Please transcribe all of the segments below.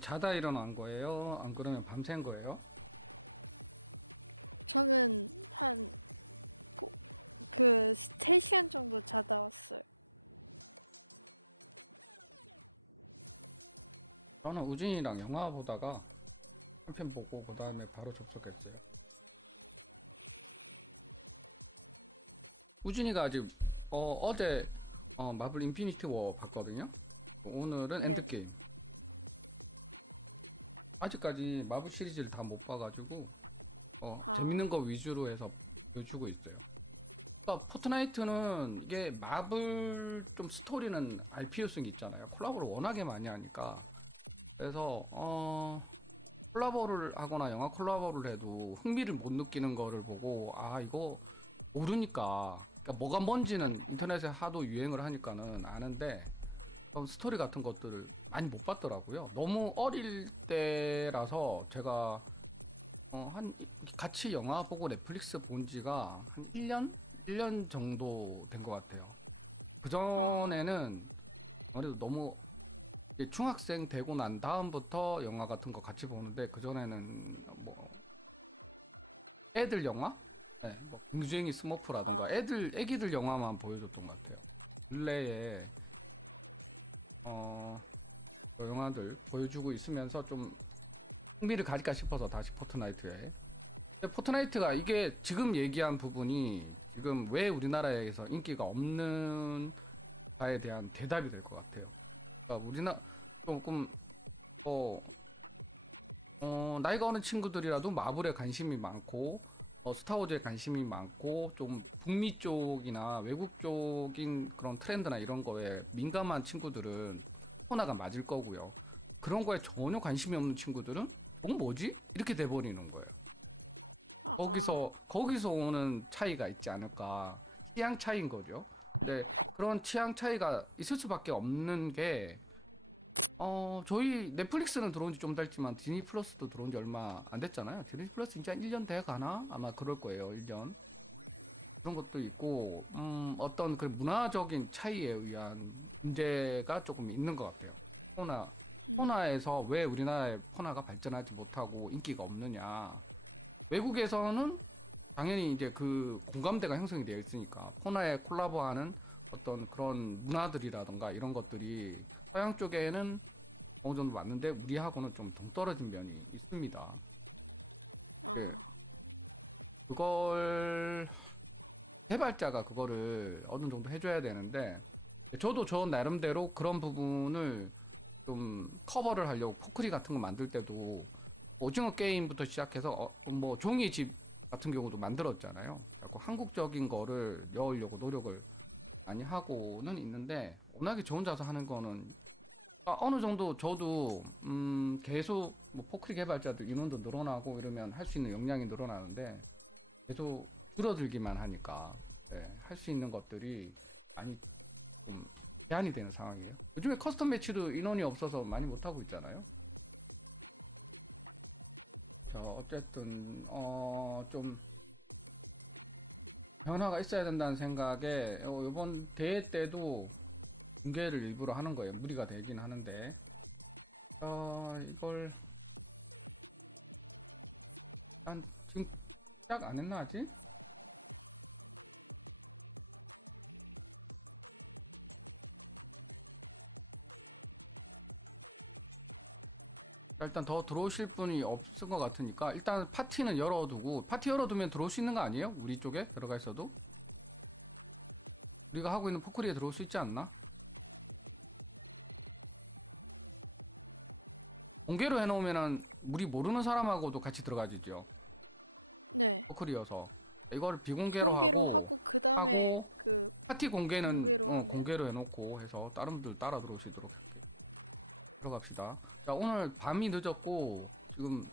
자다 일어난 거예요? 안 그러면 밤샌 거예요? 저는 한, 그, 3시간 정도 자다 왔어요. 저는 우진이랑 영화 보다가 한 편 보고 그 다음에 바로 접속했어요. 우진이가 아직 어제 마블 인피니티 워 봤거든요. 오늘은 네. 엔드게임. 아직까지 마블 시리즈를 다 못 봐가지고 재밌는 거 위주로 해서 보여주고 있어요. 그러니까 포트나이트는 이게 마블 좀 스토리는 IPU성이 있잖아요. 콜라보를 워낙에 많이 하니까. 그래서 콜라보를 하거나 영화 콜라보를 해도 흥미를 못 느끼는 거를 보고 이거 모르니까, 그러니까 뭐가 뭔지는 인터넷에 하도 유행을 하니까는 아는데 그런 스토리 같은 것들을 많이 못 봤더라고요. 너무 어릴 때라서 제가 한 같이 영화 보고 넷플릭스 본 지가 한 1년 정도 된 것 같아요. 그전에는 아무래도 너무 이제 중학생 되고 난 다음부터 영화 같은 거 같이 보는데, 그전에는 뭐 애들 영화? 네, 뭐 공주행이 스머프라든가 애기들 영화만 보여줬던 것 같아요. 근래에 그 영화들 보여주고 있으면서 좀 흥미를 가질까 싶어서 다시 포트나이트에. 근데 포트나이트가 이게 지금 얘기한 부분이 지금 왜 우리나라에서 인기가 없는 가에 대한 대답이 될 것 같아요. 그러니까 우리나라 조금 나이가 어린 친구들이라도 마블에 관심이 많고 스타워즈에 관심이 많고 좀 북미 쪽이나 외국 쪽인 그런 트렌드나 이런 거에 민감한 친구들은 코나가 맞을 거고요. 그런 거에 전혀 관심이 없는 친구들은 뭐지? 이렇게 돼버리는 거예요. 거기서 오는 차이가 있지 않을까. 취향 차이인 거죠. 네, 그런 취향 차이가 있을 수밖에 없는 게 저희 넷플릭스는 들어온 지 좀 됐지만 디즈니 플러스도 들어온 지 얼마 안 됐잖아요. 디즈니 플러스 이제 한 1년 돼 가나? 아마 그럴 거예요. 1년. 그런 것도 있고, 어떤 그 문화적인 차이에 의한 문제가 조금 있는 것 같아요. 코나에서 왜 우리나라의 코나가 발전하지 못하고 인기가 없느냐. 외국에서는 당연히 이제 그 공감대가 형성이 되어 있으니까 코나에 콜라보하는 어떤 그런 문화들이라던가 이런 것들이 서양 쪽에는 어느 정도 맞는데 우리하고는 좀 동떨어진 면이 있습니다. 네. 그걸 개발자가 그거를 어느 정도 해줘야 되는데, 저도 저 나름대로 그런 부분을 좀 커버를 하려고 포크리 같은 거 만들 때도 오징어 게임부터 시작해서 뭐 종이집 같은 경우도 만들었잖아요. 한국적인 거를 넣으려고 노력을 많이 하고는 있는데, 워낙에 저 혼자서 하는 거는 어느 정도 저도 계속 뭐 포크리 개발자들 인원도 늘어나고 이러면 할 수 있는 역량이 늘어나는데 계속 줄어들기만 하니까 할 수 있는 것들이 많이 좀 제한이 되는 상황이에요. 요즘에 커스텀 매치도 인원이 없어서 많이 못하고 있잖아요. 어쨌든 좀 변화가 있어야 된다는 생각에 이번 대회 때도 중계를 일부러 하는 거예요. 무리가 되긴 하는데 이걸 난 지금 시작 안 했나 아직? 일단 더 들어오실 분이 없을 것 같으니까 일단 파티는 열어두고, 파티 열어두면 들어올 수 있는 거 아니에요? 우리 쪽에 들어가 있어도 우리가 하고 있는 포크리에 들어올 수 있지 않나? 공개로 해놓으면은 우리 모르는 사람하고도 같이 들어가지죠. 네. 포크리여서 이걸 비공개로 비공개로 하고 하고 그 다음에 하고 그 파티 공개는 공개로 하면 공개로 해놓고 해서 다른 분들 따라 들어오시도록 들어갑시다. 자, 오늘 밤이 늦었고 지금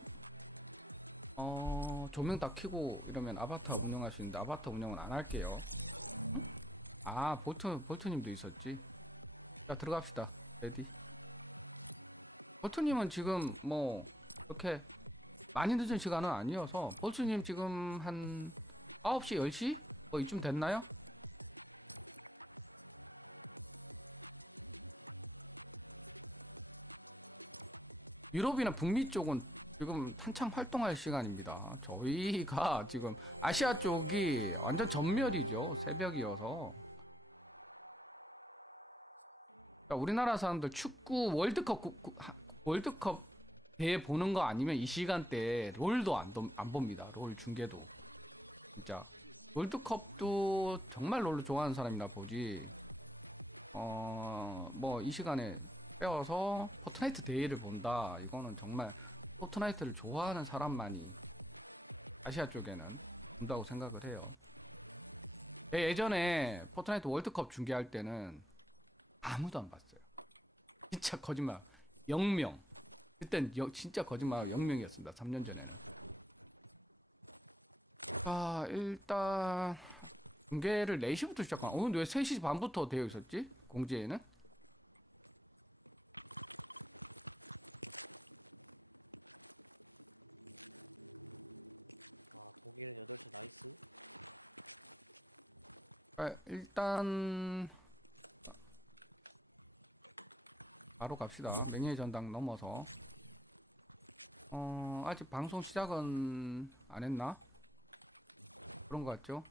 조명 다 켜고 이러면 아바타 운영할 수 있는데 아바타 운영은 안 할게요. 볼트님도 있었지. 자, 들어갑시다. 레디. 볼트님은 지금 뭐 그렇게 많이 늦은 시간은 아니어서, 볼트님 지금 한 9시 10시 뭐 이쯤 됐나요? 유럽이나 북미 쪽은 지금 한창 활동할 시간입니다. 저희가 지금 아시아 쪽이 완전 전멸이죠. 새벽이어서. 그러니까 우리나라 사람들 축구 월드컵 대회 보는 거 아니면 이 시간대에 롤도 안 봅니다. 롤 중계도. 진짜 월드컵도 정말 롤을 좋아하는 사람이나 보지. 뭐 이 시간에 빼어서 포트나이트 대회를 본다. 이거는 정말 포트나이트를 좋아하는 사람만이 아시아 쪽에는 본다고 생각을 해요. 예전에 포트나이트 월드컵 중계할 때는 아무도 안 봤어요. 진짜 거짓말. 0명. 그땐 진짜 거짓말 0명이었습니다. 3년 전에는. 일단 중계를 4시부터 시작한. 오늘 왜 3시 반부터 되어 있었지? 공지에는? 독일은 8시 나이스. 일단 바로 갑시다. 맹의 전당 넘어서. 아직 방송 시작은 안 했나? 그런 것 같죠?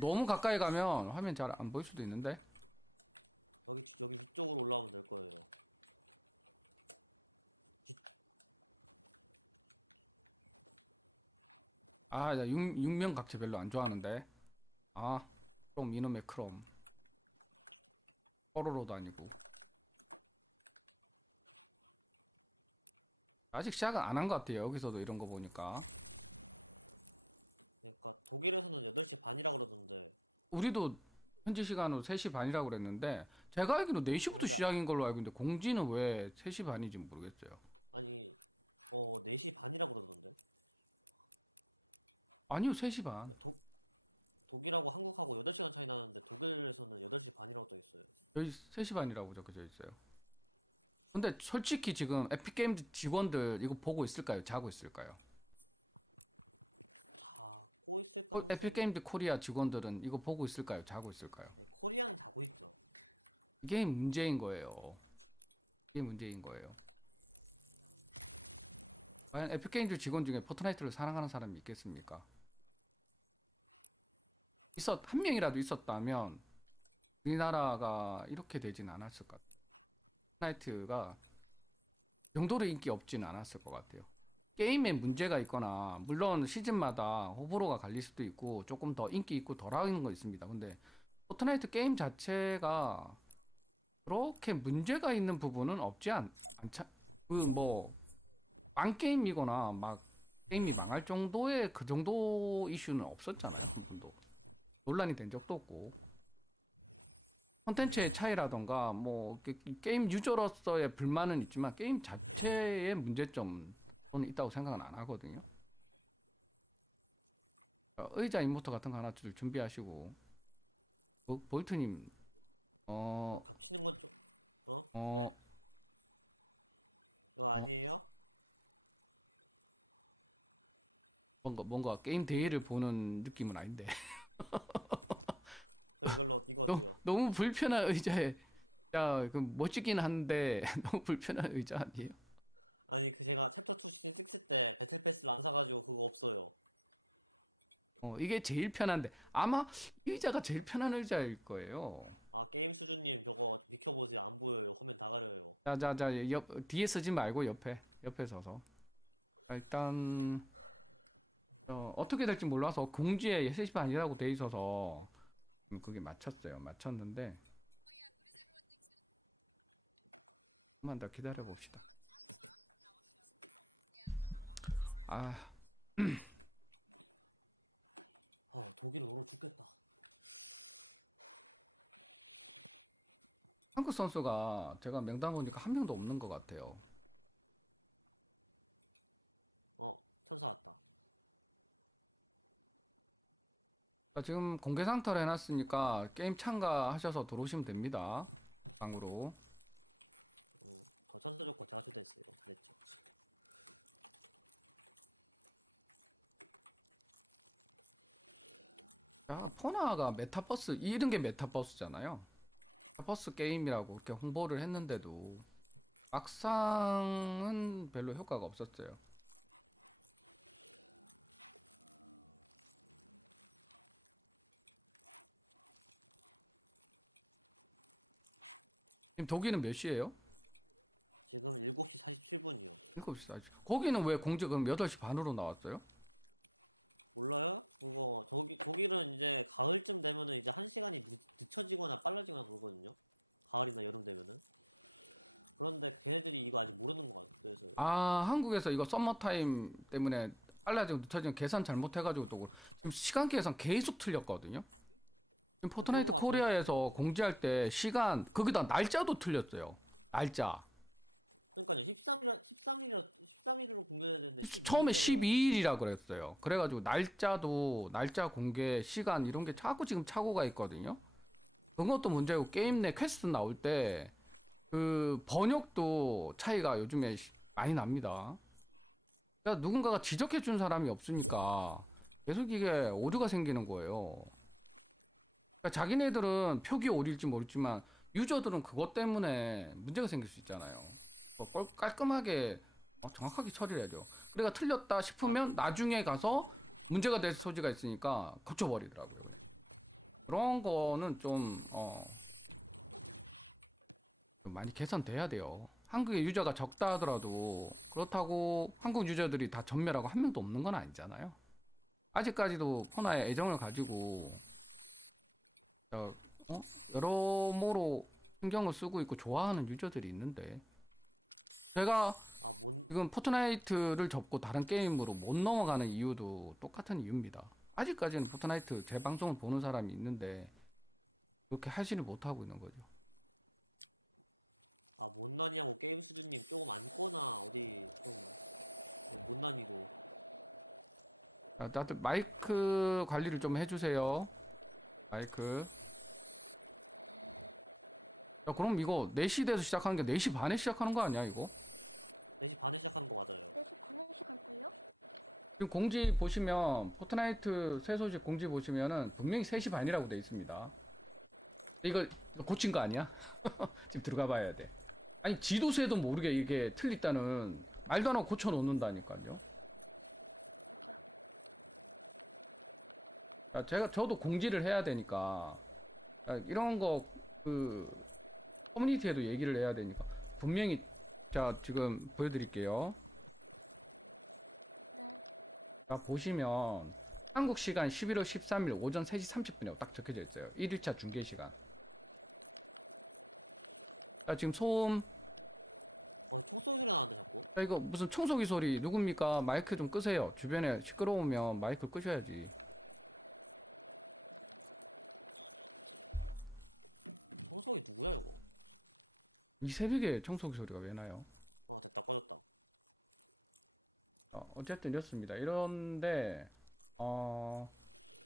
너무 가까이 가면 화면 잘 안 보일 수도 있는데. 여기 위쪽으로 올라오면 될 거예요. 나 육면 각체 별로 안 좋아하는데. 크롬 이놈의 크롬. 뽀로로도 아니고. 아직 시작은 안 한 것 같아요. 여기서도 이런 거 보니까. 그러니까 독일에서는 8시 반이라 그러던데. 우리도 현지 시간으로 3시 반이라고 그랬는데 제가 알기로 4시부터 그러니까- 시작인 걸로 알고 있는데 공지는 왜 3시 반인지 모르겠어요. 아니 4시 반이라 그러던데. 아니요, 3시 반. 독일하고 한국하고 8시간 차이 나는데 독일에서는 8시 반이라고 떠 있어요. 여기 3시 반이라고 적혀져 있어요. 근데 솔직히 지금 에픽게임즈 직원들 이거 보고 있을까요? 자고 있을까요? 자고 있을 가능성이. 에픽게임즈 코리아 직원들은 이거 보고 있을까요? 자고 있을까요? 네, 코리아는 자고 있죠. 이게 문제인 거예요. 이게 문제인 거예요. 과연 에픽게임즈 직원 중에 포트나이트를 사랑하는 사람이 있겠습니까? 한 명이라도 있었다면 우리나라가 이렇게 되진 않았을 것 같아요. 포트나이트가 이 정도로 인기 없지는 않았을 것 같아요. 게임에 문제가 있거나 물론 시즌마다 호불호가 갈릴 수도 있고 조금 더 인기 있고 덜하는 거 있습니다. 근데 포트나이트 게임 자체가 그렇게 문제가 있는 부분은 없지 않자. 망게임이거나 막 게임이 망할 정도의 그 정도 이슈는 없었잖아요. 한 번도. 논란이 된 적도 없고. 콘텐츠의 차이라던가 게임 유저로서의 불만은 있지만 게임 자체의 문제점은 있다고 생각은 안 하거든요. 의자 이모터 같은 거 하나 준비하시고. 볼트님 겹치는 건 좀. 어. 네? 이거 아니에요? 뭔가 게임 대회를 보는 느낌은 아닌데. 이거 어때요? 너무 불편한 의자에. 그 멋지긴 한데 너무 불편한 의자 아니에요? 아니 제가 챕터 2 시즌 6 때 배틀 패스를 안 사가지고 그거 없어요. 이게 제일 편한데 아마 이 의자가 제일 편한 의자일 거예요. 게임 수준님 저거 비켜보세요. 안 보여요. 화면 다 가려요. 자, 뒤에 쓰지 말고 옆에 서서. 일단 어떻게 될지 몰라서 공지에 3시 반이라고 돼 있어서 그게 맞췄는데 조금만 더 기다려 봅시다. 독일은 얼어 죽겠다. 한국 선수가 제가 명단 보니까 한 명도 없는 것 같아요. 천사 왔다. 지금 공개 상태로 해놨으니까 게임 참가하셔서 들어오시면 됩니다. 방으로. 더 천사 좋고 제가 초대했어요. 잘했죠. 포나가 메타버스 이런 게 메타버스잖아요. 메타버스 게임이라고 이렇게 홍보를 했는데도 막상은 별로 효과가 없었어요. 지금 독일은 몇 시예요? 지금 7시 47분이요. 7시 40. 거기는 왜 공지 그럼 8시 반으로 나왔어요? 몰라요? 그거 독일은 이제 가을쯤 되면은 이제 1시간이 늦춰지거나 빨라지거나 그러거든요. 가을이나 여름 되면은. 그런데 걔네들이 이거 아직 모르는 것 같아요. 그래서 아, 한국에서 이거 썸머타임 때문에 빨라지고 늦춰지면 계산 잘못해가지고 또 지금 시간 계산 계속 틀렸거든요. 지금 포트나이트 그런 거 코리아에서 공지할 때 시간 거기다 날짜도 틀렸어요. 날짜. 그러니까요. 13일로 공개해야 되는데 처음에 12일 12일이라 그랬어요. 그래가지고 날짜도 날짜 공개 시간 이런 게 자꾸 지금 착오가 있거든요. 그것도 문제고 게임 내 퀘스트 나올 때 그 번역도 차이가 요즘에 많이 납니다. 그러니까 누군가가 지적해 준 사람이 없으니까 계속 이게 오류가 생기는 거예요. 그러니까 자기네들은 표기 오류일지 모르지만 유저들은 그것 때문에 문제가 생길 수 있잖아요. 깔끔하게 정확하게 처리를 해야죠. 우리가 틀렸다 싶으면 나중에 가서 문제가 될 소지가 있으니까 고쳐버리더라고요. 그런 거는 좀 많이 개선돼야 돼요. 한국의 유저가 적다 하더라도 그렇다고 한국 유저들이 다 전멸하고 한 명도 없는 건 아니잖아요. 아직까지도 포나에 애정을 가지고 여러모로 신경을 쓰고 있고 좋아하는 유저들이 있는데 제가 지금 포트나이트를 접고 다른 게임으로 못 넘어가는 이유도 똑같은 이유입니다. 아직까지는 포트나이트 제 방송을 보는 사람이 있는데 그렇게 하지를 못하고 있는 거죠. 못난이하고 게임 수준님 조금 앉거나 어디 좀 못난이고. 다들 마이크 관리를 좀 해주세요. 마이크. 야, 그럼 이거 4시 돼서 시작하는 게 4시 반에 시작하는 거 아니야 이거? 4시 반에 시작하는 거 맞아요. 4시 반에 시작할걸요? 지금 공지 보시면 포트나이트 새 소식 공지 보시면은 분명히 3시 반이라고 돼 있습니다. 이거 고친 거 아니야? 지금 들어가 봐야 돼. 아니 지도세도 모르게 이게 틀렸다는 말도 안 하고 고쳐 놓는다니까요. 저도 공지를 해야 되니까 이런 거 커뮤니티에도 얘기를 해야 되니까 분명히 자 지금 보여드릴게요. 네. 자 보시면 한국 시간 11월 13일 오전 3시 30분이라고 딱 적혀져 있어요. 1일차 중계 시간. 자 지금 소음. 총소리 소리 나는데 자꾸. 자 이거 무슨 청소기 소리 누굽니까? 마이크 좀 끄세요. 주변에 시끄러우면 마이크 끄셔야지. 총소리 누구야 이거? 이 새벽에 청소기 소리가 왜 나요? 됐다 꺼졌다. 어쨌든 이렇습니다. 이런데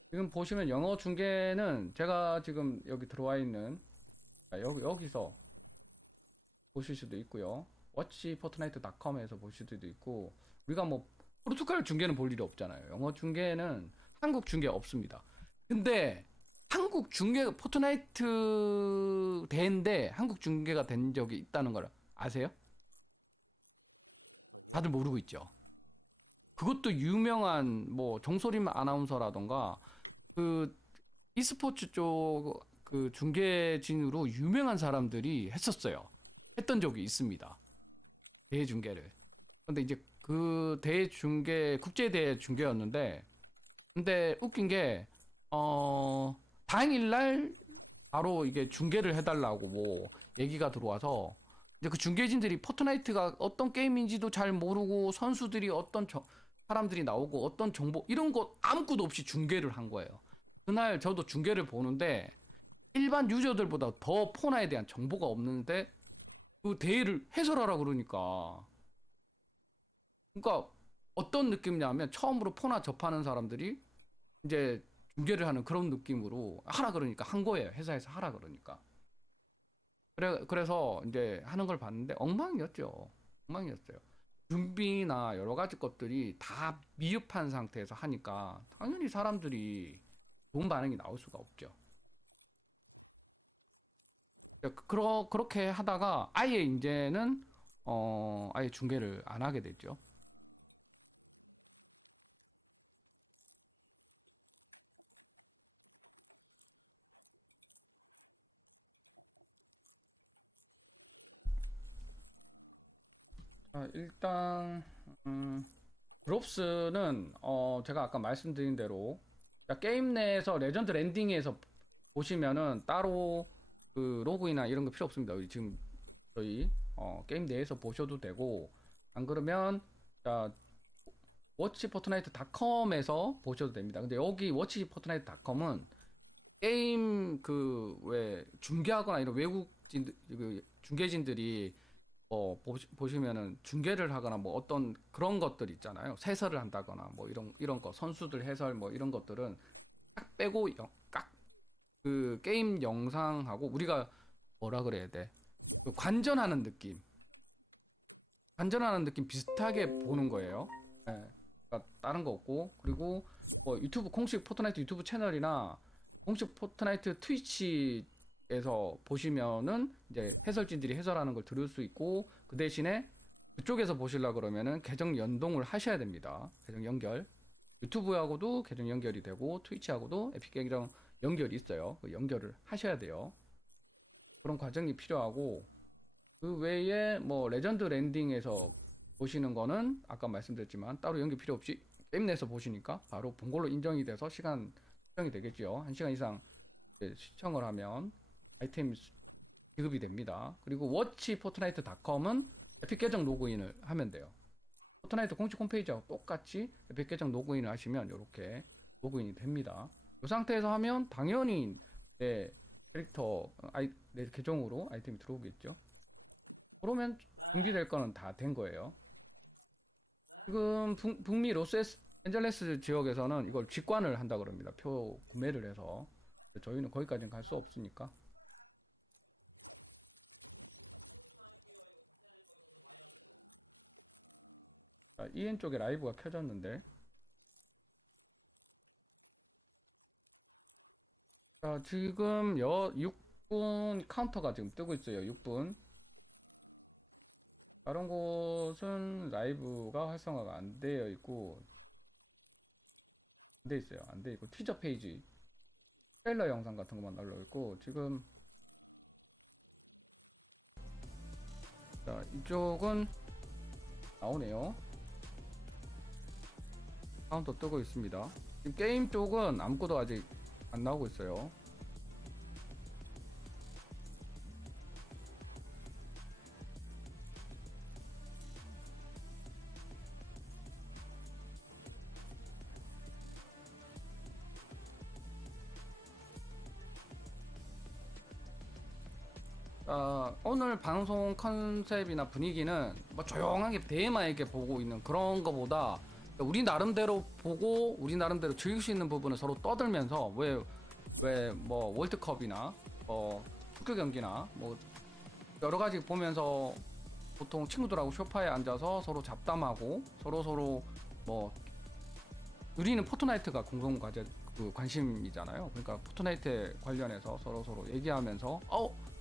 지금 보시면 영어 중계는 제가 지금 여기 들어와 있는 여기서 보실 수도 있고요. watchfortnite.com에서 보실 수도 있고 우리가 뭐 포르투갈 중계는 볼 일이 없잖아요. 영어 중계는 한국 중계 없습니다. 근데 한국 중계 포트나이트 대회인데 한국 중계가 된 적이 있다는 걸 아세요? 아니요? 다들 모르고 있죠. 그것도 유명한 뭐 정소림 아나운서라던가 그 e스포츠 쪽 그 중계진으로 유명한 사람들이 했었어요. 했던 적이 있습니다. 대회 중계를. 근데 이제 그 대회 중계 국제 대회 중계였는데 근데 웃긴 게 당일날 바로 이게 중계를 해달라고 뭐 얘기가 들어와서 이제 그 중계진들이 포트나이트가 어떤 게임인지도 잘 모르고 선수들이 어떤 사람들이 나오고 어떤 정보 이런 거 아무것도 없이 중계를 한 거예요. 그날 저도 중계를 보는데 일반 유저들보다 더 포나에 대한 정보가 없는데 그 대회를 해설하라 그러니까 어떤 느낌이냐면 처음으로 포나 접하는 사람들이 이제 중계를 하는 그런 느낌으로 하라 그러니까 한 거예요. 회사에서 하라 그러니까. 그래서 이제 하는 걸 봤는데 엉망이었죠. 엉망이었어요. 준비나 여러 가지 것들이 다 미흡한 상태에서 하니까 당연히 사람들이 좋은 반응이 나올 수가 없죠. 그렇게 하다가 아예 이제는 아예 중계를 안 하게 됐죠. 일단 드롭스는 제가 아까 말씀드린 대로 게임 내에서 레전드 랜딩에서 보시면은 따로 그 로그인이나 이런 거 필요 없습니다. 지금 저희 게임 내에서 보셔도 되고, 안 그러면 자 워치포트나이트.com에서 보셔도 됩니다. 근데 여기 워치포트나이트.com은 게임 그 왜 중계하거나 이런 외국진 그 중계진들이 보시면은 중계를 하거나 뭐 어떤 그런 것들 있잖아요. 해설을 한다거나 뭐 이런 거 선수들 해설 뭐 이런 것들은 딱 빼고 깍 그 게임 영상하고 우리가 뭐라 그래야 돼? 그 관전하는 느낌 비슷하게 보는 거예요. 네. 그러니까 다른 거 없고, 그리고 뭐 유튜브 공식 포트나이트 유튜브 채널이나 공식 포트나이트 트위치에서 보시면은 이제 해설진들이 해설하는 걸 들을 수 있고, 그 대신에 그쪽에서 보시려 그러면은 계정 연동을 하셔야 됩니다. 계정 연결. 유튜브하고도 계정 연결이 되고 트위치하고도 에픽 계정 연결이 있어요. 그 연결을 하셔야 돼요. 그런 과정이 필요하고, 그 외에 뭐 레전드 랜딩에서 보시는 거는 아까 말씀드렸지만 따로 연결 필요 없이 게임 내에서 보시니까 바로 본 걸로 인정이 돼서 시간 시청이 되겠죠. 1시간 이상 시청을 하면 아이템 지급이 됩니다. 그리고 워치포트나이트.com은 에픽 계정 로그인을 하면 돼요. 포트나이트 공식 홈페이지하고 똑같이 에픽 계정 로그인을 하시면 이렇게 로그인이 됩니다. 이 상태에서 하면 당연히 내 캐릭터 내 계정으로 아이템이 들어오겠죠. 그러면 준비될 거는 다 된 거예요. 지금 북미 로스앤젤레스 지역에서는 이걸 직관을 한다 그럽니다. 표 구매를 해서. 저희는 거기까지는 갈 수 없으니까. 자, EN 쪽에 라이브가 켜졌는데, 자, 지금 6분 카운터가 지금 뜨고 있어요. 6분. 다른 곳은 라이브가 활성화가 안 되어 있고, 안 돼 있어요. 안 돼 있고, 티저 페이지, 트레일러 영상 같은 것만 날려 있고, 지금 자, 이쪽은 나오네요. 카운터 뜨고 있습니다. 지금 게임 쪽은 아무것도 아직 안 나오고 있어요. 오늘 방송 컨셉이나 분위기는 뭐 조용하게 대마에게 보고 있는 그런 거보다 우리 나름대로 보고 우리 나름대로 즐길 수 있는 부분을 서로 떠들면서 왜 뭐 월드컵이나 뭐 축구 경기나 뭐 여러 가지 보면서 보통 친구들하고 소파에 앉아서 서로 잡담하고 서로 뭐 우리는 포트나이트가 공동 과제 그 관심이잖아요. 그러니까 포트나이트에 관련해서 서로 얘기하면서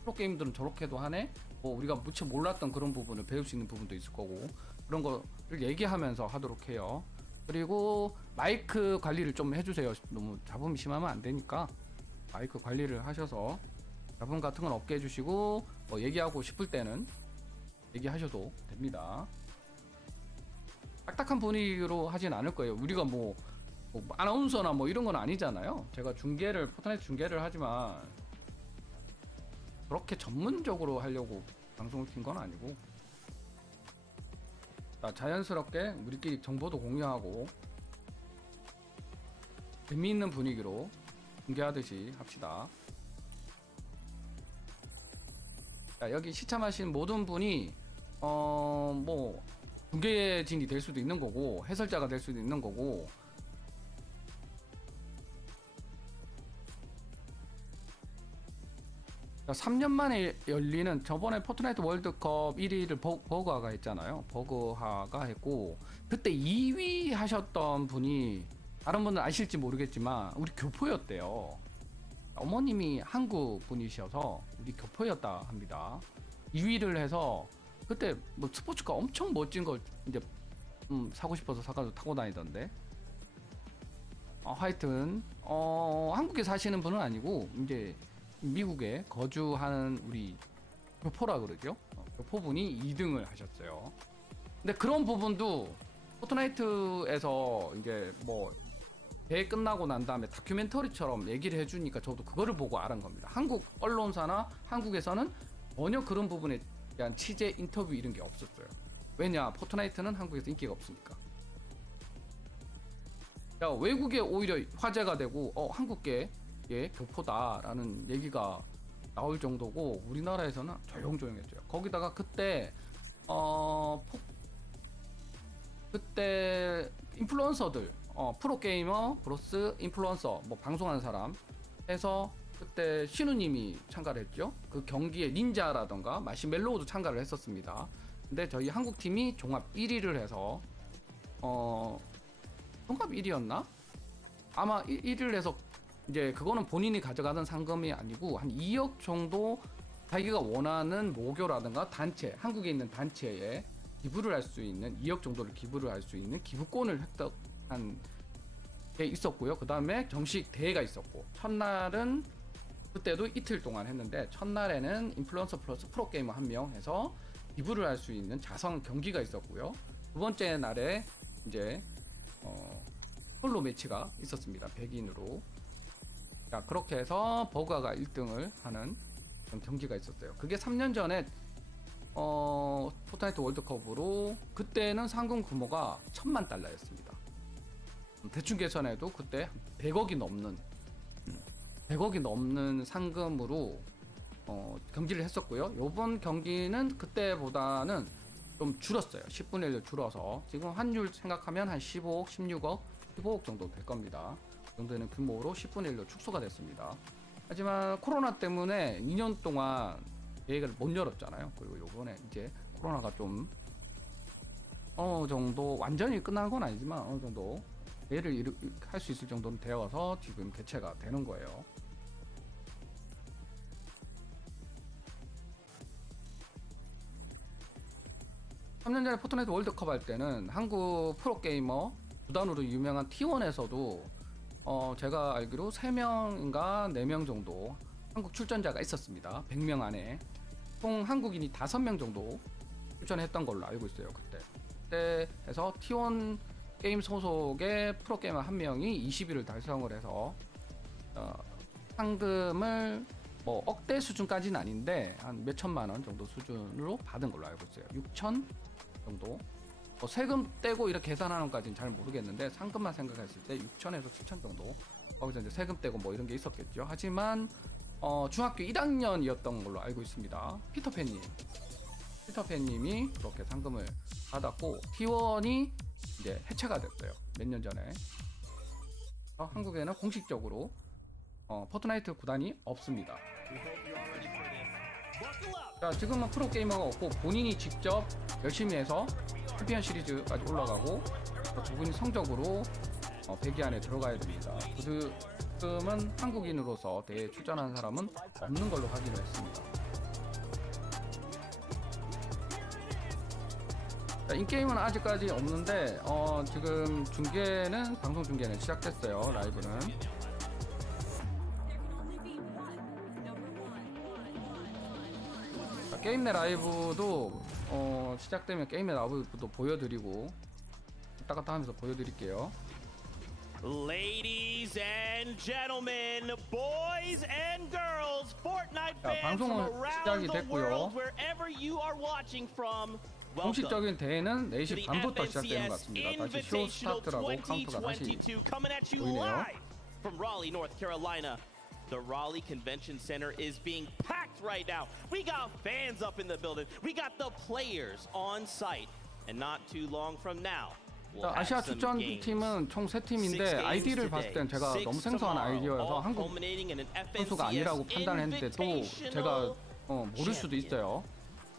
프로게임들은 저렇게도 하네? 뭐 우리가 무척 몰랐던 그런 부분을 배울 수 있는 부분도 있을 거고 그런 거를 얘기하면서 하도록 해요. 그리고 마이크 관리를 좀 해주세요. 너무 잡음이 심하면 안 되니까 마이크 관리를 하셔서 잡음 같은 건 없게 해주시고 뭐 얘기하고 싶을 때는 얘기하셔도 됩니다. 딱딱한 분위기로 하진 않을 거예요. 우리가 뭐 아나운서나 뭐 이런 건 아니잖아요. 제가 포트나이트 중계를 하지만 그렇게 전문적으로 하려고 방송을 킨 건 아니고, 자, 자연스럽게 우리끼리 정보도 공유하고 재미있는 분위기로 중계하듯이 합시다. 자, 여기 시참하신 모든 분이 뭐 중계진이 될 수도 있는 거고 해설자가 될 수도 있는 거고, 3년 만에 열리는 저번에 포트나이트 월드컵 1위를 버그화가 했잖아요. 버그화가 했고 그때 2위 하셨던 분이 다른 분은 아실지 모르겠지만 우리 교포였대요. 어머님이 한국 분이셔서 우리 교포였다 합니다. 2위를 해서 그때 뭐 스포츠카 엄청 멋진 걸 이제 사고 싶어서 사가지고 타고 다니던데. 하여튼 한국에 사시는 분은 아니고 이제 미국에 거주하는 우리 교포라 그러죠. 교포분이 2등을 하셨어요. 근데 그런 부분도 포트나이트에서 이제 뭐 대회 끝나고 난 다음에 다큐멘터리처럼 얘기를 해주니까 저도 그거를 보고 알은 겁니다. 한국 언론사나 한국에서는 전혀 그런 부분에 대한 취재 인터뷰 이런 게 없었어요. 왜냐? 포트나이트는 한국에서 인기가 없으니까. 야, 외국에 오히려 화제가 되고 한국계 교포다라는 얘기가 나올 정도고 우리나라에서는 조용조용했죠. 거기다가 그때 인플루언서들 프로게이머 플러스 인플루언서 뭐 방송하는 사람 해서 그때 신우님이 참가를 했죠. 그 경기에 닌자라던가 마시멜로우도 참가를 했었습니다. 근데 저희 한국팀이 종합 1위를 해서 종합 1위였나? 아마 1위를 해서 이제 그거는 본인이 가져가던 상금이 아니고 한 2억 정도 자기가 원하는 모교라든가 단체, 한국에 있는 단체에 기부를 할 수 있는 2억 정도를 기부를 할 수 있는 기부권을 획득한 게 있었고요. 그 다음에 정식 대회가 있었고 첫날은 그때도 이틀 동안 했는데 첫날에는 인플루언서 플러스 프로게이머 1명 해서 기부를 할 수 있는 자선 경기가 있었고요. 두 번째 날에 이제 홀로 매치가 있었습니다. 백인으로. 자, 그렇게 해서 버가가 1등을 하는 그런 경기가 있었어요. 그게 3년 전에 포트나이트 월드컵으로 그때는 상금 규모가 $10,000,000였습니다. 대충 계산해도 그때 100억이 넘는 상금으로 경기를 했었고요. 이번 경기는 그때보다는 좀 줄었어요. 10분의 1로 줄어서 지금 환율 생각하면 한 15억, 16억, 15억 정도 될 겁니다. 그 정도는 규모로 10분의 1로 축소가 됐습니다. 하지만 코로나 때문에 2년 동안 대회를 못 열었잖아요. 그리고 요번에 이제 코로나가 좀 어느 정도 완전히 끝난 건 아니지만 어느 정도 대회를 할 수 있을 정도는 되어서 지금 개최가 되는 거예요. (3년) 전에 포트나이트 월드컵 할 때는 한국 프로게이머 구단으로 유명한 T1에서도 제가 알기로 3명인가 4명 정도 한국 출전자가 있었습니다. 100명 안에 총 한국인이 5명 정도 출전했던 걸로 알고 있어요. 그때에서 T1 게임 소속의 프로게이머 1명이 20위를 달성을 해서 상금을 뭐 억대 수준까지는 아닌데 한 몇천만 원 정도 수준으로 받은 걸로 알고 있어요. 6천 정도. 세금 떼고 이렇게 계산하는 것까지는 잘 모르겠는데 상금만 생각했을 때 6천에서 9천 정도. 거기서 이제 세금 떼고 뭐 이런 게 있었겠죠. 하지만 중학교 1학년이었던 걸로 알고 있습니다. 피터팬님이 그렇게 상금을 받았고 T1이 이제 해체가 됐어요. 몇 년 전에. 한국에는 공식적으로 포트나이트 구단이 없습니다. 자, 지금은 프로게이머가 없고 본인이 직접 열심히 해서 챔피언 시리즈까지 올라가고 두 분이 성적으로 100위 안에 들어가야 됩니다. 지금은 한국인으로서 대회에 출전하는 사람은 없는 걸로 확인을 했습니다. 자, 인게임은 아직까지 없는데 지금 방송 중계는 시작됐어요. 라이브는. 자, 게임 내 라이브도 시작되면 게임 내 라이브도 보여드리고 왔다 갔다 하면서 보여드릴게요. Ladies and gentlemen, boys and girls, Fortnite 자, fans from 방송은 시작이 around the 됐고요. world, wherever you are watching from, welcome 공식적인 대회는 to 4시 the 반부터 시작되는 것 FNCS 같습니다. 다시 쇼 Invitational 스타트라고 카운트가 다시 2022 coming at you 보이네요. live from Raleigh, North Carolina. The Raleigh Convention Center is being packed right now. We got fans up in the building. We got the players on site. And not too long from now, 자, 아시아 출전팀은 총 3팀인데 아이디를 봤을 땐 제가 너무 생소한 아이디어여서 한국 선수가 아니라고 판단했는데 또 제가 모를 수도 있어요.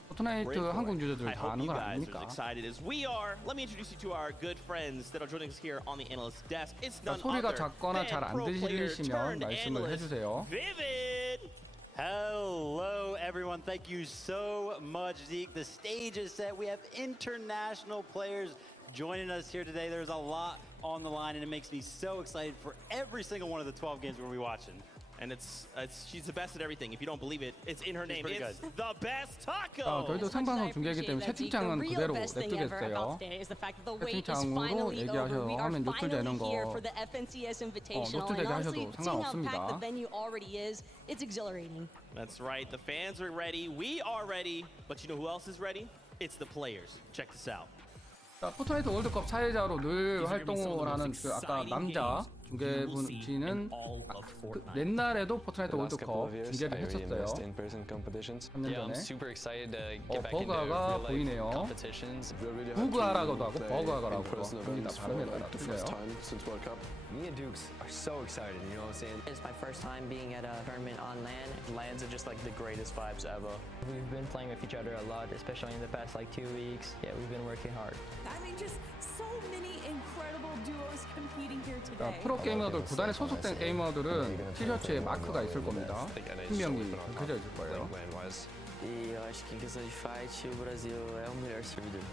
포트나이트 한국 유저들 다 아는 건 아닙니까? 자, 소리가 작거나 잘 안 들리시면 말씀을 해주세요. Hello everyone. Thank you so much, Zeke. The stage is set. We have international players joining us here today. There's a lot on the line, and it makes me so excited for every single one of the 12 games we'll be watching. And she's the best at everything. If you don't believe it, it's in her name. pretty It's good. the best taco. 저희도 생방송 중계하기 때문에 채팅창은 그대로 냅두겠어요. 채팅창으로 얘기하셔서 하면 노출되는 거 노출되게 하셔도 상관없습니다. That's right. The fans are ready. We are ready. But you know who else is ready? It's the players. Check this out. 자, 포트나이트 월드컵 사회자로 늘 활동을 하는 그 아까 남자 중계분씨는 그 옛날에도 포트나이트 월드컵 중계를 했었어요. 3년 전에. 버거가 보이네요. 부그하라고도 하고 버거하라고도 합니다. 발음에 따라 틀려요. Me and Dukes are so excited, you know what I'm saying? It's my first time being at a tournament on LAN. Lands are just like the greatest vibes ever. We've been playing with each other a lot, especially in the past like 2 weeks. Yeah, we've been working hard. I mean, just so many incredible duos competing here 자, today. 프로 게이머들, 구단에 소속된 게이머들은 티셔츠에 마크가 있을 겁니다. 팀명이 그려져 있을 거예요. E eu acho que em questão de fight, o Brasil é o melhor servidor.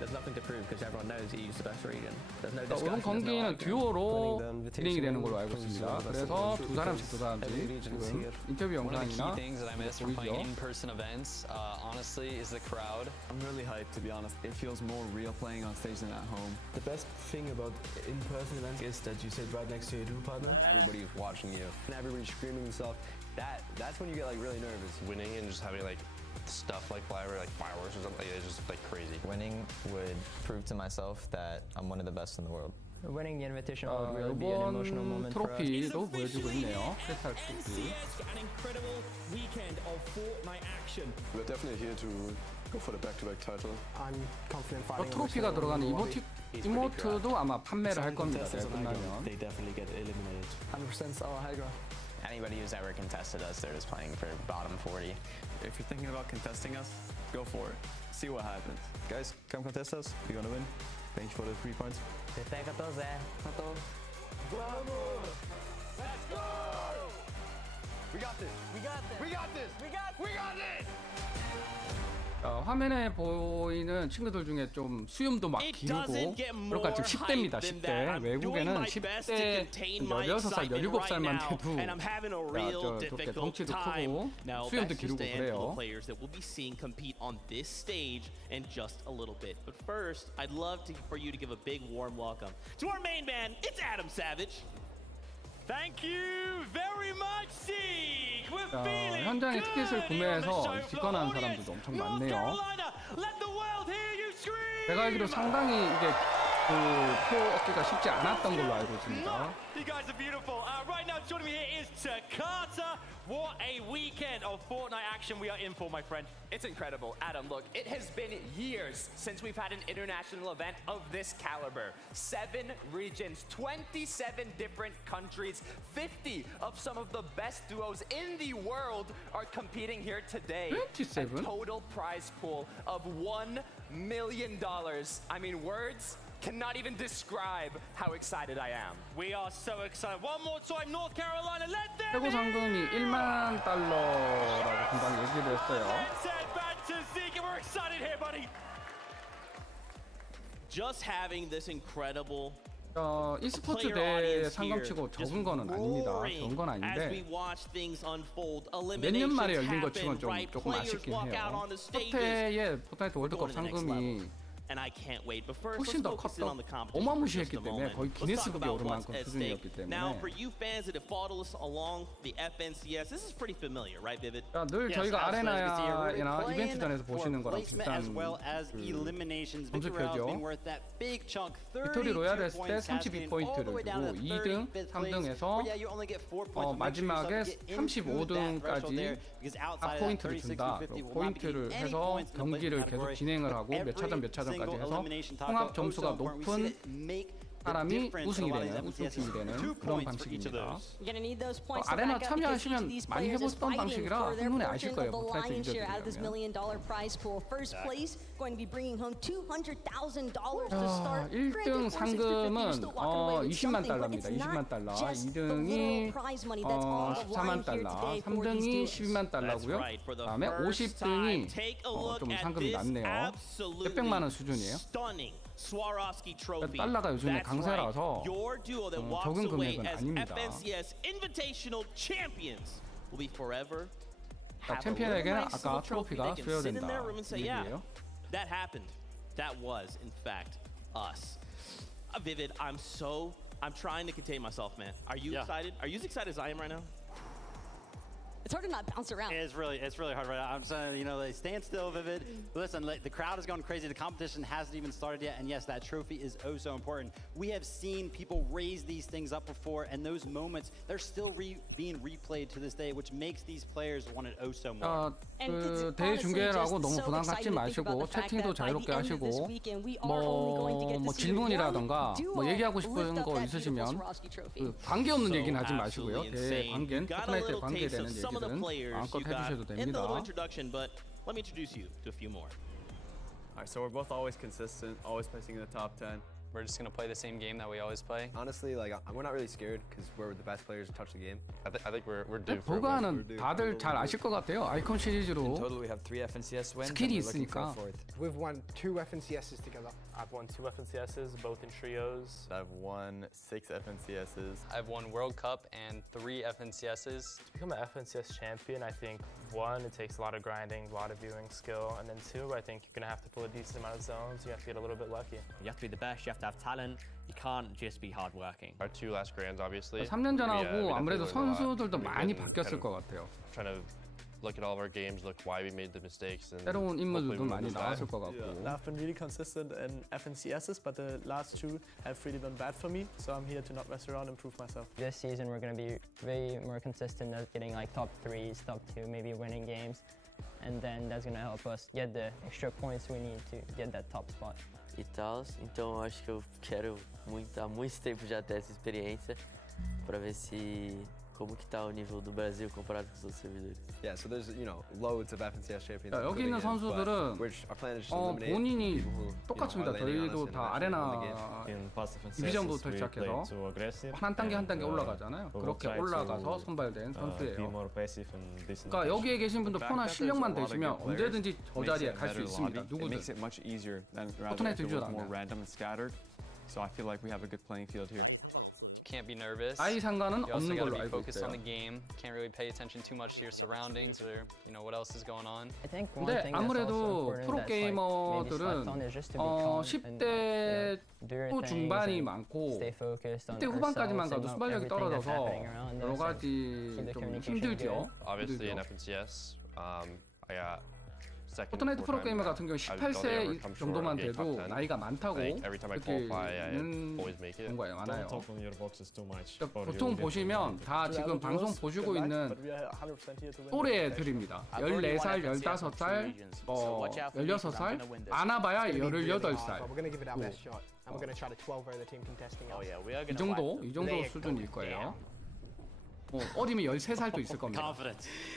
There's nothing to prove because everyone knows EU's the best region. There's no 자, 오늘 경기는 듀오로 진행이 되는 걸로 알고 있습니다. 그래서 두 사람씩 지금 인터뷰 영상이나 보이죠. in-person events, honestly, is the crowd. I'm really hyped, to be honest. It feels more real playing on stage than at home. The best thing about in-person events is that you sit right next to your duo partner. Everybody's watching you. And everybody's screaming and stuff. That's when you get like really nervous. Winning and just having like stuff like fireworks or something, it's just like crazy. Winning would prove to myself that I'm one of the best in the world. Winning the Invitational would really be an emotional 이번 moment for us. 트로피도 보여주고 있네요. 크리스탈 트로피. We're definitely here to go for the back-to-back title. I'm confident 저 트로피가 들어가는 이모트도 아마 판매를 할 겁니다. 내가 끝나면. They definitely get eliminated. 100% solo Hydra. Anybody who's ever contested us, they're just playing for bottom 40. If you're thinking about contesting us, go for it. See what happens. Guys, come contest us. We're gonna win. Thank you for the 3 points. 화면에 보이는 친구들 중에 좀 수염도 막 기르고 그러니까 지금 10대입니다. 10대. 외국에는 10대 16살, 17살만 돼도 저렇게 덩치도 크고 수염도 기르고 그래요. Players that we'll be seeing compete on this stage in just a little bit. But first, I'd love for you to give a big warm welcome to our main man. It's Adam Savage. Thank you very much, Zeke. We're 자, feeling 현장에 good. 티켓을 구매해서 직관하는 사람들도 엄청 많네요. Let the world hear you scream. 제가 알기로 상당히 이게 표 얻기가 쉽지 않았던 걸로 알고 있습니다. You guys are beautiful. Right now, joining me here is Takata. What a weekend of Fortnite action we are in for, my friend. It's incredible. Adam, look, it has been years since we've had an international event of this caliber. 7 regions, 27 different countries, 50 of some of the best duos in the world are competing here today. 27? A total prize pool of $1 million. I mean, words cannot even describe how excited I am. We are so excited. One more time, North Carolina, let them 최고 상금이 $1만 달러라고 금방 얘기를 했어요. back to Zeke, and we're excited here, buddy. Just having this incredible e스포츠 player 대회 audience 상금치고 here, just 적은 거는 아닙니다. roaring 적은 건 as we 아닌데 watch things unfold. 몇 년 만에 Eliminations 열린 것 치곤 happen, 좀 right? 조금 Players 아쉽긴 walk out 해요. on the 첫 stages. 해의 포트나이트 월드컵 Going to the next 상금이 And I can't wait. But first, 훨씬 let's 더 focus in on 컸던 the competition for just 어마무시했기 a 때문에 moment. 거의 Let's talk 기네스북에 about 오를 what's 만큼 at 수준이었기 stake. Now, 때문에 for you fans that have followed us along the FNCS, this is pretty familiar, right, Vivid? 자, 늘 저희가 아레나나 이벤트전에서 보시는 거랑 비슷한 as well as eliminations. 점수표죠. 빅토리 로얄 했을 때 32포인트를 주고 2등, 3등에서 마지막에 35등까지 4포인트를 준다. 포인트를 해서 경기를 계속 진행을 하고 몇 차전까지 해서 통합 점수가 높은 사람이 우승이 되는, 우승팀이 되는 그런 방식입니다. 아레나 참여하시면 많이 해보셨던 방식이라 한눈에 아실 거예요. 포트나이트 유저들이라면. going to be bringing home $200,000 to 아, start. 1등 상금은 20만 달러입니다. 20만 달러. 2등이 14만 달러. 3등이 12만 달러고요. 그다음에 50등이 좀 상금이 낮네요. 몇백만 원 수준이에요. 달러가 요즘에 강세라서 적은 금액은 아닙니다. 챔피언에게는 아까 트로피가 수여된다 얘기예요. That happened. That was, in fact, us. Vivid, I'm trying to contain myself, man. Are you excited? Are you as excited as I am right now? It's hard to not bounce around. It's really hard right now. I'm saying, you know, they stand still, Vivid. Listen, the crowd is going crazy. The competition hasn't even started yet. And yes, that trophy is oh so important. We have seen people raise these things up before, and those moments, they're still being replayed to this day, which makes these players want it oh so more. 그 대회 중계라고 너무 부담 갖지 마시고 채팅도 자유롭게 하시고 뭐 질문이라던가 뭐 얘기하고 싶은 거 있으시면 그 관계없는 얘기는 하지 마시고요. 대회 관계, 포트나이트에 관계되는 얘기들은 마음껏 해주셔도 됩니다. Let me introduce you to a few more. Alright, so we're both always consistent, always placing in the top 10. We're just gonna play the same game that we always play. Honestly, like we're not really scared because we're the best players to touch the game. I think we're due. 보가는 다들 잘 아실 것 같아요. 아이콘 시리즈로 Total, we have 3 FNCS wins. 스킬이 있으니까. We've won 2 FNCSs together. I've won 2 FNCSs, both in trios. I've won 6 FNCSs. I've won World Cup and 3 FNCSs. To become an FNCS champion, I think 1, it takes a lot of grinding, a lot of viewing skill, and then 2, I think you're gonna have to pull a decent amount of zones. You have to get a little bit lucky. You have to be the best. You have to have talent. You can't just be hardworking. Our 2 last grands, obviously. 3년 전하고 아무래도 선수들도 많이 바뀌었을 것 같아요. Trying to look at all of our games, look why we made the mistakes, and 새로운 인물들도 많이 나왔을 것 같고. I've been really consistent in FNCSs, but the last 2 have really done bad for me, so I'm here to not mess around and prove myself. This season we're going to be way more consistent at getting like top 3s, top 2, maybe winning games, and then that's going to help us get the extra points we need to get that top spot. E tal, então eu acho que eu quero há muito tempo já ter essa experiência para ver se como que tá o nível do Brasil comparado com os outros servidores. Yeah, so there's loads of FNCS champions. 여기 있는 선수들은 본인이 똑같습니다. 저희도 다 아레나 디비전부터 시작해서 한 단계 한 단계 올라가잖아요. 그렇게 올라가서 선발된 선수예요. 그러니까 여기에 계신 분들 폰한 실력만 되시면 언제든지 저 자리에 갈 수 있습니다. 누구든. 포트나이트 유저라면. So I feel like we have a good playing field here. 나이 상관없어요. Can't be nervous. 나이 상관은 You also 없는 gotta 걸로 be 알고 focused 있어요. on the game. Can't really pay attention too much to your surroundings or what else is going on. 근데 아무래도 프로 게이머들은 10대 중반이 많고 10대 후반까지만 가도 순발력이 떨어져서 여러 가지 좀 힘들죠. Obviously in FNCS, I got 포트나이트 프로 게이머 같은 경우 18세 정도만 돼도 나이가 많다고 느끼는 경우가 많아요. 보통 보시면 다 지금 방송 보시고 있는 또래들입니다. 14살, 15살, 16살, 많아봐야 18살. 이 정도 수준일 거예요. 뭐 어리면 13살도 있을 겁니다.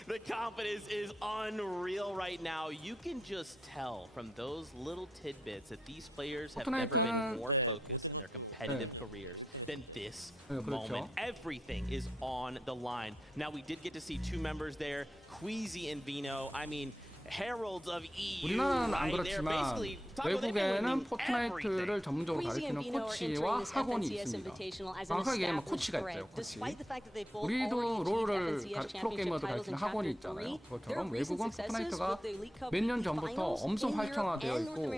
The confidence is unreal right now. You can just tell from those little tidbits that these players have never more competitive careers than this moment. Everything is on the line. Now we did get to see 2 members there, Queasy and Vino. I mean, heralds of EU. 우리나라는 안 그렇지만 외국에는 포트나이트를 전문적으로 가르치는 코치와 학원이 있습니다. 정확하게 얘기하면 코치가 있어요. 코치. 우리도 롤을 프로게이머들 가르치는 학원이 있잖아요. 그것처럼 외국은 포트나이트가 몇 년 전부터 엄청 활성화되어 있고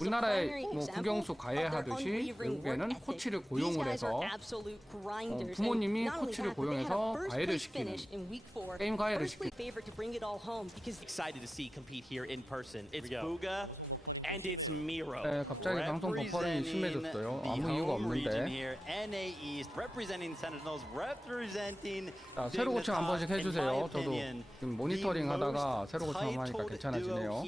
우리나라에 뭐 국영수 과외하듯이 외국에는 코치를 고용을 해서 부모님이 코치를 고용해서 과외를 시키는 게임 과외를 시키는 compete here in person. It's Booga and it's Miro. 네, 갑자기 방송 버퍼링이 심해졌어요. 아무 이유가 없는데. 자, 새로 고침 한 번씩 해주세요. 저도 지금 모니터링 하다가 새로 고침 하니까 괜찮아지네요.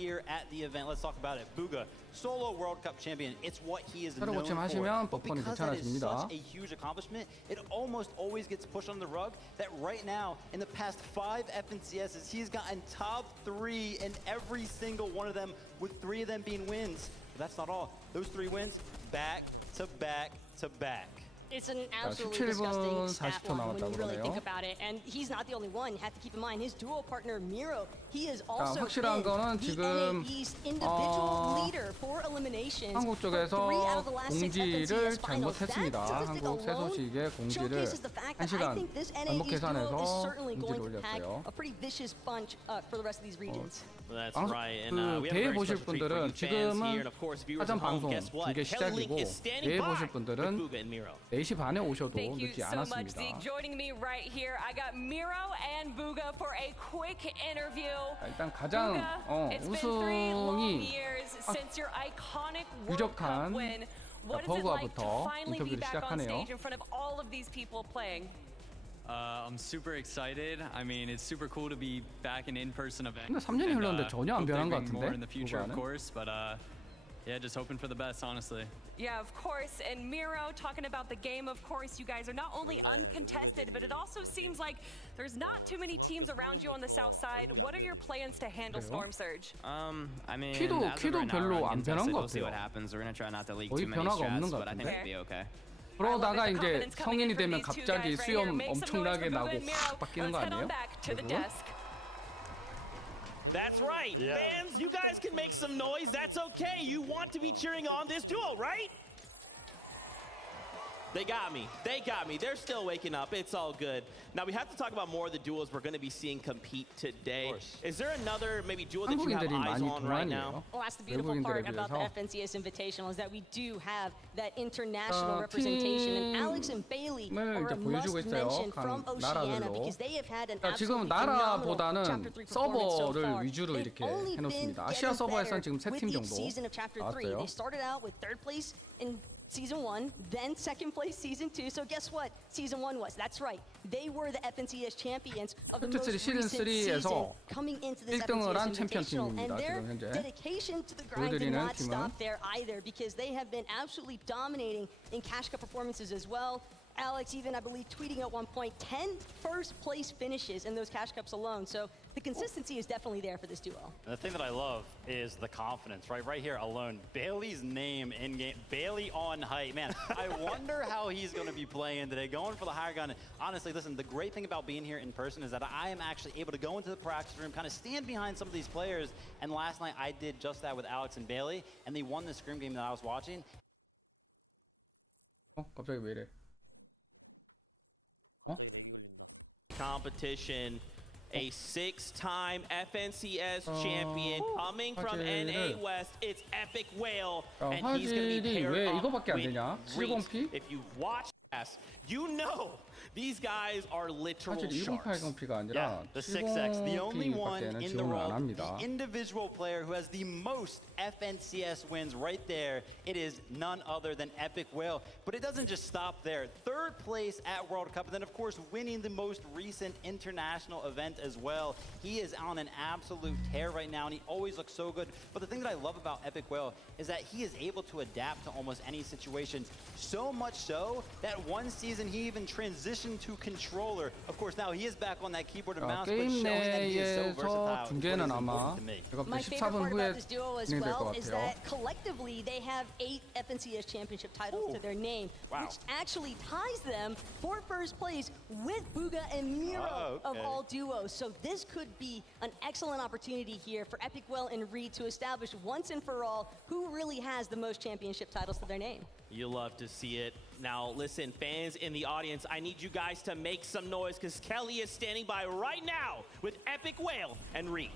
Solo World Cup champion. It's what he is 새로 고침 하시면 버퍼링 괜찮아집니다. a huge accomplishment. It almost always gets pushed on the rug. That right now, in the past 5 FNCSs, he's gotten top 3 in every single one of them with 3 of them being wins. But that's not all. Those 3 wins, back to back to back. It's an 자, absolutely 17분 disgusting stat 40초 line when 남았다고 you really think 그러네요. about it. And he's not the only one. You have to keep in mind his duo partner Miro. He is 자, also 확실한 거는 the 지금 NA East individual leader for eliminations. 한국 for 3 out of 쪽에서 the last 6 공지를 FNCS finals. That 잘못했습니다. statistic 한국 alone 새소식의 공지를 showcases the fact that I 1시간 think this NA 반복 East duo 계산해서 is certainly 공지를 going to pack 올렸어요. a pretty vicious punch for the rest of these regions. That's 방송 right. And 그 we have a 대회 very 보실 special treat for you 분들은 fans here. 지금은 And of course, viewers 사전 at home, 방송 guess what? 중계 Hellink 시작이고 is standing 대회 by 보실 with 분들은 Booga and Miro. 4시 반에 오셔도 Thank you 늦지 so much, 않았습니다. Zeke. Joining me right here, I got Miro and Booga for a quick interview. 자, 일단 가장 Booga, it's been 3 long 우승이 years since your iconic World 유력한 Cup win. What is it like to 버그와부터 finally be 인터뷰를 back on 시작하네요. stage in front of all of these people playing? I'm super excited. I mean, it's super cool to be back in in-person event. 근데 3년이 흘렀는데 전혀 안 hope they 변한 것 bring more 같은데, in the future, of 누가는? course. But yeah, just hoping for the best, honestly. Yeah, of course. And Miro, talking about the game, of course, you guys are not only 원래 uncontested, but 외국 it also 애들이 seems like there's not too many 중학교 teams around you on the south 3학년부터 side. 얼굴이 안 What are your 변해요, plans to 거의. handle Storm Surge? I mean, 키도 as of right now, 별로 we're 안 변한 uncontested. 것 We'll see what 같아요. happens. We're gonna try not to leak 거의 too many 변화가 없는 strats, 것 but I think 같은데. it'll be okay. 그러다가 이제 성인이 되면 갑자기 수염 엄청나게 나고 확 바뀌는 거 아니에요? That's 대부분 right, 대부분 fans. You 3년 guys can make 때부터는 some noise. That's okay. You want to be cheering on this duo, right? They got me. They got me. They're still waking up. It's all good. Now we have to talk about more of the duos we're going to be seeing compete today. Is there another maybe duo that you have 한국인들이 eyes 많이 on right now? Well, that's the beautiful part about the FNCS Invitational is that we do have that international representation. And Alex and Bailey are a must mention from Oceania because they have had an 지금 absolutely phenomenal 나라보다는 Chapter 3 performance so 서버를 far. 위주로 They've 이렇게 only been 해놓습니다. 아시아 getting 서버에서는 better 지금 세 with 팀 each 정도 season of Chapter 3. 나왔어요. They started out with 3rd place in Season 1, then 2nd place Season 2. So guess what Season 1 was? That's right. They were the FNCS champions of the most 시즌 recent season 3에서 coming into this 1등을 한 FNCS 챔피언 Invitational. And 팀입니다. their 지금 현재 dedication to the grind did 보여드리는 not 팀은 stop there either because they have been absolutely dominating in Cash Cup performances as well. Alex even, I believe, tweeting at one point 10 first place finishes in those Cash Cups alone. So the consistency is definitely there for this duo. And the thing that I love is the confidence, right? Right here alone, Bailey's name in game, Bailey on height. Man, I wonder how he's going to be playing today, going for the higher gun. Honestly, listen, the great thing about being here in person is that I am actually able to go into the practice room, kind of stand behind some of these players. And last night I did just that with Alex and Bailey, and they won the scrim game that I was watching. 갑자기 왜 이래? 갑자기 렉이 걸린다. Competition. A 6-time FNCS champion coming from NA West. It's Epic Whale, and he's going to be 화질이 paired 왜 up 이거밖에 안 with 되냐? Reese. 70p? If you watch this, you know these guys are literal 화질이 sharks. 1080p가 아니라 The 6X, the only one 밖에는 in the 지원을 안 world, 합니다. the individual player who has the most FNCS wins right there. It is none other than Epic Whale. But it doesn't just stop there. 3rd place at World Cup, and then of course winning the most recent international event as well. He is on an absolute tear right now, and he always looks so good. But the thing that I love about Epic Whale is that he is able to adapt to almost any situation. So much so that one season he even transitioned to controller. Of course, now he is back on that keyboard and mouse, but 게임 showing that he is so 내에서 versatile. 중계는 아마 제가 볼 My 때 favorite 14분 part 후에 about this duo as 진행될 well 것 is 같아요. that collectively they have 8 FNCS championship titles to their name, which actually ties them for 1st place with Booga and Miro of all duos. So this could be an excellent opportunity here for Epic Whale and Reed to establish once and for all who really has the most championship titles to their name. You love to see it. Now, listen, fans in the audience, I need you guys to make some noise because Kelly is standing by right now with Epic Whale and Reed.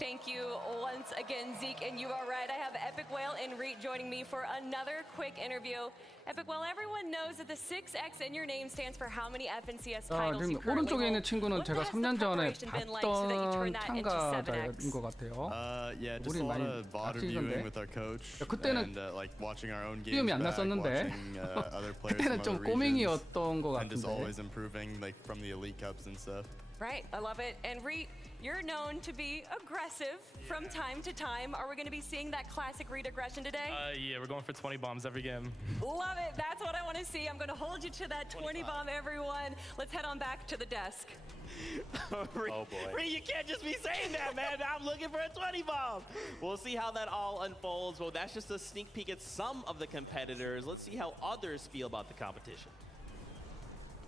Thank you once again, Zeke, and you are right. I have Epic Whale and Reet joining me for another quick interview. Epic Whale, everyone knows that the 6X in your name stands for how many FNCS titles you 지금 currently 오른쪽에 있는 hold. 친구는 What 제가 has 3년 the 전에 preparation been like so that you turn 봤던 that into 참가자인 7X? 것 같아요. Yeah, just 우리 a lot 많이 of VOD 같이 reviewing 이건데. with our coach 그때는 and like watching our own 시험이 games 안 back, 났었는데 watching other players 그때는 from 좀 other regions, 꼬맹이였던 것 and just 같은데. always improving like from the elite cups and stuff. Right, I love it. And Reet, you're known to be aggressive from time to time. Are we going to be seeing that classic Reet aggression today? Yeah, we're going for 20 bombs every game. Love it. That's what I want to see. I'm going to hold you to that 20 bomb, everyone. Let's head on back to the desk. Oh boy. Reet, you can't just be saying that, man. I'm looking for a 20 bomb. We'll see how that all unfolds. Well, that's just a sneak peek at some of the competitors. Let's see how others feel about the competition.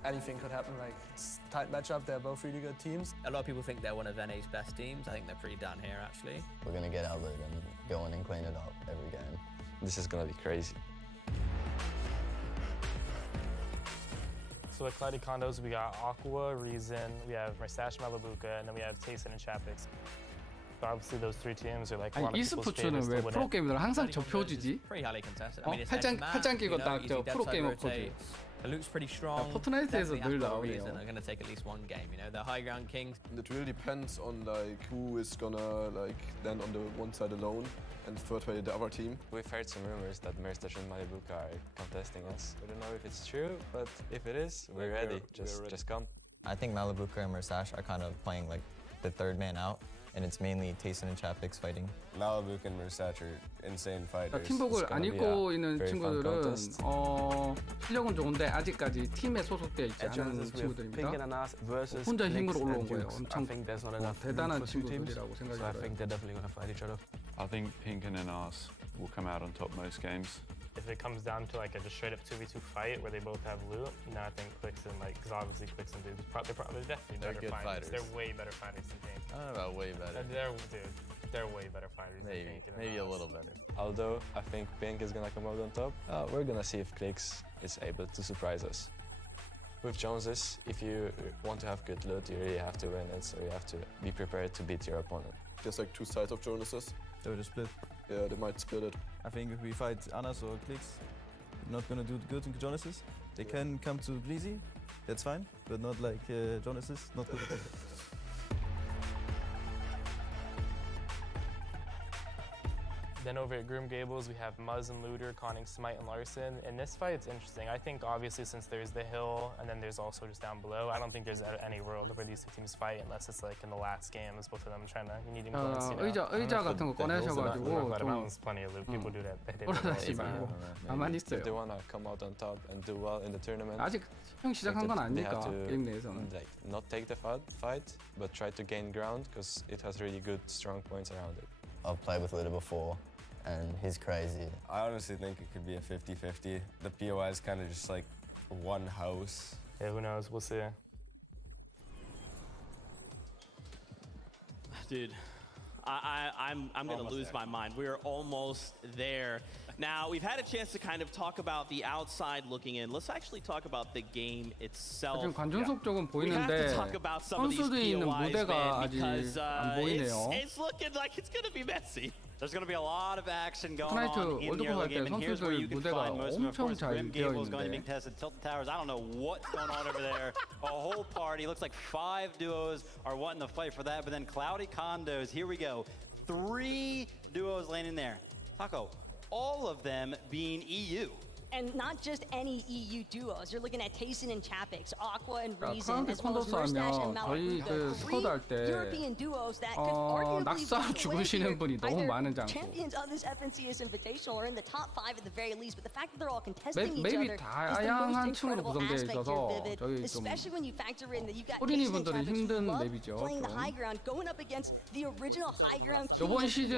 Anything could happen, like it's a tight matchup, they're both really good teams. A lot of people think they're one of NA's best teams. I think they're pretty down here, actually. We're gonna get out of it and go in and clean it up every game. This is gonna be crazy. So at Cloudy Condos, we got Aqua, Reason, we have Mustache Malabuka, and then we have Tayson and Chapix. So obviously those three teams are like a lot 아니 of people's e스포츠는 favorites 왜 to win 프로 it. 게임들은 항상 저 표지지? Pretty highly contested. 어? 팔짱 끼고 딱 저 프로 게이머 포즈. It looks pretty strong. 포트나이트에서 늘 Definitely Aqua 나오네요. Reason are going to take at least one game. You know, they're high ground kings. It really depends on like who is gonna like land on the one side alone and third way the other team. We've heard some rumors that Mustache and Malabuka are contesting us. I don't know if it's true, but if it is, we're ready. Just come. I think Malabuka and Mursash are kind of playing like the third man out, and it's mainly Tayson and Chapix fighting. Malabuka and Mursache are insane fighters. 팀복을 안 입고 있는 친구들은 실력은 좋은데 아직까지 팀에 소속되어 있지 않은 친구들입니다. 혼자 힘으로 올라온 거예요. 엄청 대단한 친구들이라고 생각이 들어요. I think Pink and Nas will come out on top most games. If it comes down to like a just straight up 2v2 fight where they both have loot, then I think Quicks and like, because obviously Quicks and Dudes, they're definitely better good fighters. fighters. They're way better fighters than Pink. I don't know about way better. They're way better fighters than Pink. Maybe a little better. Although I think Pink is gonna come out on top, we're gonna see if Clicks is able to surprise us. With Joneses, if you want to have good loot, you really have to win it, so you have to be prepared to beat your opponent. There's like two sides of Joneses. So they split. Yeah, they might split it. I think if we fight Anas or Clicks, we're not gonna do good in Jonases. They can come to Greasy, that's fine, but not like Jonases, not good. Then over at Groom Gables, we have Muzz and Looter conning Smite and Larson. In this fight, it's interesting. I think obviously since there's the hill and then there's also just down below, I don't think there's any world where these two teams fight unless it's like in the last game as both of them trying to needing points. 의자 같은 거 꺼내셔가지고 좀 plenty of loot. People do that. 돌아다니지 말고 가만히 있어요. If they wanna come out on top and do well in the tournament, 아직 형 시작한 건 they 아니니까 have to 게임 내에서는. like not take the fight, but try to gain ground because it has really good strong points around it. I've played with Litter before, and he's crazy. I honestly think it could be a 50-50. The POI is kind of just like one house. Yeah, who knows? We'll see. Dude, I'm gonna lose my mind. We're almost there. Now, we've had a chance to kind of talk about the outside looking in. Let's actually talk about the game itself. 지금 관중석 쪽은 We have 보이는데 to talk about some of these 선수들이 있는 POIs, 무대가 man, 아직 because 안 보이네요. it's looking like it's gonna be messy. There's going to be a lot of action going 포트나이트 on in the 월드컵 early 할 때 game, and here's where 선수들 you can 무대가 find most of them. Of 엄청 course, 잘 Grim 되어 Gable is going to be 있는데 tested. Tilt the Towers, I don't know what's going on over there. A whole party. Looks like 5 duos are wanting to fight for that, but then Cloudy Condos, here we go. 3 duos landing there. Paco, all of them being EU. And not just any EU duos. You're looking at Tayson and Chapix, Aqua and Reason, 크라운드 as well as 콘도스 Mustache and 하면 저희 그 Malabuka. 스쿼드 할 3 때 European duos that could arguably 낙사로 be 죽으시는 분이 너무 많은 장소. champions of this FNCS Invitational or in the top 5 at the very least. But the fact that they're all contesting each 맵이 other is the 다양한 most 층으로 incredible 구성되어 aspect 있어서 here, Vivid. 저희 좀 Especially when you factor in that you've got 소린이 Tayson and 분들이 Chapix 힘든 who love 맵이죠. playing the 좀. high ground, going up against the original 진짜로 high 방금 ground. 낙사 이번 중이었어. 시즌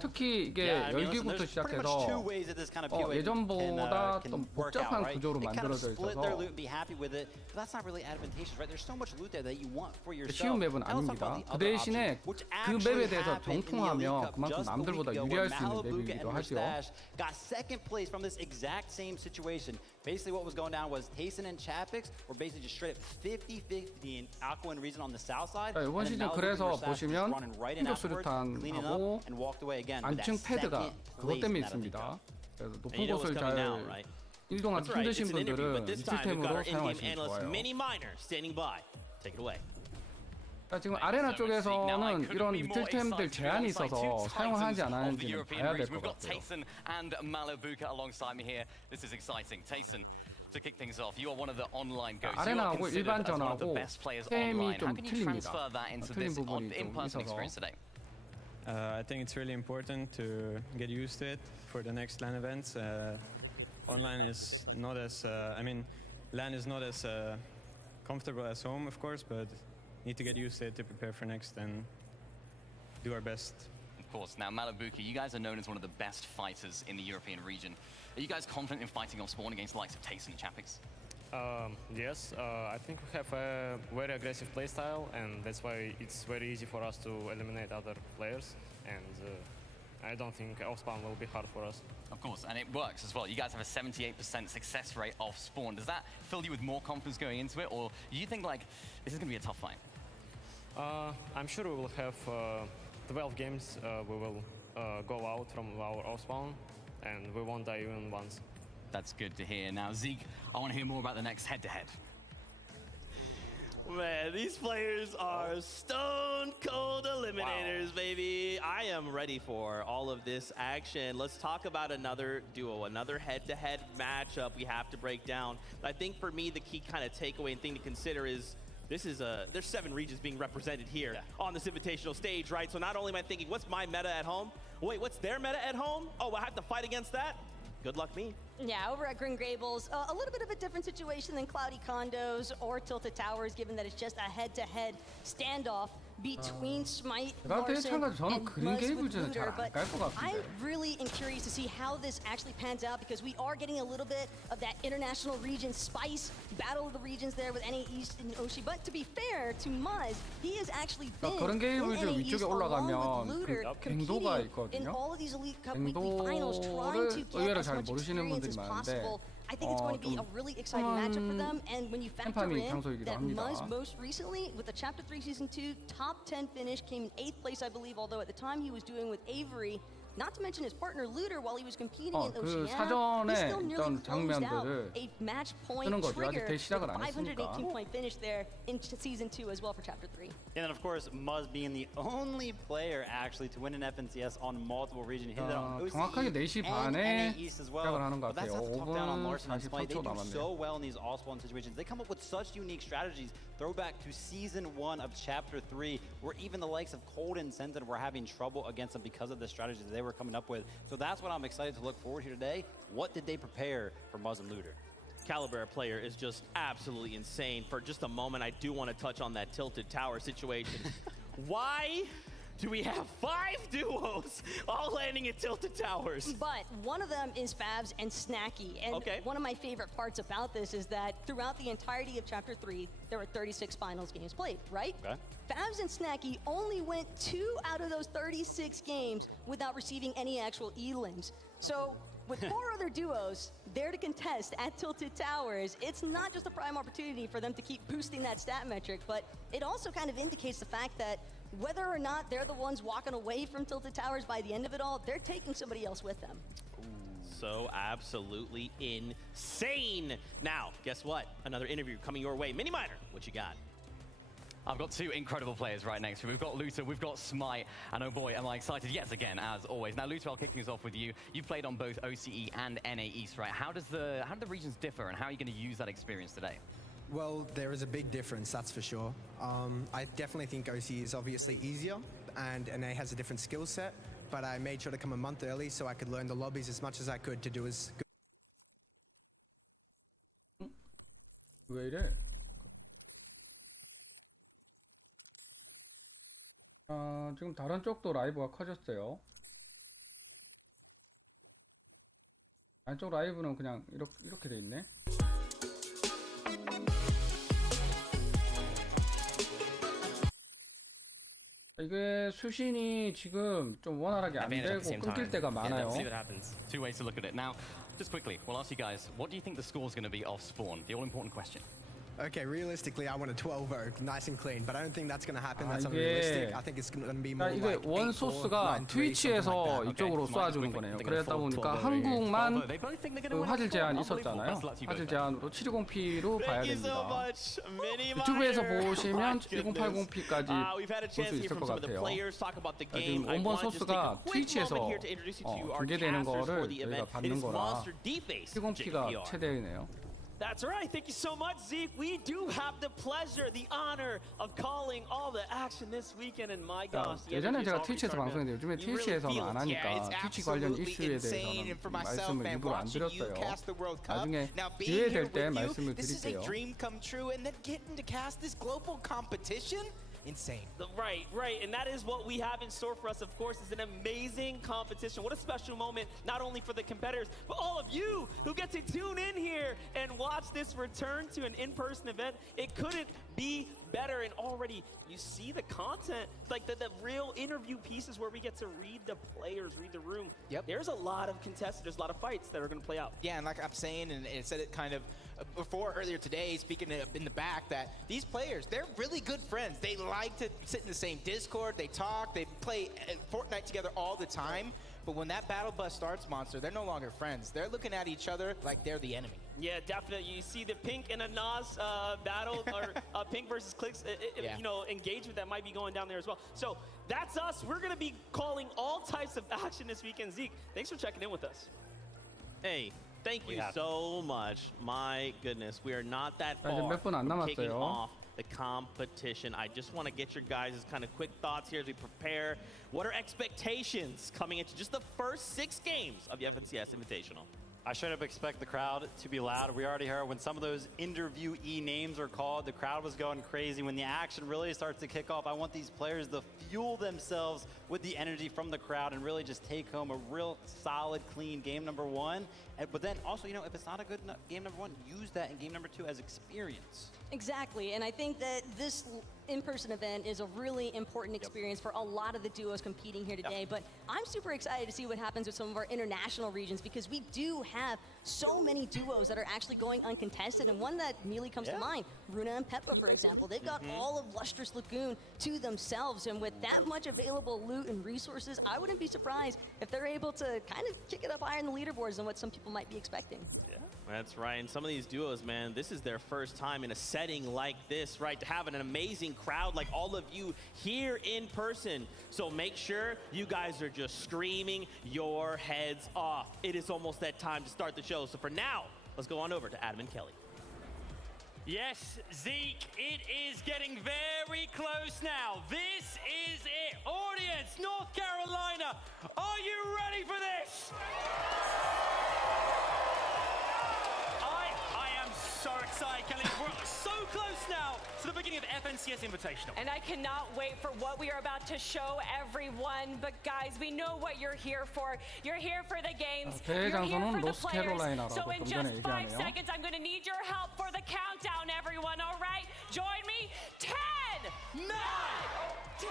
특히 이게 Yeah, I mean, listen, 열기부터 there's pretty much 시작해서 2 ways that this kind of POA 예전보다 can 좀 work out, 복잡한 right? 구조로 They kind of 만들어져 split their 있어서 loot and be happy with it, but that's not really advantageous, right? There's so much loot there that you want for yourself. 쉬운 맵은 Now let's talk about 아닙니다. the 그 other 대신에 options, which 그 actually 맵에 대해서 happened in the Elite 정통하면 Cup 그만큼 just a 남들보다 week ago, 유리할 where 수 있는 Malabuka 맵이기도 and 하죠. Mustache got second place from this exact same situation. Basically what was going down was Tayson and Chapix were basically just straight up 50-50 in Aqua and Reason on the south side. 자, 이번 and 시즌 then Malabuka and 그래서 Mustache just 보시면 running right in 공격 afterwards, cleaning 수류탄하고 up and walked away again. But 안층 that 패드가 second 그것 place 때문에 in that Elite 있습니다. Cup. 그래서 높은 And you know 곳을 what's coming 잘 now, right? 이동하기 That's right, it's 힘드신 an interview, 분들은 but this 이 time we've got 시스템으로 our in-game 사용하시면 analyst, 좋아요. Mini Miner, standing by. Take it away. 지금 아레나 쪽에서는 이런 위틀템들 제한이 있어서 사용을 하지 않았는지는 봐야 될 것 같아요. Tayson and Malabuka alongside me here. This is exciting. Tayson, to kick things off, you are one of the online goats. 아레나하고 일반 one of the 전하고 best players 게임이 online. How 좀 can you 틀립니다. transfer that into 틀린 this 부분이 좀 in-person 있어서. experience today? I think it's really important to get used to it for the next LAN events. 자제를 Online 딱 is 500까지 not as, I mean, LAN is not as comfortable as home, of course, but need to get used to it to prepare for next and do our best. Of course. Now, Malabuka, you guys are known as one of the best fighters in the European region. Are you guys confident in fighting off spawn against the likes of Tayson and Chapix? Yes, I think we have a very aggressive playstyle, and that's why it's very easy for us to eliminate other players. And I don't think off-spawn will be hard for us. Of course, and it works as well. You guys have a 78% success rate off spawn. Does that fill you with more confidence going into it, or do you think like this is going to be a tough fight? I'm sure we will have 12 games. We will go out from our off-spawn, and we won't die even once. That's good to hear. Now, Zeke, I want to hear more about the next head-to-head. Man, these players are stone cold eliminators, baby. I am ready for all of this action. Let's talk about another duo, another head-to-head matchup we have to break down. I think for me, the key kind of takeaway and thing to consider is there's 7 regions being represented here on this invitational stage, right? So not only am I thinking, what's my meta at home? Wait, what's their meta at home? Oh, I have to fight against that? Good luck me. Yeah, over at Green Gables, a little bit of a different situation than Cloudy Condos or Tilted Towers, given that it's just a head-to-head standoff between Smite, Larson, and Muzz with Looter. But I really am curious to see how this actually pans out, because we are getting a little bit of that international region spice, battle of the regions there with NA East and Oshi. But to be fair to Muzz, he has actually been in NA East along with Looter, competing in all of these Elite Cup weekly finals, trying to get as much experience as possible. I think it's going to be a really exciting matchup for them. And when you factor in that Muzz most recently, with the Chapter 3 Season 2 top 10 finish, came in 8th place, I believe, although at the time he was doing with Avery, not to mention his partner Looter, while he was competing in Oceania, he still nearly closed out a match point trigger with a 518-point finish there in Season 2 as well for Chapter 3. And then, of course, Muzz being the only player actually to win an FNCS on multiple regions. He did it on 정확하게 4시 and 반에 NA East as well. 시작을 하는 것 But that's 같아요. not to talk down on Larson and Smite. They 48초 do 남았네요. so well in these all-spawn situations. They come up with such unique strategies. Throwback to Season 1 of Chapter 3, where even the likes of Cold and Sentin were having trouble against them because of the strategies they were coming up with. So that's what I'm excited to look forward to today. What did they prepare for Muzz and Looter? Caliber player is just absolutely insane. For just a moment, I do want to touch on that tilted tower situation. Why do we have 5 duos all landing at tilted towers? But one of them is Fabs and Snacky. And one of my favorite parts about this is that throughout the entirety of Chapter 3, there were 36 finals games played, right? Okay. Fabs and Snacky only went 2 out of those 36 games without receiving any actual E-lings. So with 4 other duos there to contest at Tilted Towers, it's not just a prime opportunity for them to keep boosting that stat metric, but it also kind of indicates the fact that whether or not they're the ones walking away from Tilted Towers by the end of it all, they're taking somebody else with them. So absolutely insane. Now, guess what? Another interview coming your way. Mini Miner, what you got? I've got 2 incredible players right next to me. We've got Looter, we've got Smite, and oh boy, am I excited yet again, as always. Now, Looter, I'll kick things off with you. You've played on both OCE and NA East, right? How do the regions differ, and how are you going to use that experience today? Well, there is a big difference, that's for sure. I definitely think OC is obviously easier, and NA has a different skill set, but I made sure to come a month early so I could learn the lobbies as much as I could to do as good. 왜 이래? 지금 다른 쪽도 라이브가 커졌어요. 안쪽 라이브는 그냥 이렇게 돼 있네. 이게 수신이 지금 좀 원활하게 안 되고 끊길 때가 많아요. See what happens. 2 ways to look at it. Now, just quickly, we'll ask you guys, what do you think the score is going to be off spawn? The all-important question. Okay, realistically, I want a 12-0, nice and clean, but I don't think that's going to happen. 아, That's unrealistic. I think it's going to be more 이게 like 원 8-4, 소스가 9-3, 트위치에서 something like that. 이쪽으로 쏴주는 거네요. 그러다 보니까 한국만 그 화질 제한이 있었잖아요. 화질 제한으로 720p로 봐야 됩니다. 유튜브에서 보시면 1080p까지 볼 수 있을 것 같아요. 지금 원본 소스가 트위치에서 공개되는 거를 저희가 받는 거라 1080p가 최대이네요. That's right. Thank you so much, Zeke. We do have the pleasure, the honor of calling all the action this weekend. And my gosh, 예전에 제가 트위치에서 방송했는데 요즘에 트위치에서는 안 하니까 트위치 관련 이슈에 대해서는 말씀을 일부러 안 드렸어요. 나중에 기회 될 때 말씀을 드릴게요. Insane. Right. And that is what we have in store for us, of course, is an amazing competition. What a special moment, not only for the competitors, but all of you who get to tune in here and watch this return to an in-person event. It couldn't be better, and already you see the content, like the real interview pieces where we get to read the players, read the room. Yep. There's a lot of contestants, there's a lot of fights that are going to play out. Yeah, and like I'm saying, and it said it kind of before earlier today, speaking in the back, that these players, they're really good friends. They like to sit in the same Discord, they talk, they play Fortnite together all the time. But when that battle bus starts, Monster, they're no longer friends. They're looking at each other like they're the enemy. Yeah, definitely. You see the Pink and a Nas battle, or Pink versus Clicks, you know, engagement that might be going down there as well. So that's us. We're going to be calling all types of action this weekend. Zeke, thanks for checking in with us. Hey, thank you so much. My goodness, we are not that far 몇 분 안 from kicking 남았어요. off the competition. I just want to get your guys' kind of quick thoughts here as we prepare. What are expectations coming into just the first 6 games of the FNCS Invitational? I straight up expect the crowd to be loud. We already heard when some of those interviewee names are called, the crowd was going crazy. When the action really starts to kick off, I want these players to fuel themselves with the energy from the crowd and really just take home a real solid, clean game number 1. But then also, you know, if it's not a good game number 1, use that in game number 2 as experience. Exactly, and I think that this in-person event is a really important experience for a lot of the duos competing here today. But I'm super excited to see what happens with some of our international regions, because we do have so many duos that are actually going uncontested. And one that immediately comes to mind, Runa and Peppa, for example. They've got all of Lustrous Lagoon to themselves, and with that much available loot and resources, I wouldn't be surprised if they're able to kind of kick it up higher in the leaderboards than what some people might be expecting. That's right, and some of these duos, man, this is their first time in a setting like this, right? To have an amazing crowd like all of you here in person. So make sure you guys are just screaming your heads off. It is almost that time to start the show. So for now, let's go on over to Adam and Kelly. Yes, Zeke, it is getting very close now. This is it. Audience, North Carolina, are you ready for this? I am so excited, Kelly. We're so close now to the beginning of FNCS Invitational. And I cannot wait for what we are about to show everyone. But guys, we know what you're here for. You're here for the games. You're here for the players. So in just 5 seconds, I'm going to need your help for the countdown, everyone. All right? Join me. 10, 9, 10.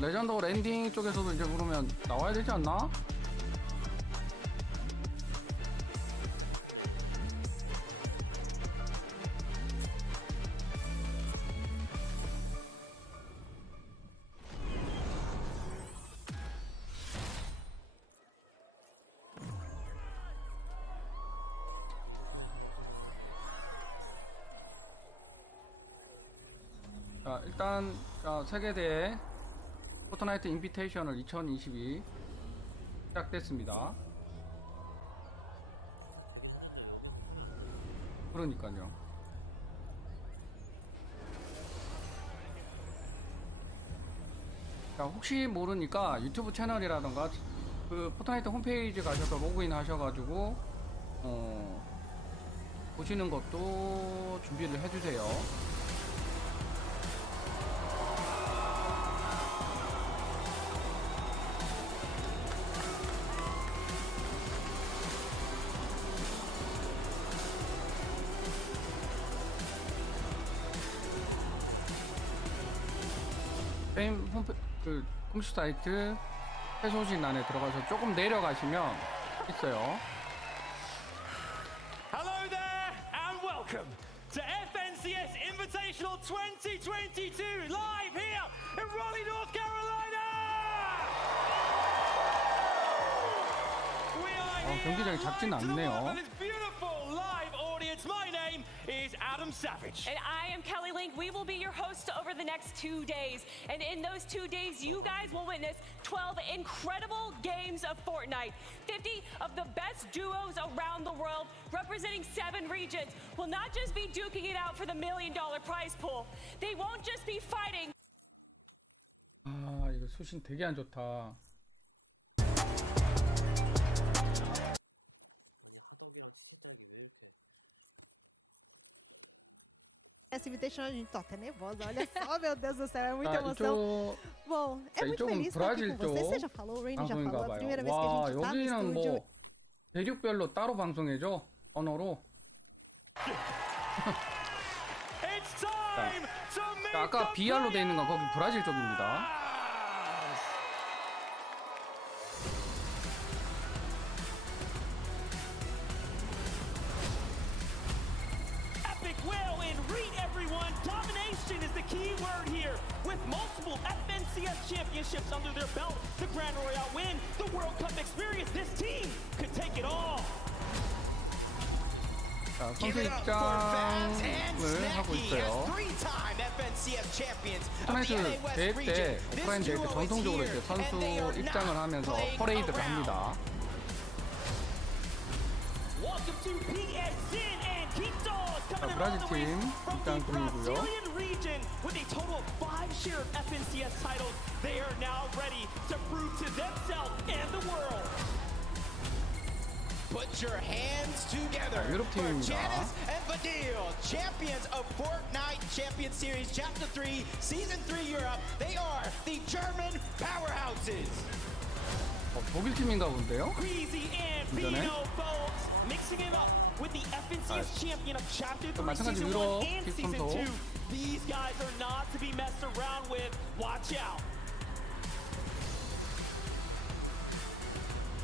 레전드 랜딩 쪽에서도 이제 부르면 나와야 되지 않나? 시작하신대 이제. 인기면 방송을 해줘. 자, 일단 세계대회 포트나이트 인비테이셔널 2022 시작됐습니다. 시작되긴 했는데 여기서 하면 안 되죠. 그러니까요. 자, 혹시 모르니까 유튜브 채널이라던가 그 포트나이트 홈페이지 가셔서 로그인 하셔가지고 보시는 것도 준비를 해주세요. 홈페이지 어디로 가지? 게임 그 컴퓨터 사이트 해소신란에 들어가서 조금 내려가시면 있어요. Hello there and welcome to FNCS Invitational 2022 live here in Raleigh, North Carolina. We are here 경기장이 작진 live to the 않네요. world of this beautiful live audience. My name is Adam Savage. And I am Kelly Link. We will be your hosts over the next 2 days. And in those 2 days, you guys will witness 12 incredible games of Fortnite. 50 of the best duos around the world, representing 7 regions, will not just be duking it out for the $1 million prize pool. They won't just be fighting. 아, 이거 수신 되게 안 좋다. 아니 하덕이랑 치치딸기 왜 이렇게 Essa Invitational a gente tá até nervosa, olha só, meu Deus do céu, é muita 아, emoção. Bom, é muito 이쪽은 feliz estar aqui 브라질 com você. 쪽 Você já falou, o Rainy já 방송인가 falou, é a 봐요. primeira vez que a 와, gente tá no 여기는 estúdio. 뭐 대륙별로 따로 방송해줘 언어로. It's time to meet 자, 아까 BR로 돼 있는 건 거기 브라질 쪽입니다. Epic will and read everyone. Domination is the key word here. With multiple FNCS championships under their belt, the Grand Royale win, the World Cup experience, this team could take it all. 이렇게 몰라 헛빛이 있었다. 자, 선수 입장을 하고 있어요. 포트나이트 대회 때 오프라인 대회 때 전통적으로 이렇게 선수 입장을 하면서 퍼레이드를 합니다. Welcome to PSN and Quintos coming in all 브라질 the way 팀 from 입장 the 중이고요. Brazilian region with a total of 5 shared FNCS titles. They are now ready to prove to themselves and the world. Put your hands together 유럽 for 팀입니다. Janice and Vadil, champions of Fortnite Champion Series Chapter 3, Season 3 Europe. They are the German powerhouses. 독일 팀인가 본데요? Queasy and 이전에 Pino Folks 와 mixing it 좋습니다. up with the FNCS champion of Chapter 3, 마찬가지 Season 유럽 1 and 팀 Season 선수. 2. These guys are not to be messed around with. Watch out. 한국 팀 없으니까 독일 팀이 농구를 해야지.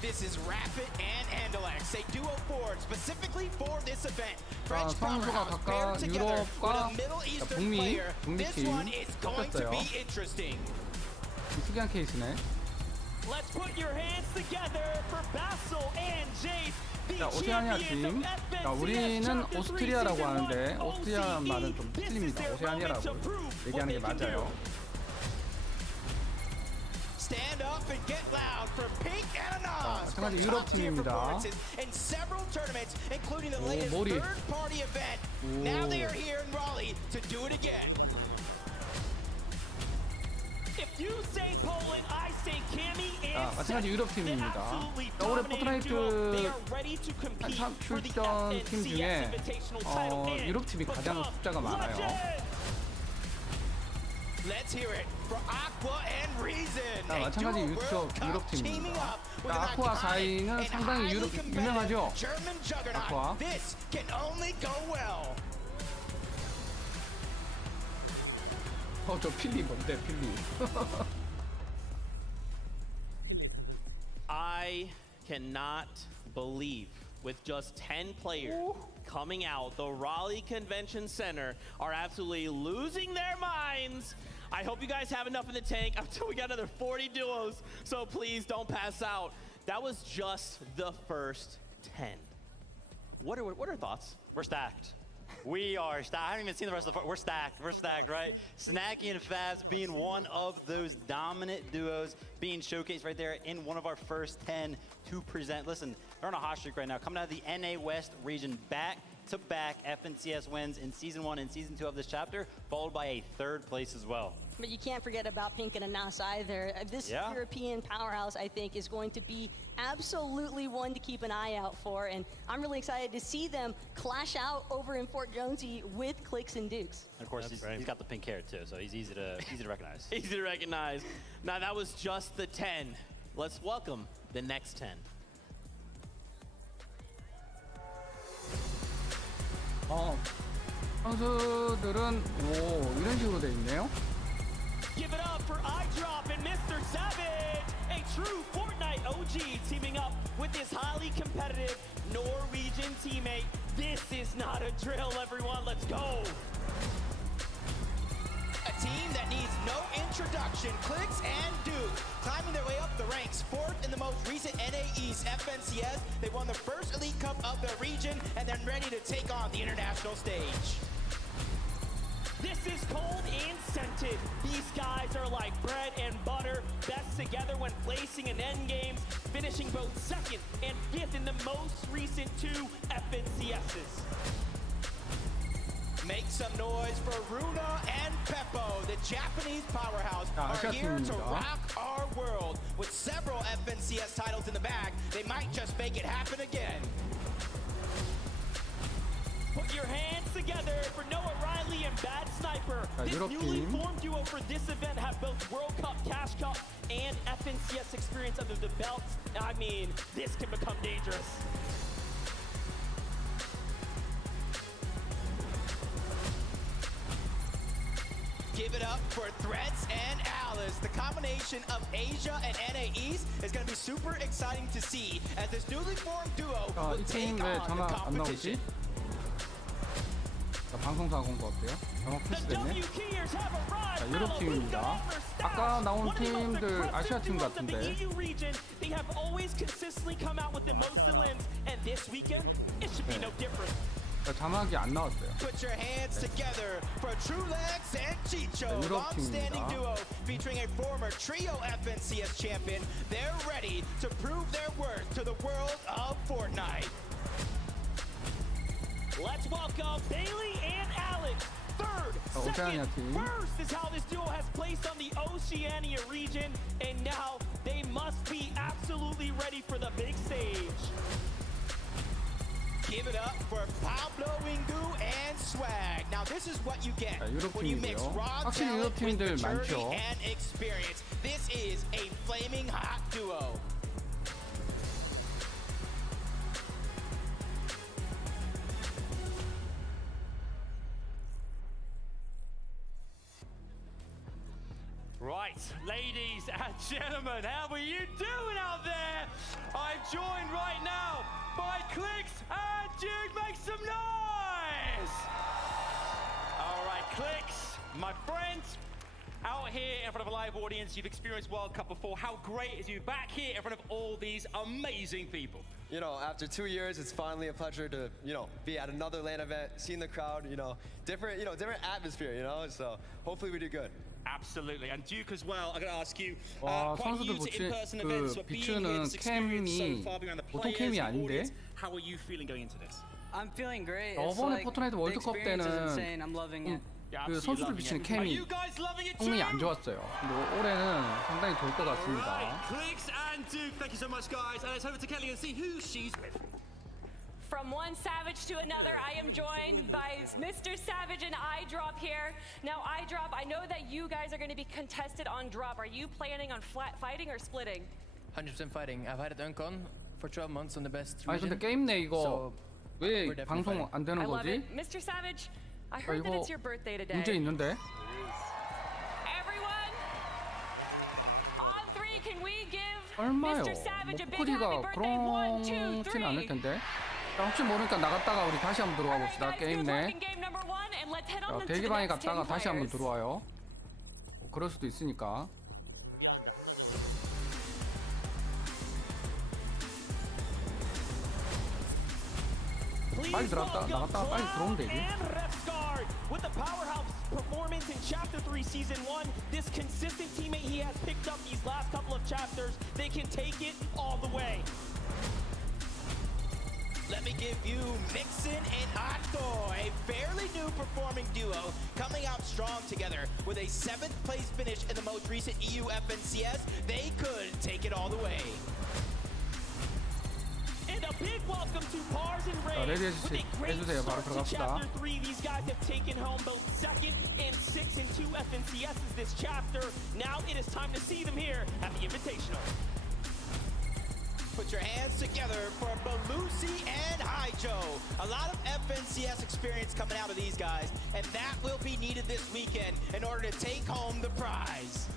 This is Rapid and Andalex, a duo forged specifically for this event. 자, French 선수가 powerhouse paired 각각 together with 유럽과 a Middle Eastern 북미 player. This 팀 one is going to 섞였어요. be interesting. 특이한 케이스네. Let's put your hands together for Basil and Jace. 자, 오세아니아 팀. 자, 우리는 오스트리아라고 하는데 오스트리아 말은 좀 틀립니다. 오세아니아라고 얘기하는 게 맞아요. Stand up and get loud for Pink and Anaz from 마찬가지 top 유럽 tier 팀입니다. performances in several tournaments, including the 오, latest 머리. third-party event. Now they are here in Raleigh to do it 저 again. 우리 반에 닮았다. If you say 우리 반에 머리 Poland, I say Cammy 자, and 마찬가지 유럽 팀입니다. 자, 올해 포트나이트 출전 팀 중에 유럽 팀이 가장 숫자가 많아요. Let's hear it for Aqua and Reason. 자, A 마찬가지 dual World Cup 유럽 teaming 팀입니다. up with 자, an 아쿠아 iconic 4위는 and 상당히 highly competitive 유명하죠. German juggernaut. 아쿠아. This can only go well. 독일 있다. 저 필리 뭔데, 필리. 필리 닮았지. I cannot believe with just 10 players coming out, the Raleigh Convention Center are absolutely losing their minds. I hope you guys have enough in the tank until we got another 40 duos, so please don't pass out. That was just the first 10. What are thoughts? We're stacked. We are stacked. I haven't even seen the rest of the. We're stacked. We're stacked, right? Snacky and Fabs being one of those dominant duos being showcased right there in one of our first 10 to present. Listen, they're on a hot streak right now, coming out of the NA West region, back-to-back FNCS wins in Season 1 and Season 2 of this chapter, followed by a 3rd place as well. But you can't forget about Pink and Anaz either. This European powerhouse, I think, is going to be absolutely one to keep an eye out for, and I'm really excited to see them clash out over in Fort Jonesy with Clicks and Dukes. Of course, he's got the pink hair too, so he's easy to recognize. Easy to recognize. Now that was just the 10. Let's welcome the next 10. 선수들은 오 이런 식으로 돼 있네요. Give it up for iDrop and Mr. Savage, a true Fortnite OG teaming up with this highly competitive Norwegian teammate. This is not a drill, everyone. Let's go. A team that needs no introduction, Clicks and Duke, climbing their way up the ranks, fourth in the most recent NA East FNCS. They won the first Elite Cup of the region and then ready to take on the international stage. This is cold and scented. These guys are like bread and butter, best together when placing in end games, finishing both second and fifth in the most recent 2 FNCSs. Make some noise for Runa and Peppo. The Japanese powerhouse are here to rock our world. With several FNCS titles in the bag, they might just make it happen again. Put your hands together for Noah Riley and Bad Sniper. This newly formed duo for this event have both World Cup, Cash Cup, and FNCS experience under the belts. I mean, this can become dangerous. Give it up for Threats and Alice. The combination of Asia and NA East is going to be super exciting to see as this newly formed duo will take on the competition. 자, 방송사고 온것 같아요. 영업 패스됐네. 자, 유럽 팀입니다. 아까 나온 팀들 아시아 팀 같은데. 아시아랑 북미 서부. 자, 자막이 안 나왔어요. Put your hands together for Trulex and Chicho, long-standing duo featuring a former trio FNCS champion. They're ready to prove their worth to the world of Fortnite. Let's welcome Bailey and Alex. Third, second, first is how this duo has placed on the Oceania region, and now they must be absolutely ready for the big stage. Give it up for Pablo Wingu and Swag. Now this is what you get when you mix raw talent with maturity and experience. This is a flaming hot duo. Right, ladies and gentlemen, how are you doing out there? I'm joined right now by Clicks and Duke. Make some noise! All right, Clicks, my friends, out here in front of a live audience, you've experienced World Cup before. How great is you back here in front of all these amazing people? You know, after 2 years, it's finally a pleasure to, be at another LAN event, seeing the crowd, different atmosphere, so hopefully we do good. Absolutely, and Duke as well. I'm going to ask you. 와, quite 선수들 new to in-person events, but being here, 비추는 this experience so 캠이 far being around the 보통 players, 캠이 the 아닌데. audience. How are you feeling going into this? I'm feeling great. 저번에 포트나이트 월드컵 때는 I'm loving it. 그 선수들 비치는 캠이 성능이 안 좋았어요. 근데 올해는 상당히 좋을 것 같습니다. Clicks and Duke, thank you so much, guys. And let's over to Kelly and see who she's with. From one Savage to another, I am joined by Mr. Savage and iDrop here. Now, iDrop, I know that you guys are going to be contested on drop. Are you planning on fighting or splitting? 100% fighting. I've had it uncon for 12 months on the best 아니 region. 근데 게임 내 이거 왜 방송 안 되는 I love 거지? it. Mr. Savage, I heard that it's your birthday today. 문제 있는데? Everyone, 여기 보니까 나갔다 들어와야 된다는 거. can we give 얼마요? Mr. Savage a big 목소리가 happy birthday? 1, 2, 3. 그렇지는 않을 텐데. 자, 혹시 모르니까 나갔다가 우리 다시 한번 들어와 봅시다. 게임 내. 자, 대기방에 갔다가 다시 한번 들어와요. 그럴 수도 있으니까. 아, 또 준비하는데 한낮에 걸리겠네. 빨리 나갔다가 빨리 들어오면 되지. With the powerhouse performance in Chapter 3 Season 1, this consistent teammate he has picked up these last couple of chapters, they can take it all the way. Let me give you Mixin and Otto, a fairly new performing duo coming out strong together with a 7th place finish in the most recent EU FNCS. They could take it all the way. And a big welcome to Pars and Ray. With a great start to Chapter 3, these guys have taken home both 2nd and 6th and 2 FNCSs this chapter. Now it is time to see them here at the Invitational. Put your hands together for Belusi and Haijo. A lot of FNCS experience coming out of these guys, and that will be needed this weekend in order to take home the prize.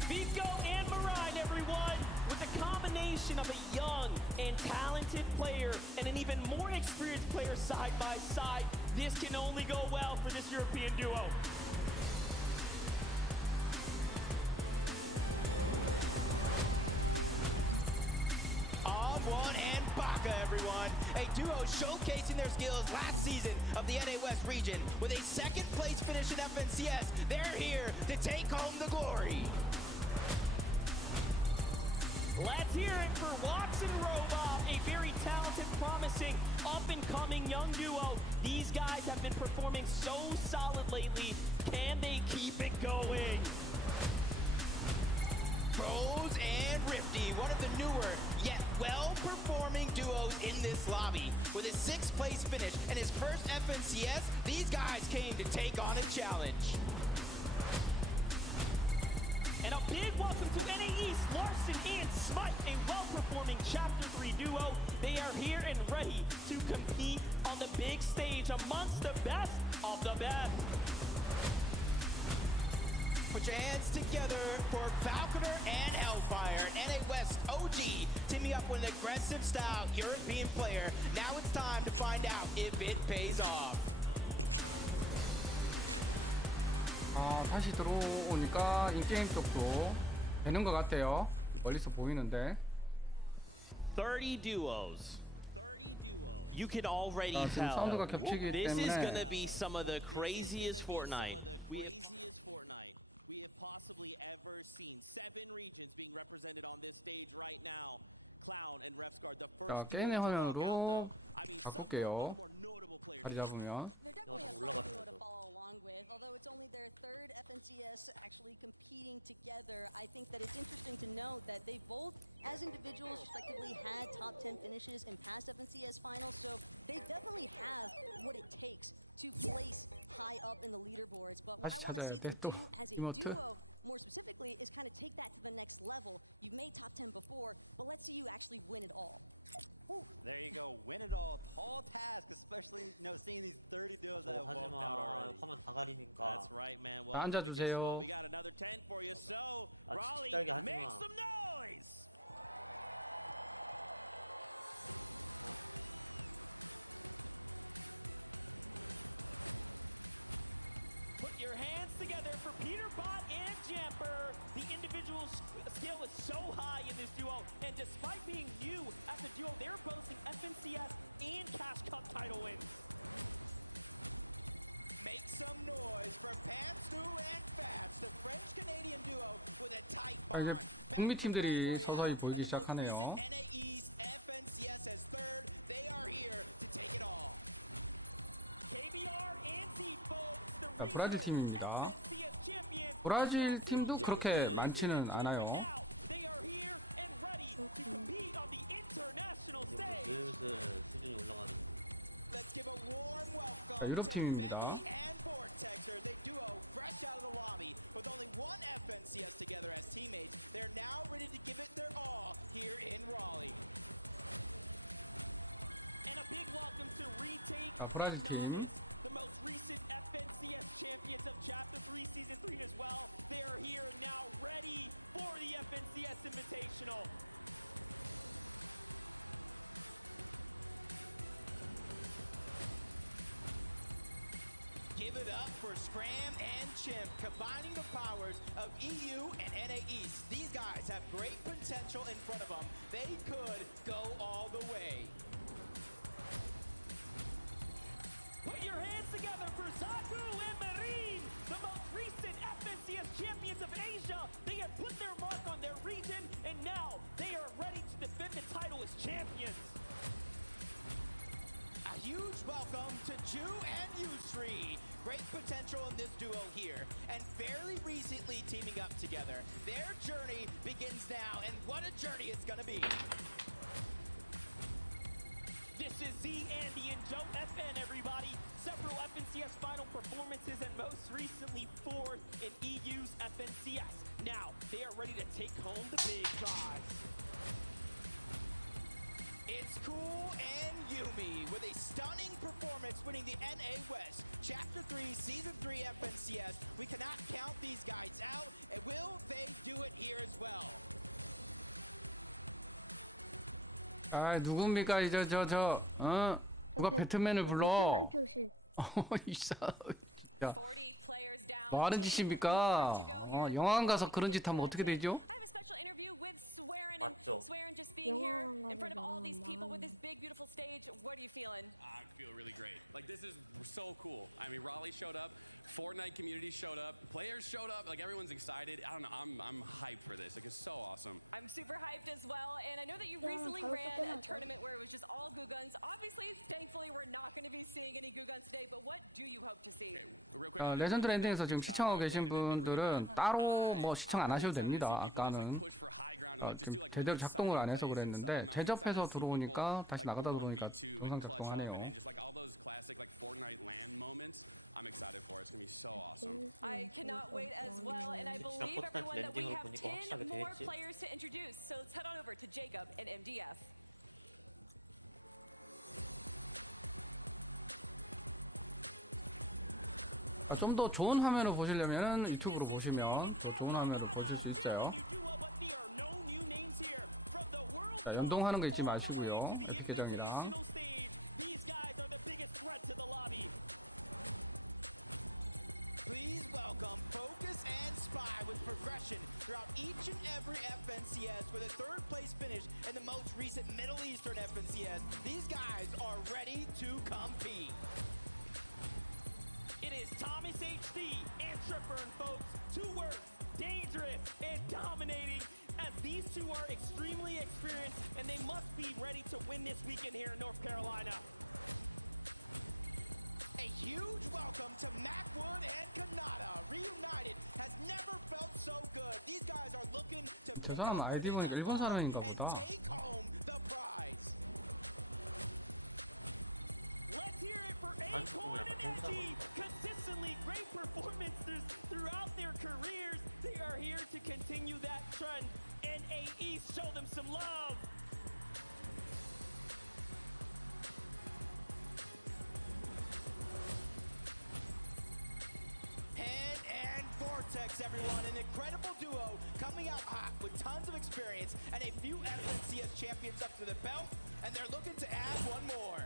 Vico and Marine, everyone, with the combination of a young and talented player and an even more experienced player side by side, this can only go well for this European duo. On1 and Baka, everyone. A duo showcasing their skills last season of the NA West region. With a second place finish in FNCS, they're here to take home the glory. Let's hear it for Watson Robot, a very talented, promising, up-and-coming young duo. These guys have been performing so solid lately. Can they keep it going? Bros and Rifty, one of the newer yet well-performing duos in this lobby. With his 6th place finish and his first FNCS, these guys came to take on a challenge. And a big welcome to NA East, Larson and Smite, a well-performing Chapter 3 duo. They are here and ready to compete on the big stage amongst the best of the best. Put your hands together for Falconer and Hellfire, NA West OG, teaming up with an aggressive style European player. Now it's time to find out if it pays off. 다시 들어오니까 인게임 쪽도 되는 것 같아요. 멀리서 보이는데. 30 duos. 30 duos. You can already 지금 tell. 사운드가 겹치기 This is 때문에 gonna be some of the craziest Fortnite we have possibly ever seen. 7 regions being represented on this stage right now. Clown and Refsguard, the first 게임의 duo to log out, 화면으로 though. I mean, some 바꿀게요. of the more notable players. 자리 잡으면. They're definitely a fun duo to follow along with. Although it's only their 3rd FNCS actually competing together, I think that it's interesting to note that they both, as individuals, respectively, had top 10 finishes in past FNCS finals. So they definitely have what it takes to place high up in the leaderboards. But what I want to see them do as a duo, more specifically, is kind of take that to the next level. You've made top 10 before, but let's see you actually win it all. There you go, win it all. Tall task, especially seeing these 30 duos that have walked out already. 화면 다 가리니까. That's right, man. Well, 앉아주세요. guess what? We got another 10 for you. So, Raleigh, make some noise. Put your hands together for Peter Bot and Jamper. The individual skill is so high in this duo, and despite being new as a duo, they're boasting FNCS and Cash Cup title wins. Make some noise for Pantsu and Fats, the French-Canadian duo with a tight 이제 bond. 북미 팀들이 서서히 보이기 시작하네요. NA East, FNCS as 3rd. They are here to take it all. KBR and Z-Folks, the 자, 브라질 팀입니다. FNCS champions. 브라질 팀도 그렇게 많지는 않아요. Now they are here and ready to compete on the international stage. 슬슬 수준이 올라가는. Let's give a warm welcome 자, 유럽 to 팀입니다. Bendy and Vortexers, a duo fresh out of the lobby with only one FNCS together as teammates. They're now ready to give it their all here in Raleigh. And a big welcome to Retake 자, 브라질 and 팀. Novice, the most recent FNCS champions of Chapter 3 Season 3 as well. They are here and now ready for the FNCS Invitational. Give it up for Scram and Chimp, combining the powers of EU and NA East. These guys have great potential in front of them. They could go all the way. Put your hands together for Zaku and Marine, the most recent FNCS champions of Asia. They have put their mark on their region, and now they are ready to defend the title as champions. A huge welcome to Ju and Yusri. Great potential in this duo here, and fairly recently teaming up together. Their journey begins now, and what a journey it's gonna be. This is Z, Andy, and Joe FN, everybody. Several FNCS final performances performances and most recently 4th in EU's FNCS. Now, they are ready to take home the big prize. It's Cool and Yumi with a stunning performance winning the NA West Chapter 3 Season 3 FNCS. We cannot count these guys out, and will they do it here as well? 아 누굽니까 이제 누가 배트맨을 불러? 이사. 야, 뭐 하는 짓입니까? 영화관 가서 그런 짓 하면 어떻게 되죠? 맞죠. Swearin just being here in front of all these people with this big beautiful stage. What are you feeling? I feel really great. Like this is so cool. I mean, Raleigh showed up, Fortnite community showed up, players showed up. Like everyone's excited. I don't know. I'm hyped for this. Like it's so awesome. I'm super hyped as well, and I know that you recently ran a tournament where it was just all Goo Guns. Obviously, thankfully, we're not going to be seeing any Goo Guns today. But what do you hope to see? 레전드 랜딩에서 지금 시청하고 계신 분들은 따로 뭐 시청 안 하셔도 됩니다. 아까는 지금 제대로 작동을 안 해서 그랬는데 제접해서 들어오니까 다시 나가다 들어오니까 영상 작동하네요. I'm excited for it. It's gonna be so awesome. I cannot wait as well, and I believe everyone that we have 10 more players to introduce. So let's head on over to Jacob and MDF. 좀 더 좋은 화면을 보시려면 유튜브로 보시면 더 좋은 화면을 보실 수 있어요. 자, 연동하는 거 잊지 마시고요. 계정이랑. Please welcome Focus and Spy with progression throughout each and every FNCS with a third place finish in the most recent Middle Eastern FNCS. These guys are ready to compete. It is Thomas HD and Tripper and folks. 2 words, dangerous and dominating, as these two are extremely experienced and they must be ready to win this weekend here in North Carolina. A huge welcome to Macwood and Kanata. Reunited has never felt so good. These guys are looking to pick up where they left off and take home the prize. Let's hear it for Acorn and Edgy. Consistently great performances throughout their careers. They are here to continue that trend. NA East, show them some love. Head and Vortex, everyone. An incredible duo coming out hot with tons of experience and a few FNCS champions up to the belt, and they're looking to add one more.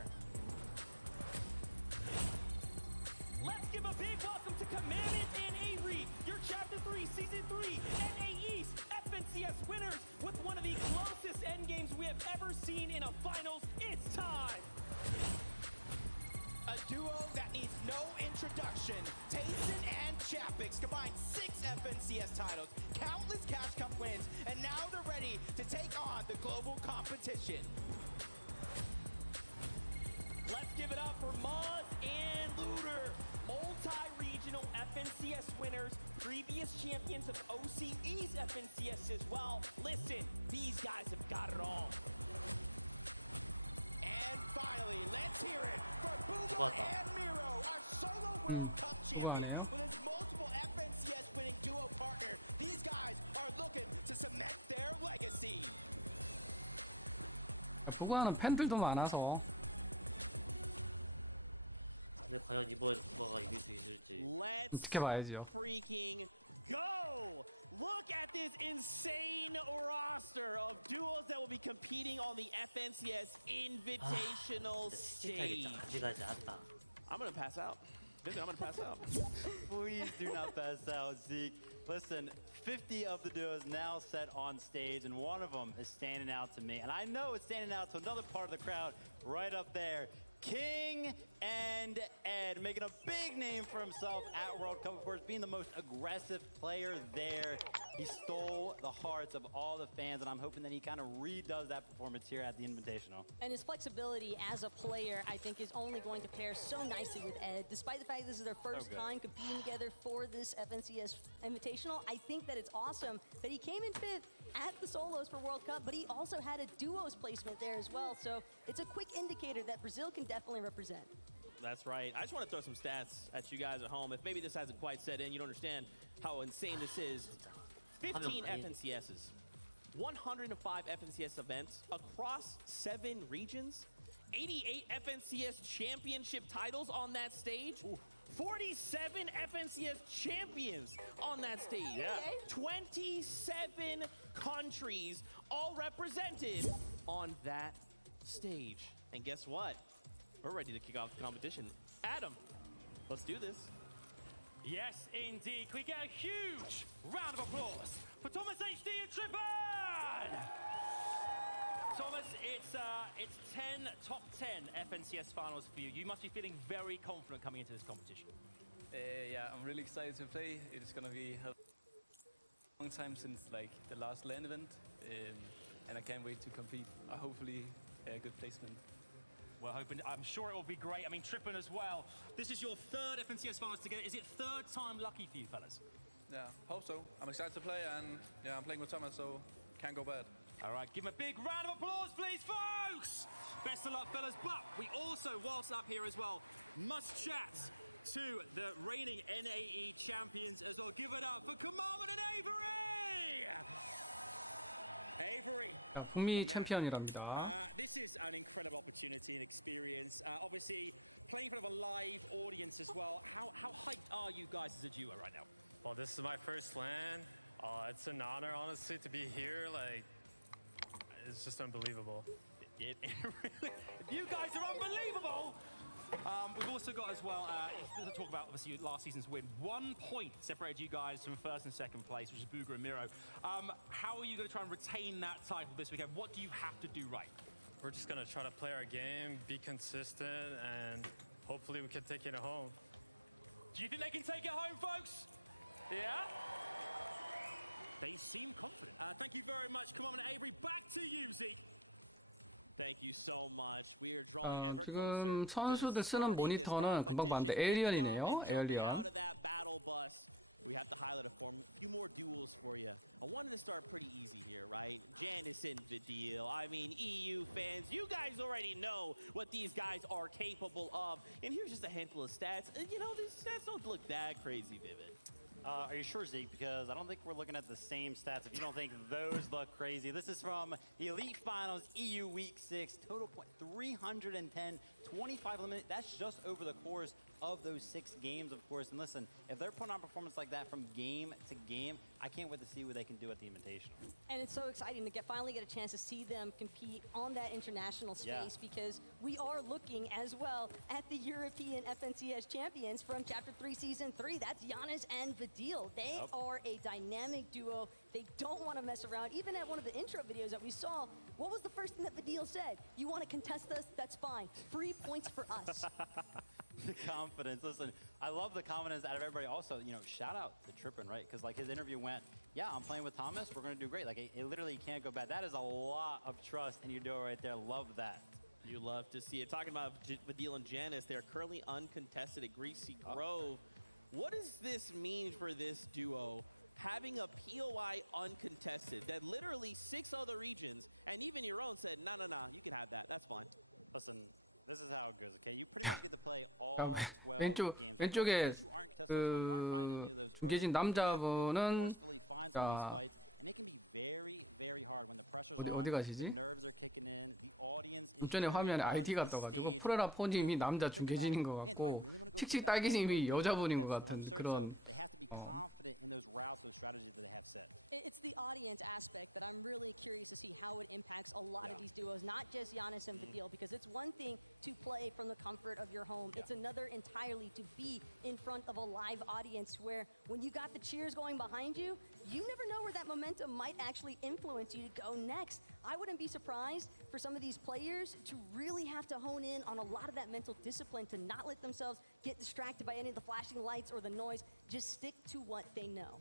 Let's give a big welcome to Commandant and Avery, your Chapter 3, Season 3, NA East FNCS winners with one of the closest endgames we have ever seen in a finals. It's time! A duo that needs no introduction. Tayson and Chapix combined 6 FNCS titles, countless Cash Cup wins, and now they're ready to take on the global competition. Let's give it up for Muzz and Looter, multi-regional FNCS winners, previous champions of OCE's FNCS as well. Listen, these guys have got it all. And finally, let's hear it for Booba and Miro, our solo World Cup champion with his multiple FNCS winning duo partner. These guys are looking to cement their legacy. 보고하는 팬들도 많아서. 근데 과연 이번 누가가 이길 수 있을지. 지켜봐야죠. Freaking go! Look at this insane roster of duos that will be competing on the FNCS Invitational stage. I'm gonna pass out. Vincent, I'm gonna pass out. Please do not pass out, Zeke. Listen, 50 of the duos now set on stage, and one of them is standing out to me. And I know it's standing out to another part of the crowd right up there. King and Ed making a big name for himself at World Cup, of course, being the most aggressive player there. He stole the hearts of all the fans, and I'm hoping that he kind of redoes that performance here at the Invitational. And his flexibility as a player, I think, is only going to pair so nicely with Ed. Despite the fact this is their first time competing together for this FNCS Invitational, I think that it's awesome that he came in 5th at the solos for World Cup, but he also had a duos placement there as well. So it's a quick indicator that Brazil can definitely represent. That's right. I just want to throw some stats at you guys at home. If maybe this hasn't quite set in, you don't understand how insane this is. 15 FNCSs, 105 FNCS events across 7 regions, 88 FNCS championship titles on that stage, 47 FNCS champions on that stage, 27 countries all represented on that stage. And guess what? We're ready to kick off the competition. Adam, let's do this. Yes, indeed. Can we get a huge round of applause for Thomas HD and Trippin? Thomas, it's 10 top 10 FNCS finals for you. You must be feeling very confident coming into this competition. Yeah, I'm really excited to play. It's gonna be a long time since like the last LAN event, and I can't wait to compete. Hopefully, a good placement. Well, I'm sure it will be great. I mean, Trippin as well. This is your 3rd FNCS finals together. Is it 3rd time lucky for you, fellas? Yeah, hope so. I'm excited to play, and yeah, I'm playing with Thomas, so can't go bad. All right, give him a big round of applause, please, folks! Best of luck, fellas. But we also, whilst up here as well, must chat to the reigning NAE champions as well. Give it up for Commandment and Avery! Avery. 북미 챔피언이랍니다. This is an incredible opportunity and experience. Obviously, playing in front of a live audience as well. How hyped are you guys as a duo right now? Well, this is my first LAN. It's an honor, honestly, to be here. Like, it's just unbelievable. It really, you guys are unbelievable! We've also got as well, to talk about obviously last season's win. 1 point separated you guys from 1st and 2nd place, which is Booga and Miro. How are you going to try and retain that title this weekend? What do you have to do right? We're just going to try to play our game, be consistent, and hopefully we can take it home. Do you think they can take it home, folks? Yeah? They seem confident. Thank you very much. Come on, Avery, back to you, Zeke. Thank you so much. We are drawing ever 지금 closer 선수들 to 쓰는 starting this 모니터는 금방 봤는데 competition. Kicking 에일리언이네요. off and jumping 에일리언. out of that battle bus. We have to highlight a few more duels for you. I wanted to start pretty easy here, right? Janice and Vidil. I mean, EU fans, you guys already know what these guys are capable of. And here's just a handful of stats. You know, these stats don't look that crazy vivid. Are you sure, Zeke? Because I don't think we're looking at the same stats if you don't think those look crazy. This is from the Elite Finals EU Week 6. Total point 310, 25 eliminated. That's just over the course of those 6 games, of course. And listen, if they're putting on performance like that from game to game, I can't wait to see what they can do at the Invitational. And it's so exciting to finally get a chance to see them compete on that international space because we are looking as well at the European FNCS champions from Chapter 3 Season 3. That's Giannis and Vidil. They are a dynamic duo. They don't want to mess around. Even at one of the intro videos that we saw, what was the first thing that Vidil said? You want to contest us? That's fine. 3 points for us. The confidence. Listen, I love the confidence out of everybody. Also, you know, shout out to Trippin, right? Because like his interview went, yeah, I'm playing with Thomas. We're going to do great. Like it literally can't go bad. That is a lot of trust in your duo right there. Love that. You love to see it. Talking about Vidil and Janice, they're currently uncontested at Greasy Grove. What does this mean for this duo? Having a POI uncontested that literally 6 other regions and even your own said, no, you can have that. That's fine. Listen, this is how it goes, okay? You pretty much get to play all 12 games. 왼쪽에 Because you aren't contested, you aren't finding any of those 중계진 early games. You have to go 남자분은 forcefully find some of these fights, and it can be very, very hard when the pressure's on, 어디 가시지? the nerves are kicking in, the audience is 전에 화면에 cheering on 아이디가 the 떠가지고 stage. 프레라 포님이 남자 중계진인 것 같고 칙칙 딸기님이 여자분인 것 같은 그런. They have to be confident in those routes, those strategies that they have set. It's the audience aspect that I'm really curious to see how it impacts a lot of these duos, not just Giannis and Vidil, because it's one thing to play from the comfort of your home. It's another entirely to be in front of a live audience where when you got the cheers going behind you, you never know where that momentum might actually influence you to go next. I wouldn't be surprised for some of these players to really have to hone in on a lot of that mental discipline to not let themselves get distracted by any of the flashing lights or the noise. Just stick to what they know.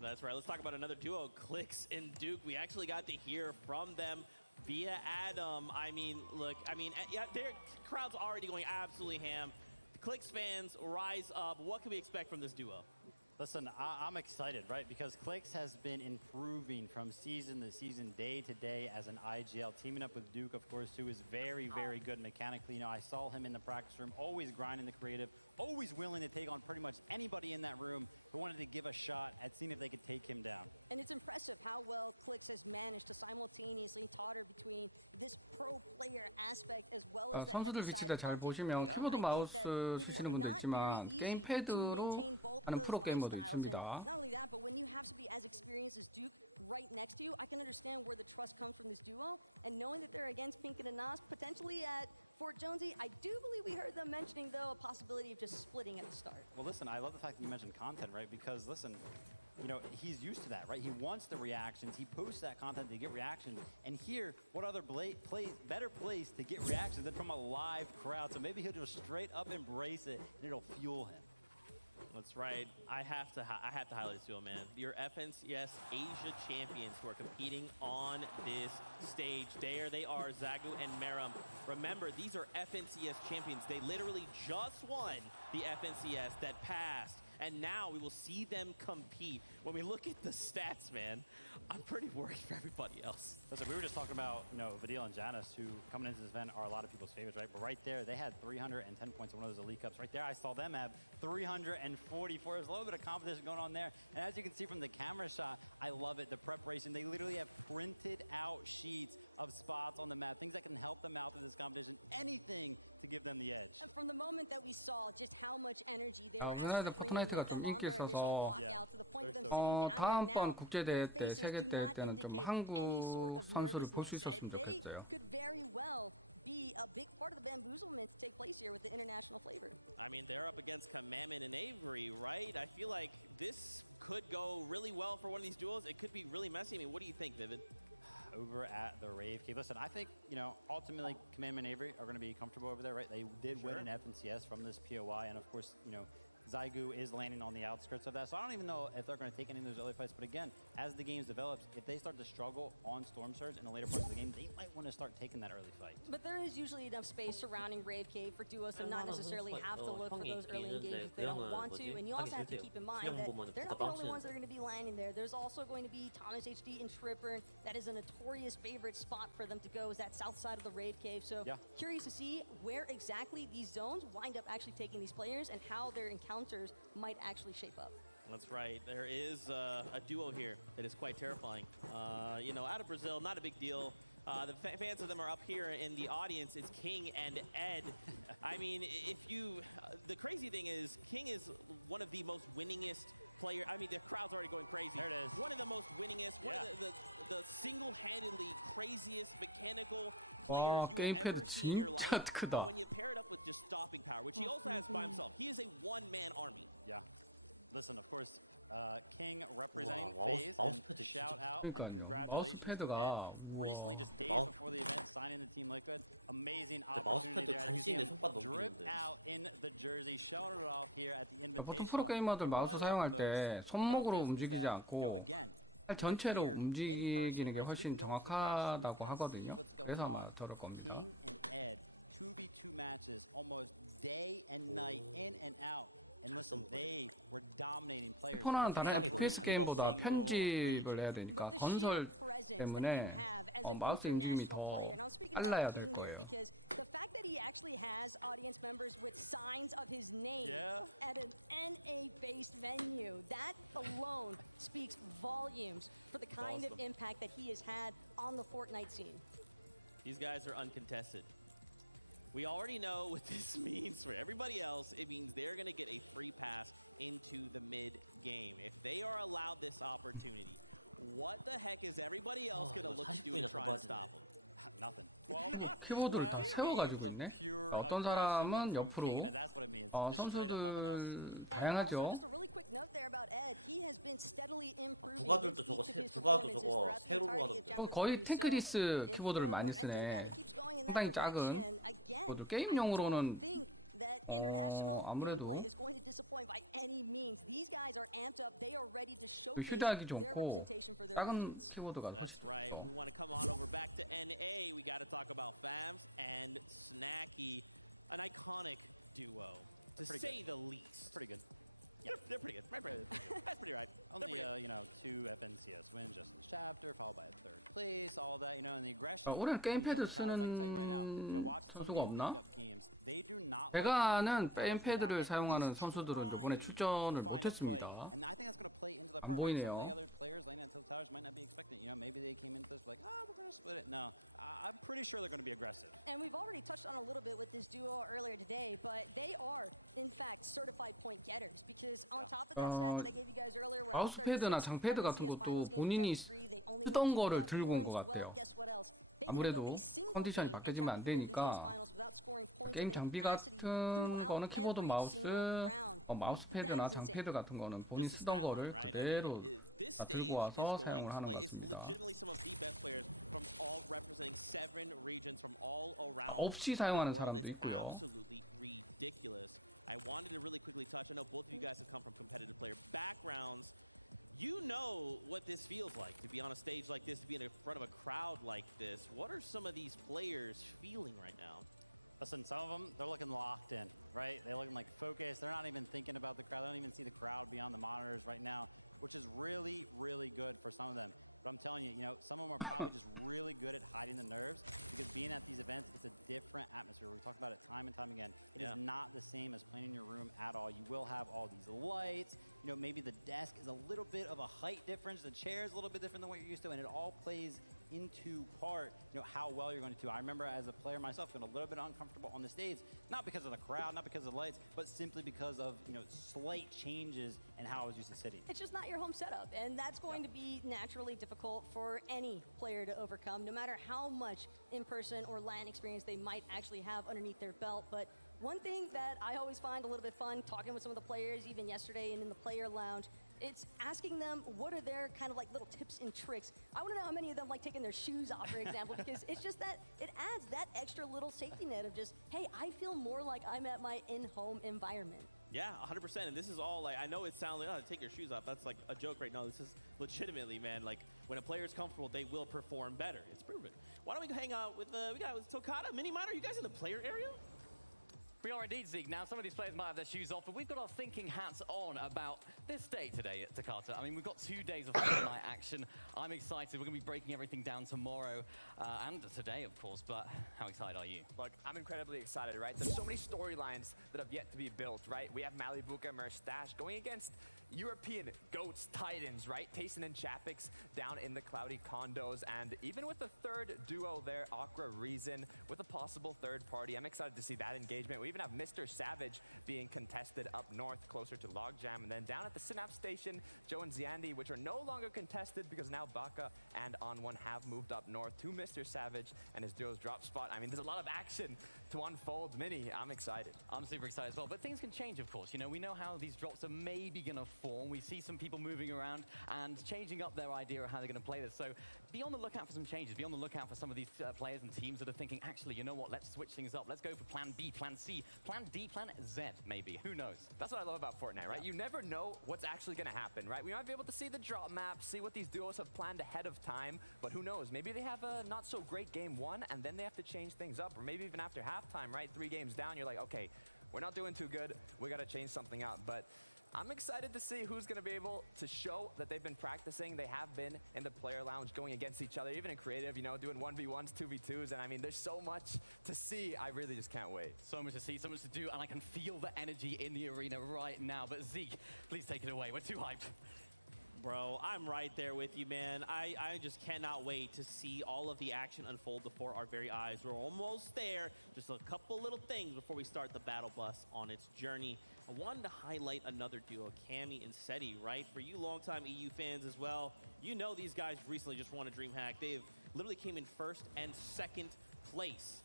That's right. Let's talk about another duo, Clicks and Duke. We actually got to hear from them via Adam. I mean, look, yeah, their crowd's already going absolutely ham. Clicks fans, rise up. What can we expect from this duo? Listen, I'm excited, right? Because Clix has been improving from season to season, day to day as an IGL, teaming up with Duke, of course, who is very, very good mechanically. You know, I saw him in the practice room, always grinding the creative, always willing to take on pretty much anybody in that room who wanted to give a shot at seeing if they could take him down. And it's impressive how well Clix has managed to simultaneously totter between this pro player aspect as well as the 선수들 heavy 위치를 side of 잘 content 보시면 creation. 키보드 I think 마우스 that it is 쓰시는 분도 not 있지만 very easy to 게임패드로 maintain both 하는 those 프로게이머도 lifestyles. And 있습니다. not only that, but when you have to be as experienced as Duke right next to you, I can understand where the trust comes from this duo. And knowing that they're against Pinkett and Nas, potentially at Fort Jonesy, I do believe we heard them mentioning, though, a possibility of just splitting at the start. Well, listen, I love the fact that you mentioned content, right? Because, listen, you know, he's used to that, right? He wants the reactions. He posts that content to get reactions. And here, what other better place to get reactions than from a live crowd? So maybe he'll just straight up embrace it, and it'll fuel him. That's right. I have to highlight this duo, man. Your FNCS Asia champions who are competing on this stage. There they are, Zagu and Meram. Remember, these are FNCS champions. They literally just won the FNCS that passed. And now we will see them compete. When we look at the stats, man, I'm pretty worried for everybody else. Listen, we were just talking about, you know, Vadil and Janice, who coming into this event are a lot of people's favorites, right? But right there, they had 310 points in one of those Elite Cups. Right there, I saw them have 344. There's a little bit of competition going on there. And as you can see from the camera shot, I love it, the preparation. They literally have printed out sheets of spots on the map, things that can help them out through this competition, anything to give them the edge. And from the moment that we saw just how much energy they were 우리나라에서 actually bringing 포트나이트가 with 좀 them on 인기 their 있어서 initial walkout to the point of them sitting down here 다음번 now, 국제 their 대회 때 faces 세계 do 대회 not 때는 좀 indicate 한국 any sort of 선수를 볼 수 nervousness. 있었으면 They 좋겠어요. could very well be a big part of the bamboozlement to take place here with the international flavor. I mean, they're up against Kamaman and Avery, right? I feel like this could go really well for one of these duels. It could be really messy. I mean, what do you think, Vivid? Over at the Rave Cave. Listen, I think, you know, ultimately, Commandment and Avery are going to be comfortable over there, right? They did win an FNCS from this POI, and of course, you know, Zygu is landing on the outskirts of that. So I don't even know if they're going to take any of those early fights. But again, as the game develops, if they start to struggle on Storm Surge in the later parts of the game, they might want to start taking that early fight. But there is usually enough space surrounding Rave Cave for duos to not necessarily have to look for those early engagements if they don't want to. And you also have to keep in mind that they're not the only ones that are going to be landing there. There's also going to be Thomas HD and Tripper. That is a notorious favorite spot for them to go, is that south side of the Rave Cave. So curious to see where exactly these zones wind up actually taking these players and how their encounters might actually shape up. That's right. There is a duo here that is quite terrifying. You know, out of Brazil, not a big deal. The fans of them are up here in the audience. It's King and Ed. I mean, if you... the crazy thing is, King is one of the most winningest player. I mean, the crowd's already going crazy. There it is. One of the most winningest, one of the single-handedly craziest mechanical players you have ever seen in your life. But when you pair it up with just stopping power, which he also has by himself, he is a one-man army. Yeah. Listen, of course, King representing FaZe, and shout out and congratulations to Ed. Recently, just days before the event, signing the Team Liquid. Amazing opportunity there. You see him drip out in the jersey, shouldered it off here at the 보통 Invitational. 프로게이머들 마우스 사용할 때 손목으로 움직이지 않고 팔 전체로 움직이는 게 훨씬 정확하다고 하거든요. 그래서 아마 저럴 겁니다. King and Ed, 2v2 matches almost day and night, in and out. And listen, they were dominating players. 포나는 다른 FPS 게임보다 편집을 해야 되니까 건설 때문에 마우스 움직임이 더 빨라야 될 거예요. Because the fact that he actually has audience members with signs of his name at an NA-based venue, that alone speaks volumes for the kind of impact that he has had on the Fortnite scene. These guys are uncontested. We already know what this means for everybody else. It means they're going to get a free pass into the mid-game. If they are allowed this opportunity, what the heck is everybody else going to look to do to try and stop them? Nothing. 키보드를 다 세워가지고 있네. 어떤 사람은 옆으로. 선수들 다양하죠. Just a really quick note there about Ed. He has been steadily improving. 부가들도 저거 저거 세로로 하던데. 거의 테크리스 키보드를 많이 쓰네. 상당히 작은 키보드. 게임용으로는 that international 아무래도 gameplay is going to disappoint by any means. These guys are amped up. They are ready to showcase 휴대하기 their 좋고 representation for their 작은 regions. 키보드가 That's right. We want to come on over back to NA. We got to talk about Fams and Snacky, an iconic duo, to say the least. Pretty good. Yeah, they're pretty good. That's pretty right. Only, you know, 2 FNCS wins just in this chapter, followed by 3rd place, all that, you know, and the aggression. 오늘 게임패드 쓰는 선수가 없나? 베가는 게임패드를 사용하는 선수들은 이번에 출전을 못했습니다. And I think that's going to play into the 안 part, right? Some of 보이네요. the other players laying at towers might not be expecting. You know, maybe they came into this like, we're going to split it. No, I'm pretty sure they're going to be aggressive. And we've already touched on a little bit with this duo earlier today, but they are, in fact, certified point getters because on top of that stat that I gave you guys earlier, where 마우스패드나 장패드 같은 것도 본인이 쓰던 거를 들고 온 것 같아요. 아무래도 컨디션이 바뀌지면 안 되니까 게임 장비 같은 거는 키보드 마우스, 마우스패드나 장패드 같은 거는 본인 쓰던 거를 그대로 다 들고 와서 사용을 하는 것 같습니다. 없이 사용하는 사람도 있고요. I wanted to really quickly touch. I know both of you guys have come from competitive player backgrounds. You know what this feels like to be on a stage like this, to be in front of a crowd like this. What are some of these players feeling right now? Listen, some of them, they're looking locked in, right? They're looking like focused. They're not even thinking about the crowd. They don't even see the crowd beyond the monitors right now, which is really, really good for some of them. But I'm telling you, you know, some of them are probably just really good at hiding the nerves because being at these events, it's a different atmosphere. We talk about it time and time again. It is not the same as playing in your room at all. You will have all these lights. You know, maybe the desk is a little bit of a height difference. The chair is a little bit different than what you're used to, and it all plays into part, you know, how well you're going to do. I remember as a player myself feeling a little bit uncomfortable on the stage, not because of the crowd, not because of the lights, but simply because of, you know, slight changes in how I was used to sitting. It's just not your home setup, and that's going to be naturally difficult for any player to overcome, no matter how much in-person or LAN experience they might actually have underneath their belt. But one thing that I always find a little bit fun talking with some of the players, even yesterday and in the player lounge, it's asking them what are their kind of like little tips and tricks. I want to know how many of them like taking their shoes off, for example, because it's just that it adds that extra little safety net of just, hey, I feel more like I'm at my in-home environment. Yeah, 100%. And this is all like, I know it sounds like, oh, take your shoes off. That's like a joke right now. This is legitimately, man, like when a player is comfortable, they will perform better. It's proven. Why don't we hang out with, we got with Tokata, Mini Minor, you guys in the player area? We are indeed, Zeke. Now, some of these players might have their shoes off, but we've got our thinking hats on about this day today at Takata. I mean, we've got 2 days of Fortnite action. I'm excited. We're going to be breaking everything down tomorrow and today, of course, but how excited are you? Look, I'm incredibly excited, right? There's so many storylines that have yet to be built, right? We have Malibuka and Merstash going against European GOATs, Titans, right? Tayson and Chapix down in the cloudy condos, and even with the third duo there, Aqua Reason, with a possible third party. I'm excited to see that engagement. We even have Mr. Savage being contested up north, closer to Logjam, and then down at the Synapse Station, Joe and Ziandi, which are no longer contested because now Baka and On1 have moved up north to Mr. Savage and his duo's drop spot. I mean, there's a lot of action to unfold. Mini, I'm excited. I'm super excited as well, but things can change, of course. You know, we know how these drops are maybe going to form. We see some people moving around and changing up their idea of how they're going to play this. So be on the lookout for some changes. Be on the lookout for some of these players and teams that are thinking, actually, you know what, let's switch things up. Let's go for plan B, plan C, plan D, plan Z, maybe. Who knows? That's what I love about Fortnite, right? You never know what's actually going to happen, right? We might be able to see the drop map, see what these duos have planned ahead of time, but who knows? Maybe they have a not so great game one, and then they have to change things up, or maybe even after halftime, right? 3 games down, you're like, okay, we're not doing too good. We got to change something out, but I'm excited to see who's going to be able to show that they've been practicing. They have been in the player lounge going against each other, even in creative, you know, doing 1v1s, 2v2s. And I mean, there's so much to see. I really just can't wait. So much to see, so much to do, and I can feel the energy in the arena right now. But Zeke, please take it away. We're too hyped. Bro, I'm right there with you, man. I just cannot wait to see all of the action unfold before our very eyes. We're almost there. Just a couple little things before we start the battle bus on its journey. I wanted to highlight another duo, Cammy and Seti, right? For you longtime EU fans as well, you know these guys recently just won a DreamHack. They've literally came in 1st and 2nd place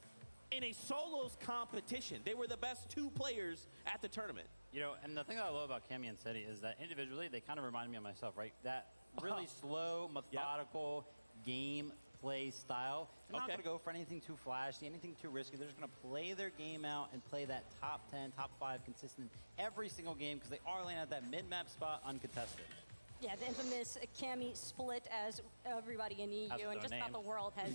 in a solos competition. They were the best 2 players at the tournament. You know, and the thing that I love about Cammy and Seti is that individually, they kind of remind me of myself, right? That really slow, methodical gameplay style. They're not going to go for anything too flashy, anything too risky. They're just going to play their game out and play that top 10, top 5 consistent every single game because they are laying at that mid-map spot uncontested. Yeah, the infamous Cammy split, as everybody in EU and just about the world has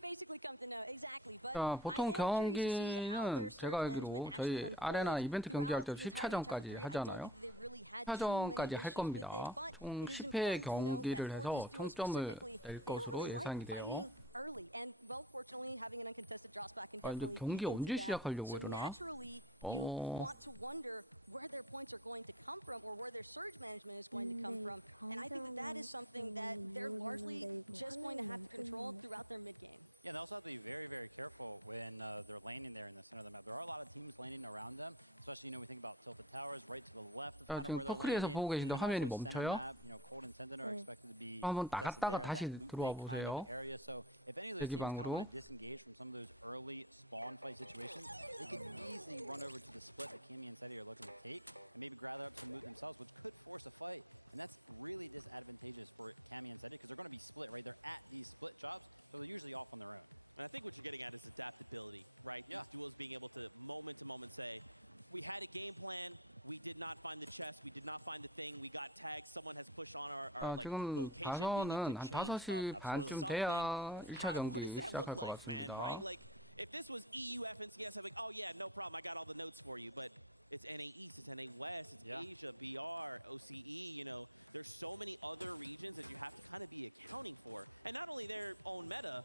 basically come to know. Exactly. But 자, 보통 경기는 제가 알기로 저희 아레나 이벤트 경기할 때 10차전까지 하잖아요. 10차전까지 할 겁니다. 총 10회 경기를 해서 총점을 낼 것으로 예상이 돼요. Early and well, fortunately, having an uncontested draw spot can 아, 이제 definitely 경기 feed into 언제 that. 시작하려고 So 그러나? naturally, you want to wonder where their points are going to come from, or where their surge management is going to come from. And I think that that is something that they're largely just going to have to control throughout their mid game. Yeah, they also have to be very, very careful when they're landing there in the center of the map. There are a lot of teams landing around them, especially we think about tilted towers right to the left of kind of where they're 퍼크리에서 landing. 보고 계신데 And 화면이 also center 멈춰요. map, cold and tendon are expected to be 한번 tested 나갔다가 there, 다시 that loot 들어와 lake kind 보세요. of area. So if any of those teams kind of 대기방으로. want to disengage from some of those early spawn fight situations, they could easily run over to the split that Kimmy and Seti are looking to take, and maybe gather up some loot themselves, which could force a fight. And that's really disadvantageous for Cammy and Seti because they're going to be split, right? They're at these split drops, so they're usually off on their own. And I think what you're getting at is adaptability, right? These duels being able to moment say, we had a game plan, we did not find the chest, we did not find the thing, we got tagged, someone has pushed on our like, 지금 location, we 가서는 need 한 to change 5시 반쯤 돼야 1차 What 경기 does that 시작할 look 것 like, man, 같습니다. right? Like, if this was EU FNCS, I'd be like, oh yeah, no problem, I got all the notes for you, but it's NA East, it's NA West, it's Asia, BR, OCE, there's so many other regions that you have to kind of be accounting for. And not only their own meta,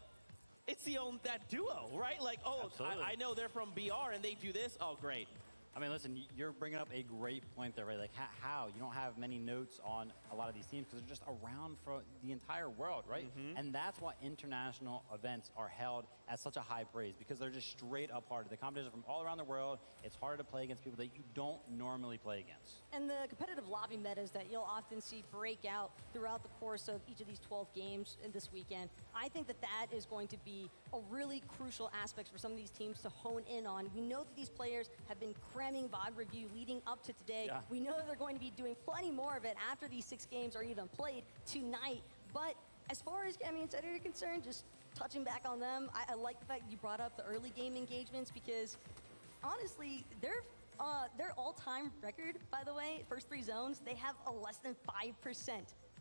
it's that duo, right? Like, oh, I know they're from BR and they do this. Oh, great. I mean, listen, you're bringing up a great point there, right? Like, how? You don't have many notes on a lot of these teams because they're just around for the entire world, right? And that's why international events are held at such a high praise because they're just straight up hard. The competition from all around the world, it's harder to play against people that you don't normally play against. And the competitive lobby metas that you'll often see break out throughout the course of each of these 12 games in this weekend, I think that that is going to be a really crucial aspect for some of these teams to hone in on. We know that these players have been cramming VOD review leading up to today. We know that they're going to be doing plenty more of it after these 6 games are even played tonight. But as far as Cammy and Seti are concerned, just touching back on them, I like the fact that you brought up the early game engagements because honestly, their all-time record, by the way, first 3 zones, they have a less than 5%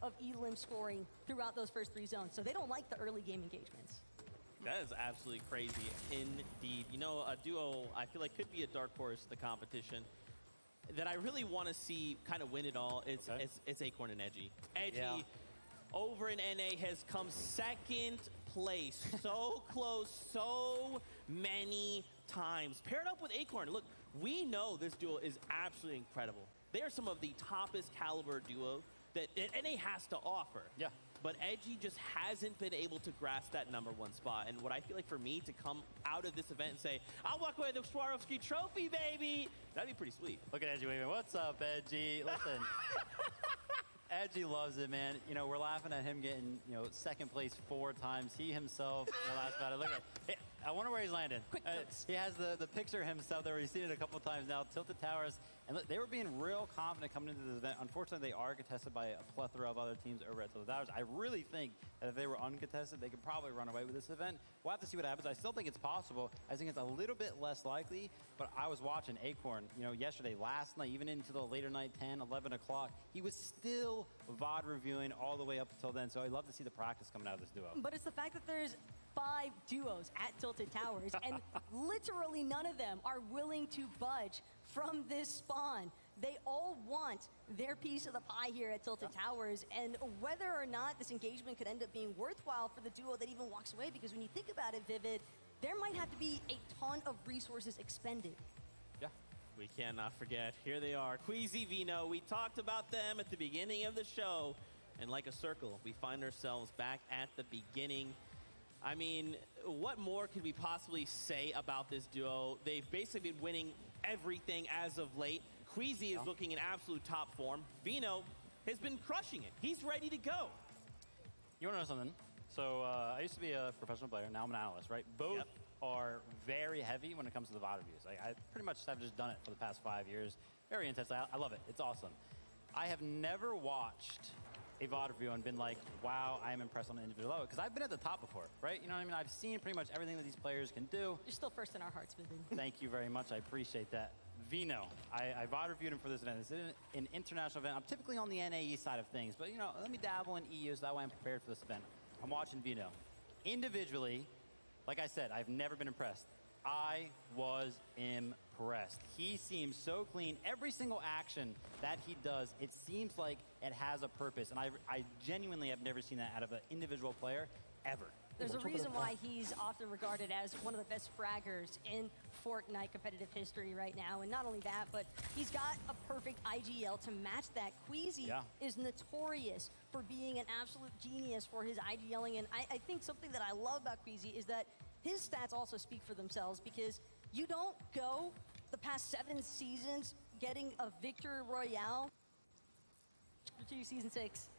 of elim scoring throughout those first 3 zones. So they don't like the early game engagements. That is absolutely crazy indeed. A duo I feel like could be a dark horse in the competition that I really want to see kind of win it all. It's Acorn and Edgy. Edgy over in NA has come second place. So close so many times. Paired up with Acorn. Look, we know this duo is absolutely incredible. They are some of the toppest caliber duo that NA has to offer. Yeah. But Edgy just hasn't been able to grasp that #1 spot. And what I feel like for me to come out of this event and say, I'll walk away with the Swarovski trophy, baby, that'd be pretty sweet. Look at Edgy waving. What's up, Edgy? Listen. Edgy loves it, man. We're laughing at him getting, second place 4 times. He himself laughs about it. Look at it. I wonder where he's landing. He has the picture of himself there. We've seen it a couple times now. Tilted Towers. And look, they were being real confident coming into this event. Unfortunately, they are contested by a plethora of other teams over at Tilted Towers. I really think that if they were uncontested, they could probably run away with this event. We'll have to see what happens. I still think it's possible. I think it's a little bit less likely. But I was watching Acorn, yesterday, last night, even into the later night, 10, 11 o'clock. He was still VOD reviewing all the way up until then. So I'd love to see the practice coming out of this duo. But it's the fact that there's 5 duos at Tilted Towers, and literally none of them are willing to budge from this spawn. They all want their piece of the pie here at Tilted Towers, and whether or not this engagement could end up being worthwhile for the duo that even walks away, because when you think about it, Vivid, there might have to be a ton of resources expended. Yeah. We cannot forget, here they are, Queasy Vino. We talked about them at the beginning of the show, and like a circle, we find ourselves back at the beginning. I mean, what more could we possibly say about this duo? They've basically been winning everything as of late. Queasy is looking in absolute top form. Vino has been crushing it. He's ready to go. You want to know something? So I used to be a professional player. Now I'm an analyst, right? Both are very heavy when it comes to the VOD reviews. I pretty much have just done it for the past 5 years. Very intense. I love it. It's awesome. I have never watched a VOD review and been like, wow, I am impressed on an individual level. Because I've been at the top before, right? You know what I mean? I've seen pretty much everything that these players can do. You're still first in our hearts, Vivid. Thank you very much. I appreciate that. Vino. I VOD reviewed him for this event. This is an international event. I'm typically on the NAE side of things, but you know, let me dabble in EU so that way I'm prepared for this event. I'm watching Vino. Individually, like I said, I've never been impressed. I was impressed. He seems so clean. Every single action that he does, it seems like it has a purpose. And I genuinely have never seen that out of an individual player ever. There's a reason why he's often regarded as one of the best fraggers in Fortnite competitive history right now. And not only that, but he's got a perfect IGL to match that. Queasy is notorious for being an absolute genius for his IGLing. And I think something that I love about Queasy is that his stats also speak for themselves, because you don't go the past 7 seasons getting a Victory Royale to Season 6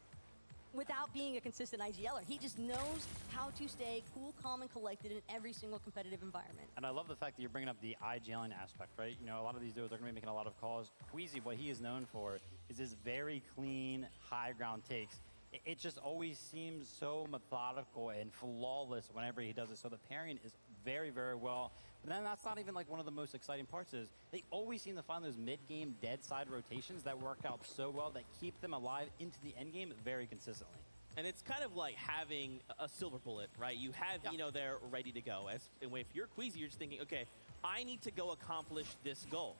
without being a consistent IGLer. He just knows how to stay cool, calm, and collected in every single competitive environment. And I love the fact that you're bringing up the IGLing aspect, right? You know, a lot of these dudes are going to be making a lot of calls. Queasy, what he is known for is his very clean, high ground takes. It just always seems so methodical and flawless whenever he does it. So the pairing is very, very well. But then that's not even like one of the most exciting parts is they always seem to find those mid-game dead side rotations that work out so well that keep them alive into the end game very consistently. And it's kind of like having a silver bullet, right? You have, you know, they're ready to go. If you're Queasy, you're just thinking, okay, I need to go accomplish this goal.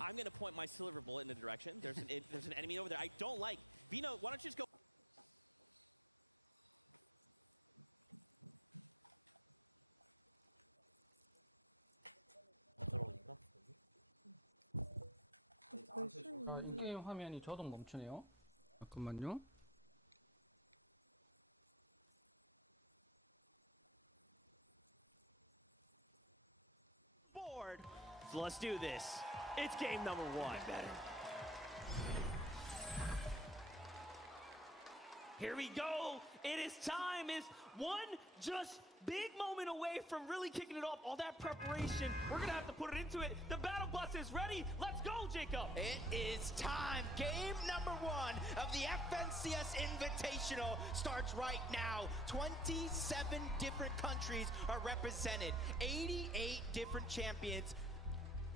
I'm going to point my silver bullet in the direction. There's an enemy over there I don't like. Vino, why don't you just go? 자, 인게임 화면이 저동 멈추네요. 잠깐만요. Board. So let's do this. It's game number 1. Here we go. It is time. It's one just big moment away from really kicking it off. All that preparation, we're gonna have to put it into it. The battle bus is ready. Let's go, Jacob. It is time. Game number 1 of the FNCS Invitational starts right now. 27 different countries are represented. 88 different champions.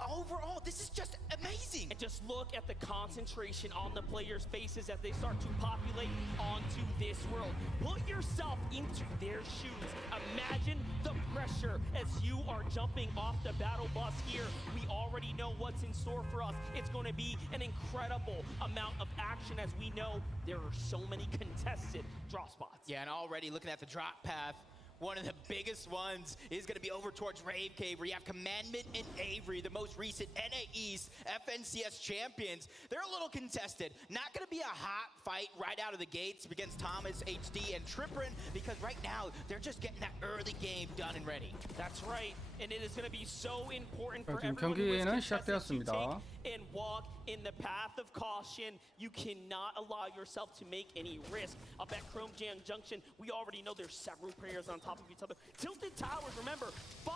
Overall, this is just amazing. And just look at the concentration on the players' faces as they start to populate onto this world. Put yourself into their shoes. Imagine the pressure as you are jumping off the battle bus here. We already know what's in store for us. It's going to be an incredible amount of action, as we know there are so many contested drop spots. Yeah, and already looking at the drop path, one of the biggest ones is going to be over towards Rave Cave, where you have Commandment and Avery, the most recent NA East FNCS champions. They're a little contested. Not going to be a hot fight right out of the gates against Thomas, HD, and Trippin, because right now they're just getting that early game done and ready. That's right, and it is going to be so important for 지금 everyone who is 경기는 contested to 시작되었습니다. take and walk in the path of caution. You cannot allow yourself to make any risk. Up at Chrome Jam Junction, we already know there's several players on top of each other. Tilted Towers, remember, 5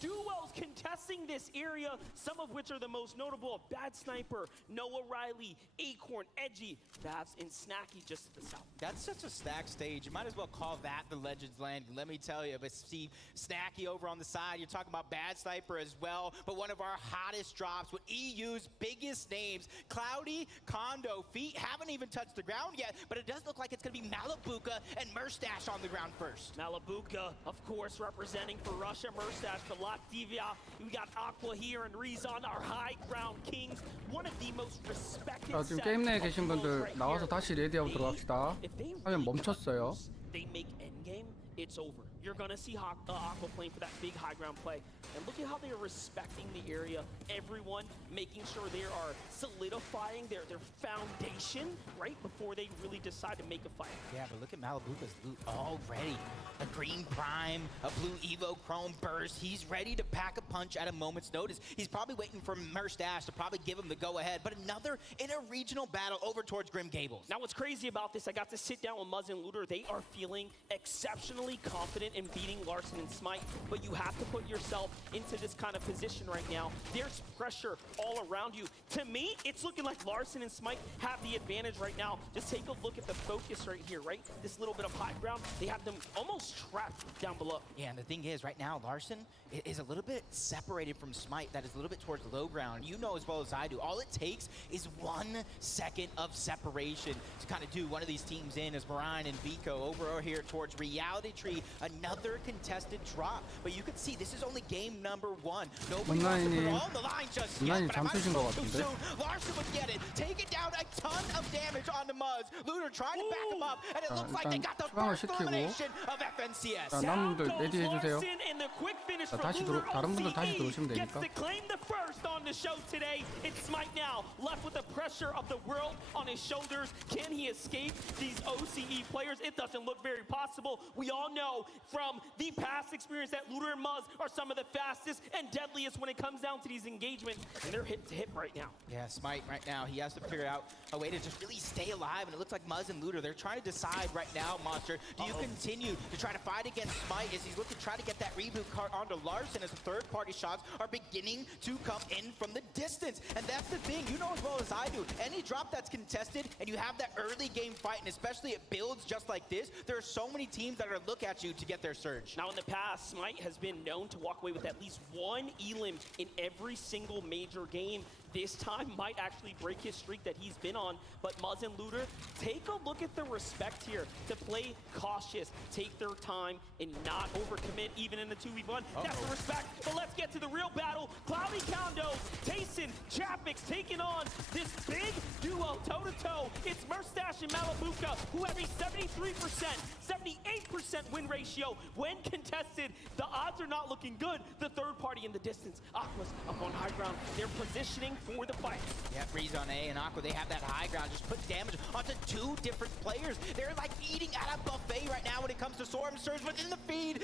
duos contesting this area, some of which are the most notable of Bad Sniper, Noah Riley, Acorn, Edgy, Babs, and Snacky just to the south. That's such a stacked stage. You might as well call that the Legends Landing. Let me tell you, but Steve, Snacky over on the side, you're talking about Bad Sniper as well, but one of our hottest drops with EU's biggest names, Cloudy, Kondo, Feet haven't even touched the ground yet, but it does look like it's going to be Malibuka and Merstash on the ground first. Malibuka, of course, representing for Russia, Merstash for Latvia. We got Aqua here and Rezon, our high ground kings, one of the most respected. 자, 지금 게임 내에 계신 분들 나와서 다시 레디하고 들어갑시다. 화면 멈췄어요. They make endgame, it's over. You're gonna see Aqua playing for that big high ground play. And look at how they are respecting the area. Everyone making sure they are solidifying their foundation right before they really decide to make a fight. Yeah, but look at Malibuka's loot already. A green prime, a blue Evo Chrome burst. He's ready to pack a punch at a moment's notice. He's probably waiting for Merstash to probably give him the go-ahead, but another inter-regional battle over towards Grim Gables. Now what's crazy about this, I got to sit down with Muzz and Looter. They are feeling exceptionally confident confident in beating Larson and Smite, but you have to put yourself into this kind of position right now. There's pressure all around you. To me, it's looking like Larson and Smite have the advantage right now. Just take a look at the focus right here, right? This little bit of high ground, they have them almost trapped down below. Yeah, and the thing is, right now, Larson is a little bit separated from Smite. That is a little bit towards the low ground. You know as well as I do, all it takes is 1 second of separation to kind of do one of these teams in, as Mariah and Vico over here towards Reality Tree. Another contested drop. But you can see this is only game number 1. Nobody wants to put it all on the line just yet, but I might have spoken too soon. Larson would get it. Take it down, a ton of damage on the Muzz. Looter trying to back him up, and it looks like they got the first elimination of FNCS. 자, 남은 분들 레디 해주세요. And the quick finish 자, for 다시 Looter 다른 분들 다시 OCE 들어오시면 gets 되니까. to claim the first on the show today. It's Smite now, left with the pressure of the world on his shoulders. Can he escape these OCE players? It doesn't look very possible. We all know from the past experience that Looter and Muzz are some of the fastest and deadliest when it comes down to these engagements, and they're hip to hip right now. Yeah, Smite right now, he has to figure out a way to just really stay alive, and it looks like Muzz and Looter, they're trying to decide right now, Monster, do you continue to try to fight against Smite as he's looking to try to get that reboot card onto Larson as the third-party shots are beginning to come in from the distance. And that's the thing, you know as well as I do, any drop that's contested and you have that early game fight, and especially it builds just like this, there are so many teams that are look at you to get their surge. Now in the past, Smite has been known to walk away with at least 1 elim in every single major game. This time might actually break his streak that he's been on, but Muzz and Looter, take a look at the respect here to play cautious, take their time, and not overcommit even in the 2v1. That's the respect, but let's get to the real battle. Cloudy Condos, Tayson, Chapix taking on this big duo toe-to-toe. It's Mustache and Malabuka, who have a 73%, 78% win ratio when contested. The odds are not looking good. The third party in the distance, Aqua's up on high ground. They're positioning for the fight. Yeah, Breeze on A and Aqua, they have that high ground. Just put damage onto 2 different players. They're like eating at a buffet right now when it comes to Storm Surge, but in the feed,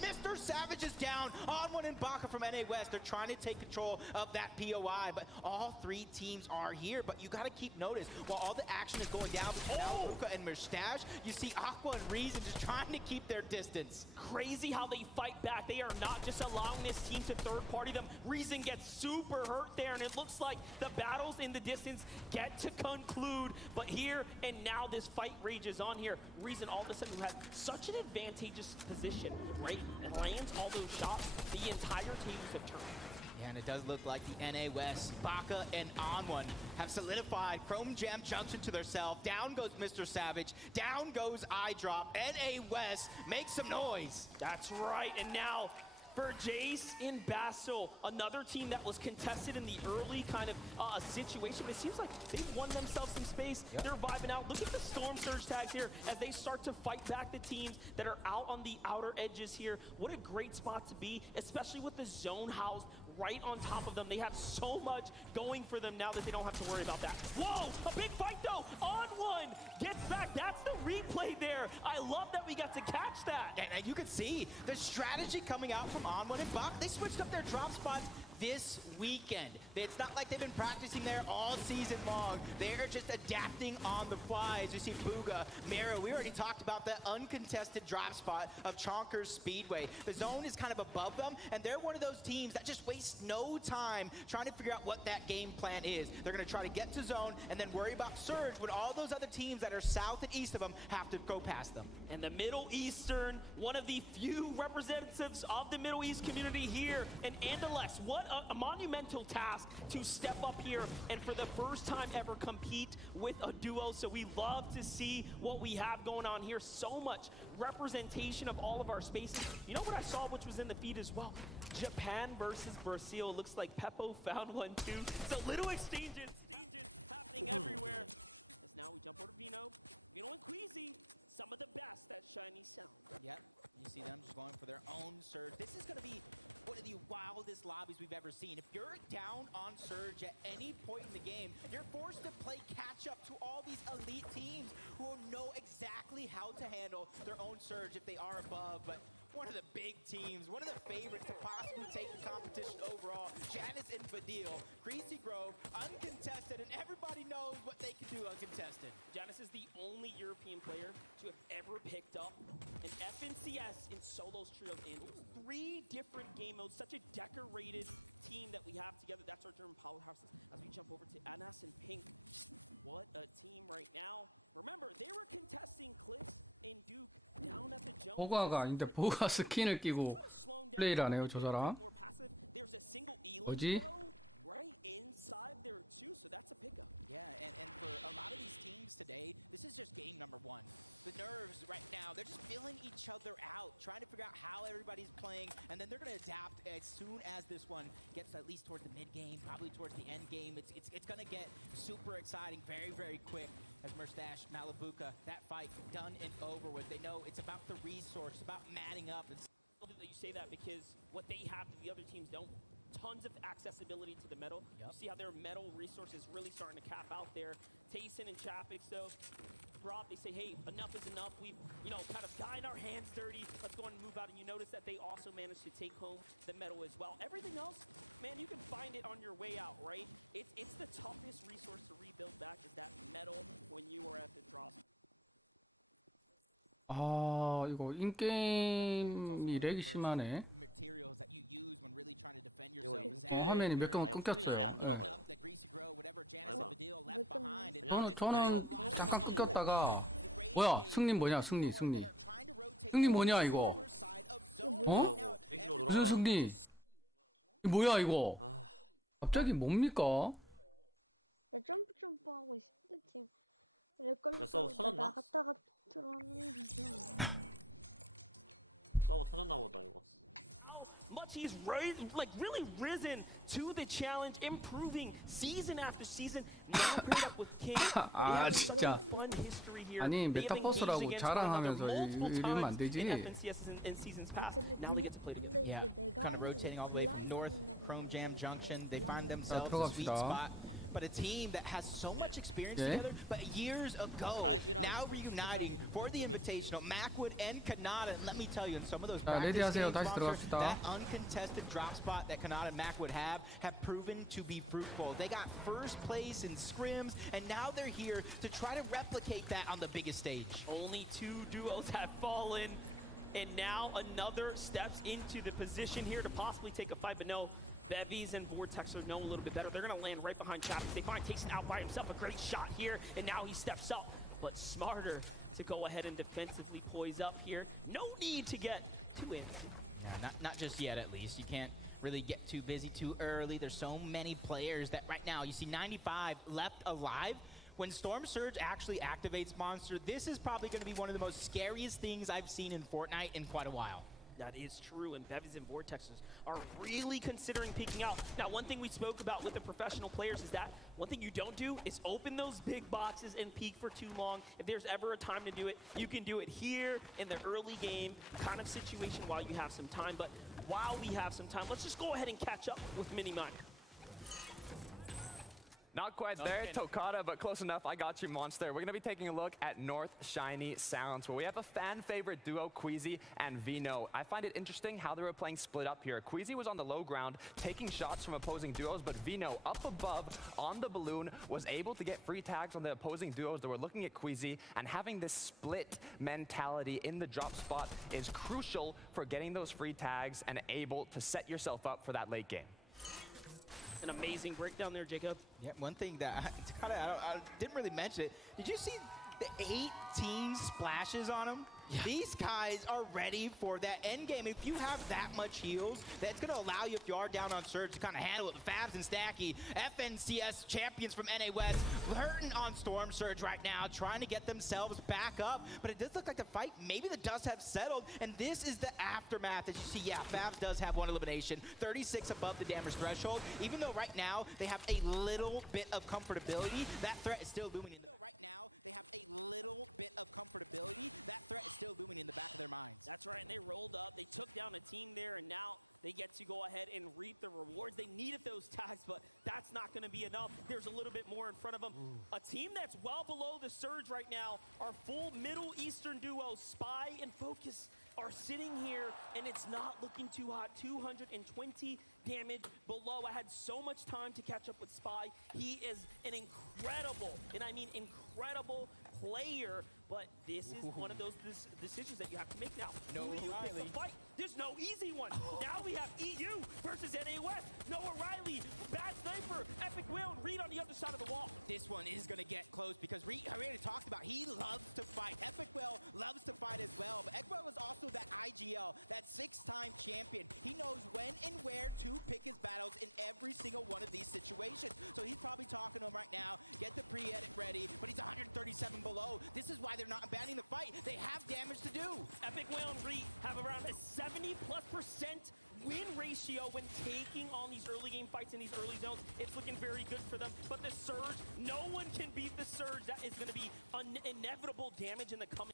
Mr. Savage is down. On one and Baka from NA West. They're trying to take control of that POI, but all 3 teams are here. But you gotta keep notice, while all the action is going down between Malabuka and Mustache, you see Aqua and Reason just trying to keep their distance. Crazy how they fight back. They are not just allowing this team to third party them. Reason gets super hurt there, and it looks like the battles in the distance get to conclude. But here and now this fight rages on here. Reason all of a sudden who has such an advantageous position, right? It lands all those shots, the entire tables have turned. Yeah, and it does look like the NA West, Baka and On1 have solidified. Chrome Jam jumps into their self. Down goes Mr. Savage. Down goes iDrop. NA West makes some noise. That's right, and now for Jace in Basil, another team that was contested in the early kind of situation, but it seems like they've won themselves some space. Yep. They're vibing out. Look at the Storm Surge tags here as they start to fight back the teams that are out on the outer edges here. What a great spot to be, especially with the zone housed right on top of them. They have so much going for them now that they don't have to worry about that. Whoa, a big fight though. On1 gets back. That's the replay there. I love that we got to catch that. And you can see the strategy coming out from On1 and Baka. They switched up their drop spots this weekend. It's not like they've been practicing there all season long. They're just adapting on the fly. As you see Booga, Mira, we already talked about the uncontested drop spot of Chonkers Speedway. The zone is kind of above them, and they're one of those teams that just wastes no time trying to figure out what that game plan is. They're gonna try to get to zone and then worry about Surge when all those other teams that are south and east of them have to go past them. And the Middle Eastern, one of the few representatives of the Middle East community here, and Andalex, what a monumental task to step up here and for the first time ever compete with a duo. So we love to see what we have going on here. So much representation of all of our spaces. You know what I saw, which was in the feed as well? Japan versus Brazil. It looks like Peppo found one too. So little exchanges happening everywhere. As now we jump over to Vino and Queasy, some of the best at Shiny Sound. Yep, you see them just going for their own Surge. This is going to be one of the wildest lobbies we've ever seen. If you're down on Surge at any point in the game, you're forced to play catch up to all these elite teams who know exactly how to handle their own Surge if they are above. But one of the big teams, one of the favorites to possibly take the competition overall. Janice and Fadil, Greasy Grove, uncontested, and everybody knows what they can do uncontested. Janice is the only European player to have ever picked up an FNCS in solos, trios, and 3 different game modes. Such a decorated team that we have together. That's our German powerhouses. As we jump over to Anas and Pink, what a team right now. Remember, they were contesting Clips and Duke down at the Jones. 보가가 아닌데 보가 스킨을 끼고 플레이를 하네요, 저 사람. There's a single 뭐지? right inside there too, so that's a pickup. Yeah, and for a lot of these teams today, this is just game number 1. The nerves right now, they're just feeling each other out, trying to figure out how everybody's playing, and then they're going to adapt as soon as this one gets at least towards the mid game, probably towards the end game. It's going to get super exciting very, very quick. As Merstash, Malibuca, that fight done and over with. They know it's about the resource, about matting up. That you say that because what they have that the other teams don't. Tons of accessibility to the metal. You see how their metal resources really starting to cap out there. Tayson and Chapix, though, Rob, they say, hey, enough is enough. We've, kind of gotten our hands dirty. Let's go and move out. And you notice that they also managed to take home the metal as well. Everything else, man, you can find it on your way out, right? It's the toughest resource to rebuild back is that metal when you are at the drop. 아, 이거 인게임이 렉이 심하네. Materials that you use when really trying to defend yourself. 화면이 몇 개만 끊겼어요. 저는 잠깐 끊겼다가 뭐야? 승님 뭐냐? 승리. 승리 뭐냐 이거? 어? 무슨 승리? 이 뭐야 이거? 갑자기 뭡니까? 야, 점프하고 있는데 지금 렉 걸려서 서버 터졌나? 나갔다가 들어왔는데 서버 터졌나 보다 이거. Much he's really risen to the challenge, improving season after season. Now paired up with King. 아 진짜. 아니 메타버스라고 자랑하면서 이러면 안 되지. 근데 이게 내가 Kind of rotating all the way from North Chrome Jam Junction. They find themselves a sweet spot. But a team that has so much experience together, but years ago, now reuniting for the Invitational, Macwood and Kanata. And let me tell you, in some of those practice games, that uncontested drop spot that Kanata and Macwood have proven to be fruitful. They got first place in scrims, and now they're here to try to replicate that on the biggest stage. Only 2 duos have fallen, and now another steps into the position here to possibly take a fight, but no. Bevies and Vortex are know a little bit better. They're going to land right behind Chapman. They find Tayson out by himself. A great shot here, and now he steps up. But smarter to go ahead and defensively poise up here. No need to get too in. Yeah, not just yet, at least. You can't really get too busy too early. There's so many players that right now, you see 95 left alive. When Storm Surge actually activates Monster, this is probably going to be one of the most scariest things I've seen in Fortnite in quite a while. That is true, and Bevies and Vortexes are really considering peeking out. Now, one thing we spoke about with the professional players is that one thing you don't do is open those big boxes and peek for too long. If there's ever a time to do it, you can do it here in the early game kind of situation while you have some time. But while we have some time, let's just go ahead and catch up with Mini Miner. Not quite there, Tokata, but close enough. I got you, Monster. We're going to be taking a look at North Shiny Sounds, where we have a fan-favorite duo, Queasy and Vino. I find it interesting how they were playing split up here. Queasy was on the low ground, taking shots from opposing duos, but Vino, up above on the balloon, was able to get free tags on the opposing duos that were looking at Queasy, and having this split mentality in the drop spot is crucial for getting those free tags and able to set yourself up for that late game. An amazing breakdown there, Jacob. Yeah, one thing that I didn't really mention it. Did you see the 18 splashes on him? Yeah. These guys are ready for that end game. If you have that much heals, that's going to allow you, if you are down on Surge, to kind of handle it. The Fabs and Stacky, FNCS champions from NA West, hurting on Storm Surge right now, trying to get themselves back up. But it does look like the fight, maybe the dust have settled, and this is the aftermath. As you see, yeah, Fabs does have one elimination, 36 above the damage threshold. Even though right now they have a little bit of comfortability, that threat is still looming. Even though right now they have a little bit of comfortability, that threat is still looming in the back of their minds. That's right, and they rolled up. They took down a team there, and now they get to go ahead and reap the rewards. They needed those tags, but that's not going to be enough. There's a little bit more in front of them. A team that's well below the surge right now, our full Middle Eastern duo, Spy and Focus, are sitting here, and it's not looking too hot. 220 damage below. I had so much time to catch up with Spy. He is an incredible, and I mean incredible player, but this is one of those decisions that you have to make now. No Who do you pick Riley. to fight? There's no easy one. Now we have EU versus NA West. Noah Riley, Bad Sniper, Epic Will, and Reed on the other side of the wall. This one is going to get close because we already talked about he loves to fight. Epic Will loves to fight as well, but Epic Will is also that IGL, that 6-time champion. He knows when and where to pick his battles in every single one of these situations. So he's probably talking to him right now, get the pre-edit ready, but he's 137 below. This is why they're not abandoning the fight. They have damage to do. Epic Will and Reed have around a 70+% win ratio when taking on these early game fights in these early zones. It's looking very good for them, but the surge, no one can beat the surge. That is going to be inevitable damage in the coming.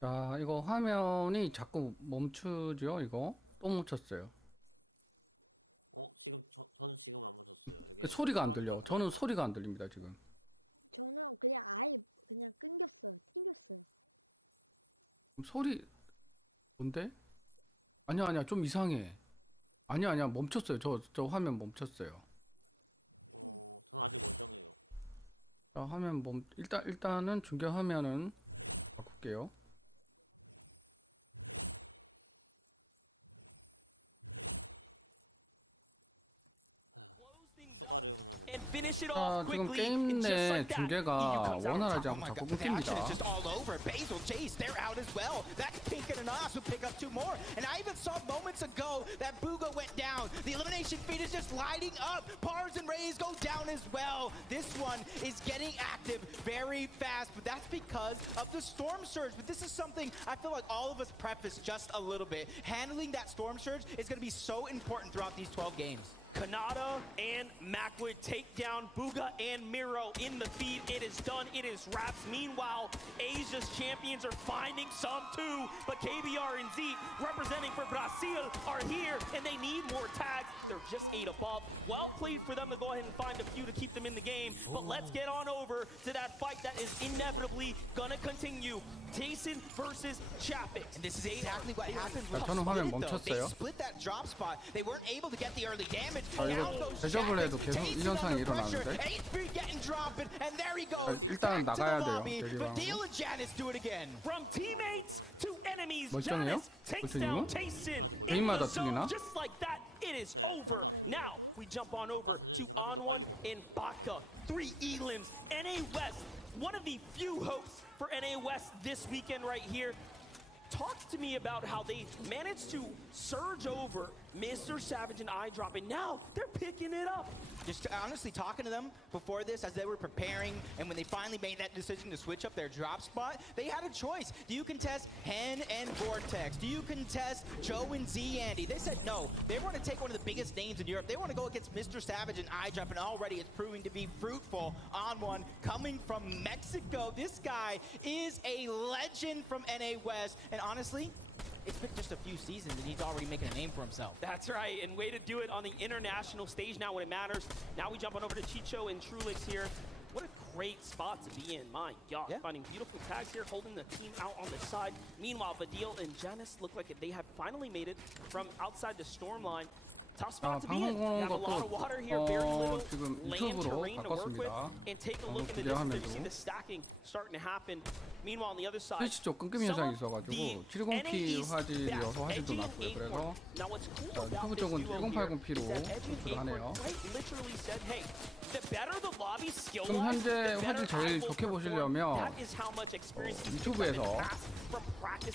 자, 이거 화면이 자꾸 멈추죠, 이거? 또 멈췄어요. 지금 저는 지금 안 멈췄어요. 이게 소리가 안 들려. 사람마다 저는 다른 것 소리가 안 들립니다, 지금. 저는 그냥 아예 그냥 끊겼어요. 튕겼어요. 소리 뭔데? 아니야 좀 이상해. 아니야 멈췄어요. 저 화면 멈췄어요. 저는 아직 멀쩡해요. 자, 화면 일단은 중계 화면은 바꿀게요. 추가를 하고 자, 지금 게임 내 중계가 원활하지 않고 자꾸 끊깁니다. Just all over. Basil Chase, they're out as well. That's Pink and Anas who pick up 2 more. And I even saw moments ago that Booga went down. The elimination feed is just lighting up. Pars and Rays go down as well. This one is getting active very fast, but that's because of the Storm Surge. But this is something I feel like all of us preface just a little bit. Handling that Storm Surge is going to be so important throughout these 12 games. Kanata and Macwood take down Booga and Miro in the feed. It is done. It is wraps. Meanwhile, Asia's champions are finding some too. But KBR and Zeke, representing for Brazil, are here, and they need more tags. They're just 8 above. Well played for them to go ahead and find a few to keep them in the game. But let's get on over to that fight that is inevitably gonna continue. Tayson versus Chapix. And this is exactly what happens when 저는 화면 멈췄어요. they split that drop spot. They weren't able to get the early damage. 아, 이거 대접을 해도 계속 이 현상이 일어나는데. 일단 나가야 돼요. 대리왕. From teammates to enemies, 멀쩡해요? takes down 버튼이요? Tayson. 게임마다 틀리나? Just like that, it is 네, over. 상관없어요. Now we jump on over 아까 전에 to 제가 좀더 빨리 Onward and 멈췄어요. Baka. 3 elims, NA West, one of the few hopes for NA West this weekend right here. Talk to me about how they managed to surge over Mr. Savage and iDrop, and now they're picking it up. Just honestly talking to them before this as they were preparing, and when they finally made that decision to switch up their drop spot, they had a choice. Do you contest Hen and Vortex? Do you contest Joe and Z Andy? They said no. They want to take one of the biggest names in Europe. They want to go against Mr. Savage and iDrop, and already it's proving to be fruitful on one coming from Mexico. This guy is a legend from NA West, and honestly, it's been just a few seasons and he's already making a name for himself. That's right, and way to do it on the international stage now when it matters. Now we jump on over to Chicho and Trulix here. What a great spot to be in, my God. Finding beautiful tags here, holding the team out on the side. Meanwhile, Badil and Janice look like they have finally made it from outside the storm line. Tough spot to be in. You have a lot of water here, very little 지금 land 유튜브로 terrain to work with. 바꿨습니다. And take a 방송 look at the 중계 distance. You see 화면으로. the stacking starting to happen. Meanwhile, on the other side, 스위치 쪽 끊김 현상이 있어가지고 720p 화질이어서 화질도 낮고요. 그래서 유튜브 쪽은 1080p로 연출을 하네요. literally said, hey, the better the lobby skill 지금 현재 화질 제일 좋게 보시려면 유튜브에서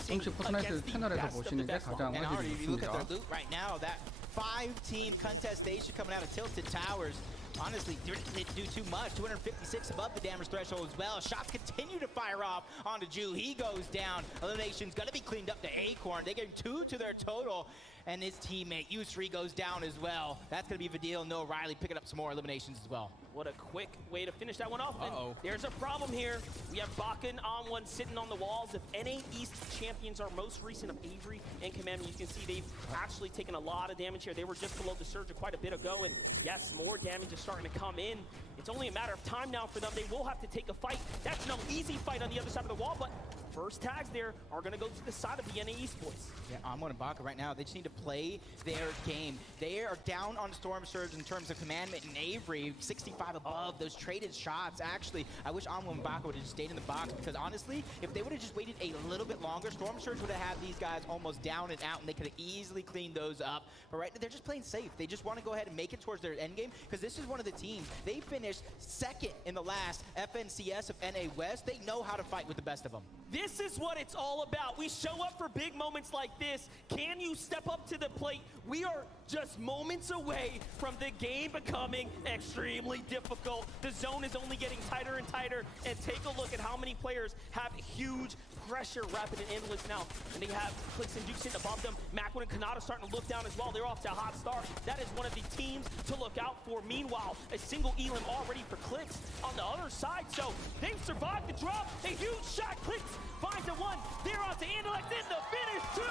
공식 포트나이트 채널에서 보시는 게 가장 And 화질이 already, if you look at 좋습니다. their loot right now, that 5-team contest station coming out of Tilted Towers. honestly didn't do too much. 256 above the damage threshold as well. Shots continue to fire off onto Ju. He goes down. Elimination's gonna be cleaned up to Acorn. They get 2 to their total. And his teammate, Yusri, goes down as well. That's gonna be Vidil, no Riley picking up some more eliminations as well. What a quick way to finish that one off. And there's a problem here. We have Bakken on one sitting on the walls. If NA East champions are most recent of Avery and Commandment, you can see they've actually taken a lot of damage here. They were just below the surge quite a bit ago, and yes, more damage is starting to come in. It's only a matter of time now for them. They will have to take a fight. That's no easy fight on the other side of the wall, but first tags there are going to go to the side of the NA East boys. Yeah, Amon and Baka right now, they just need to play their game. They are down on Storm Surge in terms of Commandment and Avery, 65 above, those traded shots. Actually, I wish Amon and Baka would have just stayed in the box, because honestly, if they would have just waited a little bit longer, Storm Surge would have had these guys almost down and out, and they could have easily cleaned those up. But right now, they're just playing safe. They just want to go ahead and make it towards their end game, because this is one of the teams. They finished second in the last FNCS of NA West. They know how to fight with the best of them. This is what it's all about. We show up for big moments like this. Can you step up to the plate? We are just moments away from the game becoming extremely difficult. The zone is only getting tighter and tighter. And take a look at how many players have huge pressure, rapid and endless now. And they have Clicks and Duke sitting above them. Macwood and Kanata starting to look down as well. They're off to a hot start. That is one of the teams to look out for. Meanwhile, a single Elim already for Clicks on the other side. So they've survived the drop. A huge shot. Clicks finds a one. They're on to Andalect in the finish. 2.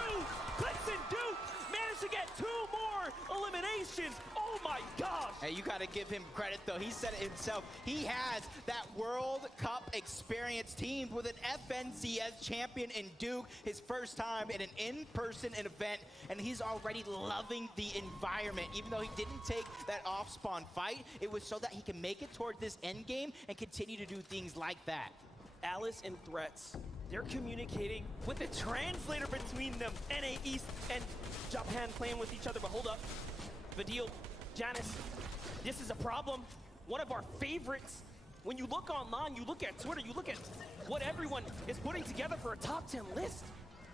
Clicks and Duke managed to get 2 more eliminations. Oh my gosh. Hey, you got to give him credit, though. He said it himself. He has that World Cup experience teamed with an FNCS champion in Duke, his first time in an in-person event, and he's already loving the environment. Even though he didn't take that off-spawn fight, it was so that he can make it toward this end game and continue to do things like that. Alice and Threats, they're communicating with a translator between them. NA East and Japan playing with each other, but hold up. Vidil, Janice, this is a problem. One of our favorites. When you look online, you look at Twitter, you look at what everyone is putting together for a top 10 list.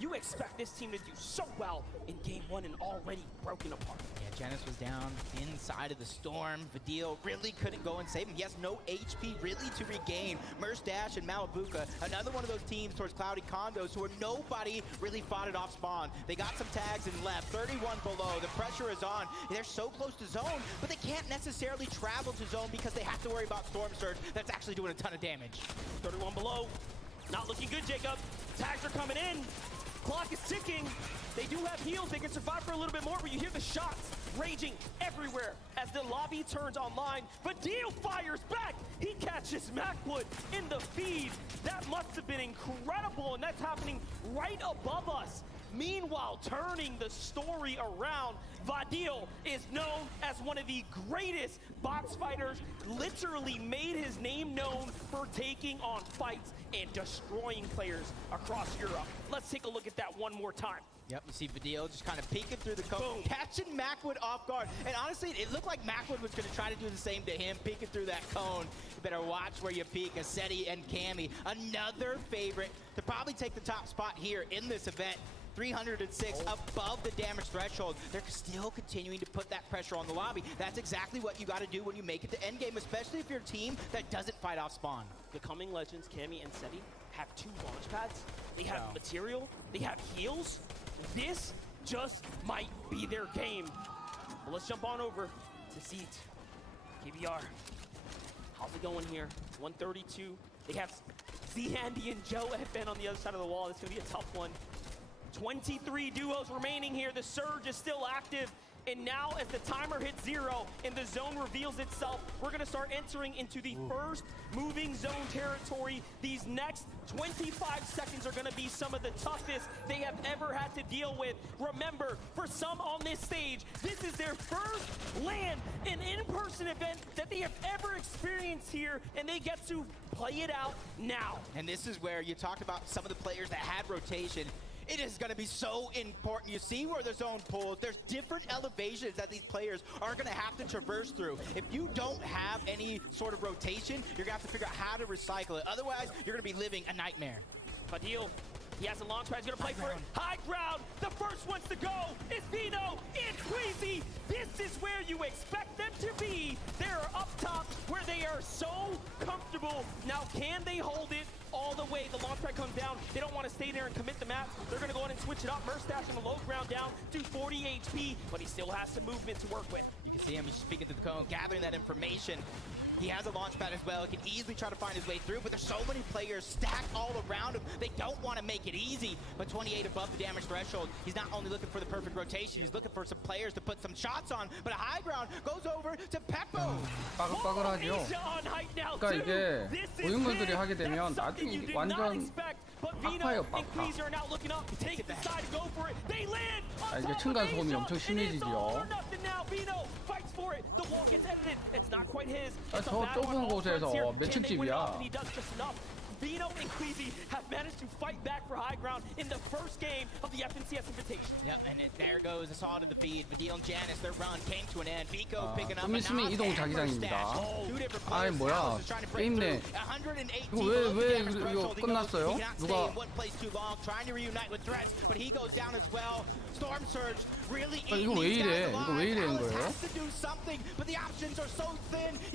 You expect this team to do so well in game 1 and already broken apart. Yeah, Janice was down inside of the storm. Vidil really couldn't go and save him. He has no HP really to regain. Merce Dash and Malabuka, another one of those teams towards Cloudy Condos who are nobody really fought it off spawn. They got some tags and left, 31 below. The pressure is on. They're so close to zone, but they can't necessarily travel to zone because they have to worry about Storm Surge that's actually doing a ton of damage. 31 below. Not looking good, Jacob. Tags are coming in. Clock is ticking. They do have heals. They can survive for a little bit more, but you hear the shots raging everywhere as the lobby turns online. Vidil fires back. He catches Macwood in the feed. That must have been incredible, and that's happening right above us. Meanwhile, turning the story around, Vidil is known as one of the greatest box fighters, literally made his name known for taking on fights and destroying players across Europe. Let's take a look at that one more time. Yep, you see Vidil just kind of peeking through the cone, catching Macwood off guard. And honestly, it looked like Macwood was going to try to do the same to him, peeking through that cone. You better watch where you peek. Aseti and Cammy, another favorite to probably take the top spot here in this event. 306 above the damage threshold. They're still continuing to put that pressure on the lobby. That's exactly what you got to do when you make it to endgame, especially if you're a team that doesn't fight off spawn. Becoming Legends, Cammy and Seti have 2 launch pads. They have material. They have heals. This just might be their game. Well, let's jump on over to Zeet. KBR. How we going here? 132. They have Z-Handy and Joe FN on the other side of the wall. It's going to be a tough one. 23 duos remaining here. The surge is still active. And now as the timer hits 0 and the zone reveals itself, we're going to start entering into the first moving zone territory. These next 25 seconds are going to be some of the toughest they have ever had to deal with. Remember, for some on this stage, this is their first LAN, an in-person event that they have ever experienced here, and they get to play it out now. And this is where you talked about some of the players that had rotation. It is going to be so important. You see where the zone pulls. There's different elevations that these players are going to have to traverse through. If you don't have any sort of rotation, you're going to have to figure out how to recycle it. Otherwise, you're going to be living a nightmare. Fadil, he has a launch pad. He's going to play for it. High ground. The first ones to go is Pino. It's Queasy. This is where you expect them to be. They're up top. comfortable. Now, can they hold it all the way? The launch pad comes down. They don't want to stay there and commit the mats. They're going to go ahead and switch it up. Murstache in the low ground down to 40 HP, but he still has some movement to work with. You can see him, he's just speaking to the cone, gathering that information. He has a launch pad as well. He can easily try to find his way through, but there's so many players stacked all around him. They don't want to make it easy, but 28 above the damage threshold. He's not only looking for the perfect rotation, he's looking for some players to put some shots on, but a high ground goes over to Peppo. 빠글빠글하죠. 그러니까 이게 고인물들이 하게 되면 나중에 이게 완전 아파요, 빡파. 아, 이게 층간 소음이 엄청 심해지죠. 아, 저 좁은 곳에서 몇 층집이야? Vino and Queasy have managed to fight back for high ground in the first game of the FNCS Invitation. And there goes the Saw to the beat. Neil and Janice, their run came to an end. Vico picking up 좀 있으면 이동 자기장입니다. 아이 뭐야? 게임 내 이거 왜 이거 끝났어요? 누가? 이거 왜 이래? 이거 왜 이래는 거예요?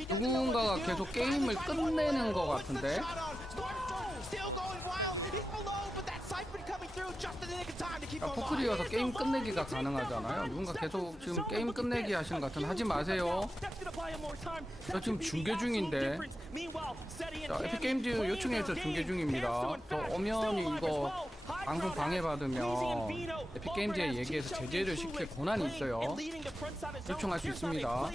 누군가가 계속 게임을 끝내는 거 같은데? 포크리어서 게임 끝내기가 가능하잖아요. 누군가 계속 지금 게임 끝내기 하시는 것 같은데 하지 마세요. 저 지금 중계 중인데. 자, 에픽게임즈 요청해서 중계 중입니다. 저 엄연히 이거 방송 방해받으면 에픽게임즈에 얘기해서 제재를 시킬 권한이 있어요. 요청할 수 있습니다.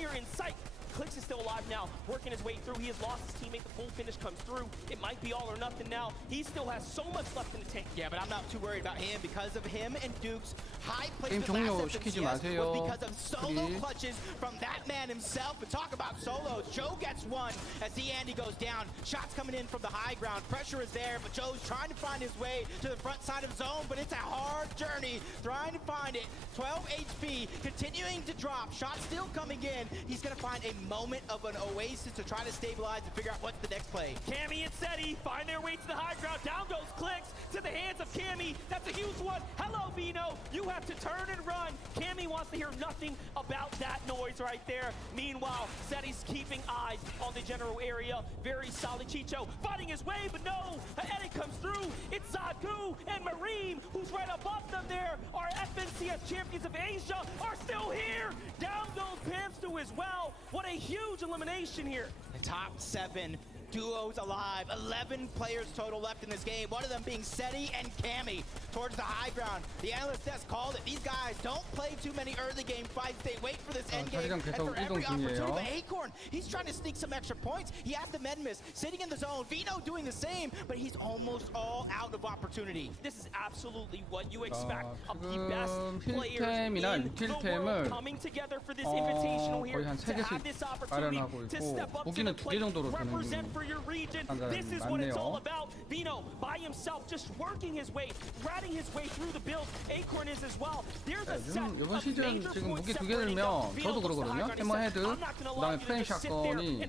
Clicks is still alive now, working his way through. He has lost his teammate. The full finish comes through. It might be all or nothing now. He still has so much left in the tank. Yeah, but I'm not too worried about him because of him and Duke's high 게임 placement 종료시키지 마세요. was because of solo clutches from that man himself. But talk about solos. Joe gets one as Andy goes down. Shots coming in from the high ground. Pressure is there, but Joe's trying to find his way to the front side of zone, but it's a hard journey trying to find it. 12 HP, continuing to drop. Shots still coming in. He's going to find a moment of an oasis to try to stabilize and figure out what's the next play. Cammy and Seti find their way to the high ground. Down goes Clicks to the hands of Cammy. That's a huge one. Hello, Vino. You have to turn and run. Cammy wants to hear nothing about that noise right there. Meanwhile, Seti's keeping eyes on the general area. Very solid. Chicho fighting his way, but no. Ahead it comes through. It's Zagu and Marine, who's right above them there. Our FNCS champions of Asia are still here. Down goes Pamstu as well. What a huge elimination here. The top 7 duos alive. 11 players total left in this game. One of them being Seti and Cammy towards the high ground. The analyst has called it. These guys don't play too many early game fights. They wait for this end game. And for every opportunity, but Acorn, he's trying to sneak some extra points. He has the med miss, sitting in the zone. Vino doing the same, but he's almost all out of opportunity. This is absolutely what you expect of the best players in 힐템이나 the world coming together for this invitational here to have this opportunity to step up to the plate, represent for your region. This is what it's all about. Vino by himself, just working his way, ratting his way through the build. Acorn is as well. There's a set 이번 시즌 지금 무기 2개 들면 저도 그러거든요. 해머 헤드, 그다음에 플레인 샷건이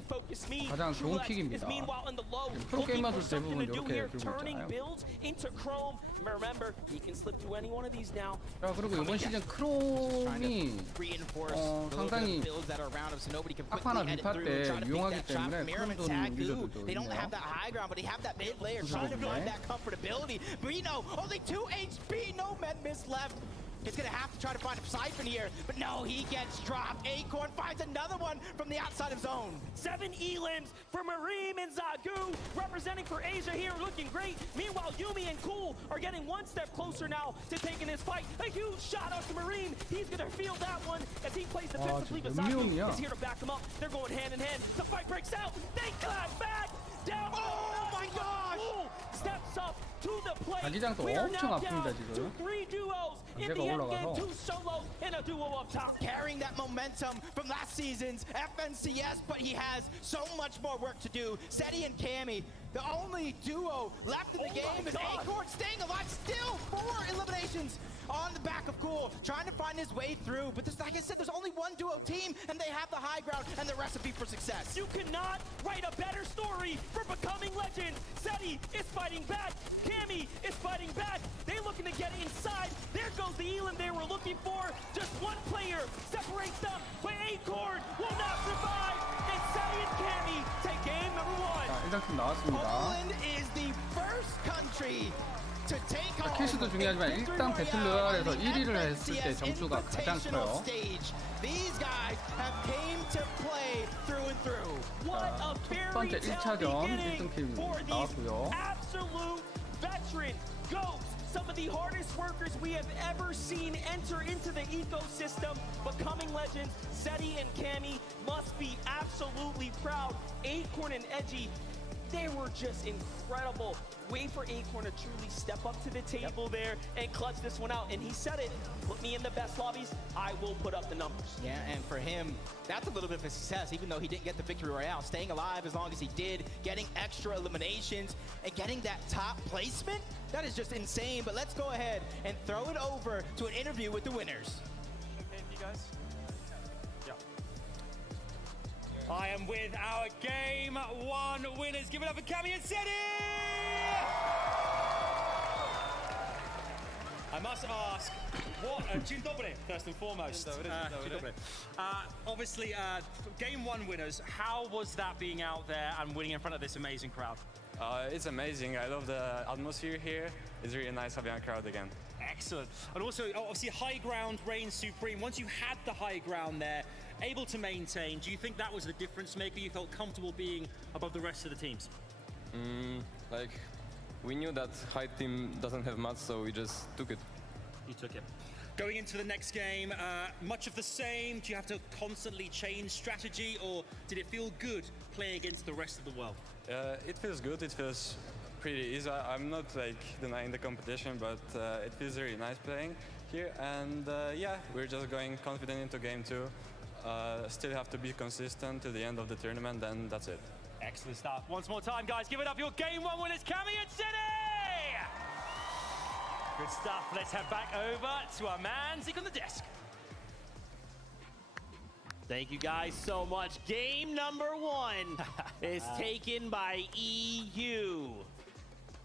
가장 좋은 픽입니다. 프로 게이머들 대부분 이렇게 들고 있잖아요. 자, 그리고 이번 시즌 크롬이 상당히 아파나 비파 때 유용하기 때문에 크롬 도는 유저들도 They don't have that high ground, but they have that mid layer trying to find that comfortability. Brino, only 2 HP, no med miss left. He's gonna have to try to find a siphon here, but no, he gets dropped. Acorn finds another one from the outside of zone. 7 elims for Mareem and Zagu, representing for Asia here, looking great. Meanwhile, Yumi and Cool are getting one step closer now to taking this fight. A huge shot out to Mareem. He's gonna feel that one as he plays defensively beside me. He's here to back him up. They're going hand in hand. The fight breaks out. They clap back. Down. Oh my gosh! Cool steps up to the plate. 자기장도 엄청 아픕니다 지금. In the end game, 2 solos and a duo up top. Carrying that momentum from last season's FNCS, but he has so much more work to do. Seti and Cammy, the only duo left in the game is Acorn staying alive. Still 4 eliminations on the back of Cool, trying to find his way through. But like I said, there's only one duo team, and they have the high ground and the recipe for success. You cannot write a better story for becoming legends. Seti is fighting back. Cammy is fighting back. They're looking to get inside. There goes the elim they were looking for. Just one player separates them, but Acorn will not survive. And Seti and Cammy take game number 1. 팀 나왔습니다. Poland is the first country to take 자, home 킬수도 중요하지만 일단 배틀로얄에서 1위를 했을 때 점수가 가장 커요. These guys have came to play through and through. What a 첫 번째 fairy 1차전 tale beginning 1등팀 for these 나왔고요. absolute veterans, goats, some of the hardest workers we have ever seen enter into the ecosystem, becoming legends. Seti and Cammy must be absolutely proud. Acorn and Edgy, they were just incredible. Wait for Acorn to truly step up to the table there and clutch this one out. And he said it, put me in the best lobbies, I will put up the numbers. Yeah, and for him, that's a little bit of a success, even though he didn't get the victory royale. Staying alive as long as he did, getting extra eliminations, and getting that top placement, that is just insane. But let's go ahead and throw it over to an interview with the winners. I am with our Game 1 winners. Give it up for Cammy and Seti! I must ask, what, Dzień dobry, first and foremost. Dzień dobry. Obviously, Game 1 winners, how was that being out there and winning in front of this amazing crowd? It's amazing. I love the atmosphere here. It's really nice having a crowd again. Excellent. And also, obviously, high ground reigns supreme. Once you had the high ground there, able to maintain, do you think that was the difference maker? You felt comfortable being above the rest of the teams? Like, we knew that high team doesn't have much, so we just took it. You took it. Going into the next game, much of the same? Do you have to constantly change strategy, or did it feel good playing against the rest of the world? It feels good. It feels pretty easy. I'm not like denying the competition, but it feels really nice playing here. And yeah, we're just going confident into game 2. Still have to be consistent to the end of the tournament, then that's it. Excellent stuff. Once more time, guys, give it up. Your Game 1 winners, Cammy and Seti! Good stuff. Let's head back over to our man, Zeke on the desk. Thank you guys so much. Game number 1 is taken by EU.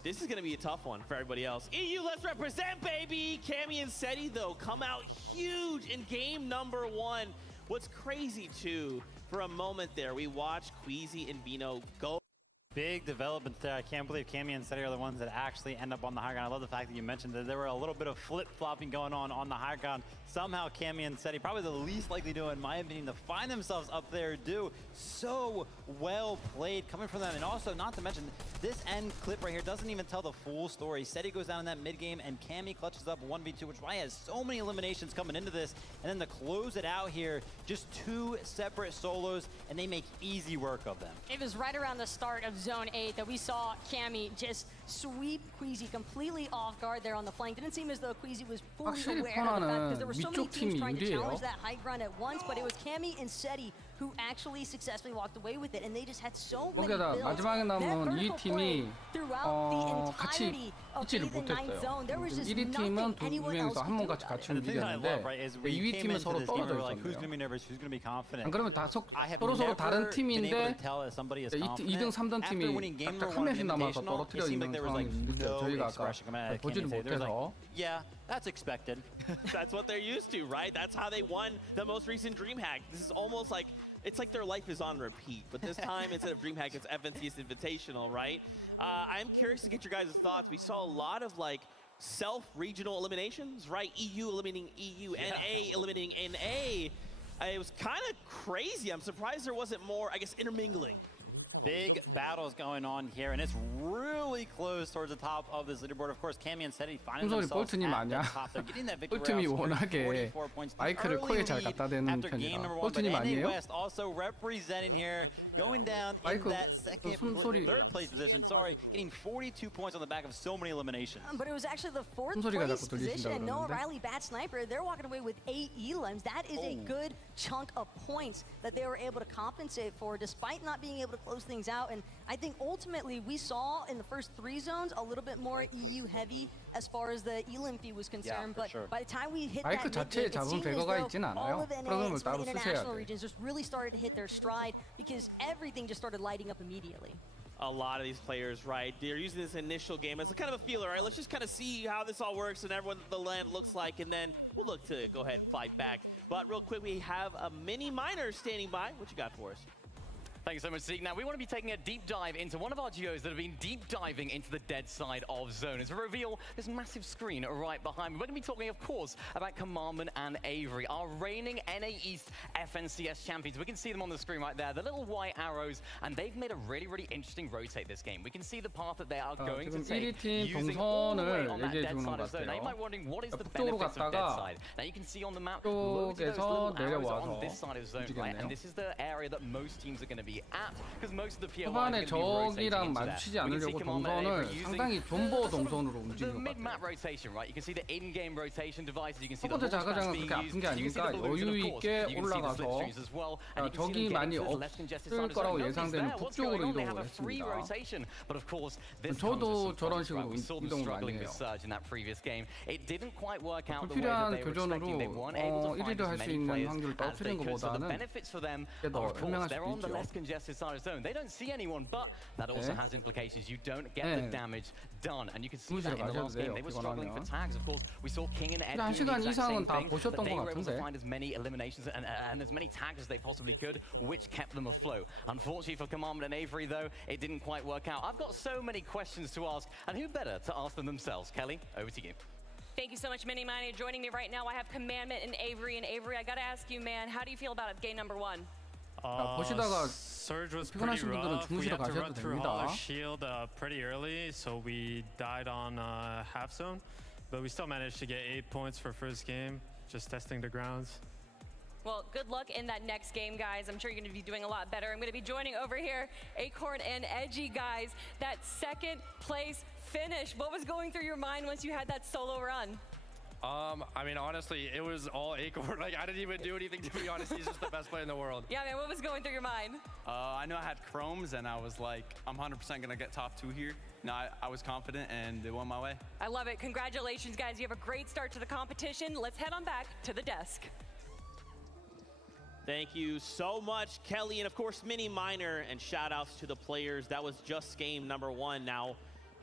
This is going to be a tough one for everybody else. EU, let's represent, baby! Cammy and Seti, though, come out huge in game number 1. What's crazy, too, for a moment there, we watched Queasy and Vino go. Big developments there. I can't believe Cammy and Seti are the ones that actually end up on the high ground. I love the fact that you mentioned that there were a little bit of flip-flopping going on the high ground. Somehow Cammy and Seti, probably the least likely to, in my opinion, to find themselves up there, do so well played coming from them. And also, not to mention, this end clip right here doesn't even tell the full story. Seti goes down in that mid game, and Cammy clutches up 1v2, which is why he has so many eliminations coming into this. And then to close it out here, just 2 separate solos, and they make easy work of them. It was right around the start of Zone 8 that we saw Cammy just sweep Queasy completely off guard there on the flank. Didn't seem as though Queasy was fully aware of the fact because there were so many teams trying to challenge that high ground at once, but it was Cammy and Seti who actually successfully walked away with it, and they just had so many 여기다 마지막에 남은 이 팀이 같이 entirety 있지를 못했어요. 1위 팀은 2명에서 한 명 같이 움직였는데 2위 팀은 서로 떨어져 있었네요. 안 그러면 다 서로 다른 팀인데 2등, 3등 팀이 딱 한 명씩 남아서 떨어뜨려 있는 상황인데 저희가 아까 보지를 못해서 Yeah, that's expected. That's what they're used to, right? That's how they won the most recent DreamHack. This is almost like, it's like their life is on repeat, but this time instead of DreamHack, it's FNCS Invitational, right? I'm curious to get your guys' thoughts. We saw a lot of like self-regional eliminations, right? EU eliminating EU, NA eliminating NA. It was kind of crazy. I'm surprised there wasn't more, I guess, intermingling. Big battles going on here, and it's really close towards the top of this leaderboard. Of course, Cammy and Seti finding themselves at the top. They're getting that victory 꿀팀이 round, 워낙에 44 points. 마이크를 코에 잘 갖다 대는 편이라 꿀팀이 아니에요? West also representing here, 근데 going 아무리 down 마이크 in 갖다 that 대도 second 손제보를 아주 place 시게 position. Sorry, 해놔가지고 getting 42 points on the back of so many eliminations. But it was actually the 4th 손소리가 place 자꾸 position, and Noah 들리신다고 Riley, Bat Sniper, they're walking away with 8 elims. That is a good chunk of points that they were able to compensate for despite not being able to close things out. And I think ultimately we saw in the first 3 zones a little bit more EU heavy as far as the elim fee was concerned. But by the time we hit that 마이크 자체에 잡은 배거가 있진 all 않아요. of NA 프로그램을 and some 따로 쓰셔야 international 돼요. regions just really started to hit their stride because everything just started lighting up immediately. A lot of these players, right? They're using this initial game as a kind of a feeler, right? Let's just kind of see how this all works and everyone the land looks like, and then we'll look to go ahead and fight back. But real quick, we have a mini miner standing by. What you got for us? Thanks so much, Zeke. Now, we want to be taking a deep dive into one of our duos that have been deep diving into the dead side of Zone. As we reveal this massive screen right behind me, we're going to be talking, of course, about Commandment and Avery, our reigning NA East FNCS champions. We can see them on the screen right there, the little white arrows, and they've made a really, really interesting rotate this game. We can see the path that they are going to take, using all the way on that dead side of Zone. Now, you might be wondering, what is the benefits of dead side? Now, you can see on the map, loads of those little arrows on this side of Zone, right? And this is the area that most teams are going to be at, because most of the POIs are going to be rotating 저기랑 into 마주치지 there. We can see 않으려고 Commandment and Avery 동선을 using 상당히 존버 동선으로 the 움직이는 것 같아요. mid-map rotation, right? You can see the in-game rotation devices. You can see 첫 the 번째 launch 자가장은 pads being 그렇게 used. 아픈 게 You can see 아니니까 the balloons, 여유 and of course, 있게 you can see the 올라가서 slipstreams as well. And you can 적이 see them 많이 getting to the less congested 없을 side of 거라고 Zone. Nobody's 예상되는 there. What's going 북쪽으로 on? They have 이동을 a free 했습니다. rotation, but of course, this 저도 comes with some 저런 problems, right? 식으로 We saw them 이동을 struggling 많이 with 해요. Surge in that previous game. It didn't quite work out the way that 불필요한 they were expecting. They 교전으로 weren't able to find 1위를 할 as 수 many 있는 players 확률을 as they 떨어뜨리는 could. So the 것보다는 benefits for them 그게 더 are, of course, 현명할 they're 수도 on the 있죠. less congested side of Zone. They don't see anyone, but that 네. also has implications. You don't get the damage done, and you can see that in the last game. They were struggling for tags. Of course, we saw King and Ed. 한 시간 이상은 다 보셨던 They 것 were able to 같은데. find as many eliminations and as many tags as they possibly could, which kept them afloat. Unfortunately for Commandment and Avery, though, it didn't quite work out. I've got so many questions to ask, and who better to ask them themselves? Kelly, over to you. Thank you so much, Mini Mani. Joining me right now, I have Commandment and Avery. And Avery, I got to ask you, man, how do you feel about it, game number one? 보시다가 Surge was pretty 피곤하신 분들은 rough. We 주무시러 had to 가셔도 run through 됩니다. Hauler's shield pretty early, so we died on half zone. But we still managed to get 8 points for first game, just testing the grounds. Well, good luck in that next game, guys. I'm sure you're going to be doing a lot better. I'm going to be joining over here Acorn and Edgy, guys. That second place finish, what was going through your mind once you had that solo run? I mean, honestly, it was all Acorn. Like, I didn't even do anything, to be honest. He's just the best player in the world. Yeah, man, what was going through your mind? I know I had chromes, and I was like, I'm 100% going to get top 2 here. No, I was confident, and it went my way. I love it. Congratulations, guys. You have a great start to the competition. Let's head on back to the desk. Thank you so much, Kelly, and of course, Mini Minor, and shout outs to the players. That was just game number one. Now,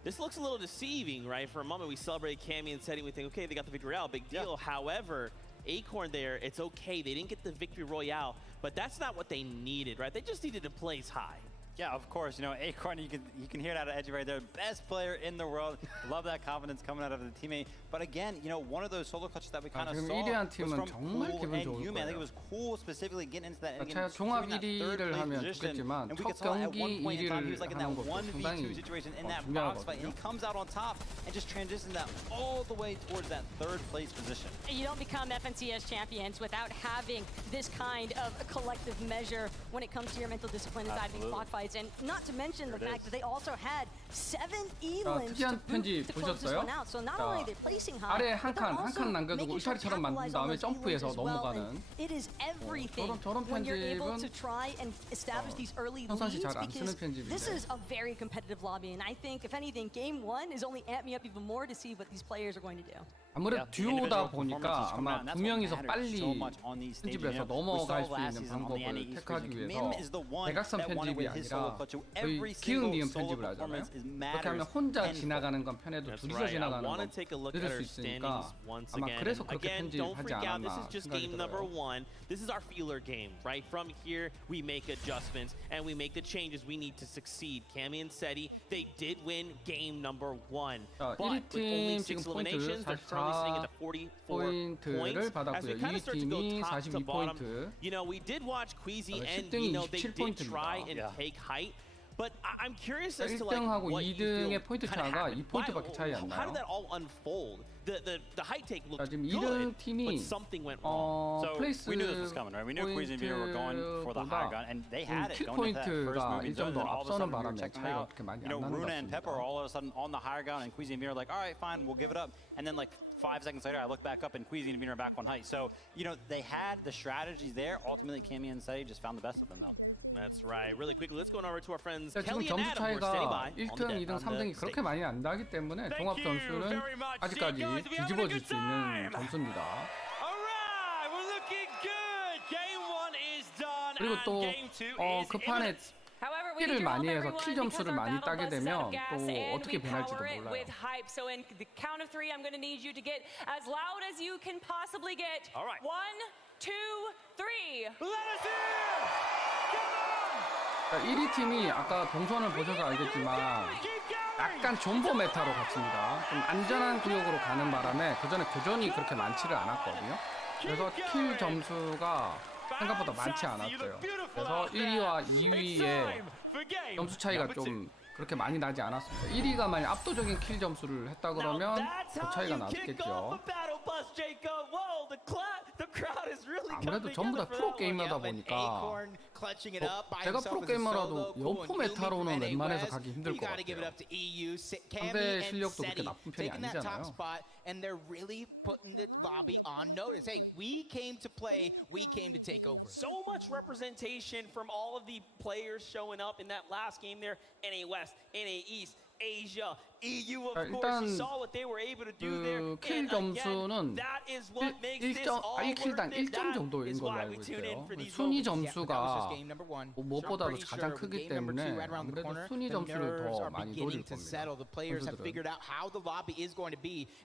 this looks a little deceiving, right? For a moment, we celebrate Cammy and setting. We think, okay, they got the victory royale, big deal. Yeah. However, Acorn there, it's okay. They didn't get the victory royale, but that's not what they needed, right? They just needed to place high. Yeah, of course. You know, Acorn, you can hear it out of Edgy right there. Best player in the world. Love that confidence coming out of the teammate. But again, you know, one of those solo clutches that we kind of saw was from Cool and Yume. I think it was Cool specifically getting into that endgame, 종합 1위를 하면 좋겠지만 and we 첫 could saw at 경기 one point in time he was 1위를 like in that 하는 것도 1v2 상당히 situation in that box fight, and 중요하거든요. he comes out on top and just transitions that all the way towards that third place position. You don't become FNCS champions without having this kind of a collective measure when it comes to your mental discipline inside these block fights. And not to mention the fact that they also had 7 elims 특이한 편지 to close this 보셨어요? one out. So not only are they placing high, 아래 but they're also 한 남겨두고 making sure to 울타리처럼 만든 capitalize on 다음에 those elims 점프해서 as well. 넘어가는. And it is everything 저런 when you're able 편집은 to try and establish these early 평상시 leads, 잘 안 쓰는 because this 편집인데. is a very competitive lobby. And I think, if anything, game one is only amped me up even more to see what these players are going to do. 아무래도 듀오다 보니까 아마 두 명이서 빨리 편집해서 넘어갈 수 있는 방법을 택하기 위해서 대각선 편집이 아니라 거의 기흥 니은 편집을 하잖아요. 그렇게 하면 혼자 지나가는 건 편해도 둘이서 지나가는 건 느릴 수 있으니까 아마 그래서 그렇게 편집하지 않았나 생각이 들어요. This is our feeler game, right? From here, we make adjustments and we make the changes we need to succeed. Cammy and Seti, they did win game number one. But with only 6 eliminations, they're currently sitting at the 44 points. As we kind of start to go top to bottom, you know, we did watch Queasy and, you know, they did try and take height. But I'm curious as to like what you feel kind of happened. How did that all unfold? The height take looked good, but something went wrong. So we knew this was coming, right? We knew Queasy and Vito were going for the high ground, and they had it going into that first moving zone. And then all of a sudden we were checking out. You know, Runa and Pepper are all of a sudden on the higher ground, and Queasy and Vito are like, all right, fine, we'll give it up. And then like 5 seconds later, I look back up, and Queasy and Vito are back on height. So you know, they had the strategies there. Ultimately, Cammy and Seti just found the best of them. That's right. Really quickly, let's go on over to our friends 지금 Kelly and 점수 Adam. We're standing 차이가 by. 1등, 2등, 3등이 그렇게 많이 안 나기 때문에 종합 점수는 아직까지 뒤집어질 수 있는 점수입니다. Alright, we're looking good. Game 1 is done 그리고 and 또 game 2 is 급판에 However, we 킬을 need to 많이 drop 해서 everyone 킬 점수를 because our 많이 battle 따게 bus set 되면 of gas 또 and 어떻게 we 변할지도 power it 몰라요. with hype. So in the count of 3, I'm going to need you to get as loud as you can possibly get. All right. 1, 2, 3. Let us in! 1위 팀이 아까 동선을 보셔서 알겠지만 약간 존버 메타로 갔습니다. 좀 안전한 구역으로 가는 바람에 그전에 교전이 그렇게 많지를 않았거든요. 그래서 킬 점수가 생각보다 많지 않았어요. 그래서 1위와 2위의 점수 차이가 좀 그렇게 많이 나지 않았습니다. 1위가 만약 압도적인 킬 점수를 했다 그러면 그 차이가 났겠죠. 아무래도 전부 다 프로 게이머다 보니까 제가 프로 게이머라도 여포 메타로는 웬만해서 가기 힘들 것 같아요. 상대 실력도 그렇게 나쁜 편이 아니잖아요. And they're really 근데 putting the 제가 lobby 옆으로 on notice. Hey, 거의 we came to play, we came to take over. So much representation from all of the players showing up in that last game there. NA West, NA East, Asia, EU of course. You saw what they were able to do there. 킬 점수는 that is what makes this all 1킬당 1점 정도인 걸로 알고 있어요. 순위 점수가 무엇보다도 가장 크기 때문에 아무래도 순위 점수를 더 많이 노릴 겁니다.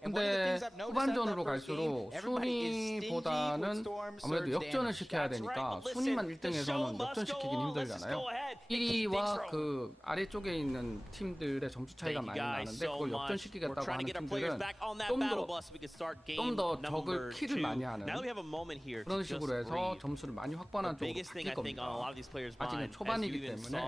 근데 후반전으로 갈수록 순위보다는 아무래도 역전을 시켜야 되니까 순위만 1등에서는 역전시키긴 힘들잖아요. 1위와 그 아래쪽에 있는 팀들의 점수 차이가 많이 나는데 그걸 역전시키겠다고 하는 팀들은 좀 더 적을 킬을 많이 하는 그런 식으로 해서 점수를 많이 확보하는 쪽으로 바뀔 겁니다. 아직은 초반이기 때문에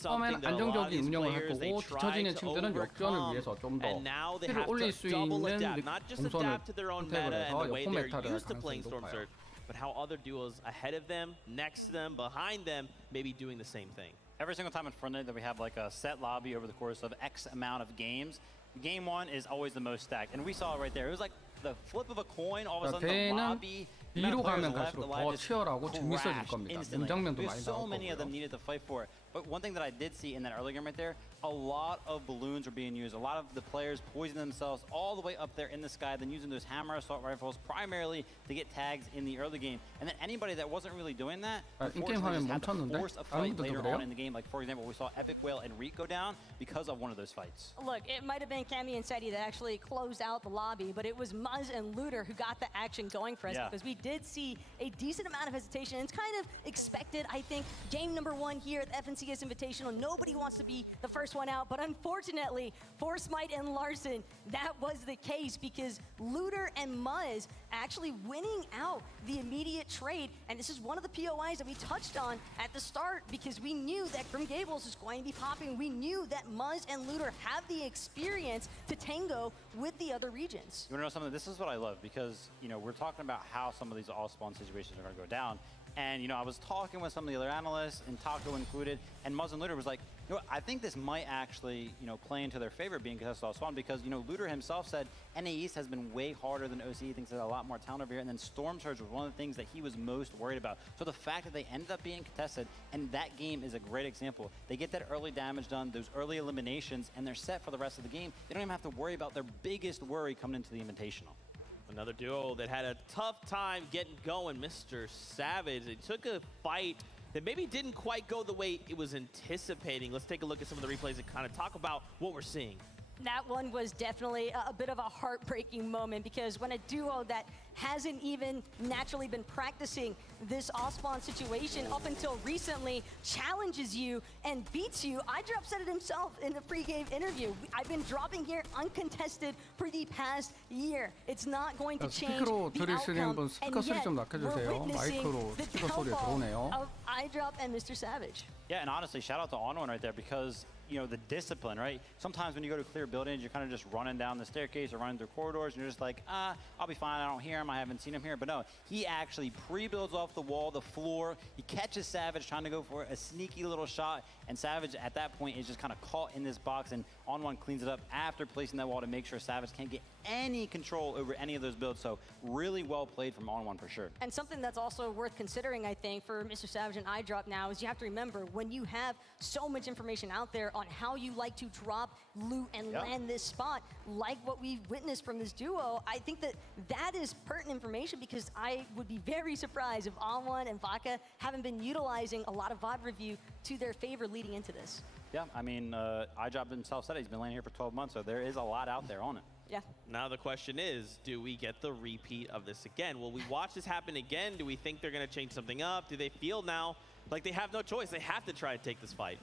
처음엔 안정적인 운영을 할 거고 뒤처지는 팀들은 역전을 위해서 좀 더 킬을 올릴 수 있는 동선을 선택을 해서 역포 메타를 할 가능성이 높아요. But how other duos ahead of them, next to them, behind them, may be doing the same thing. Every single time in Fortnite that we have like a set lobby over the course of X amount of games, game one is always the most stacked. And we saw it right there. It was like the flip of a coin. All of a sudden the lobby, B로 가면 갈수록 더 치열하고 재밌어질 겁니다. 명장면도 많이 so 나올 many of them 거고요. needed to fight for it. But one thing that I did see in that early game right there, a lot of balloons were being used. A lot of the players poisoning themselves all the way up there in the sky, then using those hammer assault rifles primarily to get tags in the early game. And then anybody that wasn't really doing that, unfortunately just had to force a fight later on in the game. Like for example, we saw Epic Whale and Reek go down because of one of those fights. Look, it might have been Cammy and Seti that actually closed out the lobby, but it was Muzz and Looter who got the action going for us because we did see a decent amount of hesitation. It's kind of expected, I think. Game number one here at the FNCS Invitational. Nobody wants to be the first one out, but unfortunately for Smite and Larson, that was the case because Looter and Muzz actually winning out the immediate trade. And this is one of the POIs that we touched on at the start because we knew that Grim Gables was going to be popping. We knew that Muzz and Looter have the experience to tango with the other regions. You want to know something? This is what I love because, you know, we're talking about how some of these all-spawn situations are going to go down. And, you know, I was talking with some of the other analysts, and Taco included, and Muzz and Looter was like, you know what, I think this might actually, you know, play into their favor being contested all-spawn because, you know, Looter himself said NA East has been way harder than OC. He thinks there's a lot more talent over here. And then Storm Surge was one of the things that he was most worried about. So the fact that they ended up being contested, and that game is a great example. They get that early damage done, those early eliminations, and they're set for the rest of the game. They don't even have to worry about their biggest worry coming into the Invitational. Another duo that had a tough time getting going, Mr. Savage. They took a fight that maybe didn't quite go the way it was anticipating. Let's take a look at some of the replays and kind of talk about what we're seeing. That one was definitely a bit of a heartbreaking moment because when a duo that hasn't even naturally been practicing this off-spawn situation up until recently challenges you and beats you. iDrop said it himself in the pre-game interview. I've been dropping here uncontested for the past year. It's not going to change the outcome. And yet, we're witnessing the downfall of iDrop and Mr. Savage. Yeah, and honestly, shout out to On1 right there because, you know, the discipline, right? Sometimes when you go to clear buildings, you're kind of just running down the staircase or running through corridors, and you're just like, I'll be fine, I don't hear him, I haven't seen him here. But no, he actually pre-builds off the wall, the floor, he catches Savage trying to go for a sneaky little shot, and Savage at that point is just kind of caught in this box, and On1 cleans it up after placing that wall to make sure Savage can't get any control over any of those builds. So really well played from On1 for sure. And something that's also worth considering, I think, for Mr. Savage and iDrop now is you have to remember when you have so much information out there on how you like to drop, loot, and land this spot, like what we've witnessed from this duo, I think that that is pertinent information because I would be very surprised if On1 and Vodka haven't been utilizing a lot of VOD review to their favor leading into this. Yeah, I mean, iDrop himself said he's been laying here for 12 months, so there is a lot out there on it. Yeah. Now the question is, do we get the repeat of this again? Will we watch this happen again? Do we think they're going to change something up? Do they feel now like they have no choice? They have to try to take this fight.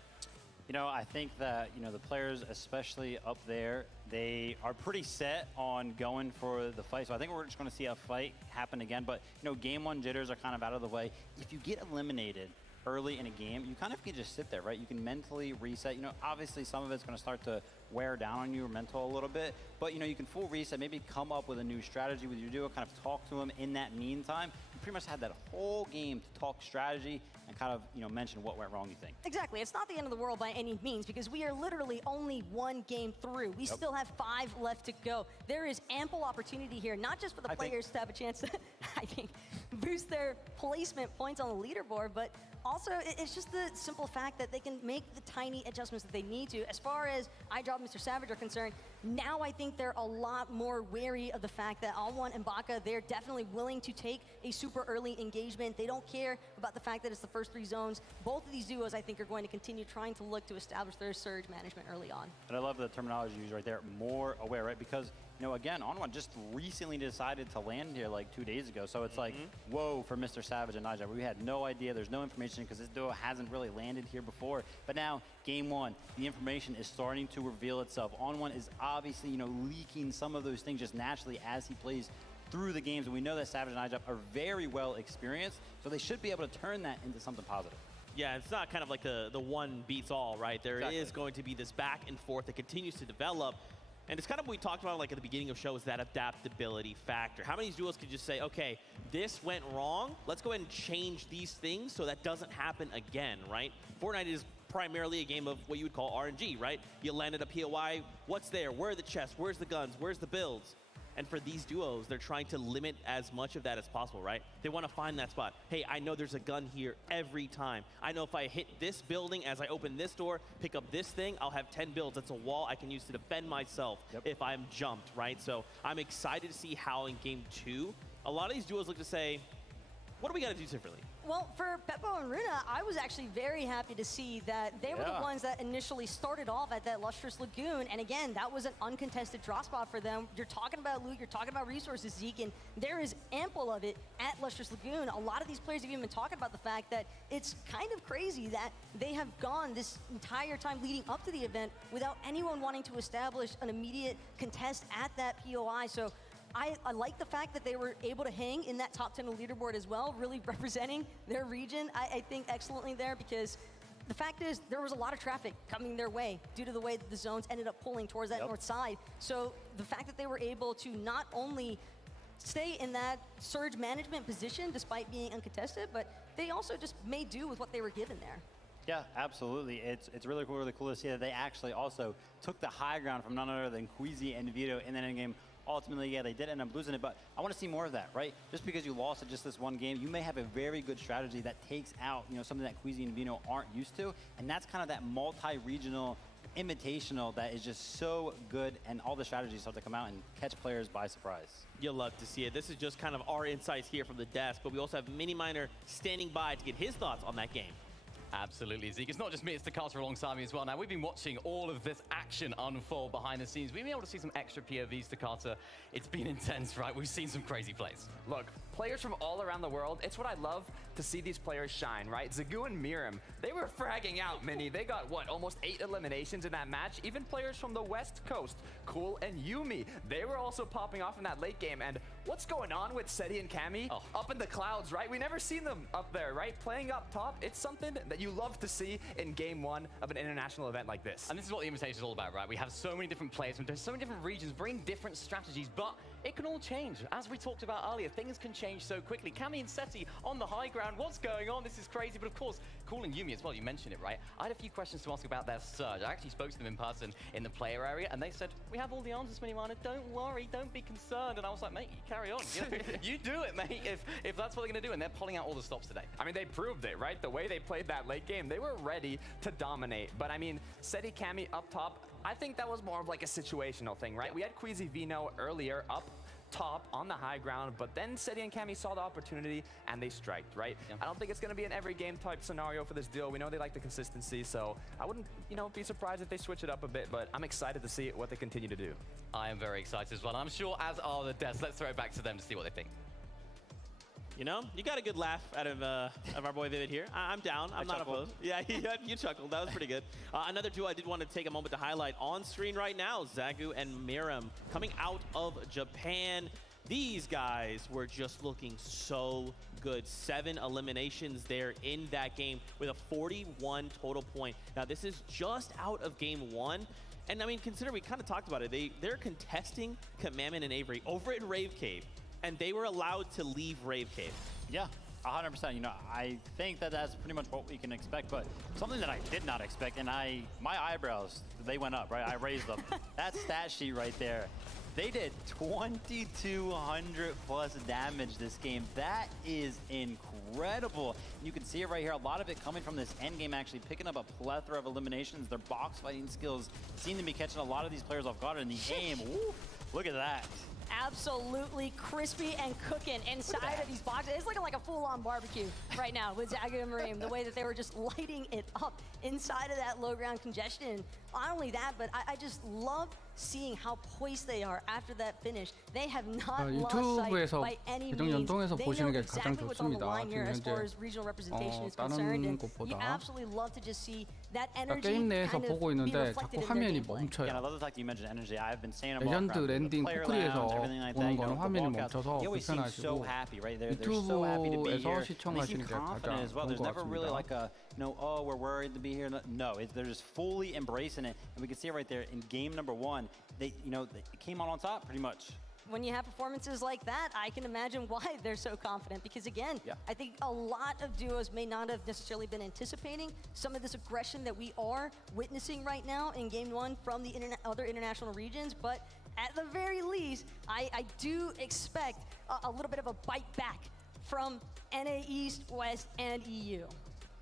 You know, I think that, you know, the players, especially up there, they are pretty set on going for the fight. So I think we're just going to see a fight happen again. But, you know, game one jitters are kind of out of the way. If you get eliminated early in a game, you kind of can just sit there, right? You can mentally reset. You know, obviously some of it's going to start to wear down on your mental a little bit. But, you know, you can full reset, maybe come up with a new strategy with your duo, kind of talk to them in that meantime. You pretty much had that whole game to talk strategy and kind of, you know, mention what went wrong, you think. Exactly. It's not the end of the world by any means because we are literally only one game through. We still have 5 left to go. There is ample opportunity here, not just for the players to have a chance to, I think, boost their placement points on the leaderboard, but also it's just the simple fact that they can make the tiny adjustments that they need to. As far as iDrop and Mr. Savage are concerned, now I think they're a lot more wary of the fact that All1 and Baka, they're definitely willing to take a super early engagement. They don't care about the fact that it's the first 3 zones. Both of these duos, I think, are going to continue trying to look to establish their surge management early on. And I love the terminology used right there, more aware, right? Because, you know, again, On1 just recently decided to land here like 2 days ago. So it's like, whoa, for Mr. Savage and Nija. We had no idea. There's no information because this duo hasn't really landed here before. But now, game one, the information is starting to reveal itself. On1 is obviously, you know, leaking some of those things just naturally as he plays through the games. And we know that Savage and Nija are very well experienced. So they should be able to turn that into something positive. Yeah, it's not kind of like the one beats all, right? There is going to be this back and forth that continues to develop. And it's kind of what we talked about like at the beginning of the show is that adaptability factor. How many duos could just say, okay, this went wrong, let's go ahead and change these things so that doesn't happen again, right? Fortnite is primarily a game of what you would call RNG, right? You landed a POI, what's there? Where are the chests? Where's the guns? Where's the builds? And for these duos, they're trying to limit as much of that as possible, right? They want to find that spot. Hey, I know there's a gun here every time. I know if I hit this building as I open this door, pick up this thing, I'll have 10 builds. That's a wall I can use to defend myself if I'm jumped, right? So I'm excited to see how in game 2, a lot of these duos look to say, what do we got to do differently? Well, for Beppo and Runa, I was actually very happy to see that they were the ones that initially started off at that Lustrous Lagoon. And again, that was an uncontested draw spot for them. You're talking about loot, you're talking about resources, Zeke, and there is ample of it at Lustrous Lagoon. A lot of these players have even been talking about the fact that it's kind of crazy that they have gone this entire time leading up to the event without anyone wanting to establish an immediate contest at that POI. So I like the fact that they were able to hang in that top 10 leaderboard as well, really representing their region, I think, excellently there, because the fact is there was a lot of traffic coming their way due to the way that the zones ended up pulling towards that north side. So the fact that they were able to not only stay in that surge management position despite being uncontested, but they also just made do with what they were given there. Yeah, absolutely. It's really cool to see that they actually also took the high ground from none other than Queasy and Vito in that endgame. Ultimately, yeah, they did end up losing it, but I want to see more of that, right? Just because you lost at just this one game, you may have a very good strategy that takes out, you know, something that Queasy and Vino aren't used to, and that's kind of that multi-regional invitational that is just so good, and all the strategies start to come out and catch players by surprise. You'll love to see it. This is just kind of our insights here from the desk, but we also have Mini Miner standing by to get his thoughts on that game. Absolutely, Zeke. It's not just me, it's Takata alongside me as well. Now, we've been watching all of this action unfold behind the scenes. We've been able to see some extra POVs, Takata. It's been intense, right? We've seen some crazy plays. Look, players from all around the world, it's what I love to see these players shine, right? Zagu and Miram, they were fragging out, Mini. They got, what, almost 8 eliminations in that match? Even players from the West Coast, Cool and Yumi, they were also popping off in that late game. And what's going on with Seti and Cammy? Up in the clouds, right? We never seen them up there, right? Playing up top, it's something that you love to see in game 1 of an international event like this. And this is what the invitation is all about, right? We have so many different players from so many different regions, bring different strategies, but it can all change. As we talked about earlier, things can change so quickly. Cammy and Seti on the high ground. What's going on? This is crazy. But of course, Cool and Yumi as well. You mentioned it, right? I had a few questions to ask about their surge. I actually spoke to them in person in the player area, and they said, we have all the answers, Mini Miner. Don't worry. Don't be concerned. And I was like, mate, you carry on. You do it, mate, if that's what they're going to do. And they're pulling out all the stops today. I mean, they proved it, right? The way they played that late game, they were ready to dominate. But I mean, Seti, Cammy up top, I think that was more of like a situational thing, right? We had Queasy Vino earlier up top on the high ground, but then City and Cammy saw the opportunity and they striked, right? I don't think it's going to be an every game type scenario for this duo. We know they like the consistency, so I wouldn't, be surprised if they switch it up a bit, but I'm excited to see what they continue to do. I am very excited as well. I'm sure as are the devs. Let's throw it back to them to see what they think. You know, you got a good laugh out of our boy Vivid here. I'm down. I'm not opposed. Yeah, you chuckled. That was pretty good. Another duo I did want to take a moment to highlight on screen right now, Zagu and Miram, coming out of Japan. These guys were just looking so good. 7 eliminations there in that game with a 41 total point. Now, this is just out of game 1. And I mean, consider we kind of talked about it. They're contesting Commandment and Avery over at Rave Cave, and they were allowed to leave Rave Cave. Yeah, 100%. You know, I think that that's pretty much what we can expect, but something that I did not expect, and my eyebrows, they went up, right? I raised them. That stat sheet right there. They did 2,200 plus damage this game. That is incredible. You can see it right here. A lot of it coming from this end game, actually picking up a plethora of eliminations. Their box fighting skills seem to be catching a lot of these players off guard in the aim. Woo, look at that. Absolutely crispy and cooking inside of these boxes. It's looking like a full-on barbecue right now with Zagu and Mareem, the way that they were just lighting it up inside of that low ground congestion. Not only that, but I just love seeing how poised they are after that finish. They have not lost sight by any means. They know exactly what's on the line here as far as regional representation is concerned, and you absolutely love to just see that energy 게임 내에서 kind of 보고 be 있는데 reflected 자꾸 in their 화면이 gameplay. 멈춰요. Yeah, I love the fact that you mentioned energy. I've been saying about 레전드 랜딩 쿠크리에서 보는 거는 화면이 멈춰서 he always seems so 불편하시고 happy, right? They're so happy to be 유튜브에서 here. They seem 시청하시는 게 confident 가장 as well. 좋은 There's 것 never really 같습니다. like a, oh, we're worried to be here. No, they're just fully embracing it, and we can see it right there in game number 1. They came on top pretty much. When you have performances like that, I can imagine why they're so confident. Because again, I think a lot of duos may not have necessarily been anticipating some of this aggression that we are witnessing right now in Game 1 from the other international regions. But at the very least, I do expect a little bit of a bite back from NA East, West, and EU.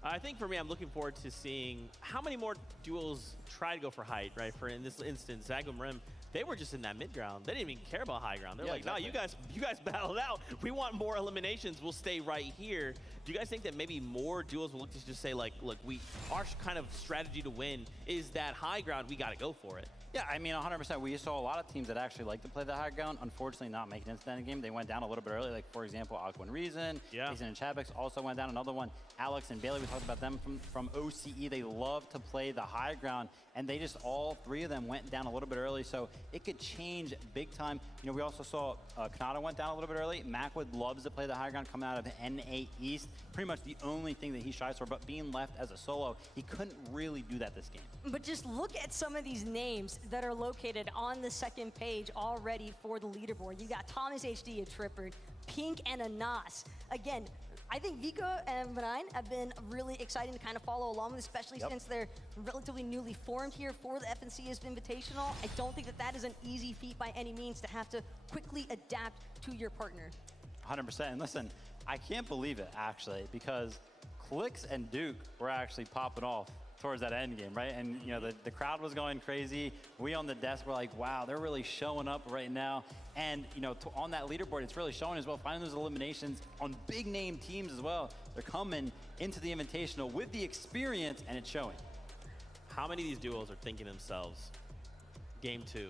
I think for me, I'm looking forward to seeing how many more duels try to go for height, right? For in this instance, Zagu and Rim, they were just in that mid ground. They didn't even care about high ground. They're like, no, you guys battled out. We want more eliminations. We'll stay right here. Do you guys think that maybe more duels will look to just say, like, look, our kind of strategy to win is that high ground. We got to go for it. Yeah, I mean, 100%. We saw a lot of teams that actually like to play the high ground. Unfortunately, not making it into that game. They went down a little bit early. Like, for example, Aqua and Reason, Jason and Chabix also went down. Another one, Alex and Bailey, we talked about them from OCE. They love to play the high ground, and they just, all 3 of them went down a little bit early, so it could change big time. You know, we also saw Kanata went down a little bit early. Macwood loves to play the high ground coming out of NA East. Pretty much the only thing that he shies for, but being left as a solo, he couldn't really do that this game. But just look at some of these names that are located on the second page already for the leaderboard. You got Thomas HD, a Tripper, Pink, and a Nas. Again, I think Vico and Brian have been really exciting to kind of follow along with, especially since they're relatively newly formed here for the FNCS Invitational. I don't think that is an easy feat by any means to have to quickly adapt to your partner. 100%. And listen, I can't believe it, actually, because Clicks and Duke were actually popping off towards that end game, right? And you know, the crowd was going crazy. We on the desk were like, wow, they're really showing up right now. And you know, on that leaderboard, it's really showing as well, finding those eliminations on big name teams as well. They're coming into the Invitational with the experience, and it's showing. How many of these duos are thinking to themselves, game 2,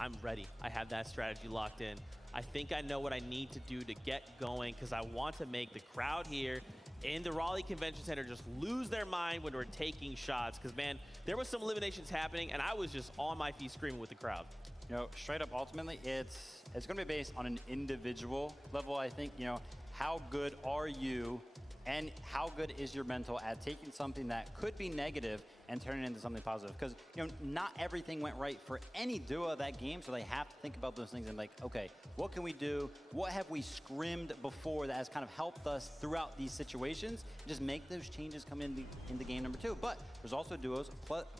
I'm ready. I have that strategy locked in. I think I know what I need to do to get going, because I want to make the crowd here in the Raleigh Convention Center just lose their mind when we're taking shots. Because, man, there was some eliminations happening, and I was just on my feet screaming with the crowd. You know, straight up, ultimately, it's going to be based on an individual level, I think. You know, how good are you, and how good is your mental at taking something that could be negative and turning it into something positive? Because, you know, not everything went right for any duo of that game, so they have to think about those things and like, okay, what can we do? What have we scrimmed before that has kind of helped us throughout these situations? And just make those changes come in the game number 2. But there's also duos,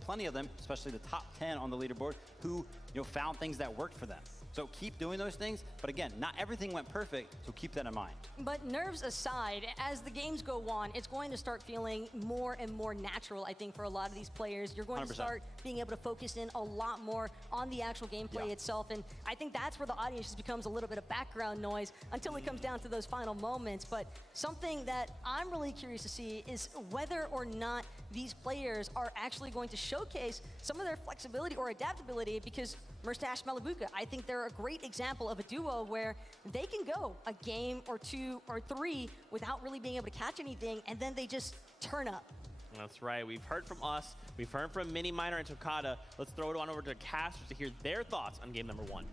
plenty of them, especially the top 10 on the leaderboard, who, you know, found things that worked for them. So keep doing those things, but again, not everything went perfect, so keep that in mind. But nerves aside, as the games go on, it's going to start feeling more and more natural, I think, for a lot of these players. You're going to 100%. start being able to focus in a lot more on the actual gameplay itself. And I think that's where the audience just becomes a little bit of background noise until it comes down to those final moments. But something that I'm really curious to see is whether or not these players are actually going to showcase some of their flexibility or adaptability, because Mustache Malabuka, I think they're a great example of a duo where they can go a game or 2 or 3 without really being able to catch anything, and then they just turn up. That's right. We've heard from us. We've heard from Mini Miner and Tokata. Let's throw it on over to casters to hear their thoughts on game number 1.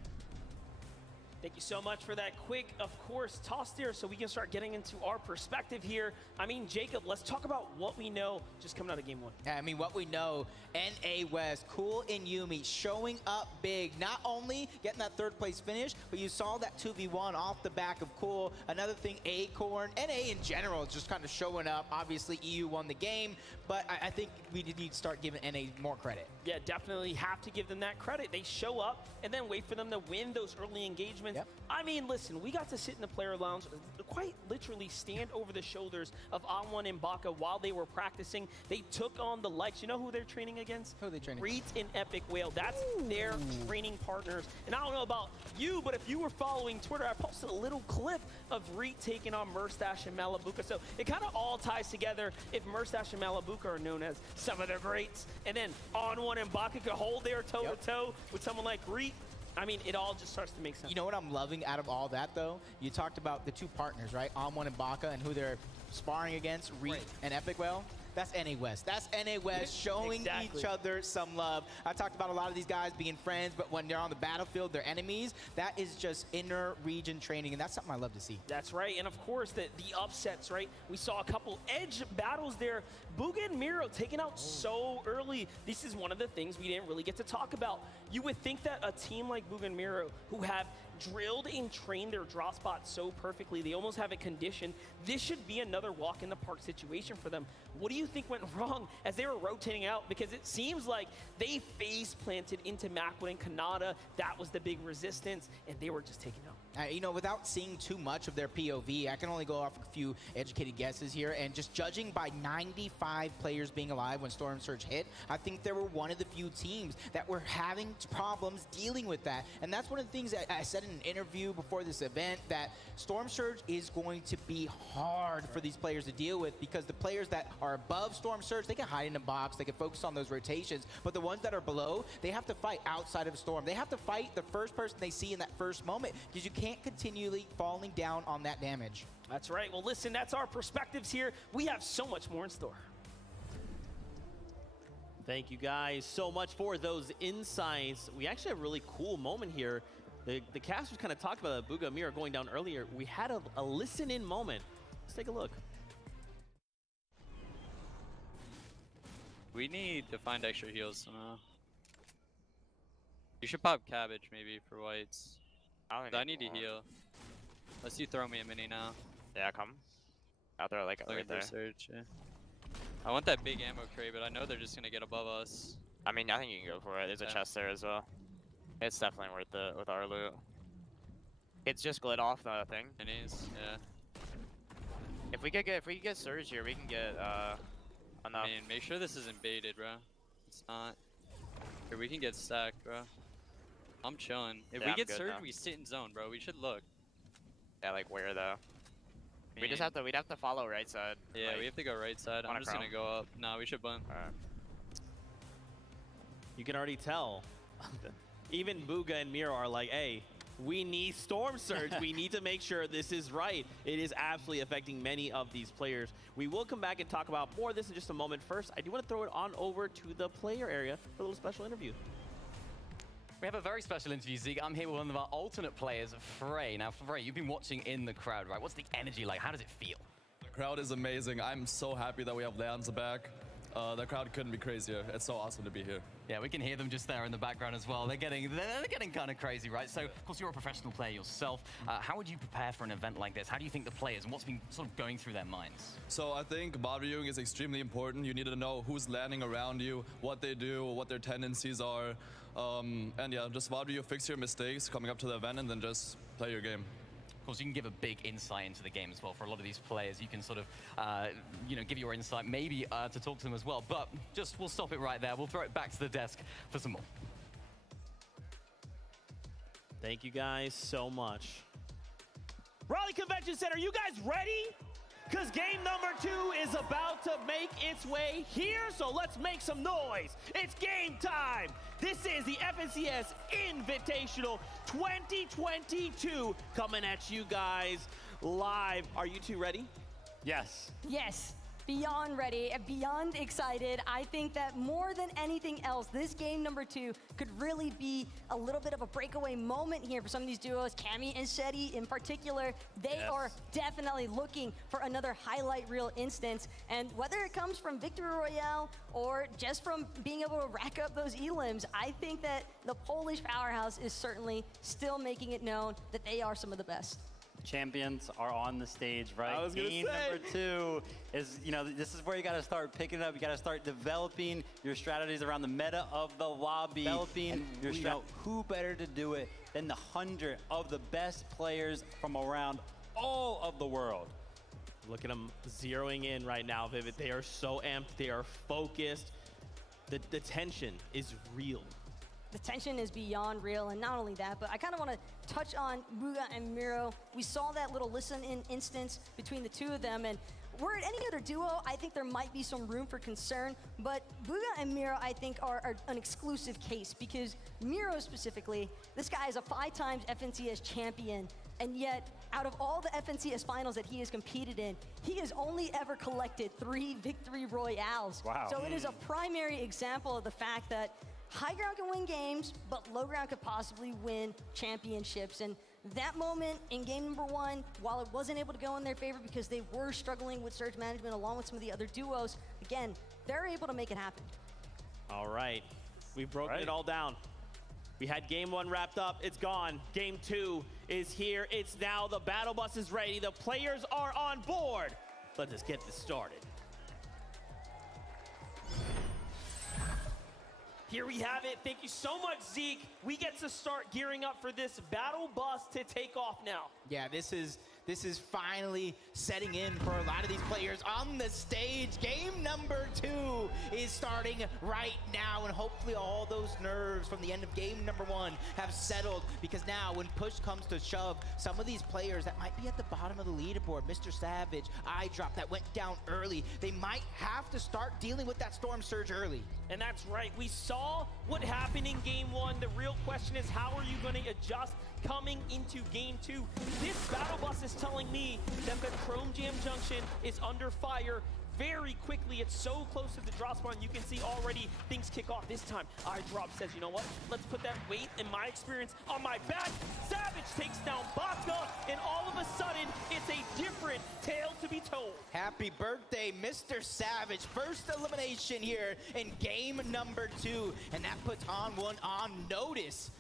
Thank you so much for that quick, of course, toss there so we can start getting into our perspective here. I mean, Jacob, let's talk about what we know just coming out of game 1. I mean, what we know, NA West, Cool and Yumi showing up big. Not only getting that 3rd place finish, but you saw that 2v1 off the back of Cool. Another thing, Acorn, NA in general, just kind of showing up. Obviously, EU won the game, but I think we need to start giving NA more credit. Yeah, definitely have to give them that credit. They show up and then wait for them to win those early engagements. Yep. I mean, listen, we got to sit in the player lounge, quite literally stand over the shoulders of Anwon and Baka while they were practicing. They took on the likes. You know who they're training against? Who are they training? Reeds and Epic Whale. That's their training partners. And I don't know about you, but if you were following Twitter, I posted a little clip of Reed taking on Mustache and Malabuka. So it kind of all ties together if Mustache and Malabuka are known as some of their greats. And then Anwon and Baka could hold their toe-to-toe with someone like Reed. I mean, it all just starts to make sense. You know what I'm loving out of all that, though? You talked about the 2 partners, right? Anwon and Baka, and who they're sparring against, Reed and Epic Whale. That's NA West. That's NA West showing each other some love. I talked about a lot of these guys being friends, but when they're on the battlefield, they're enemies. That is just inner region training, and that's something I love to see. That's right, and of course, the upsets, right? We saw a couple edge battles there. Booga and Miro taken out so early. This is one of the things we didn't really get to talk about. You would think that a team like Booga and Miro, who have drilled and trained their drop spot so perfectly, they almost have it conditioned, this should be another walk in the park situation for them. What do you think went wrong as they were rotating out? Because it seems like they face planted into Macwood and Kanata. That was the big resistance, and they were just taken out. You know, without seeing too much of their POV, I can only go off a few educated guesses here, and just judging by 95 players being alive when Storm Surge hit, I think they were one of the few teams that were having problems dealing with that. And that's one of the things that I said in an interview before this event, that Storm Surge is going to be hard for these players to deal with, because the players that are above Storm Surge, they can hide in a box, they can focus on those rotations, but the ones that are below, they have to fight outside of Storm. They have to fight the first person they see in that first moment, because you can't continually falling down on that damage. That's right. Well, listen, that's our perspectives here. We have so much more in store. Thank you guys so much for those insights. We actually have a really cool moment here. The casters kind of talked about Booga and Mira going down earlier. We had a listen-in moment. Let's take a look. We need to find extra heals somehow. You should pop cabbage maybe for whites. I need to heal. Unless you throw me a mini now. Yeah, come. I'll throw like right there. Search, yeah. I want that big ammo crate, but I know they're just gonna get above us. I mean, I think you can go for it. There's a chest there as well. It's definitely worth it with our loot. It's just glid off the thing. Minis, yeah. If we could get Surge here, we can get enough. I mean, make sure this isn't baited, bro. It's not. Here, we can get stacked, bro. I'm chilling. If we get Surge, we sit in zone, bro. We should look. Yeah, like where though? We'd have to follow right side. Yeah, like, we have to go right side. I'm just gonna go up. Nah, we should bunt. You can already tell. Even Booga and Miro are like, hey, we need Storm Surge. We need to make sure this is right. It is absolutely affecting many of these players. We will come back and talk about more of this in just a moment. First, I do want to throw it on over to the player area for a little special interview. We have a very special interview, Zeke. I'm here with one of our alternate players, Frey. Now, Frey, you've been watching in the crowd, right? What's the energy like? How does it feel? The crowd is amazing. I'm so happy that we have Leon's back. The crowd couldn't be crazier. It's so awesome to be here. Yeah, we can hear them just there in the background as well. They're getting kind of crazy, right? So, of course, you're a professional player yourself. How would you prepare for an event like this? How do you think the players and what's been sort of going through their minds? So I think bot viewing is extremely important. You need to know who's landing around you, what they do, what their tendencies are. And yeah, just bot view, fix your mistakes coming up to the event, and then just play your game. Of course, you can give a big insight into the game as well. For a lot of these players, you can sort of, give your insight, maybe to talk to them as well. But we'll stop it right there. We'll throw it back to the desk for some more. Thank you guys so much. Raleigh Convention Center, you guys ready? Because game number 2 is about to make its way here, so let's make some noise. It's game time. This is the FNCS Invitational 2022 coming at you guys live. Are you two ready? Yes. Yes, beyond ready, and beyond excited. I think that more than anything else, this game number 2 could really be a little bit of a breakaway moment here for some of these duos. Cammy and Shetty in particular, they are definitely looking for another highlight reel instance. And whether it comes from Victory Royale or just from being able to rack up those elims, I think that the Polish powerhouse is certainly still making it known that they are some of the best. Champions are on the stage, right? I was gonna Game say. number 2 is, this is where you got to start picking it up. You got to start developing your strategies around the meta of the lobby. Developing your who better to do it than the 100 of the best players from around all of the world. Look at them zeroing in right now, Vivid. They are so amped. They are focused. The tension is real. The tension is beyond real, and not only that, but I kind of want to touch on Buga and Miro. We saw that little listen-in instance between the two of them, and were it any other duo, I think there might be some room for concern, but Buga and Miro, I think, are an exclusive case, because Miro specifically, this guy is a 5-time FNCS champion, and yet, out of all the FNCS finals that he has competed in, he has only ever collected 3 victory royales. Wow. So it is a primary example of the fact that high ground can win games, but low ground could possibly win championships. And that moment in game number 1, while it wasn't able to go in their favor because they were struggling with surge management along with some of the other duos, again, they're able to make it happen. All right, we've broken it all down. We had game 1 wrapped up, it's gone. Game 2 is here, it's now, the battle bus is ready, the players are on board. Let us get this started. Here we have it. Thank you so much, Zeke. We get to start gearing up for this battle bus to take off now. Yeah, this is finally setting in for a lot of these players on the stage. Game number 2 is starting right now, and hopefully all those nerves from the end of game number 1 have settled, because now when push comes to shove, some of these players that might be at the bottom of the leaderboard, Mr. Savage, iDrop, that went down early, they might have to start dealing with that storm surge early. And that's right, we saw what happened in game 1. The real question is, how are you going to adjust coming into game 2? This battle bus is telling me that the Chrome Jam Junction is under fire very quickly. It's so close to the drop spot, and you can see already things kick off. This time, iDrop says, you know what? Let's put that weight, in my experience, on my back. Savage takes down Baka, and all of a sudden, it's a different tale to be told. Happy birthday, Mr. Savage. First elimination here in game number 2, and that puts On1 on notice.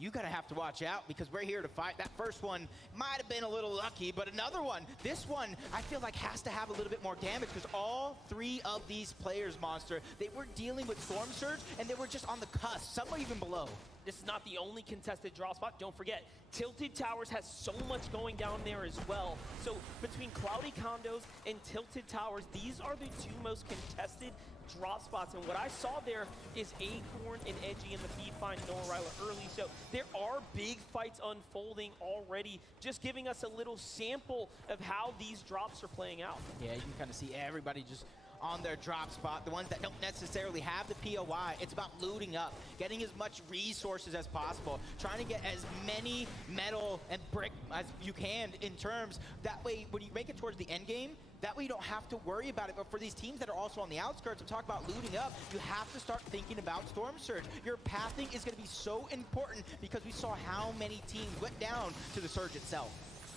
You gotta have to watch out, because we're here to fight. That first one might have been a little lucky, but another one, this one, I feel like has to have a little bit more damage, because all 3 of these players, Monster, they were dealing with Storm Surge, and they were just on the cusp. Some were even below. This is not the only contested drop spot. Don't forget, Tilted Towers has so much going down there as well. So between Cloudy Condos and Tilted Towers, these are the 2 most contested drop spots. And what I saw there is Acorn and Edgy in the feed find Noah Ryler early. So there are big fights unfolding already, just giving us a little sample of how these drops are playing out. Yeah, you can kind of see everybody just on their drop spot. The ones that don't necessarily have the POI, it's about looting up, getting as much resources as possible, trying to get as many metal and brick as you can in terms. That way, when you make it towards the end game, that way you don't have to worry about it. But for these teams that are also on the outskirts and talk about looting up, you have to start thinking about Storm Surge. Your pathing is going to be so important, because we saw how many teams went down to the Surge itself.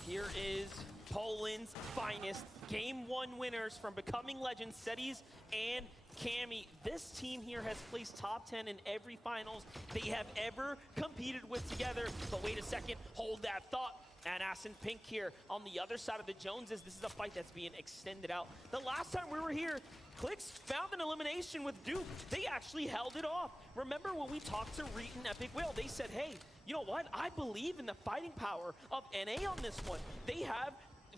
Here is Poland's finest Game 1 winners from Becoming Legends, Setis and Cammy. This team here has placed top 10 in every finals they have ever competed with together. But wait a second, hold that thought. And Asin Pink here on the other side of the Joneses. This is a fight that's being extended out. The last time we were here, Clix found an elimination with Duke. They actually held it off. Remember when we talked to Reet and Epic Whale, they said, hey, you know what? I believe in the fighting power of NA on this one. They have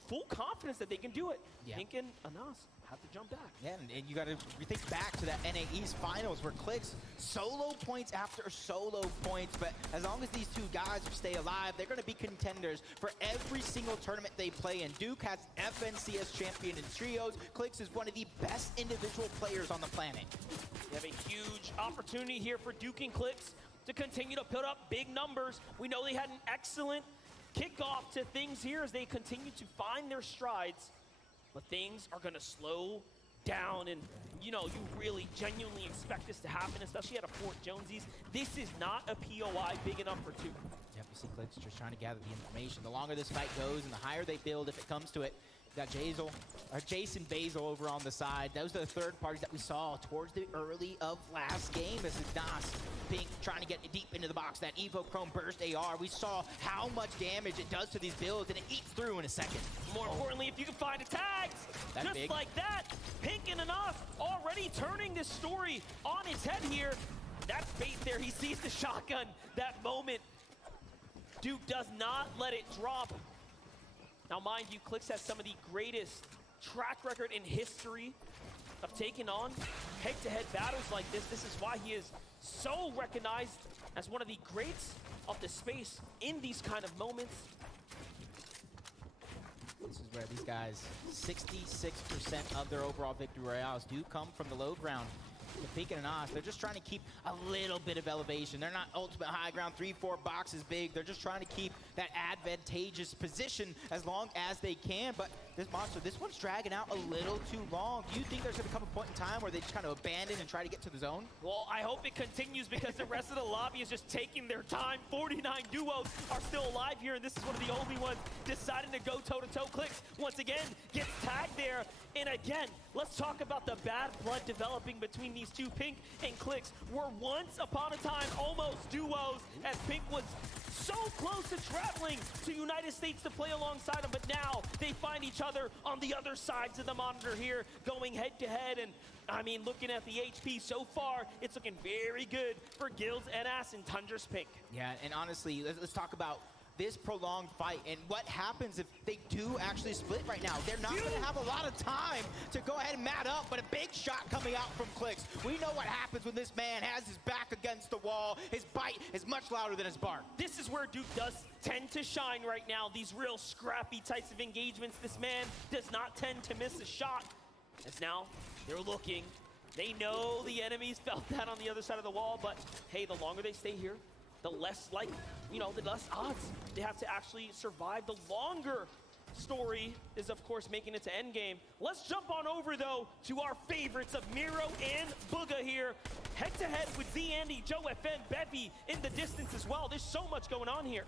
full confidence that they can do it. Yeah. Pink and Anas have to jump back. Yeah, and you got to think back to that NA East Finals where Clix solo points after solo points, but as long as these two guys stay alive, they're going to be contenders for every single tournament they play in. Duke has FNCS champion in trios. Clix is one of the best individual players on the planet. You have a huge opportunity here for Duke and Clix to continue to put up big numbers. We know they had an excellent kickoff to things here as they continue to find their strides, but things are going to slow down, and you know, you really genuinely expect this to happen, especially at a Fort Jonesies. This is not a POI big enough for Duke. Yep, you see Clix just trying to gather the information. The longer this fight goes and the higher they build, if it comes to it, you got Jason Basil over on the side. Those are the third parties that we saw towards the early of last game. This is Nas Pink trying to get deep into the box. That Evo Chrome Burst AR, we saw how much damage it does to these builds, and it eats through in a second. More importantly, if you can find the tags, That's just big. like that, Pink and Anas already turning this story on its head here. That's bait there. He sees the shotgun. That moment, Duke does not let it drop. Now, mind you, Clix has some of the greatest track record in history of taking on head-to-head battles like this. This is why he is so recognized as one of the greats of the space in these kind of moments. This is where these guys, 66% of their overall victory royales do come from the low ground. The Pink and Anas, they're just trying to keep a little bit of elevation. They're not ultimate high ground, 3-4 boxes big. They're just trying to keep that advantageous position as long as they can. But this monster, this one's dragging out a little too long. Do you think there's going to come a point in time where they just kind of abandon and try to get to the zone? Well, I hope it continues because the rest of the lobby is just taking their time. 49 duos are still alive here, and this is one of the only ones deciding to go toe-to-toe. Clix, once again, gets tagged there. And again, let's talk about the bad blood developing between these two. Pink and Clix were once upon a time almost duos, as Pink was so close to traveling to United States to play alongside them, but now they find each other on the other sides of the monitor here, going head-to-head. And I mean, looking at the HP so far, it's looking very good for Guilds and Ass and Tundra's Pink. Yeah, and honestly, let's talk about this prolonged fight and what happens if they do actually split right now. They're not going to have a lot of time to go ahead and mat up, but a big shot coming out from Clix. We know what happens when this man has his back against the wall. His bite is much louder than his bark. This is where Duke does tend to shine right now. These real scrappy types of engagements. This man does not tend to miss a shot. As now, they're looking. They know the enemies felt that on the other side of the wall, but hey, the longer they stay here, the less the less odds they have to actually survive. The longer story is, of course, making it to endgame. Let's jump on over, though, to our favorites of Miro and Booga here. Head-to-head with Z Andy, Joe FN, Bevy in the distance as well. There's so much going on here.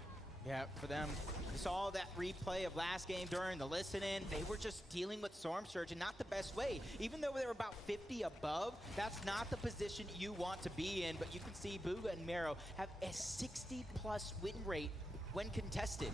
Yeah, for them, we saw that replay of last game during the listen-in. They were just dealing with Storm Surge and not the best way. Even though they were about 50 above, that's not the position you want to be in. But you can see Booga and Mero have a 60-plus win rate when contested.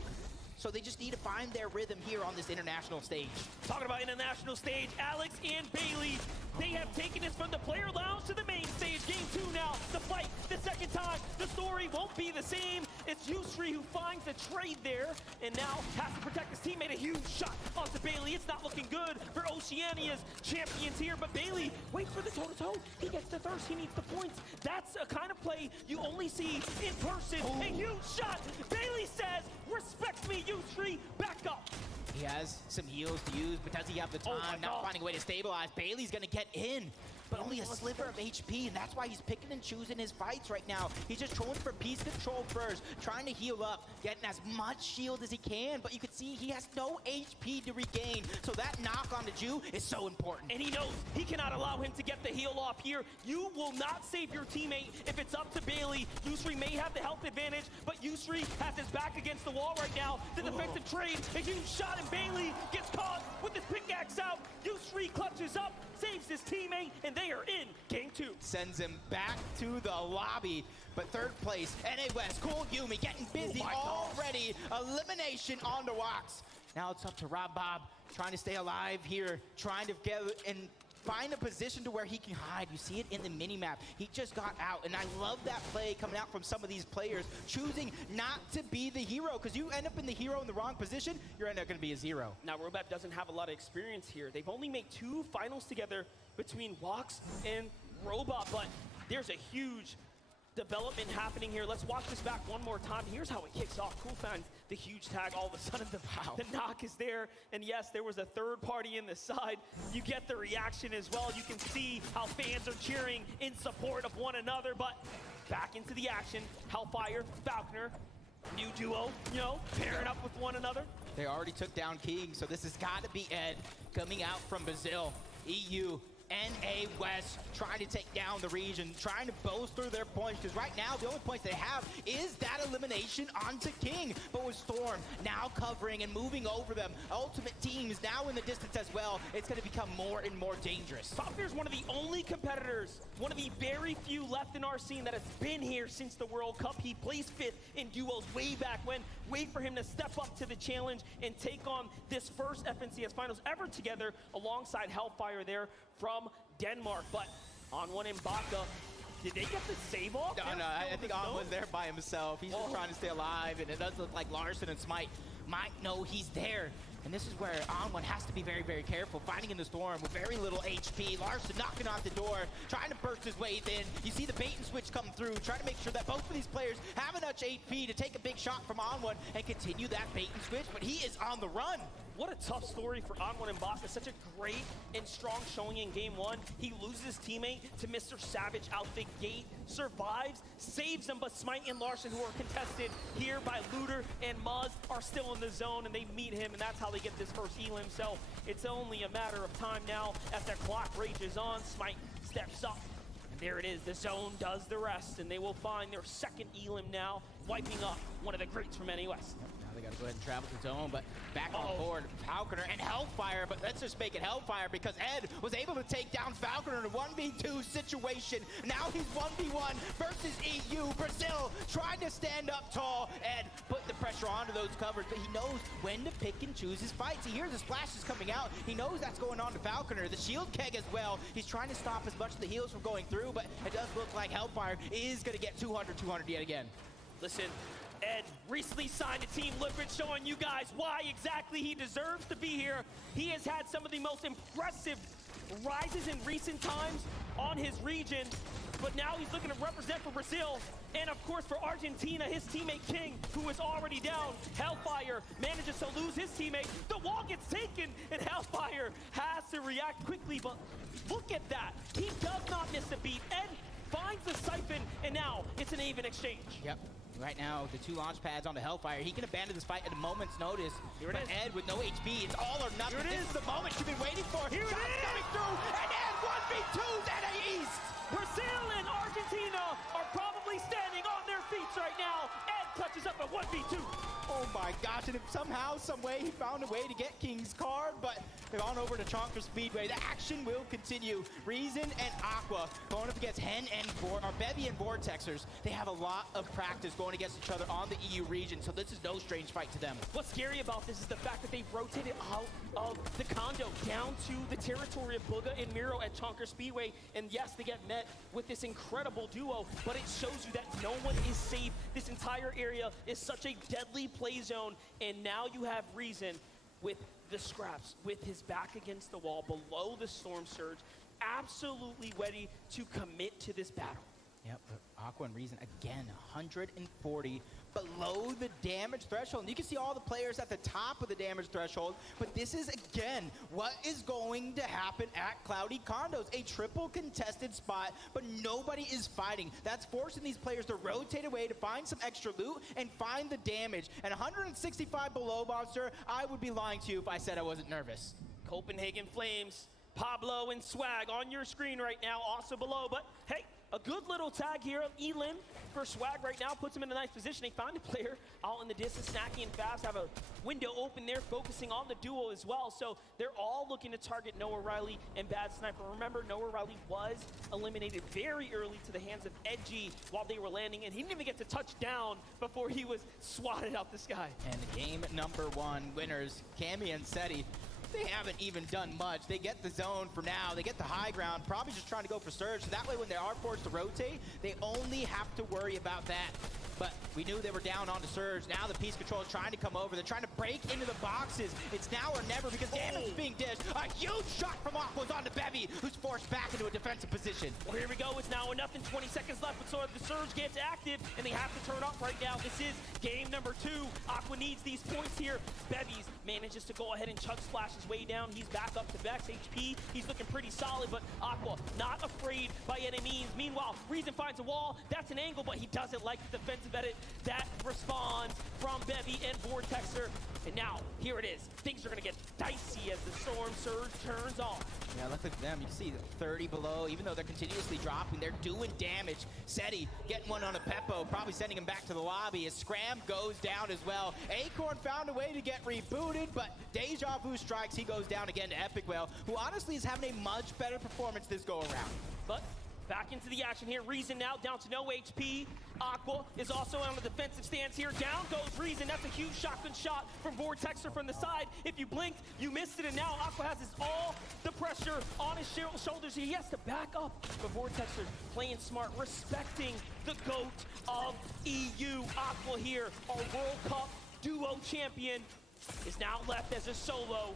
So they just need to find their rhythm here on this international stage. Talking about international stage, Alex and Bailey, they have taken us from the player lounge to the main stage. Game 2 now, the fight, the second time. The story won't be the same. It's Yusri who finds the trade there, and now has to protect his teammate. A huge shot onto Bailey. It's not looking good for Oceania's champions here, but Bailey waits for the toe-to-toe. He gets the thirst, he needs the points. That's a kind of play you only see in person. A huge shot. Bailey says, respect me, Yusri, back up. He has some heals to use, but does he have the time? Not finding a way to stabilize. Bailey's gonna get in, but only a sliver of HP, and that's why he's picking and choosing his fights right now. He's just trolling for piece control first, trying to heal up, getting as much shield as he can, but you can see he has no HP to regain, so that knock on the Jew is so important. And he knows he cannot allow him to get the heal off here. You will not save your teammate if it's up to Bailey. Yusri may have the health advantage, but Yusri has his back against the wall right now. The defensive trade, a huge shot, and Bailey gets caught with his pickaxe out. Yusri clutches up, saves his teammate, and then They are in game 2. Sends him back to the lobby. But third place, NA West, Cool Yumi getting busy already. Elimination on the Wax. Now it's up to Rob Bob, trying to stay alive here, trying to get and find a position to where he can hide. You see it in the mini-map. He just got out, and I love that play coming out from some of these players, choosing not to be the hero, because you end up in the hero in the wrong position, you're end up going to be a 0. Now, Robab doesn't have a lot of experience here. They've only made 2 finals together between Wax and Robot, but there's a huge development happening here. Let's watch this back one more time. Here's how it kicks off. Cool finds the huge tag. All of a sudden, the knock is there. And yes, there was a third party in the side. You get the reaction as well. You can see how fans are cheering in support of one another. But back into the action. Hellfire, Falconer, new duo, you know, pairing up with one another. They already took down King, so this has got to be Ed coming out from Brazil. EU, NA West, trying to take down the region, trying to bolster their points, because right now the only points they have is that elimination onto King. But with Storm now covering and moving over them, Ultimate Team is now in the distance as well. It's going to become more and more dangerous. Falconer's one of the only competitors, one of the very few left in our scene that has been here since the World Cup. He placed 5th in duos way back when. Wait for him to step up to the challenge and take on this first FNCS Finals ever together alongside Hellfire there from Denmark. But On1 and Baka, did they get the save off? No, I think On1's there by himself. He's just trying to stay alive, and it does look like Larson and Smite might know he's there. And this is where On1 has to be very, very careful. Fighting in the storm with very little HP. Larson knocking on the door, trying to burst his way in. You see the bait and switch come through, trying to make sure that both of these players have enough HP to take a big shot from On1 and continue that bait and switch, but he is on the run. What a tough story for On1 and Baka. Such a great and strong showing in game 1. He loses his teammate to Mr. Savage out the gate, survives, saves him, but Smite and Larson, who are contested here by Looter and Muzz, are still in the zone, and they meet him, and that's how they get this first elim. So it's only a matter of time now as the clock rages on. Smite steps up, and there it is. The zone does the rest, and they will find their second elim now, wiping up one of the greats from NA West. They gotta go ahead and travel to zone, but back on board, Falconer and Hellfire, but let's just make it Hellfire because Ed was able to take down Falconer in a 1v2 situation. Now he's 1v1 versus EU. Brazil trying to stand up tall. Ed put the pressure onto those covers, but he knows when to pick and choose his fights. He hears the splashes coming out. He knows that's going on to Falconer. The shield keg as well. He's trying to stop as much of the heals from going through, but it does look like Hellfire is gonna get 200 yet again. Listen, Ed recently signed to Team Liquid, showing you guys why exactly he deserves to be here. He has had some of the most impressive rises in recent times on his region, but now he's looking to represent for Brazil and, of course, for Argentina. His teammate King, who is already down. Hellfire manages to lose his teammate. The wall gets taken, and Hellfire has to react quickly, but look at that. He does not miss a beat. Ed finds the siphon, and now it's an even exchange. Yep. Right now, the 2 launch pads on the Hellfire. He can abandon this fight at a moment's notice. Here it but is. Ed with no HP, it's all or nothing. Here it This is. is the moment you've been waiting for. Here it Shots is. coming through, and Ed 1v2s NA East. Brazil and Argentina are probably standing on their feet right now. Ed clutches up a 1v2. Oh my gosh, and if somehow, some way, he found a way to get King's card, but they've gone over to Chonker Speedway. The action will continue. Reason and Aqua going up against Hen and Bevy and Vortexers. They have a lot of practice going against each other on the EU region, so this is no strange fight to them. What's scary about this is the fact that they've rotated out of the condo down to the territory of Booga and Miro at Chonker Speedway. And yes, they get met with this incredible duo, but it shows you that no one is safe. This entire area is such a deadly play zone, and now you have Reason with the scraps, with his back against the wall, below the storm surge, absolutely ready to commit to this battle. Yep, Aqua and Reason again, 140 below the damage threshold. And you can see all the players at the top of the damage threshold, but this is, again, what is going to happen at Cloudy Condos. A triple contested spot, but nobody is fighting. That's forcing these players to rotate away to find some extra loot and find the damage. And 165 below, Monster, I would be lying to you if I said I wasn't nervous. Copenhagen Flames, Pablo and Swag on your screen right now, also below, but hey, a good little tag here of Elim for Swag right now, puts him in a nice position. They find a player out in the distance, Snacky and Fast have a window open there, focusing on the duo as well. So they're all looking to target Noah Riley and Bad Sniper. Remember, Noah Riley was eliminated very early to the hands of Edgy while they were landing, and he didn't even get to touch down before he was swatted out the sky. And game number 1 winners, Cammy and Seti, they haven't even done much. They get the zone for now. They get the high ground, probably just trying to go for Surge. So that way when they are forced to rotate, they only have to worry about that. But we knew they were down onto Surge. Now the Peace Control is trying to come over. They're trying to break into the boxes. It's now or never because damage is being dished. A huge shot from Aqua's onto Bevy, who's forced back into a defensive position. Well, here we go. It's now enough in 20 seconds left, but so the Surge gets active, and they have to turn up right now. This is game number 2. Aqua needs these points here. Bevies manages to go ahead and chug splash his way down. He's back up to Vex HP. He's looking pretty solid, but Aqua not afraid by any means. Meanwhile, Reason finds a wall. That's an angle, but he doesn't like the defensive edit. That responds from Bevy and Vortexer. And now, here it is. Things are going to get dicey as the Storm Surge turns on. Yeah, look at them. You see 30 below. Even though they're continuously dropping, they're doing damage. Seti getting one on a Peppo, probably sending him back to the lobby as Scram goes down as well. Acorn found a way to get rebooted, but Deja Vu strikes. He goes down again to Epic Whale, who honestly is having a much better performance this go around. But back into the action here. Reason now down to no HP. Aqua is also on the defensive stance here. Down goes Reason. That's a huge shotgun shot from Vortexer from the side. If you blinked, you missed it, and now Aqua has all the pressure on his shoulders. He has to back up. But Vortexer playing smart, respecting the GOAT of EU. Aqua here, our World Cup duo champion, is now left as a solo.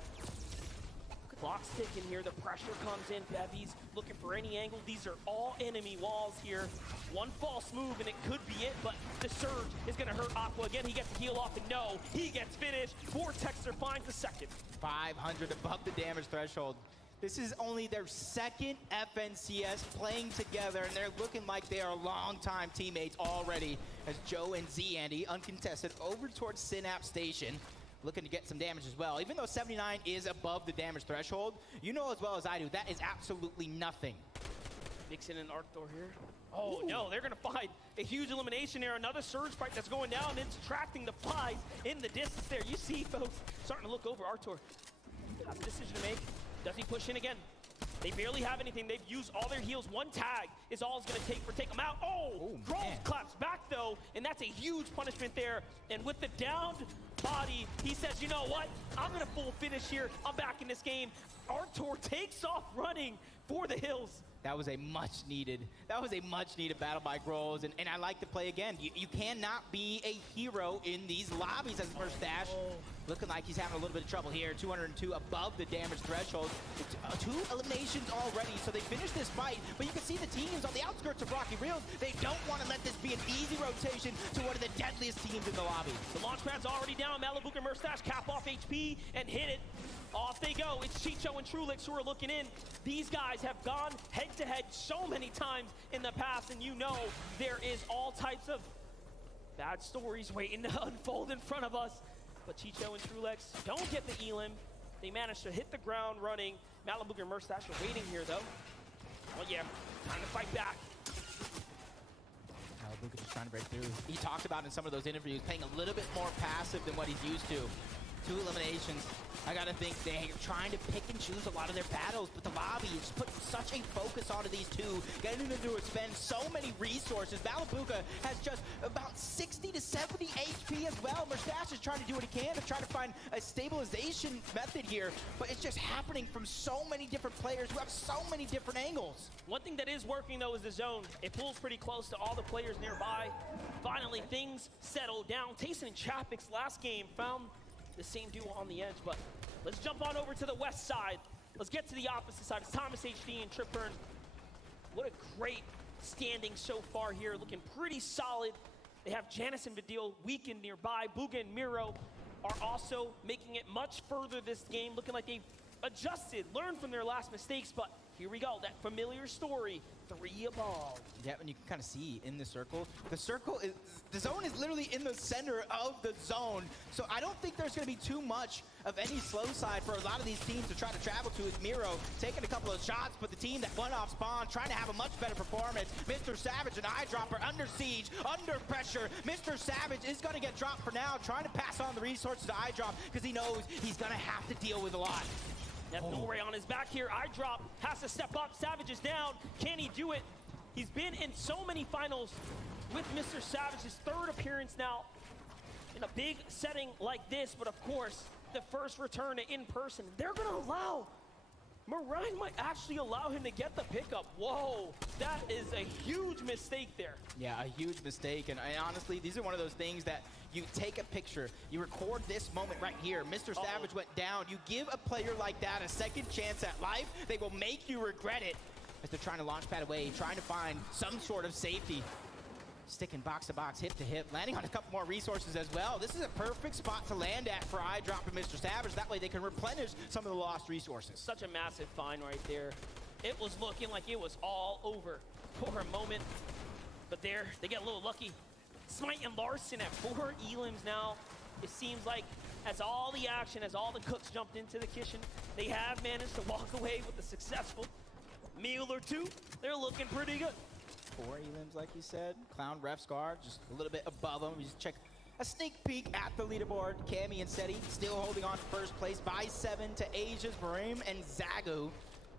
Clock's ticking here, the pressure comes in. Bevy's looking for any angle. These are all enemy walls here. One false move and it could be it, but the Surge is gonna hurt Aqua again. He gets to heal off and no, he gets finished. Vortexer finds the second. 500 above the damage threshold. This is only their second FNCS playing together, and they're looking like they are longtime teammates already as Joe and Z Andy uncontested over towards Synapse Station. Looking to get some damage as well. Even though 79 is above the damage threshold, you know as well as I do, that is absolutely nothing. Mixing an Arctor here. Oh no, they're gonna find a huge elimination here. Another Surge fight that's going down. It's attracting the flies in the distance there. You see folks starting to look over. Arctor has a decision to make. Does he push in again? They barely have anything. They've used all their heals. One tag is all it's going to take for take them out. Grove claps back, though, and that's a huge punishment there. And with the downed body, he says, you know what? I'm going to full finish here. I'm back in this game. Arctor takes off running for the hills. That was a much needed battle by Groves, and I like to play again. You cannot be a hero in these lobbies as Mustache. Looking like he's having a little bit of trouble here. 202 above the damage threshold. 2 eliminations already, so they finished this fight, but you can see the teams on the outskirts of Rocky Reels, they don't want to let this be an easy rotation to one of the deadliest teams in the lobby. The launch pad's already down. Malibu and Mustache cap off HP and hit it. Off they go. It's Chicho and Trulix who are looking in. These guys have gone head-to-head so many times in the past, and you know there is all types of bad stories waiting to unfold in front of us. But Chicho and Trulix don't get the elim. They manage to hit the ground running. Malibu and Mustache are waiting here, though. Well, yeah, trying to fight back. Malibu just trying to break through. He talked about in some of those interviews playing a little bit more passive than what he's used to. 2 eliminations. I gotta think they're trying to pick and choose a lot of their battles, but the lobby is putting such a focus onto these 2, getting them to expend so many resources. Malabuka has just about 60 to 70 HP as well. Mustache is trying to do what he can to try to find a stabilization method here, but it's just happening from so many different players who have so many different angles. One thing that is working, though, is the zone. It pulls pretty close to all the players nearby. Finally, things settle down. Tayson and Chapik's last game found the same duo on the edge, but let's jump on over to the west side. Let's get to the opposite side. It's Thomas HD and Tripburn. What a great standing so far here, looking pretty solid. They have Janice and Vidil weakened nearby. Booga and Miro are also making it much further this game, looking like they've adjusted, learned from their last mistakes, but Here we go, that familiar story, 3 above. Yeah, and you can kind of see in the circle is, the zone is literally in the center of the zone. So I don't think there's going to be too much of any slow side for a lot of these teams to try to travel to. Miro taking a couple of shots, but the team that won off spawn trying to have a much better performance. Mr. Savage and Eyedropper under siege, under pressure. Mr. Savage is going to get dropped for now, trying to pass on the resources to Eyedrop because he knows he's going to have to deal with a lot. Norway on his back here. Eyedrop has to step up. Savage is down. Can he do it? He's been in so many finals with Mr. Savage. His 3rd appearance now in a big setting like this. But of course, the first return to in-person. They're going to allow, Marine might actually allow him to get the pickup. Whoa, that is a huge mistake there. Yeah, a huge mistake. And honestly, these are one of those things that you take a picture, you record this moment right here. Mr. Savage went down. You give a player like that a second chance at life, they will make you regret it. As they're trying to launch pad away, trying to find some sort of safety. Sticking box to box, hip to hip, landing on a couple more resources as well. This is a perfect spot to land at for Eyedrop and Mr. Savage. That way they can replenish some of the lost resources. Such a massive find right there. It was looking like it was all over for a moment. But there, they get a little lucky. Smite and Larson at 4 elims now. It seems like as all the action, as all the cooks jumped into the kitchen, they have managed to walk away with a successful meal or 2. They're looking pretty good. 4 elims, like you said. Clown Ref's guard, just a little bit above him. You just check a sneak peek at the leaderboard. Cammy and Seti still holding on to first place by 7 to Asia's Barim and Zagu.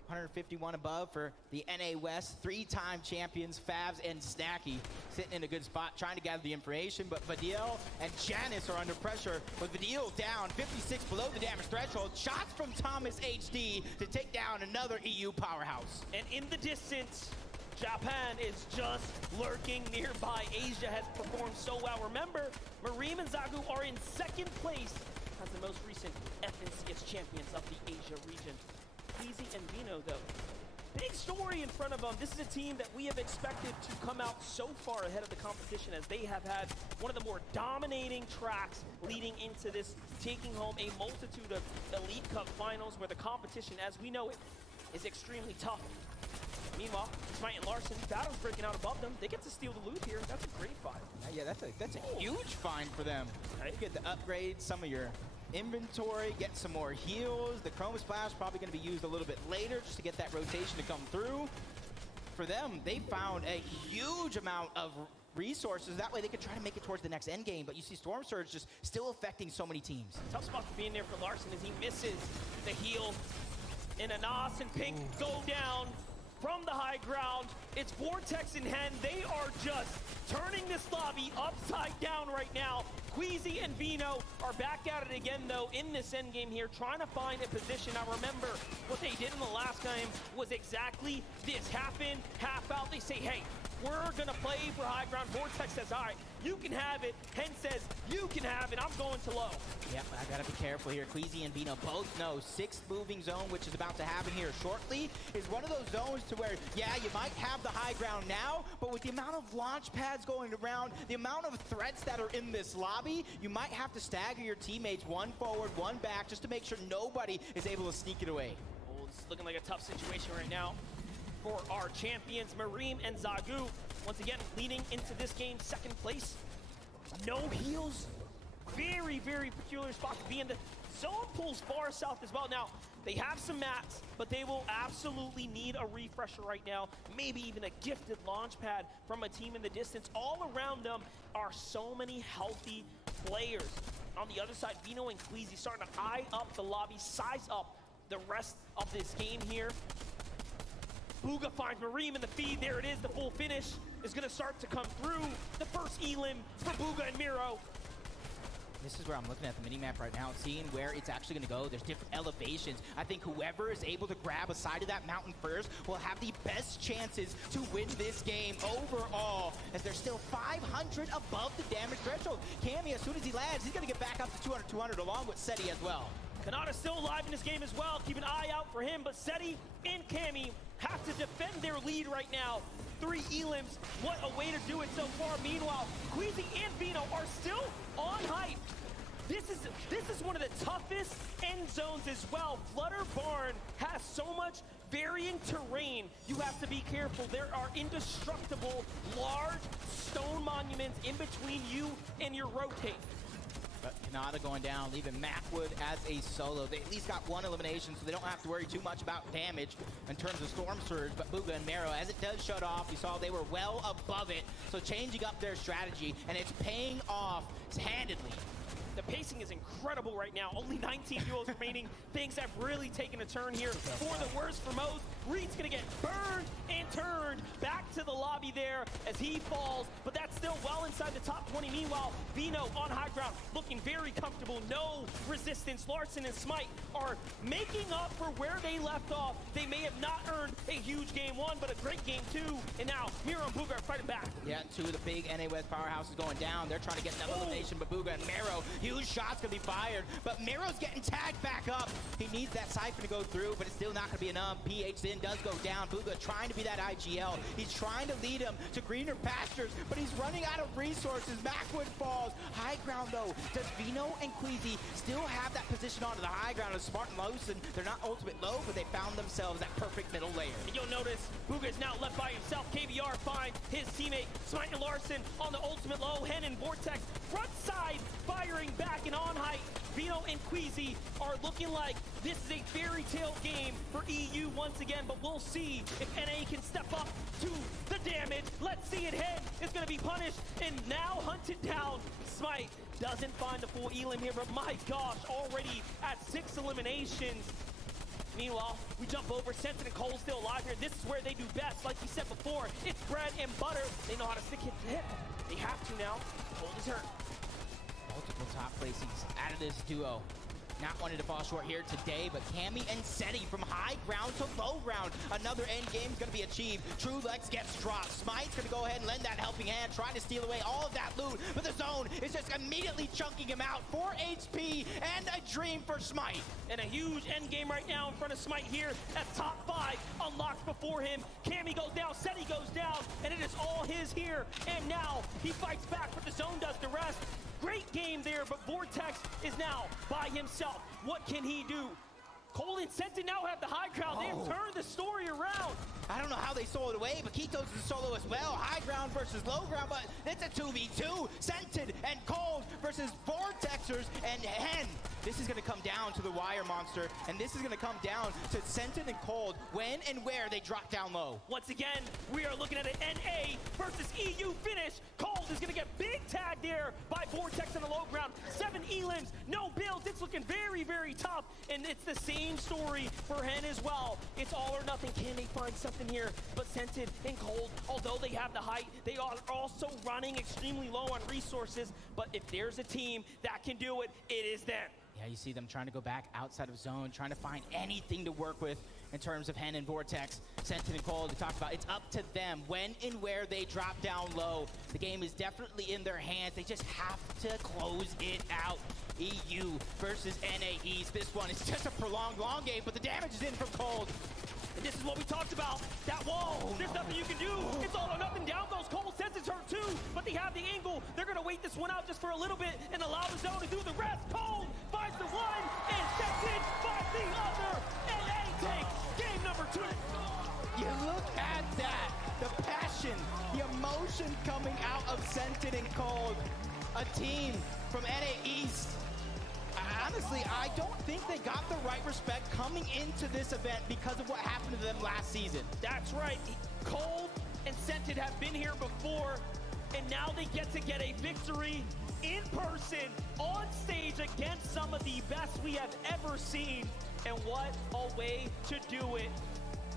151 above for the NA West. 3-time champions, Favs and Snacky, sitting in a good spot, trying to gather the information. But Vadil and Janice are under pressure. But Vadil down, 56 below the damage threshold. Shots from Thomas HD to take down another EU powerhouse. And in the distance, Japan is just lurking nearby. Asia has performed so well. Remember, Mareem and Zagu are in 2nd place as the most recent FNCS champions of the Asia region. Easy and Vino, though. Big story in front of them. This is a team that we have expected to come out so far ahead of the competition, as they have had one of the more dominating tracks leading into this, taking home a multitude of Elite Cup finals where the competition, as we know it, is extremely tough. Meanwhile, Smite and Larson, battle's breaking out above them. They get to steal the loot here. That's a great find. Yeah, that's a huge find for them. You get to upgrade some of your inventory, get some more heals. The Chroma Splash probably going to be used a little bit later just to get that rotation to come through. For them, they found a huge amount of resources. That way they can try to make it towards the next end game. But you see Storm Surge just still affecting so many teams. Tough spot to be in there for Larson as he misses the heal. And Anas and Pink go down from the high ground. It's Vortex in hand. They are just turning this lobby upside down right now. Queasy and Vino are back at it again, though, in this end game here, trying to find a position. Now, remember, what they did in the last game was exactly this. Half in, half out. They say, hey, we're going to play for high ground. Vortex says, all right, you can have it. Hen says, you can have it. I'm going to low. Yep, I got to be careful here. Queasy and Vino both know 6th moving zone, which is about to happen here shortly, is one of those zones to where, yeah, you might have the high ground now, but with the amount of launch pads going around, the amount of threats that are in this lobby, you might have to stagger your teammates 1 forward, 1 back, just to make sure nobody is able to sneak it away. Oh, it's looking like a tough situation right now for our champions, Mareem and Zagu. Once again, leading into this game, 2nd place. No heals. Very, very peculiar spot to be in. The zone pulls far south as well. Now, they have some mats, but they will absolutely need a refresher right now. Maybe even a gifted launch pad from a team in the distance. All around them are so many healthy players. On the other side, Vino and Queasy starting to eye up the lobby, size up the rest of this game here. Booga finds Mareem in the feed. There it is. The full finish is going to start to come through. The first elim for Booga and Miro. This is where I'm looking at the minimap right now, seeing where it's actually going to go. There's different elevations. I think whoever is able to grab a side of that mountain first will have the best chances to win this game overall, as they're still 500 above the damage threshold. Cammy, as soon as he lands, he's going to get back up to 200 along with Seti as well. Kanata's still alive in this game as well. Keep an eye out for him, but Seti and Cammy have to defend their lead right now. 3 elims, what a way to do it so far. Meanwhile, Queasy and Vino are still on hype. This is is one of the toughest end zones as well. Flutter Barn has so much varying terrain. You have to be careful. There are indestructible, large stone monuments in between you and your rotate. But Kanata going down, leaving Macwood as a solo. They at least got one elimination, so they don't have to worry too much about damage in terms of Storm Surge. But Booga and Marrow, as it does shut off, you saw they were well above it. So changing up their strategy, and it's paying off handedly. The pacing is incredible right now. Only 19 duels remaining. Things have really taken a turn here for the worst for most. Reed's gonna get burned and turned back to the lobby there as he falls, but that's still well inside the top 20. Meanwhile, Vino on high ground, looking very comfortable. No resistance. Larson and Smite are making up for where they left off. They may have not earned a huge game one, but a great game two. And now Miro and Booga are fighting back. Yeah, two of the big NA West powerhouses going down. They're trying to get another elimination, but Booga and Marrow, huge shots gonna be fired. But Marrow's getting tagged back up. He needs that siphon to go through, but it's still not gonna be enough. PH then does go down. Booga trying to be that IGL. He's trying to lead him to greener pastures, but he's running out of resources. Macwood falls. High ground though. Does Vino and Queasy still have that position onto the high ground of Smart and Lawson? They're not ultimate low, but they found themselves that perfect middle layer. And you'll notice Booga is now left by himself. KVR finds his teammate Smite and Larson on the ultimate low. Hen and Vortex front side firing back and on height. Vino and Queasy are looking like this is a fairy tale game for EU once again, but we'll see if NA can step up to the damage. Let's see it. Hen is going to be punished and now hunted down. Smite doesn't find the full elim here, but my gosh, already at 6 eliminations. Meanwhile, we jump over. Sensen and Cole still alive here. This is where they do best. Like we said before, it's bread and butter. They know how to stick it to hip. They have to now. Cole is hurt. Multiple top placings out of this duo. Not wanting to fall short here today, but Cammy and Seti from high ground to low ground. Another end game is going to be achieved. True Lex gets dropped. Smite's going to go ahead and lend that helping hand, trying to steal away all of that loot, but the zone is just immediately chunking him out. 4 HP and a dream for Smite. And a huge end game right now in front of Smite here. That top 5 unlocked before him. Cammy goes down, Seti goes down, and it is all his here. And now he fights back, but the zone does the rest. Great game there, but Vortex is now by himself. What can he do? Cole and Senton now have the high ground. They've turned the story around. I don't know how they sold it away, but Kitos is solo as well. High ground versus low ground, but it's a 2v2. Senton and Cold versus Vortexers and Hen. This is going to come down to the wire monster, and this is going to come down to Senton and Cold when and where they drop down low. Once again, we are looking at an NA versus EU finish. Cold is going to get big tag there by Vortex on the low ground. 7 elims, no builds. It's looking very, very tough, and it's the same story for Hen as well. It's all or nothing. Can they find something here? But Senton and Cold, although they have the height, they are also running extremely low on resources. But if there's a team that can do it, it is them. Yeah, you see them trying to go back outside of zone, trying to find anything to work with in terms of Hen and Vortex. Senton and Cole, we talked about, it's up to them when and where they drop down low. The game is definitely in their hands. They just have to close it out. EU versus NA East. This one is just a prolonged long game, but the damage is in from Cold. And this is what we talked about. That wall, there's nothing you can do. It's all or nothing. Down goes Cole. Senton's hurt too, but they have the angle. They're going to wait this one out just for a little bit and allow the zone to do the rest. Cole finds the one, and Senton finds the other. NA takes game number 2. You look at that. The passion, the emotion coming out of Senton and Cold. A team from NA East. Honestly, I don't think they got the right respect coming into this event because of what happened to them last season. That's right. Cold and Senton have been here before, and now they get to get a victory in person, on stage against some of the best we have ever seen. And what a way to do it.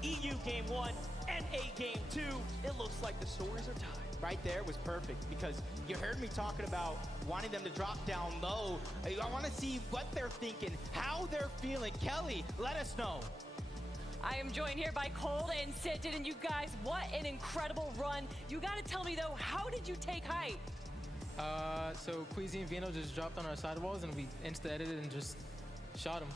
EU Game 1, NA Game 2. It looks like the stories are tied. Right there was perfect because you heard me talking about wanting them to drop down low. I want to see what they're thinking, how they're feeling. Kelly, let us know. I am joined here by Cold and Senton, and you guys, what an incredible run. You got to tell me, though, how did you take height? So Queasy and Vino just dropped on our sidewalls, and we insta-edited and just Shot him.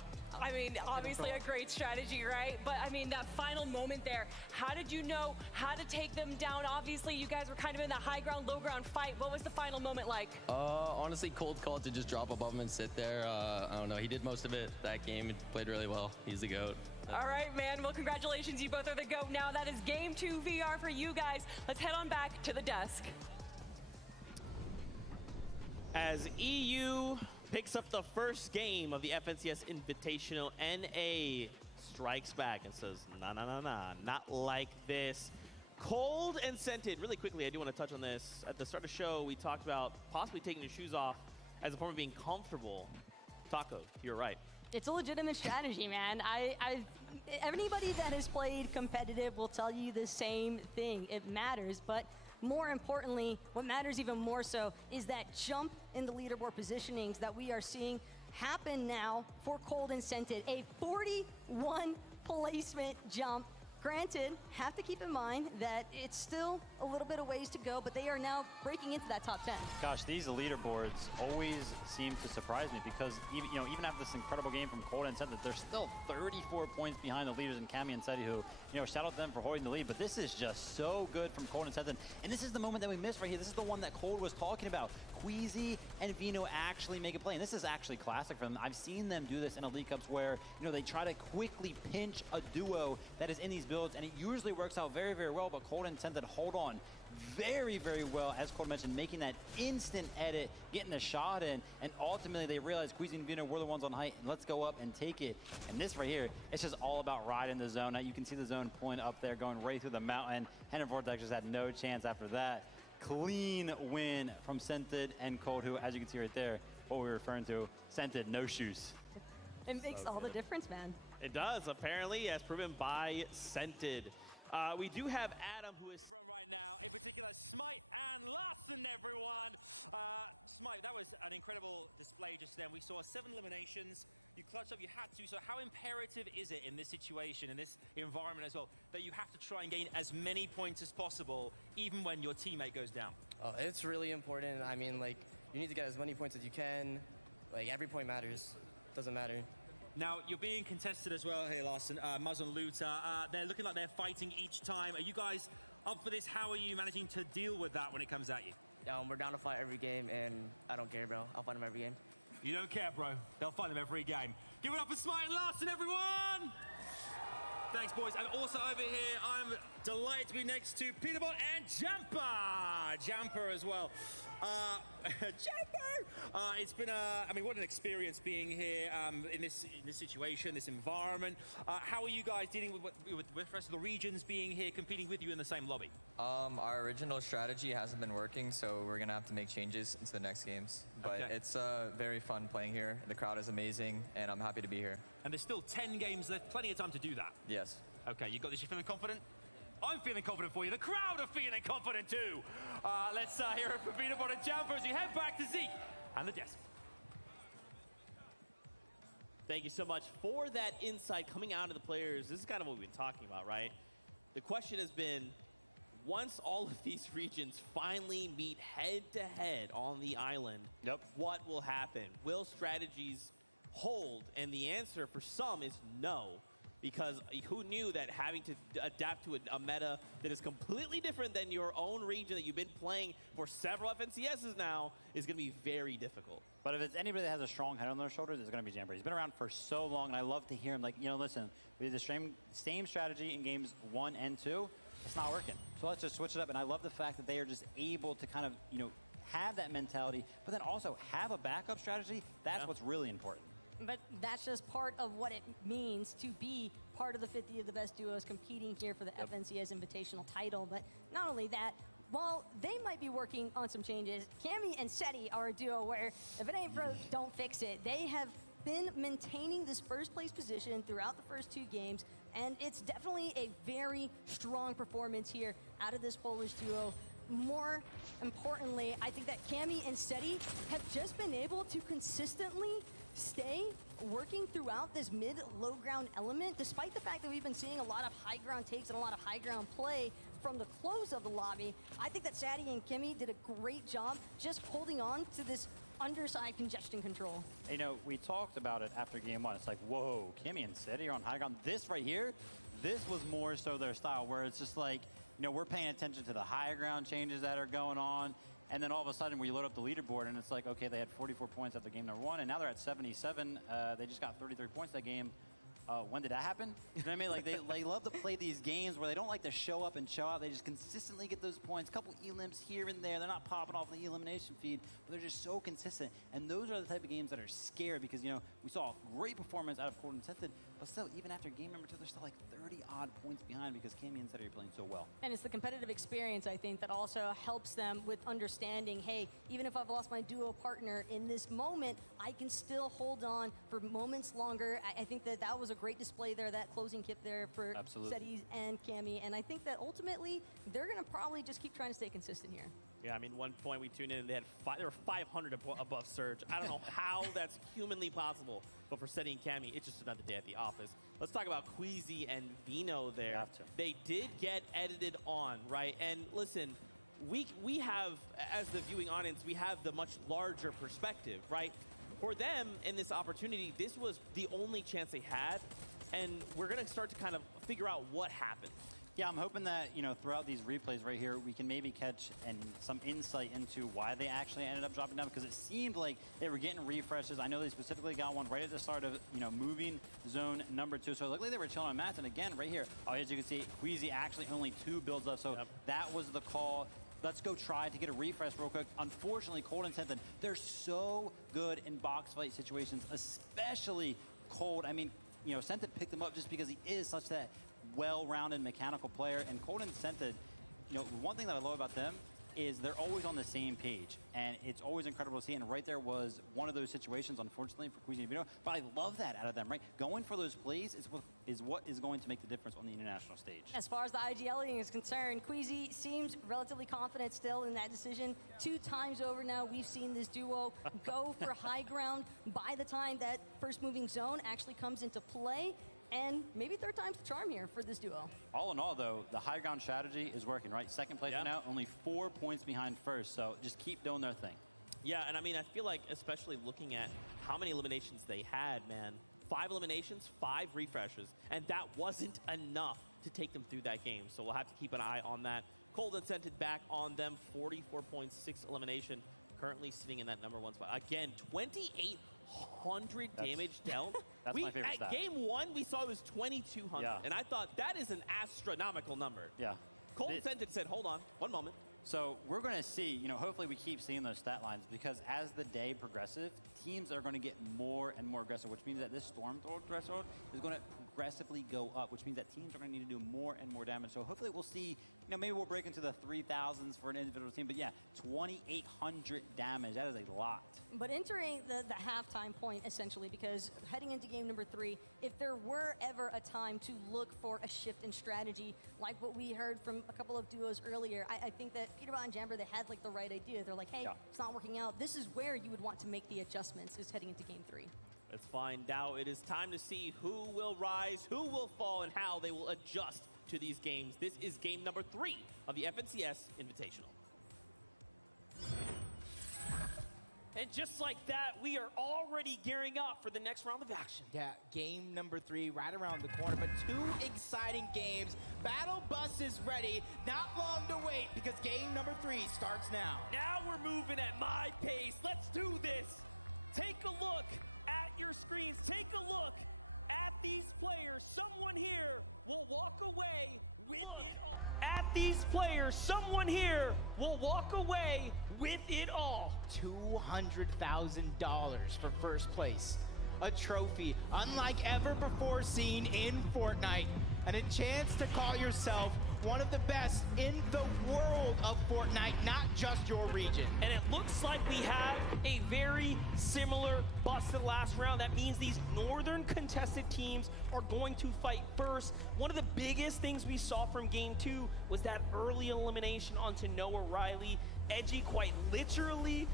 I mean, obviously a great strategy, right? But I mean, that final moment there, how did you know how to take them down? Obviously, you guys were kind of in that high ground, low ground fight. What was the final moment like? Honestly, cold call to just drop above him and sit there. I don't know. He did most of it that game and played really well. He's the GOAT. All right, man. Well, congratulations. You both are the GOAT now. That is game 2 VR for you guys. Let's head on back to the desk. As EU picks up the first game of the FNCS Invitational, NA strikes back and says, nah, not like this. Cold and scented. Really quickly, I do want to touch on this. At the start of the show, we talked about possibly taking your shoes off as a form of being comfortable. Taco, you're right. It's a legitimate strategy, man. Anybody that has played competitive will tell you the same thing. It matters, but more importantly, what matters even more so is that jump in the leaderboard positionings that we are seeing happen now for Cold and Scented. A 41 placement jump. Granted, have to keep in mind that it's still a little bit of ways to go, but they are now breaking into that top 10. Gosh, these leaderboards always seem to surprise me because even after this incredible game from Cold and Scented, they're still 34 points behind the leaders in Cami and Seti, who, shout out to them for holding the lead. But this is just so good from Cold and Scented. And this is the moment that we missed right here. This is the one that Cold was talking about. Queasy and Vino actually make a play. And this is actually classic for them. I've seen them do this in Elite Cups where, they try to quickly pinch a duo that is in these builds, and it usually works out very, very well, but Cold and Scented hold on very, very well, as Cold mentioned, making that instant edit, getting the shot in, and ultimately they realize Queasy and Vino were the ones on height, and let's go up and take it. And this right here, it's just all about riding the zone. Now you can see the zone point up there going right through the mountain. Hen Vortex just had no chance after that. Clean win from Scented and Cold, who, as you can see right there, what we're referring to, Scented, no shoes. It makes all the difference, man. It does, apparently, as proven by Scented. We do have Adam, who is everyone right now, in particular Smite and Larson, everyone. Smite, that was an incredible display just then. We saw 7 eliminations. You clutched up, you had to. So how imperative is it in this situation, in this environment as well, that you have to try and gain as many points as possible, even when your teammate goes down? Oh, it's really important. I mean, you need to get as many points as you can. Every point matters. Doesn't matter. Now, you're being contested as well here, Larson. Muzz and Luther, they're looking like they're fighting each time. Are you guys up for this? How are you managing to deal with that when it comes at you? We're down to fight every game, and I don't care, bro. I'll fight them every game. You don't care, bro. They'll fight them every game. Give it up for Smite and Larson, everyone! Thanks, boys. And also over here, I'm delighted to be next to Peterbot and Jamper as well. Jamper! It's been what an experience being here in this situation, this environment. How are you guys dealing with the rest of the regions being here, competing with you in the same lobby? Our original strategy hasn't been working, so we're gonna have to make changes into the next games. But it's very fun playing here. The crowd is amazing, and I'm happy to be here. And there's still 10 games left, plenty of time to do that. Yes. Okay, you got this, you feeling confident? I'm feeling confident for you. The crowd are feeling confident too. Let's hear it from Peterbot and Jamper as we head back to Zeke and the desk. Thank you so much for that insight coming out of the players. This is kind of what we've been talking about, right? The question has been, once all of these regions finally meet head-to-head on the island, what will happen? Will strategies hold? And the answer for some is no. Because who knew that having to adapt to a meta that is completely different than your own region that you've been playing for several FNCSs now is going to be very difficult. But if it's anybody that has a strong head on their shoulders, it's going to be Jamper. He's been around for so long, and I love to hear him listen, we did the same strategy in games 1 and 2. It's not working. So let's just switch it up. And I love the fact that they are just able to kind of, have that mentality, but then also have a backup strategy. That's what's really important. But that's just part of what it means to be part of the 50 of the best duos competing here for the FNCS Invitational title. But not only that, while they might be working on some changes, Cami and Seti are a duo where if it ain't broke, don't fix it. They have been maintaining this first place position throughout the first 2 games, and it's definitely a very strong performance here out of this Polish duo. More importantly, I think that Cami and Seti have just been able to consistently stay working throughout this mid-low ground element, despite the fact that we've been seeing a lot of high ground takes and a lot of high ground play from the close of the lobby. I think that Seti and Kimmy did a great job just holding on to this underside congestion control. You know, we talked about it after game one. It's like, whoa, Cammy and City are on high ground. This right here, this was more so their style, where it's just like, you know, we're paying attention to the high ground changes that are going on. And then all of a sudden, we load up the leaderboard, and it's like, okay, they had 44 points after game number one, and now they're at 77. They just got 33 points that game. When did that happen? You know what I mean? Like, they love to play these games where they don't like to show up and show out. They just consistently get those points. A couple elims here and there. They're not popping off the elimination feed, but they're just so consistent. And those are the type of games that are scary because, you know, we saw a great performance out of Cold and Scented, but still, even after game number two, they're still like 30-odd points behind because Cammy and City are playing so well. And it's the competitive experience, I think, that also helps them with understanding, hey, even if I've lost my duo partner in this moment, I can still hold on for moments longer. I think that that was a great display there, that closing kip there for Seti and Cammy. And I think that ultimately, they're going to probably just keep trying to stay consistent here. Yeah, I mean, one point we tuned in and they were 500 above Surge. I don't know how that's humanly possible, but for Seti and Cammy, it's just another day at the office. Let's talk about Queasy and Vino there. They did get edited on, right? And listen, we have, as the viewing audience, we have the much larger perspective, right? For them, in this opportunity, this was the only chance they had, and we're going to start to kind of figure out what happened. Yeah, I'm hoping that, you know, throughout these replays right here, we can maybe catch some insight into why they actually ended up dropping down, because it seemed like they were getting refreshes. I know they specifically got one right at the start of, you know, moving zone number 2. So it looked like they were chilling on mats. And again, right here, as you can see, Queasy actually only 2 builds up. So that was the call. Let's go try to get a refresh real quick. Unfortunately, Cold and Scented, they're so good in box fight situations, especially Cold. I mean, you know, Scented picked him up just because he is such that well-rounded mechanical player. And Cold and Scented, you know, one thing that I love about them is they're always on the same page, and it's always incredible to see. And right there was one of those situations, unfortunately, for Queasy and Vino. But I love that out of them, right? Going for those plays is what is going to make the difference on the international stage. As far as the IGLing is concerned, Queasy seems relatively confident still in that decision. 2 times over now, we've seen this duo go for high ground by the time that first moving zone actually comes into play. And maybe 3rd time's the charm here for this duo. All in all, though, the high ground strategy is working, right? Second place right now, only 4 points behind first. So just keep doing their thing. Yeah, and I mean, I feel like, especially looking at how many eliminations they had, man. 5 eliminations, 5 refreshes, and that wasn't enough to take them through that game. So we'll have to keep an eye on that. Cold and Scented back on them, 44 points, 6 elimination, currently sitting in that #1 spot. Again, 2,800 damage dealt. That's my favorite stat. At game 1, we saw it was 2,200, Yeah. and I thought that is an astronomical number. Yeah. Cold and Scented said, hold on, one moment. So we're going to see, you know, hopefully we keep seeing those stat lines, because as the day progresses, teams are going to get more and more aggressive, which means that this storm threshold is going to progressively go up, which means that teams are going to need to do more and more damage. So hopefully we'll see, you know, maybe we'll break into the 3,000s for an individual team, but yeah, 2,800 damage, that is a lot. But entering the halftime point, essentially, because heading into game number 3, if there were ever a time to look for a shift in strategy, like what we heard from a couple of duos earlier, I think that Peterbot and Jamber, they had like the right idea. They're like, hey, it's not working out. This is where you would want to make the adjustments, is heading into game 3. Let's find out. It is time to see who will rise, who will fall, and how they will adjust to these games. This is game number 3 of the FNCS Invitational. And just like that, we are already gearing up for the next round of action. Yeah, game number 3 right around the corner, but 2 exciting games. Battle Bus is ready. Not long to wait, because game number 3 starts now. Now we're moving at my pace. Let's do this. Take a look at your screens. Take a look at these players. Someone here will walk away with it all. At these players, someone here will walk away with it all. $200,000 for first place. A trophy unlike ever before seen in Fortnite. And a chance to call yourself one of the best in the world of Fortnite, not just your region. And it looks like we have a very similar bus to the last round. That means these northern contested teams are going to fight first. One of the biggest things we saw from game 2 was that early elimination onto Noah Riley. Edgy quite literally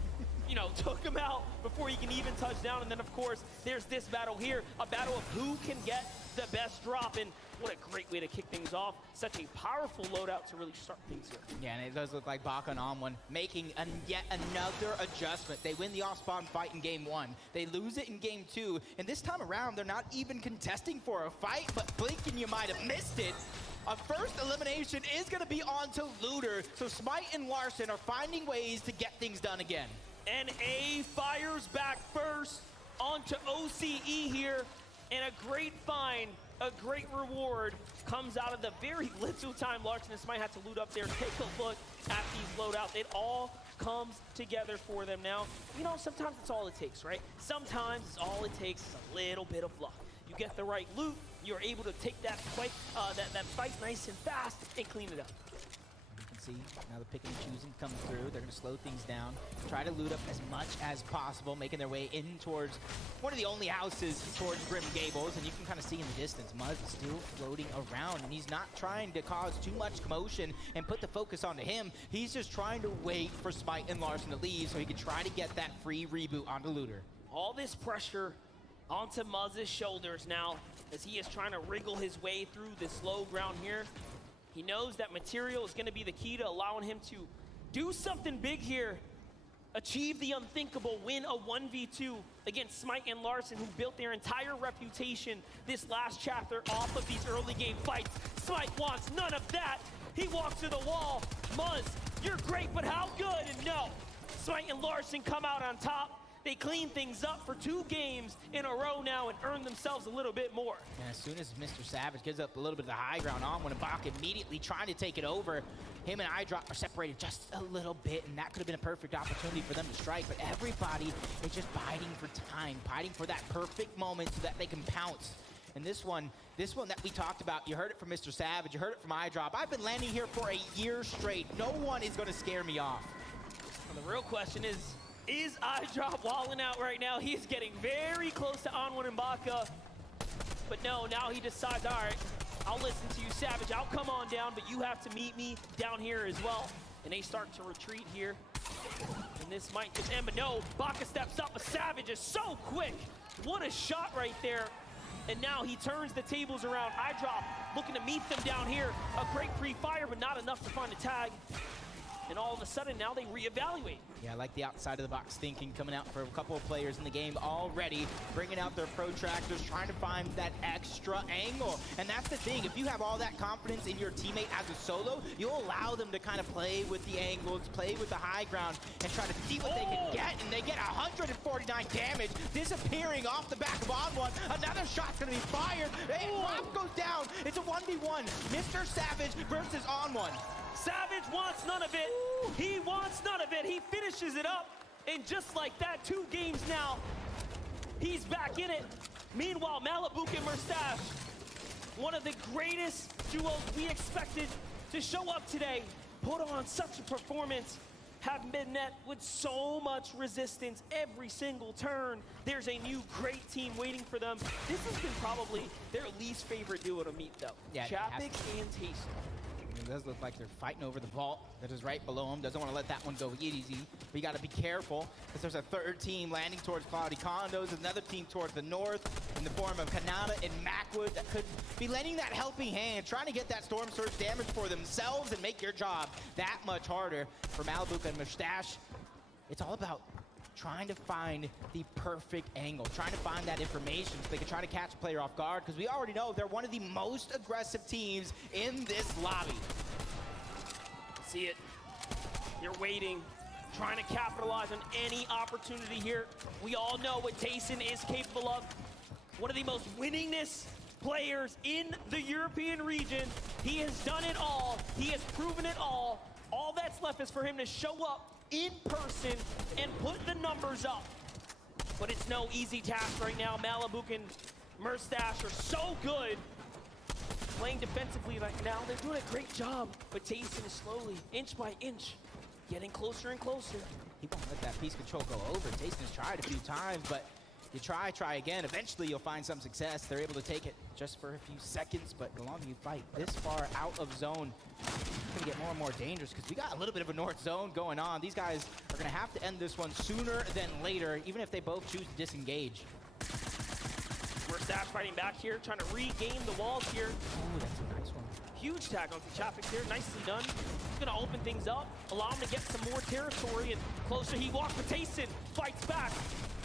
you know, took him out before he can even touch down. And then, of course, there's this battle here, a battle of who can get the best drop. And what a great way to kick things off. Such a powerful loadout to really start things here. Yeah, and it does look like Baka and Onwon making yet another adjustment. They win the off-spawn fight in game 1. They lose it in game 2. And this time around, they're not even contesting for a fight, but blinking, you might have missed it. A first elimination is going to be on to Looter. So Smite and Larson are finding ways to get things done again. And A fires back first onto OCE here. And a great find, a great reward comes out of the very little time Larson and Smite had to loot up there. Take a look at these loadouts. It all comes together for them now. You know, sometimes it's all it takes, right? Sometimes it's all it takes is a little bit of luck. You get the right loot, you're able to take that fight, that fight nice and fast and clean it up. You can see now the picking and choosing come through. They're going to slow things down, try to loot up as much as possible, making their way in towards one of the only houses towards Grim Gables. And you can kind of see in the distance, Muzz is still floating around, and he's not trying to cause too much commotion and put the focus onto him. He's just trying to wait for Smite and Larson to leave so he can try to get that free reboot onto Looter. All this pressure onto Muzz's shoulders now as he is trying to wriggle his way through this low ground here. He knows that material is going to be the key to allowing him to do something big here, achieve the unthinkable, win a 1v2 against Smite and Larson, who built their entire reputation this last chapter off of these early game fights. Smite wants none of that. He walks to the wall. Muzz, you're great, but how good? And no, Smite and Larson come out on top. They clean things up for 2 games in a row now and earn themselves a little bit more. And as soon as Mr. Savage gives up a little bit of the high ground on when Baka immediately trying to take it over, him and iDrop are separated just a little bit, and that could have been a perfect opportunity for them to strike, but everybody is just biding for time, biding for that perfect moment so that they can pounce. And this one that we talked about, you heard it from Mr. Savage, you heard it from iDrop. I've been landing here for a year straight. No one is going to scare me off. Well, the real question is iDrop walling out right now? He is getting very close to Onwon and Baka. But no, now he decides, all right, I'll listen to you, Savage. I'll come on down, but you have to meet me down here as well. And they start to retreat here. And this might just end, but no, Baka steps up, but Savage is so quick. What a shot right there. And now he turns the tables around. iDrop looking to meet them down here. A great pre-fire, but not enough to find a tag. And all of a sudden, now they reevaluate. Yeah, I like the outside of the box thinking coming out for a couple of players in the game already, bringing out their protractors, trying to find that extra angle. And that's the thing, if you have all that confidence in your teammate as a solo, you'll allow them to kind of play with the angles, play with the high ground, and try to see what they can get. And they get 149 damage, disappearing off the back of Onwon. Another shot's gonna be fired. Hey, Rob goes down. It's a 1v1. Mr. Savage versus Onwon. Savage wants none of it. He wants none of it. He finishes it up. And just like that, 2 games now, he's back in it. Meanwhile, Malabuk and Mustache, one of the greatest duos we expected to show up today, put on such a performance, have been met with so much resistance every single turn. There's a new great team waiting for them. This has been probably their least favorite duo to meet, though. Yeah, Chapix and Tayson. It does look like they're fighting over the vault that is right below him. Doesn't want to let that one go easy. But you got to be careful because there's a third team landing towards Cloudy Condos, another team towards the north in the form of Kanata and Macwood that could be lending that helping hand, trying to get that Storm Surge damage for themselves and make your job that much harder for Malabuk and Mustache. It's all about trying to find the perfect angle, trying to find that information so they can try to catch a player off guard, because we already know they're one of the most aggressive teams in this lobby. See it. You're waiting, trying to capitalize on any opportunity here. We all know what Tayson is capable of. One of the most winningest players in the European region. He has done it all. He has proven it all. All that's left is for him to show up in person and put the numbers up. But it's no easy task right now. Malabuk and Mustache are so good playing defensively right now. They're doing a great job, but Tayson is slowly, inch by inch, getting closer and closer. He won't let that piece control go over. Tayson has tried a few times, but You try again. Eventually, you'll find some success. They're able to take it just for a few seconds, but the longer you fight this far out of zone, it's gonna get more and more dangerous because we got a little bit of a north zone going on. These guys are gonna have to end this one sooner than later, even if they both choose to disengage. Merstash fighting back here, trying to regain the walls here. Oh, that's a nice one. Huge tag onto Chapik here, nicely done. He's gonna open things up, allow him to get some more territory, and closer he walks, but Tayson fights back.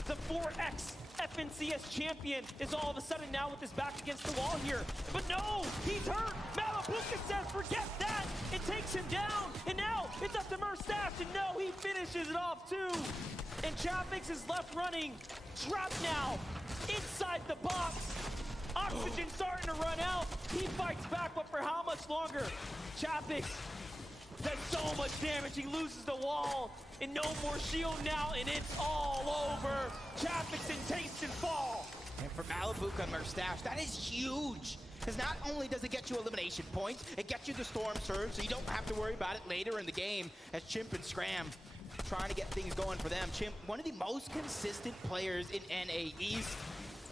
The 4X FNCS champion is all of a sudden now with his back against the wall here. But no, he's hurt. Malabuka says, forget that. It takes him down, and now it's up to Merstash, and no, he finishes it off too. And Chapix is left running, trapped now, inside the box. Oxygen starting to run out. He fights back, but for how much longer? Chapix does so much damage. He loses the wall, and no more shield now, and it's all over. Chapix and Tayson fall. And for Malabuka and Merstash, that is huge. Because not only does it get you elimination points, it gets you the Storm Surge, so you don't have to worry about it later in the game as Chimp and Scram trying to get things going for them. Chimp, one of the most consistent players in NA East.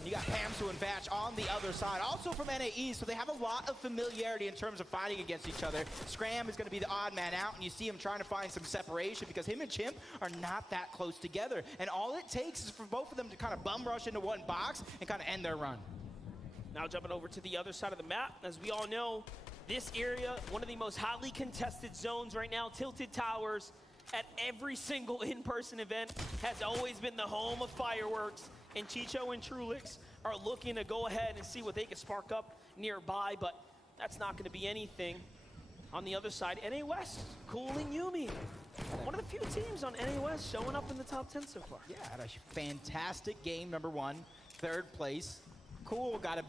You got Pamsu and Batch on the other side, also from NA East, so they have a lot of familiarity in terms of fighting against each other. Scram is going to be the odd man out, and you see him trying to find some separation because him and Chimp are not that close together. And all it takes is for both of them to kind of bum rush into one box and kind of end their run. Now jumping over to the other side of the map. As we all know, this area, one of the most hotly contested zones right now, Tilted Towers, at every single in-person event, has always been the home of fireworks. And Chicho and Trulix are looking to go ahead and see what they can spark up nearby, but that's not going to be anything. On the other side, NA West cooling Yumi. One of the few teams on NA West showing up in the top 10 so far. Yeah, had a fantastic game, number one, third place. Cool, got to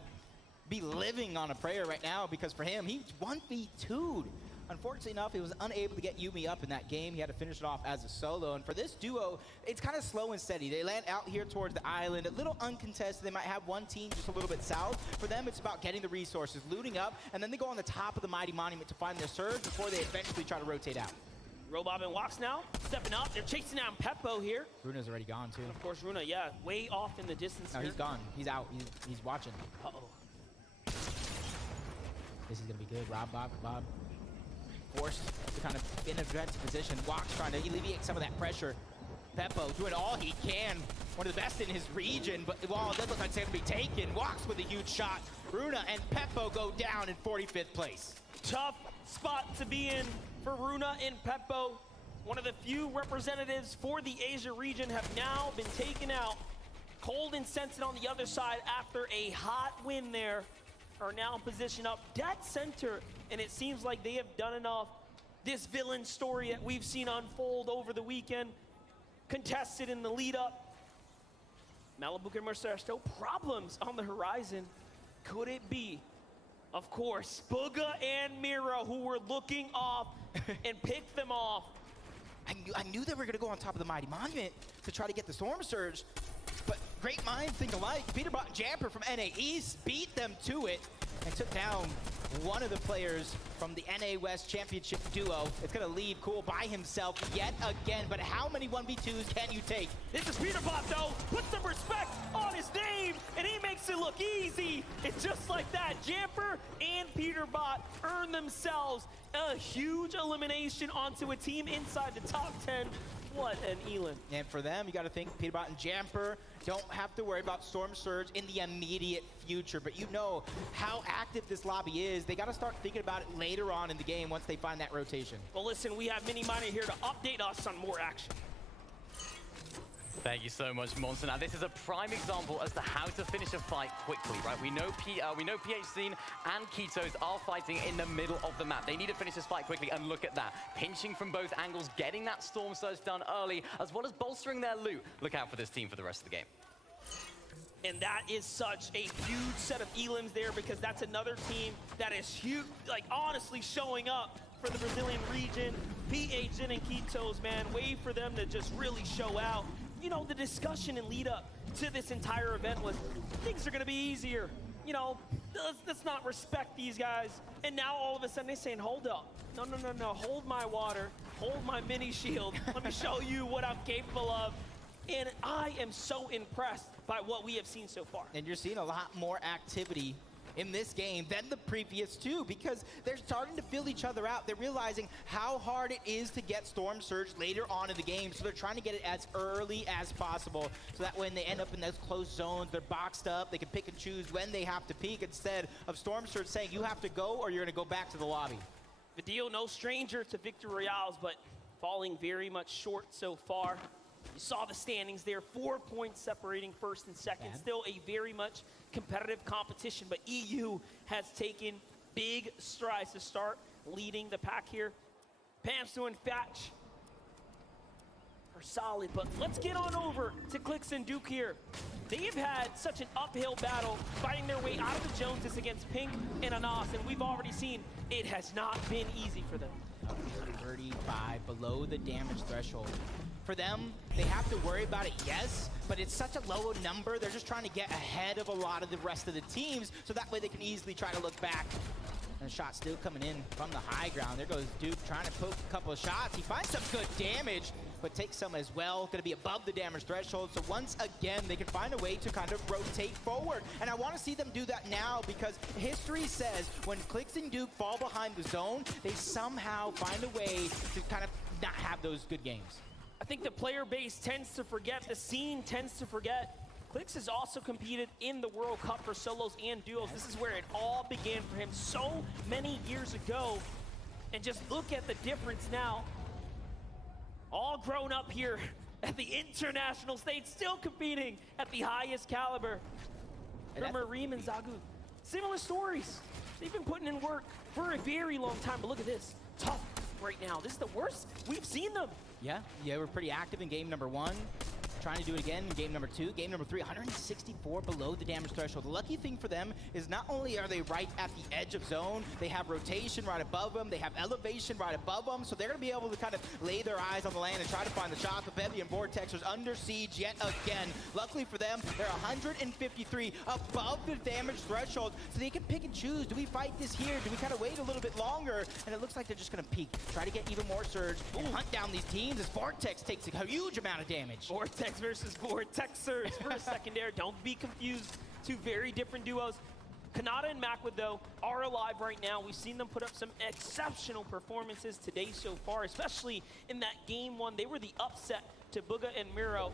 be living on a prayer right now because for him, he's 1v2'd. Unfortunately enough, he was unable to get Yumi up in that game. He had to finish it off as a solo. And for this duo, it's kind of slow and steady. They land out here towards the island, a little uncontested. They might have one team just a little bit south. For them, it's about getting the resources, looting up, and then they go on the top of the Mighty Monument to find their surge before they eventually try to rotate out. Robob and Walks now, stepping up. They're chasing down Peppo here. Runa's already gone, too. And of course, Runa, yeah, way off in the distance No, here. he's gone. He's out. He's watching. Uh-oh. This is going to be good. Bob. Forced to kind of in a defensive position. Walks trying to alleviate some of that pressure. Peppo doing all he can. One of the best in his region, but while it does look like it's going to be taken, Walks with a huge shot. Runa and Peppo go down in 45th place. Tough spot to be in for Runa and Peppo. One of the few representatives for the Asia region have now been taken out. Cold and Sensen on the other side after a hot win there are now positioned up dead center, and it seems like they have done enough. This villain story that we've seen unfold over the weekend, contested in the lead up. Malabuka and Mercer are still problems on the horizon. Could it be, of course, Booga and Mira who were looking off and picked them off? I knew they were going to go on top of the Mighty Monument to try to get the Storm Surge, but great minds think alike. Peterbot and Jamper from NA East beat them to it and took down one of the players from the NA West Championship duo. It's going to leave Cool by himself yet again, but how many 1v2s can you take? This is Peterbot, though. Put some respect on his name, and he makes it look easy. It's just like that. Jamper and Peterbot earn themselves a huge elimination onto a team inside the top 10. What an Elin. And for them, you got to think Peterbot and Jamper don't have to worry about Storm Surge in the immediate future. But you know how active this lobby is. They got to start thinking about it later on in the game once they find that rotation. Well, listen, we have Mini Miner here to update us on more action. Thank you so much, Monster. Now, this is a prime example as to how to finish a fight quickly, right? We know PH Scene and Ketos are fighting in the middle of the map. They need to finish this fight quickly, and look at that. Pinching from both angles, getting that Storm Surge done early, as well as bolstering their loot. Look out for this team for the rest of the game. And that is such a huge set of elims there, because that's another team that is huge, like honestly showing up for the Brazilian region. PH and Ketos, man, wait for them to just really show out. You know, the discussion and lead up to this entire event was things are going to be easier. You know, let's not respect these guys. And now all of a sudden they're saying, hold up. No, hold my water. Hold my mini shield. Let me show you what I'm capable of. and I am so impressed by what we have seen so far. And you're seeing a lot more activity in this game than the previous two because they're starting to fill each other out. They're realizing how hard it is to get Storm Surge later on in the game, so they're trying to get it as early as possible so that when they end up in those close zones, they're boxed up, they can pick and choose when they have to peek instead of Storm Surge saying you have to go or you're going to go back to the lobby. Video no stranger to victory royales, but falling very much short so far. You saw the standings there, 4 points separating first and second. Still a very much competitive competition, but EU has taken big strides to start leading the pack here. Pamsu and Fatch are solid, but let's get on over to Clix and Duke here. They've had such an uphill battle fighting their way out of the Joneses against Pink and Anas, and we've already seen it has not been easy for them. 35 below the damage threshold. For them, they have to worry about it, yes, but it's such a low number. They're just trying to get ahead of a lot of the rest of the teams, so that way they can easily try to look back. And the shot still coming in from the high ground. There goes Duke trying to poke a couple of shots. He finds some good damage, but takes some as well. Going to be above the damage threshold, so once again, they can find a way to kind of rotate forward. And I want to see them do that now because history says when Clix and Duke fall behind the zone, they somehow find a way to kind of not have those good games. I think the player base tends to forget, the scene tends to forget. Clix has also competed in the World Cup for solos and duos. This is where it all began for him so many years ago. And just look at the difference now. All grown up here at the international stage, still competing at the highest caliber. Remember Reem and Zagu, similar stories. They've been putting in work for a very long time, but look at this, tough right now. This is the worst we've seen them. Yeah, we're pretty active in game number 1. Trying to do it again in game number 2. Game number 3, 164 below the damage threshold. The lucky thing for them is not only are they right at the edge of zone, they have rotation right above them, they have elevation right above them, so they're going to be able to kind of lay their eyes on the land and try to find the shots. But Bevy and Vortex are under siege yet again. Luckily for them, they're 153 above the damage threshold, so they can pick and choose. Do we fight this here? Do we kind of wait a little bit longer? And it looks like they're just going to peek, try to get even more surge, and hunt down these teams as Vortex takes a huge amount of damage. Vortex versus Vortexers for a second there. Don't be confused. Two very different duos. Kanata and Macwood, though, are alive right now. We've seen them put up some exceptional performances today so far, especially in that game 1. They were the upset to Booga and Miro.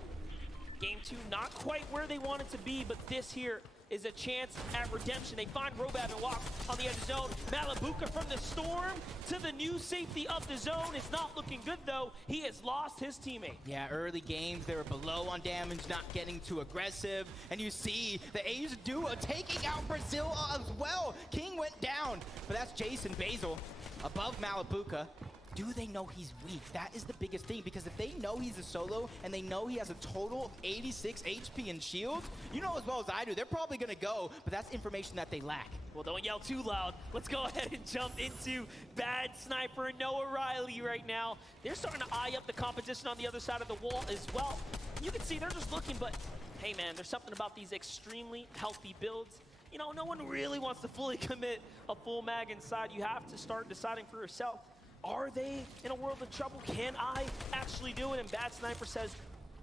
Game 2, not quite where they wanted to be, but this here is a chance at redemption. They find Robab and walk on the edge of zone. Malabuka from the Storm to the new safety of the zone. It's not looking good, though. He has lost his teammate. Yeah, early games, they were below on damage, not getting too aggressive. And you see the A's duo taking out Brazil as well. King went down, but that's Jason Basil above Malabuka. Do they know he's weak? That is the biggest thing, because if they know he's a solo and they know he has a total of 86 HP and shields, you know as well as I do, they're probably going to go, but that's information that they lack. Well, don't yell too loud. Let's go ahead and jump into Bad Sniper and Noah Riley right now. They're starting to eye up the competition on the other side of the wall as well. You can see they're just looking, but hey man, there's something about these extremely healthy builds. You know, no one really wants to fully commit a full mag inside. You have to start deciding for yourself. Are they in a world of trouble? Can I actually do it? And Bad Sniper says,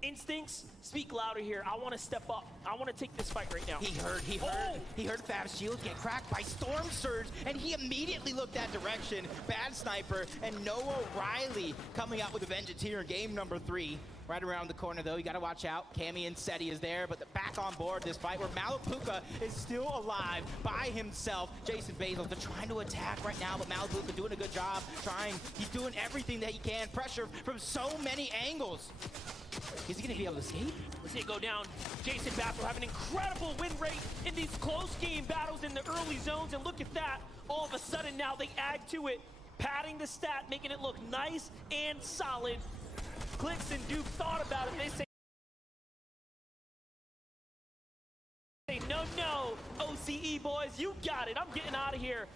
instincts speak louder here. I want to step up. I want to take this fight right now. He heard Fab's shield get cracked by Storm Surge, and he immediately looked that direction. Bad Sniper and Noah Riley coming out with a vengeance here in game number 3. Right around the corner, though, you got to watch out. Cammy and Seti is there, but back on board this fight where Malapuka is still alive by himself. Jason Basil, they're trying to attack right now, but Malapuka doing a good job. He's doing everything that he can. Pressure from so many angles. Is he going to be able to escape? Let's see it go down. Jason Basil have an incredible win rate in these close game battles in the early zones, and look at that. All of a sudden now they add to it, padding the stat, making it look nice and solid. Clix and Duke thought about it. They say, no, OCE boys, you got it. I'm getting out of here.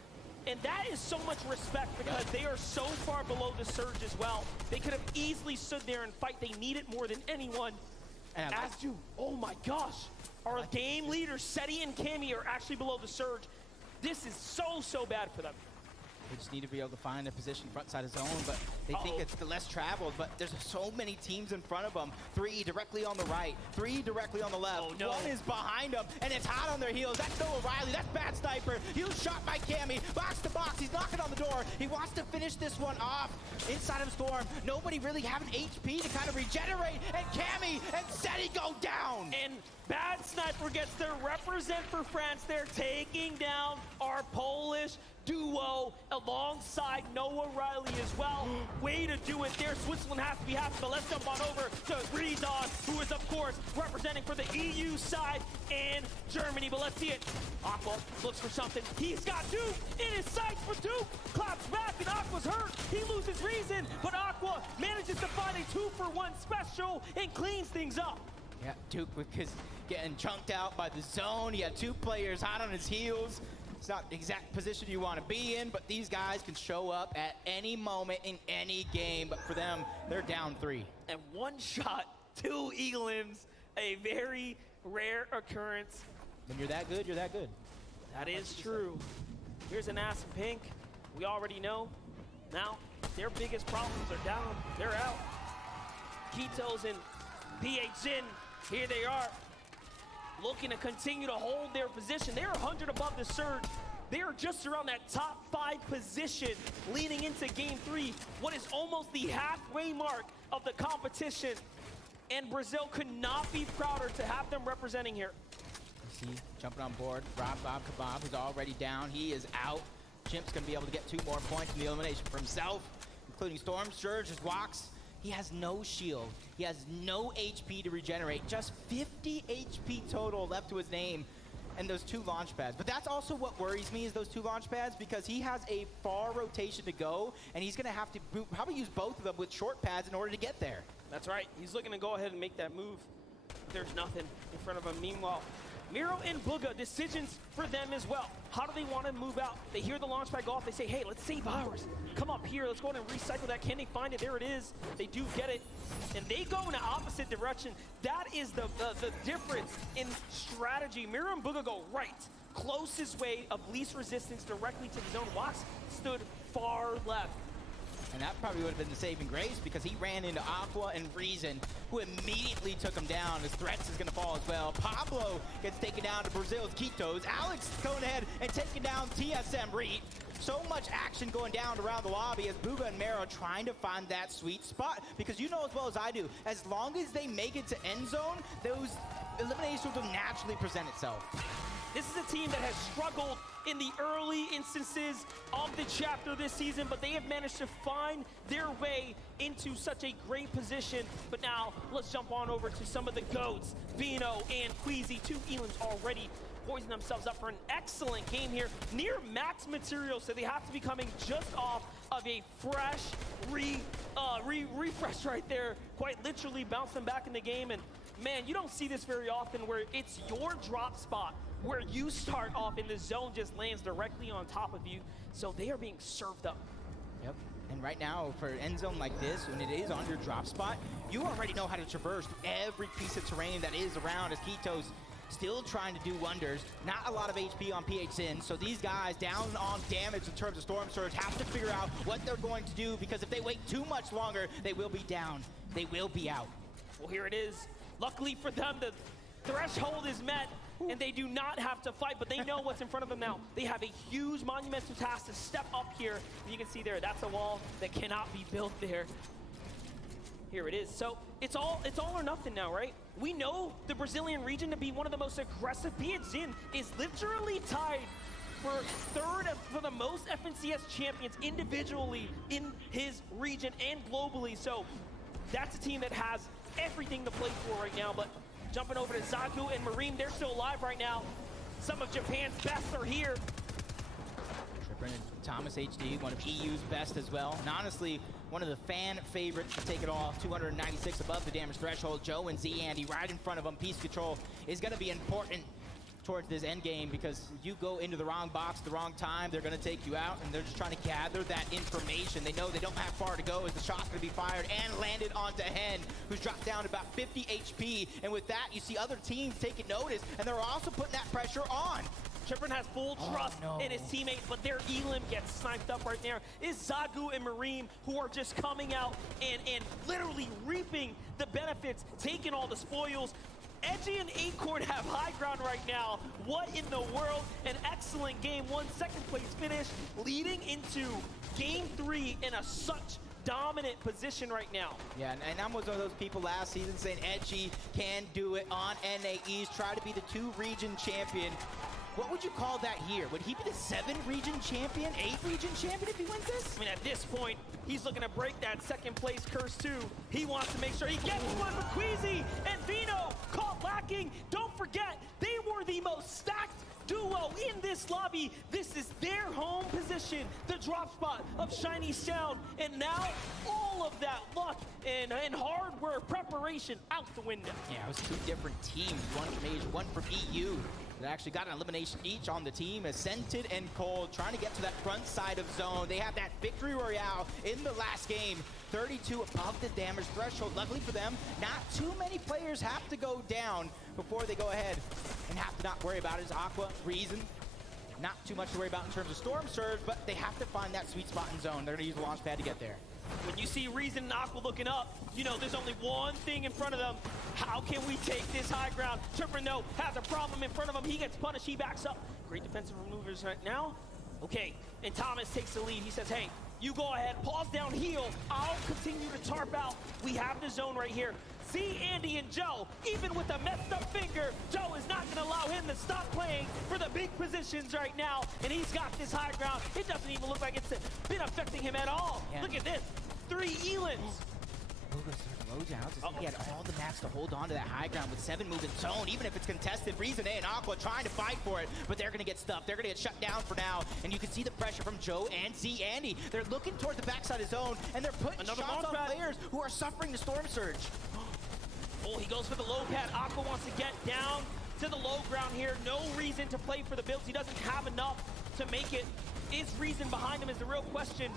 And that is so much respect because they are so far below the surge as well. They could have easily stood there and fight. They need it more than anyone. As do, oh my gosh, our game leaders, Seti and Cammy, are actually below the surge. This is so bad for them. They just need to be able to find a position front side of zone, but they think it's the less traveled, but there's so many teams in front of them. 3 directly on the right, 3 directly on the left. Oh, no. 1 is behind them, and it's hot on their heels. That's Noah Riley, that's Bad Sniper. He was shot by Cammy, box to box, he's knocking on the door. He wants to finish this one off inside of Storm. Nobody really having HP to kind of regenerate, and Cammy and Seti go down. And Bad Sniper gets to represent for France. They're taking down our Polish duo alongside Noah Riley as well. Way to do it there. Switzerland has to be happy, but let's jump on over to Rizon, who is, of course, representing for the EU side and Germany. But let's see it. Aqua looks for something. He's got Duke in his sights for Duke. Claps back, and Aqua's hurt. He loses reason, but Aqua manages to find a 2-for-1 special and cleans things up. Yeah, Duke was getting chunked out by the zone. He had 2 players hot on his heels. It's not the exact position you want to be in, but these guys can show up at any moment in any game. But for them, they're down 3. And 1 shot, 2 elims, a very rare occurrence. When you're that good, you're that good. That is true. Here's an ass in pink. We already know. Now, their biggest problems are down. They're out. Kitos and PHN, here they are, looking to continue to hold their position. They're 100 above the surge. They are just around that top 5 position leading into game 3, what is almost the halfway mark of the competition. And Brazil could not be prouder to have them representing here. See, jumping on board, Rob Bob Kebab, who's already down. He is out. Chimp's gonna be able to get 2 more points from the elimination for himself, including Storm. Surge just walks. He has no shield. He has no HP to regenerate. Just 50 HP total left to his name, and those 2 launch pads. But that's also what worries me, is those 2 launch pads, because he has a far rotation to go, and he's gonna have to probably use both of them with short pads in order to get there. That's right. He's looking to go ahead and make that move. There's nothing in front of him. Meanwhile, Miro and Booga, decisions for them as well. How do they want to move out? They hear the launch pad go off. They say, hey, let's save ours. Come up here. Let's go ahead and recycle that. Can they find it? There it is. They do get it. And they go in the opposite direction. That is the difference in strategy. Miro and Booga go right. Closest way of least resistance directly to the zone. Wax stood far left. And that probably would have been the saving grace, because he ran into Aqua and Reason, who immediately took him down. His threats is going to fall as well. Pablo gets taken down to Brazil's Kitos. Alex going ahead and taking down TSM Reed. So much action going down around the lobby as Booga and Mero trying to find that sweet spot. Because you know as well as I do, as long as they make it to end zone, those eliminations will naturally present itself. This is a team that has struggled in the early instances of the chapter this season, but they have managed to find their way into such a great position. But now, let's jump on over to some of the GOATs. Vino and Queasy, 2 elims already poising themselves up for an excellent game here. Near max material, so they have to be coming just off of a fresh refresh right there. Quite literally bounce them back in the game. And man, you don't see this very often, where it's your drop spot, where you start off and the zone just lands directly on top of you. So they are being served up. Yep. And right now, for end zone like this, when it is on your drop spot, you already know how to traverse every piece of terrain that is around, as Kitos still trying to do wonders. Not a lot of HP on PHN, so these guys down on damage in terms of Storm Surge have to figure out what they're going to do, because if they wait too much longer, they will be down. They will be out. Well, here it is. Luckily for them, the threshold is met, and they do not have to fight, but they know what's in front of them now. They have a huge monumental task to step up here. You can see there, that's a wall that cannot be built there. Here it is. So it's all or nothing now, right? We know the Brazilian region to be one of the most aggressive. PHN is literally tied for 3rd for the most FNCS champions individually in his region and globally. So that's a team that has everything to play for right now. But jumping over to Zaku and Marine, they're still alive right now. Some of Japan's best are here. Brennan Thomas HD, one of EU's best as well. And honestly, one of the fan favorites to take it all. 296 above the damage threshold. Joe and Z Andy right in front of him. Piece control is going to be important towards this end game, because if you go into the wrong box at the wrong time, they're going to take you out, and they're just trying to gather that information. They know they don't have far to go, as the shot's going to be fired and landed onto Hen, who's dropped down to about 50 HP. And with that, you see other teams taking notice, and they're also putting that pressure on. Trippin has full trust in his teammate, but their Elim gets sniped up right there. It's Zagu and Mareem who are just coming out and literally reaping the benefits, taking all the spoils. Edgy and Acorn have high ground right now. What in the world? An excellent game, 1 second place finish, leading into game 3 in such dominant position right now. Yeah, and I was one of those people last season saying Edgy can do it on NAEs, try to be the 2 region champion. What would you call that here? Would he be the 7 region champion, 8 region champion if he wins this? I mean, at this point, he's looking to break that second place curse too. He wants to make sure he gets one, but Queasy and Vino caught lacking. Don't forget, they were the most stacked duo in this lobby. This is their home position, the drop spot of Shiny Sound, and now all of that luck and hard work, preparation out the window. Yeah, it was 2 different teams, one from Asia, one from EU. They actually got an elimination each on the team as Scented and Cold trying to get to that front side of zone. They have that victory royale in the last game. 32 above the damage threshold. Luckily for them, not too many players have to go down before they go ahead and have to not worry about it. Is Aqua, Reason, not too much to worry about in terms of Storm Surge, but they have to find that sweet spot in zone. They're gonna use the launch pad to get there. When you see Reason and Aqua looking up, you know there's only one thing in front of them. How can we take this high ground? Tripper no has a problem in front of him. He gets punished, he backs up. Great defensive maneuvers right now. Okay, and Thomas takes the lead. He says, hey, you go ahead, pause down, heal. I'll continue to tarp out. We have the zone right here. See Andy and Joe, even with a messed up finger, Joe is not gonna allow him to stop playing for the big positions right now, and he's got this high ground. It doesn't even look like it's been affecting him at all. Yeah. Look at this, 3 Elans. He had all the mats to hold on to that high ground with 7 moving zone, even if it's contested. Reason and Aqua trying to fight for it, but they're gonna get stuffed. They're gonna get shut down for now, and you can see the pressure from Joe and Z Andy. They're looking towards the backside of zone, and they're putting shots on players who are suffering the Storm Surge. Oh, he goes for the low pad. Aqua wants to get down to the low ground here. No reason to play for the builds. He doesn't have enough to make it. Is Reason behind him is the real question.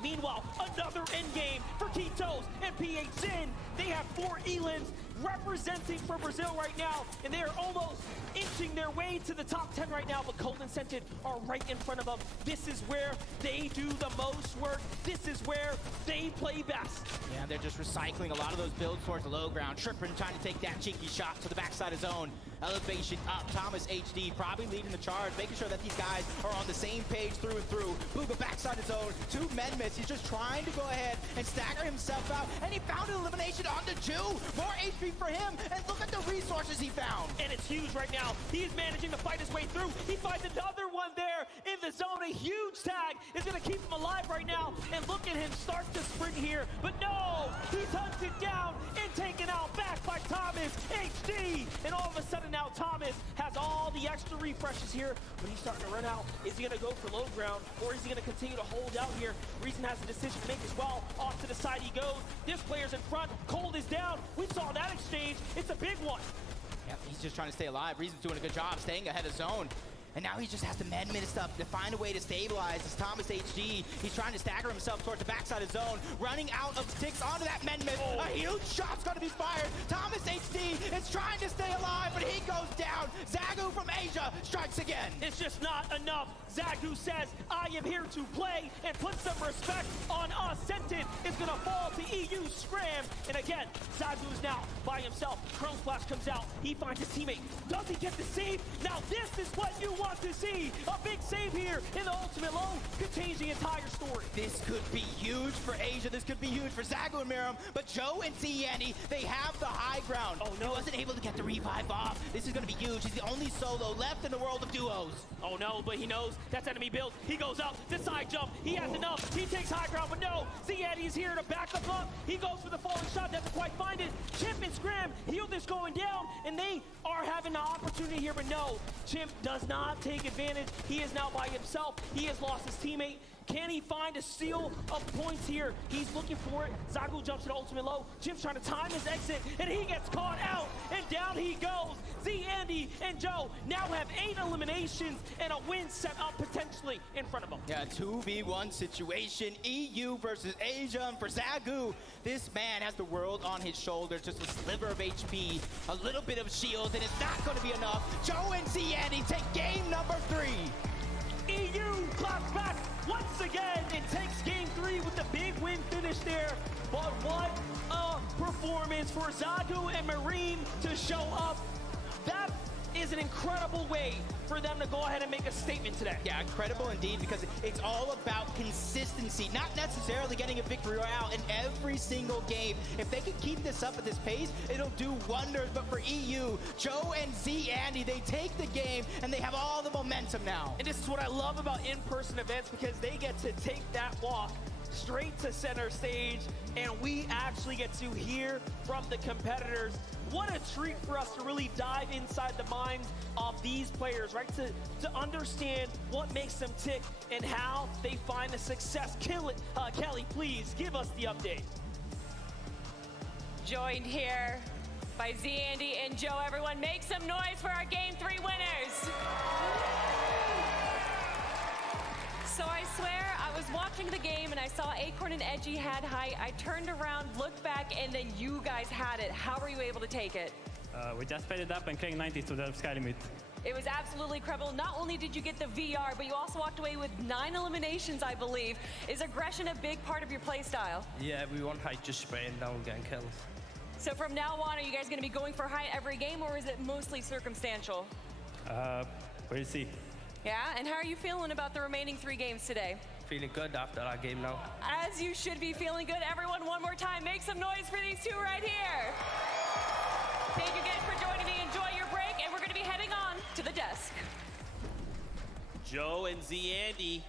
Meanwhile, another end game for Kitos and PH Sin. They have 4 Elans representing for Brazil right now, and they are almost inching their way to the top 10 right now, but Cold and Scented are right in front of them. This is where they do the most work. This is where they play best. Yeah, they're just recycling a lot of those builds towards the low ground. Trippin trying to take that cheeky shot to the backside of zone. Elevation up. Thomas HD probably leading the charge, making sure that these guys are on the same page through and through. Booga backside of zone. 2 men miss. He's just trying to go ahead and stagger himself out, and he found an elimination on the Jew. More HP for him, and look at the resources he found. And it's huge right now. He's managing to fight his way through. He finds another one there in the zone. A huge tag is going to keep him alive right now. And look at him start to sprint here. But no, he's hunted down and taken out back by Thomas HD. And all of a sudden now Thomas has all the extra refreshes here. But he's starting to run out. Is he going to go for low ground, or is he going to continue to hold out here? Reason has a decision to make as well. Off to the side he goes. This player's in front. Cold is down. We saw that exchange. It's a big one. Yeah, he's just trying to stay alive. Reason's doing a good job staying ahead of zone. And now he just has to man-min stuff to find a way to stabilize. It's Thomas HD. He's trying to stagger himself towards the backside of zone, running out of sticks onto that man-min. A huge shot's going to be fired. Thomas HD is trying to stay alive, but he goes down. Zagu from Asia strikes again. It's just not enough. Zagu says, I am here to play and put some respect on us. Scented is going to fall to EU Scram. And again, Zagu is now by himself. Chrome Splash comes out. He finds his teammate. Does he get the save? Now this is what you want to see. A big save here in the ultimate low could change the entire story. This could be huge for Asia. This could be huge for Zagu and Miriam. But Joe and Ziani, they have the high ground. Oh no, wasn't able to get the revive off. This is going to be huge. He's the only solo left in the world of duos. Oh no, but he knows that's enemy build. He goes up, the side jump. He has enough. He takes high ground, but no. Ziani is here to back up. He goes for the falling shot, doesn't quite find it. Chimp and Scram, Healed is going down, and they are having an opportunity here, but no. Chimp does not take advantage. He is now by himself. He has lost his teammate. Can he find a steal of points here? He's looking for it. Zagu jumps to the ultimate low. Chimp's trying to time his exit, and he gets caught out, and down he goes. Z, Andy, and Joe now have 8 eliminations and a win set up potentially in front of them. Yeah, 2v1 situation. EU versus Asia, and for Zagu, this man has the world on his shoulders. Just a sliver of HP, a little bit of shield, and it's not going to be enough. Joe and Z, Andy take game number there. But what a performance for Zagu and Marine to show up. That is an incredible way for them to go ahead and make a statement today. Yeah, incredible indeed, because it's all about consistency, not necessarily getting a victory royale in every single game. If they can keep this up at this pace, it'll do wonders. But for EU, Joe and Z Andy, they take the game and they have all the momentum now. And this is what I love about in-person events, because they get to take that walk straight to center stage, and we actually get to hear from the competitors. What a treat for us to really dive inside the minds of these players, right? To understand what makes them tick and how they find the success. Kelly, please give us the update. Joined here by Z Andy and Joe. Everyone make some noise for our Game 3 winners. So I swear, I was watching the game and I saw Acorn and Edgy had height. I turned around, looked back, and then you guys had it. How were you able to take it? We just sped it up and cleared 90s to the sky limit. It was absolutely incredible. Not only did you get the VR, but you also walked away with 9 eliminations, I believe. Is aggression a big part of your play style? Yeah, we want height just spraying down gang kills. So from now on, are you guys going to be going for height every game, or is it mostly circumstantial? We'll see. Yeah, and how are you feeling about the remaining 3 games today? Feeling good after that game now. As you should be feeling good. Everyone, one more time, make some noise for these 2 right here. Thank you guys for joining me. Enjoy your break, and we're going to be heading on to the desk. Joe and Z Andy,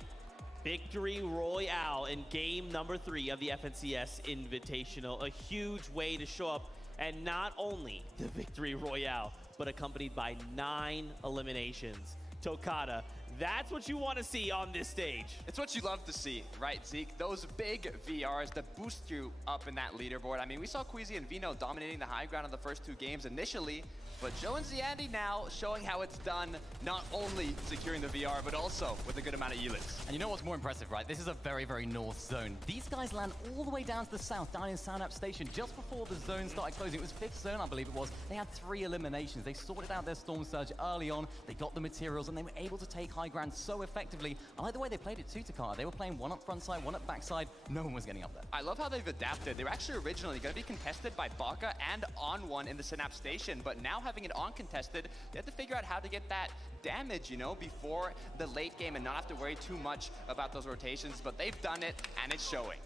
victory royale in game number 3 of the FNCS Invitational. A huge way to show up, and not only the victory royale, but accompanied by 9 eliminations. Tokata, that's what you want to see on this stage. It's what you love to see, right, Zeke? Those big VRs that boost you up in that leaderboard. I mean, we saw Queasy and Vino dominating the high ground in the first 2 games initially, but Joe and Ziandy now showing how it's done, not only securing the VR, but also with a good amount of elites. And you know what's more impressive, right? This is a very, very north zone. These guys land all the way down to the south, down in Sanap Station, just before the zone started closing. It was 5th zone, I believe it was. They had 3 eliminations. They sorted out their Storm Surge early on. They got the materials, and they were able to take high ground so effectively. I like the way they played it too, Takara. They were playing one up front side, one up back side. No one was getting up there. I love how they've adapted. They were actually originally going to be contested by Baka and On1 in the Synapse Station, but now having it uncontested, they had to figure out how to get that damage, you know, before the late game and not have to worry too much about those rotations, but they've done it, and it's showing.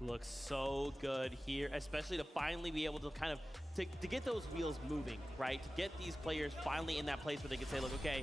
Looks so good here, especially to finally be able to kind of, to get those wheels moving, right? To get these players finally in that place where they can say, look, okay,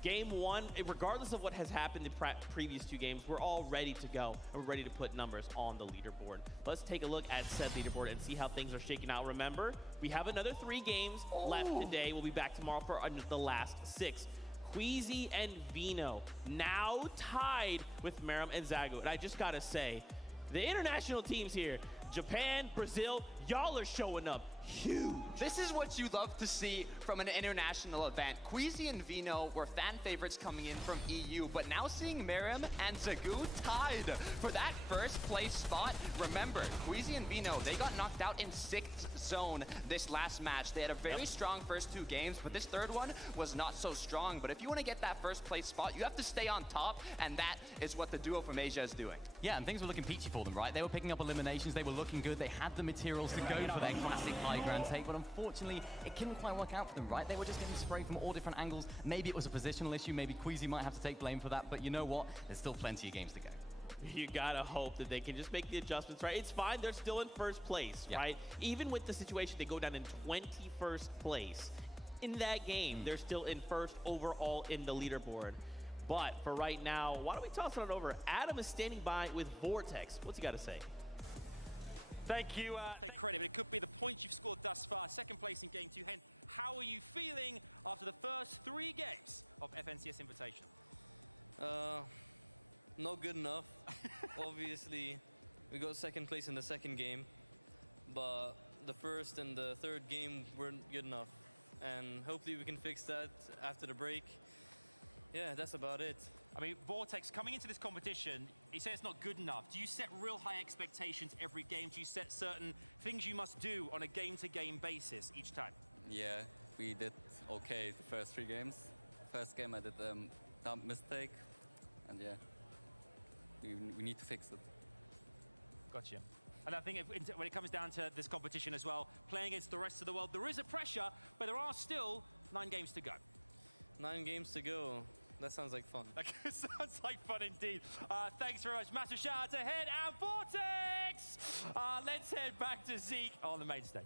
game 1, regardless of what has happened in previous 2 games, we're all ready to go, and we're ready to put numbers on the leaderboard. Let's take a look at said leaderboard and see how things are shaking out. Remember, we have another 3 games left today. We'll be back tomorrow for the last 6. Queasy and Vino now tied with Meram and Zagu. And I just gotta say, the international teams here, Japan, Brazil, y'all are showing up huge. This is what you love to see from an international event. Queasy and Vino were fan favorites coming in from EU, but now seeing Meram and Zagu tied for that first place spot. Remember, Queasy and Vino, they got knocked out in 6th zone this last match. They had a very strong first 2 games, but this third one was not so strong. But if you want to get that first place spot, you have to stay on top, and that is what the duo from Asia is doing. Yeah, and things were looking peachy for them, right? They were picking up eliminations, they were looking good, they had the materials to go for their classic high ground take, but unfortunately, it couldn't quite work out for them, right? They were just getting sprayed from all different angles. Maybe it was a positional issue, maybe Queasy might have to take blame for that, but you know what? There's still plenty of games to go. You gotta hope that they can just make the adjustments, right? It's fine, they're still in first place, right? Even with the situation, they go down in 21st place. In that game, they're still in first overall in the leaderboard. But for right now, why don't we toss it over? Adam is standing by with Vortex. What's he got to say? Thank you. Take credit, but it could be the points you've scored thus far. 2nd place in Game 2. Hen, how are you feeling after the first 3 games of FNCS Invitational? Not good enough. Obviously, we got 2nd place in the 2nd game, but the 1st and the 3rd game weren't good enough. And hopefully we can fix that after the break. Yeah, that's about it. I mean, Vortex, coming into this competition, he says it's not good enough. Do you set real high expectations every game? Do you set certain things you must do on a game-to-game basis each time? Yeah, we did okay the first 3 games. First game I did a dumb mistake, and yeah, we need to fix it. Gotcha. And I think when it comes down to this competition as well, playing against the rest of the world, there is a pressure, but there are still 9 games to go. 9 games to go. That sounds like fun. That sounds like fun indeed. Thanks very much. Massive shout out to Head and Vortex. Let's head back to Zeke on the main stage.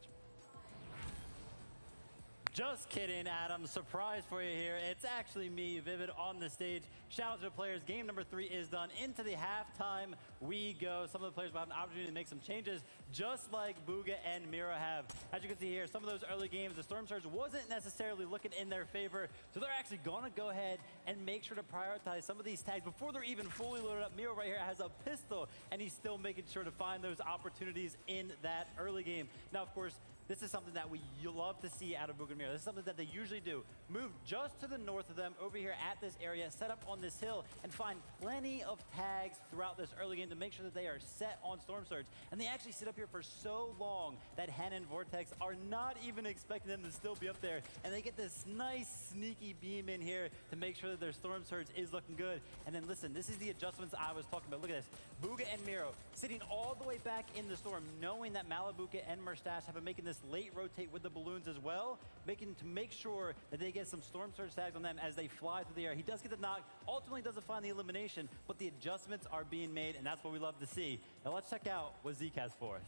Just kidding, Adam. Surprise for you here. It's actually me, Vivid, on the stage. Shout out to the players. Game number 3 is done. Into the halftime we go. Some of the players will have an opportunity to make some changes, just like Booga and Miro have. As you can see here, some of those early games, the Storm Surge wasn't necessarily looking in their favor, so they're actually going to go ahead and make sure to prioritize some of these tags before they're even fully loaded up. Miro right here has a pistol, and he's still making sure to find those opportunities in that early game. Now, of course, this is something that we love to see out of Booga and Miro. This is something that they usually do. Move just to the north of them over here at this area, set up on this hill, and find plenty of tags throughout this early game to make sure that they are set on Storm Surge. And they actually sit up here for so long that Hen and Vortex are not even expecting them to still be up there. And they get this nice sneaky beam in here to make sure that their Storm Surge is looking good. And then listen, this is the adjustments I was talking about. Look at this. Booga and Miro sitting all the way back in the storm, knowing that Malabuka and Merstash have been making this late rotate with the balloons as well, make sure that they get some Storm Surge tags on them as they fly through the air. He does get the knock, ultimately doesn't find the elimination, but the adjustments are being made, and that's what we love to see. Now let's check out what Zeke has for us.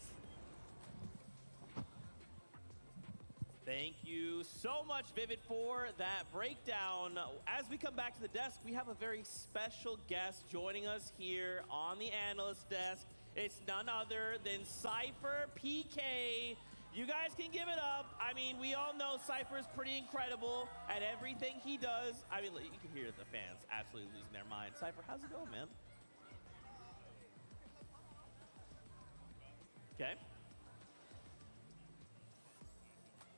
Thank you so much, Vivid, for that breakdown. As we come back to the desk, we have a very special guest joining us here on the analyst desk. It's none other than Cypher PK. You guys can give it up. I mean, we all know Cypher is pretty incredible at everything he does. I mean, you can hear the fans absolutely losing their minds. Cypher, how's it going, man? Okay.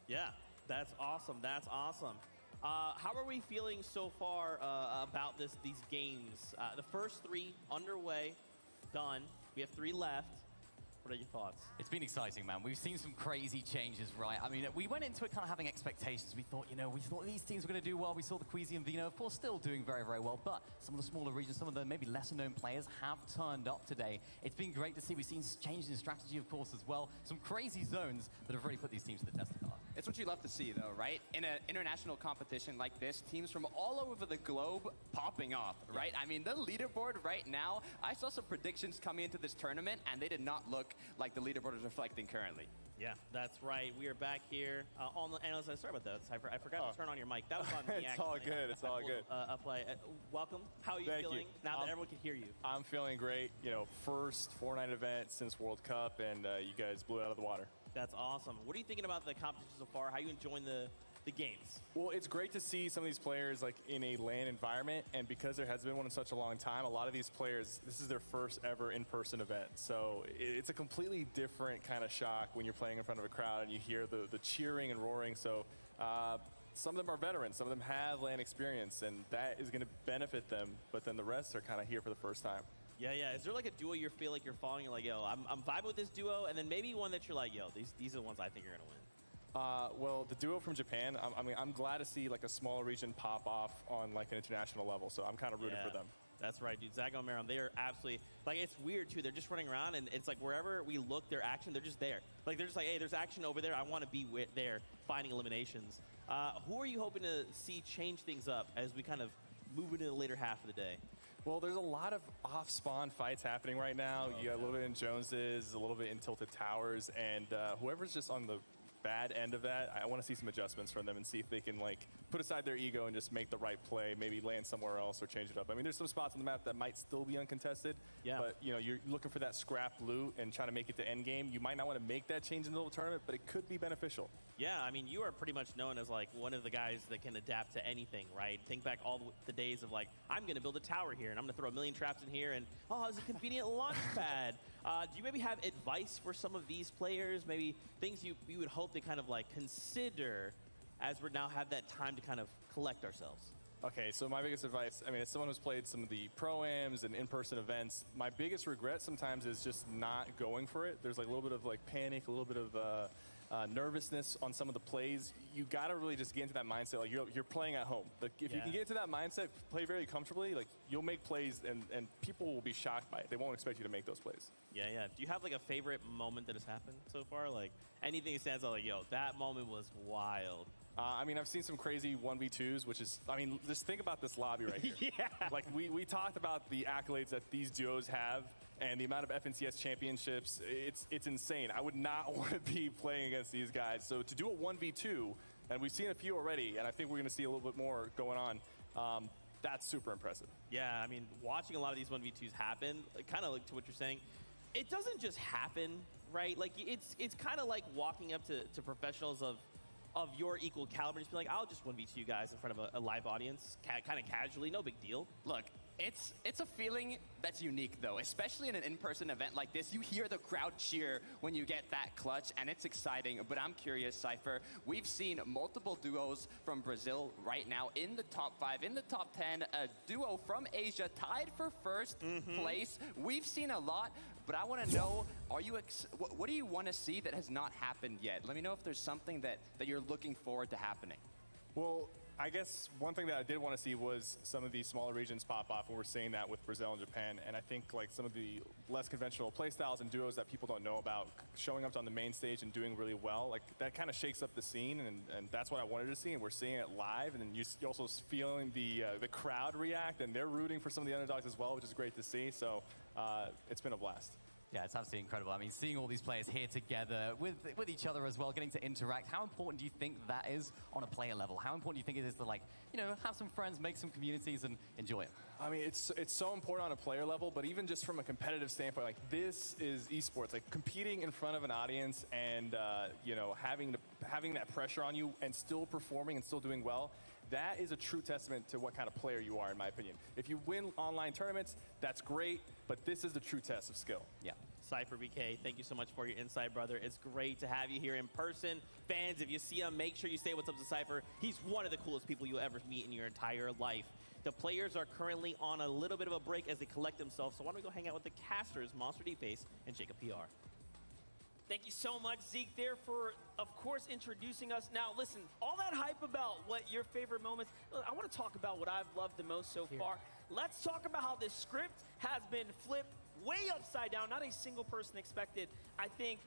Yeah, that's awesome. That's awesome. How are we feeling so far about these games? The first 3 underway, done. We have 3 left. What are your thoughts? It's been exciting, man. We've seen some crazy changes, right? I mean, we went into it kind of having expectations. We thought these teams were going to do well. We saw the Queasy and Vino, of course, still doing very, very well. But some of the smaller regions, some of the maybe lesser-known players have turned up today. It's been great to see. We've seen changes in strategy, of course, as well. Some crazy zones that have really put these teams to the test of time. It's what you love to see, though, right? In an international competition like this, teams from all over the globe popping off, right? I mean, the leaderboard right now, I saw some predictions coming into this tournament, and they did not look like the leaderboard is reflecting currently. Yeah, that's right. We are back here on the analyst. Sorry about that, Cypher. I forgot to turn on your mic. That was on me. It's all good. It's all good. Welcome. How are you feeling now that everyone can hear you? I'm feeling great. You know, first 4-night event since World Cup, and you guys blew it out of the water. That's awesome. What are you thinking about the competition so far? How are you enjoying the games? Well, it's great to see some of these players like in a LAN environment, and because there has been one in such a long time, a lot of these players, this is their first ever in-person event. So it's a completely different kind of shock when you're playing in front of a crowd and you hear the cheering and roaring. So some of them are veterans, some of them have LAN experience, and that is going to benefit them, but then the rest are kind of here for the first time. Yeah. Is there like a duo you feel like you're following? You're like, yo, I'm vibing with this duo, and then maybe one that you're like, yo, these are the ones I think are going to win? Well, the duo from Japan, I'm glad to see like a smaller region pop off on like an international level, so I'm kind of rooting for them. That's right, dude. Zago and Maron, they are absolutely, like, it's weird too. They're just running around, and it's like wherever we look, their action, they're just there. Like, they're just like, hey, there's action over there. I want to be there finding eliminations. Who are you hoping to see change things up as we kind of move into the later half of the day? Well, there's a lot of off-spawn fights happening right now. You got a little bit in Joneses, a little bit in Tilted Towers, and whoever's just on the bad end of that, I want to see some adjustments from them and see if they can like put aside their ego and just make the right play, maybe land somewhere else or change it up. I mean, there's some spots on the map that might still be uncontested, but you know, you're looking for that scrap loot and trying to make it to end game. You might not want to make that change in the middle of the tournament, but it could be beneficial. Yeah, I mean, you are pretty much known as like one of the guys that can adapt to anything, right? Think back all the days of like, I'm going to build a tower here and I'm going to throw a million traps in here and, oh, it's a convenient launch pad. Do you maybe have advice for some of these players? Maybe things you would hope they kind of like consider as we now have that time to kind of collect ourselves? Okay, so my biggest advice, I mean, as someone who's played some of the pro-ams and in-person events, my biggest regret sometimes is just not going for it. There's like a little bit of like panic, a little bit of nervousness on some of the plays, you got to really just get into that mindset. Like you're playing at home. Like if you can get into that mindset, play very comfortably, like you'll make plays and people will be shocked by it. They won't expect you to make those plays. Yeah, yeah. Do you have like a favorite moment that has happened so far? Like anything that stands out like, yo, that moment was wild. I mean, I've seen some crazy 1v2s, which is, I mean, just think about this lobby right here. Like, we talked about the accolades that these duos have and the amount of FNCS championships. It's insane. I would not want to be playing against these guys. So to do a 1v2, and we've seen a few already, and I think we're going to see a little bit more going on, that's super impressive. Yeah, I mean, watching a lot of these 1v2s happen, kind of like to what you're saying, it doesn't just happen, right? Like, it's kind of like walking up to professionals of your equal caliber, just be like, I'll just 1v2 you guys in front of a live audience, kind of casually, no big deal. Look, it's a feeling that's unique, though, especially in an in-person event like this. You hear the crowd cheer when you get that clutch, and it's exciting. But I'm curious, Cypher, we've seen multiple duos from Brazil right now in the top 5, in the top 10, a duo from Asia tied for first place. We've seen a lot, but I want to know, what do you want to see that has not happened yet? Let me know if there's something that you're looking forward to happening. Well, I guess one thing that I did want to see was some of these smaller regions pop off, and we're seeing that with Brazil and Japan. And I think like some of the less conventional play styles and duos that people don't know about showing up on the main stage and doing really well, like that kind of shakes up the scene, and that's what I wanted to see. And we're seeing it live, and then you're also feeling the crowd react, and they're rooting for some of the underdogs as well, which is great to see. So it's been a blast. Yeah, it's absolutely incredible. I mean, seeing all these players here together with each other as well, getting to interact, how important do you think that is on a player level? How important do you think it is to, like, you know, have some friends, make some communities, and enjoy it? I mean, it's so important on a player level, but even just from a competitive standpoint, like this is esports, like competing in front of an audience and you know, having that pressure on you and still performing and still doing well. That is a true testament to what kind of player you are, in my opinion. If you win online tournaments, that's great, but this is the true test of skill. Yeah. Cypher BK, thank you so much for your insight, brother. It's great to have you here in person. Fans, if you see him, make sure you say what's up to Cypher. He's one of the coolest people you'll ever meet in your entire life. The players are currently on a little bit of a break as they collect themselves, so why don't we go hang out with the casters, Monster D-Face and Jacob PR. Thank you so much, Zeke, there for, of course, introducing us. Now, listen, all that hype about what your favorite moments, I want to talk about what I've loved the most so far. Let's talk about how this script has been flipped way upside down. Not a single person expected, I think,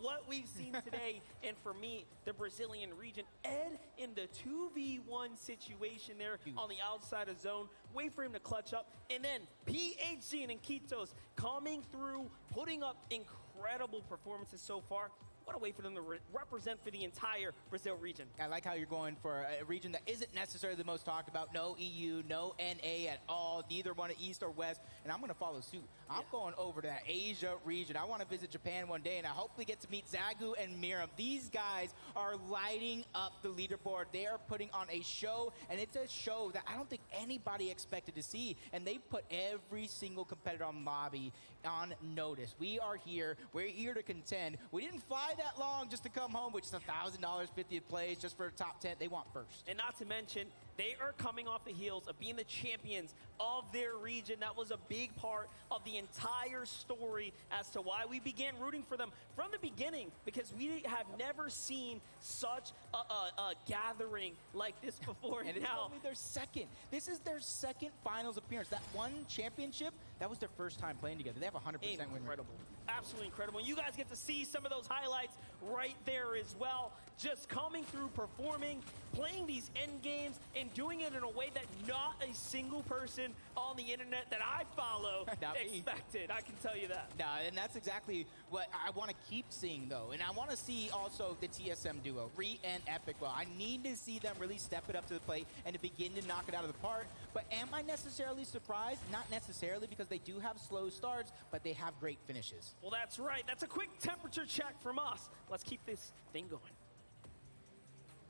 what we've seen today. And for me, the Brazilian region, Ed in the 2v1 situation there on the outside of zone. Wait for him to clutch up. And then PHC and Iquitos coming through, putting up incredible performances so far. What a way for them to represent for the entire Brazil region. I like how you're going for a region that isn't necessarily the most talked about. No EU, no NA at all, neither one of East or West. And I'm going to follow suit. I'm going over to that Asia region. I want to visit Japan one day, and I hopefully get to meet Zagu and Miriam. These guys are lighting up the leaderboard. They are putting on a show, and it's a show that I don't think anybody expected to see. And they put every single competitor on lobby on notice. We are here. We're here to contend. We didn't fly that long just to come home, which is $1,000, 50th place, just for top 10. They want first. And not to mention, they are coming off the heels of being the champions of their region. That was a big part of the entire story as to why we began rooting for them from the beginning, because we have never seen such a gathering like this before. And it's only their second. This is their second finals appearance. That one championship, that was their first time playing together. They have 100% win rate. Incredible. Absolutely incredible. And you guys get to see some of those highlights right there as well. Just coming through, performing, playing these end games, and doing it in a way that not a single person on the internet that I follow expected. I can tell you that. No, and that's exactly what I want to keep seeing, though. And I want to see also the TSM duo, Re and Epic. Well, I need to see them really step it up to the plate and to begin to knock it out of the park. But am I necessarily surprised? Not necessarily, because they do have slow starts, but they have great finishes. Well, that's right. That's a quick temperature check from us. Let's keep this thing going.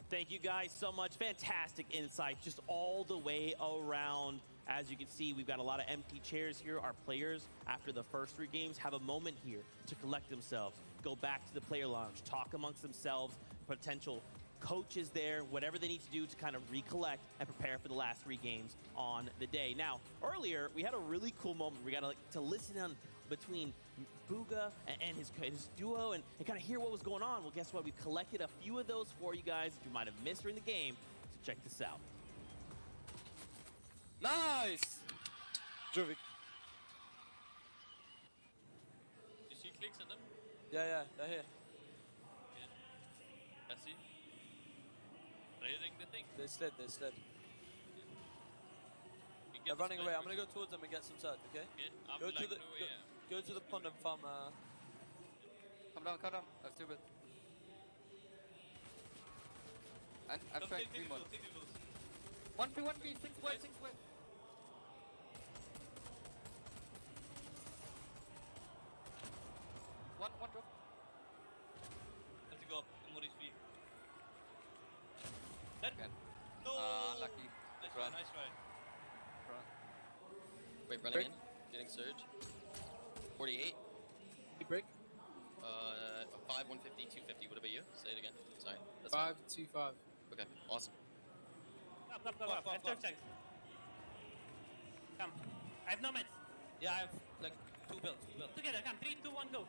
Thank you guys so much. Fantastic insight just all the way around. As you can see, we've got a lot of empty chairs here. Our players, after the first 3 games, have a moment here to collect themselves, go back to the player lounge, talk amongst themselves, potential coaches there, whatever they need to do to kind of recollect and prepare for the last 3 games on the day. Now, earlier, we had a really cool moment. We got to listen between Booga and his duo and kind of hear what was going on. Well, guess what? We've collected a few of those for you guys that you might have missed during the game. So check this out. Nice! Jovik. You see clicks at them? Yeah, they're here. I see. Raiding the thing. They slid. They're running away. I'm gonna go towards them and get some search, okay? I'm Go like, to the no way, go to the pond and farm. Come down. I've still bit. And I've tried 3 more. 1v, 6 way. One drop. Has to go up. More HP. Again. No! Unlucky. Nice Run. try. Wait, running Break. in. Getting surge. 48. Break. 5, 150, 250. What about you? Say it again. Sorry. That's 5, fine. 2, 5. Okay, awesome. Come. I have 12 seconds. Come. I have no meds. Yeah, I have like 2 builds. Together, come. 3, 2, 1, go.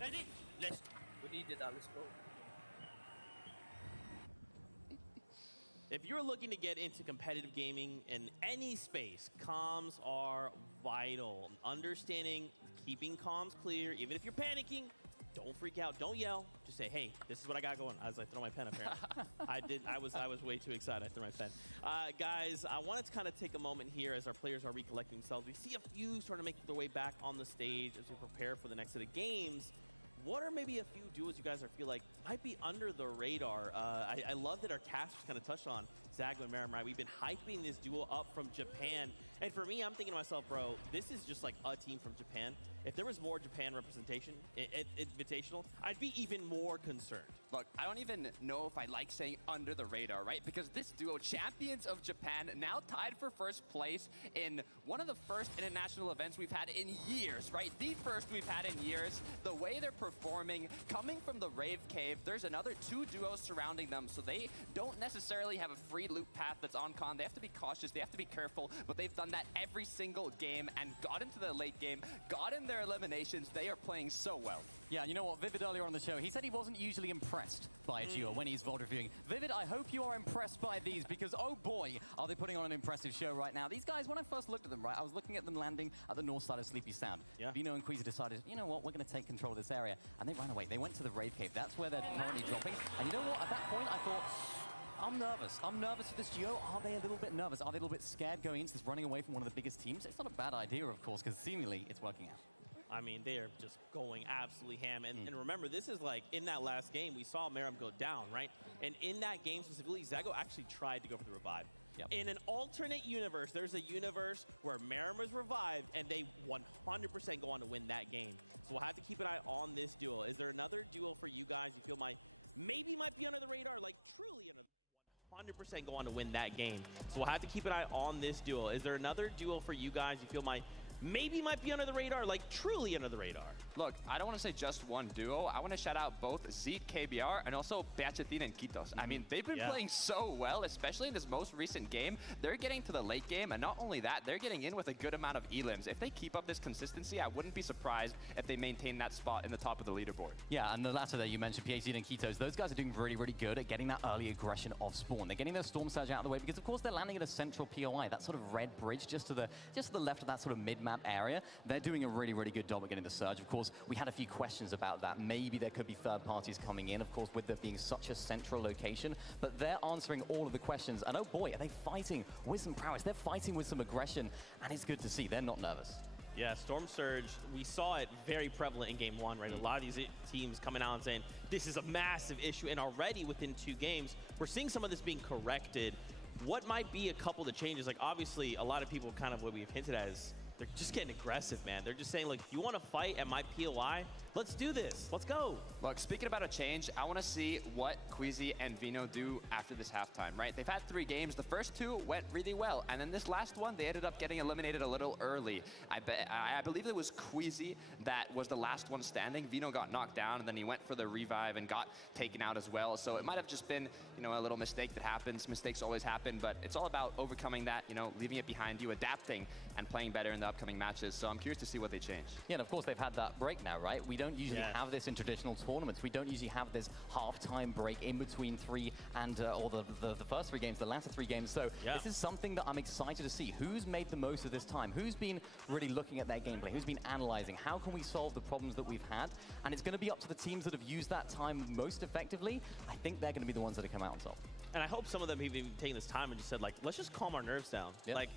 Ready? Let's. We needed that. Let's go. If you're looking to get into competitive gaming in any space, comms are vital. Understanding, keeping comms clear, even if you're panicking, don't freak out, don't yell. Just say, hey, this is what I got going. I was like, throw my pen apparently. I was way too excited. I threw my pen. Guys, I wanted to kind of take a moment here as our players are recollecting themselves. We see a few sort of making their way back on the stage as we prepare for the next set of games. What are maybe a few duos you guys feel like might be under the radar? I love that our cast was kind of touched on Zago and Maram, right? We've been hyping this duo up from Japan. And for me, I'm thinking to myself, bro, this is just like a team from Japan. If there was more Japan representation at Invitational, I'd be even more concerned. Look, I don't even know if I like saying under the radar, right? Because this duo, champions of Japan, now tied for first place in one of the first international events we've had in years, right? The first we've had in years. The way they're performing, coming from the Rave Cave, there's another 2 duos surrounding them, so they don't necessarily have a free loop path that's on con. They have to be cautious, they have to be careful, but they've done that every single game and got into the late game, got in their eliminations. They are playing so well. Yeah, and you know what? Vivid earlier on the show, he said he wasn't usually impressed by a duo when he's VOD reviewing. Vivid, I hope you are impressed by these because, oh boy, are they putting on an impressive show right now. These guys, when I first looked at them, right, I was looking at them landing at the north side of Sleepy Sound. Yeah. Vino and Queasy decided, you know what, we're going to take control of this area. And they ran away. They went to the Rave Cave. That's where they're currently dropping. And you know what? At that point, I thought, I'm nervous. I'm nervous for this duo. Are they a little bit nervous? Are they a little bit scared going into this running away from one of the biggest teams? It's not a bad idea, of course, because seemingly it's working out. I mean, they are just going absolutely ham. And remember, this is like, in that last game, we saw Maram go down, right? And in that game specifically, Zago actually tried to go for the revive. Yep. In an alternate universe, there's a universe where Maram was revived, and they 100% go on to win that game. So we'll have to keep an eye on this duo. Is there another duo for you guys you feel maybe might be under the radar, like truly under the 100% go on to win that game. So we'll have to keep an eye on this duo. Is there another duo for you guys you feel maybe might be under the radar, like truly under the radar? Look, I don't want to say just one duo. I want to shout out both Zeke KBR and also Bachatin and Kitos. I mean, they've been playing so well, especially in this most recent game. They're getting to the late game, and not only that, they're getting in with a good amount of elims. If they keep up this consistency, I wouldn't be surprised if they maintain that spot in the top of the leaderboard. Yeah, and the latter there you mentioned, Bachatin and Kitos, those guys are doing really, really good at getting that early aggression of spawn. They're getting their Storm Surge out of the way because, of course, they're landing at a central POI, that sort of red bridge just to the left of that sort of mid-map area. They're doing a really, really good job at getting the Surge. Of course, we had a few questions about that. Maybe there could be third parties coming in, of course, with there being such a central location, but they're answering all of the questions. And oh boy, are they fighting with some prowess. They're fighting with some aggression, and it's good to see. They're not nervous. Yeah, Storm Surge, we saw it very prevalent in game 1, right? A lot of these teams coming out and saying, this is a massive issue, and already within 2 games, we're seeing some of this being corrected. What might be a couple of the changes? Like, obviously, a lot of people kind of what we've hinted at is they're just getting aggressive, man. They're just saying, look, if you want to fight at my POI, let's do this. Let's go. Look, speaking about a change, I want to see what Queasy and Vino do after this halftime, right? They've had 3 games. The first 2 went really well, and then this last one, they ended up getting eliminated a little early. I believe it was Queasy that was the last one standing. Vino got knocked down, and then he went for the revive and got taken out as well. So it might have just been, you know, a little mistake that happens. Mistakes always happen, but it's all about overcoming that, you know, leaving it behind you, adapting, and playing better in the upcoming matches. So I'm curious to see what they change. Yeah, and of course they've had that break now, right? We don't usually have this in traditional tournaments. We don't usually have this half-time break in between three and or the first 3 games, the latter 3 games. So this is something that I'm excited to see. Who's made the most of this time? Who's been really looking at their gameplay? Who's been analyzing? How can we solve the problems that we've had? And it's going to be up to the teams that have used that time most effectively. I think they're going to be the ones that have come out on top. And I hope some of them have even taken this time and just said, like, let's just calm our nerves down. Like,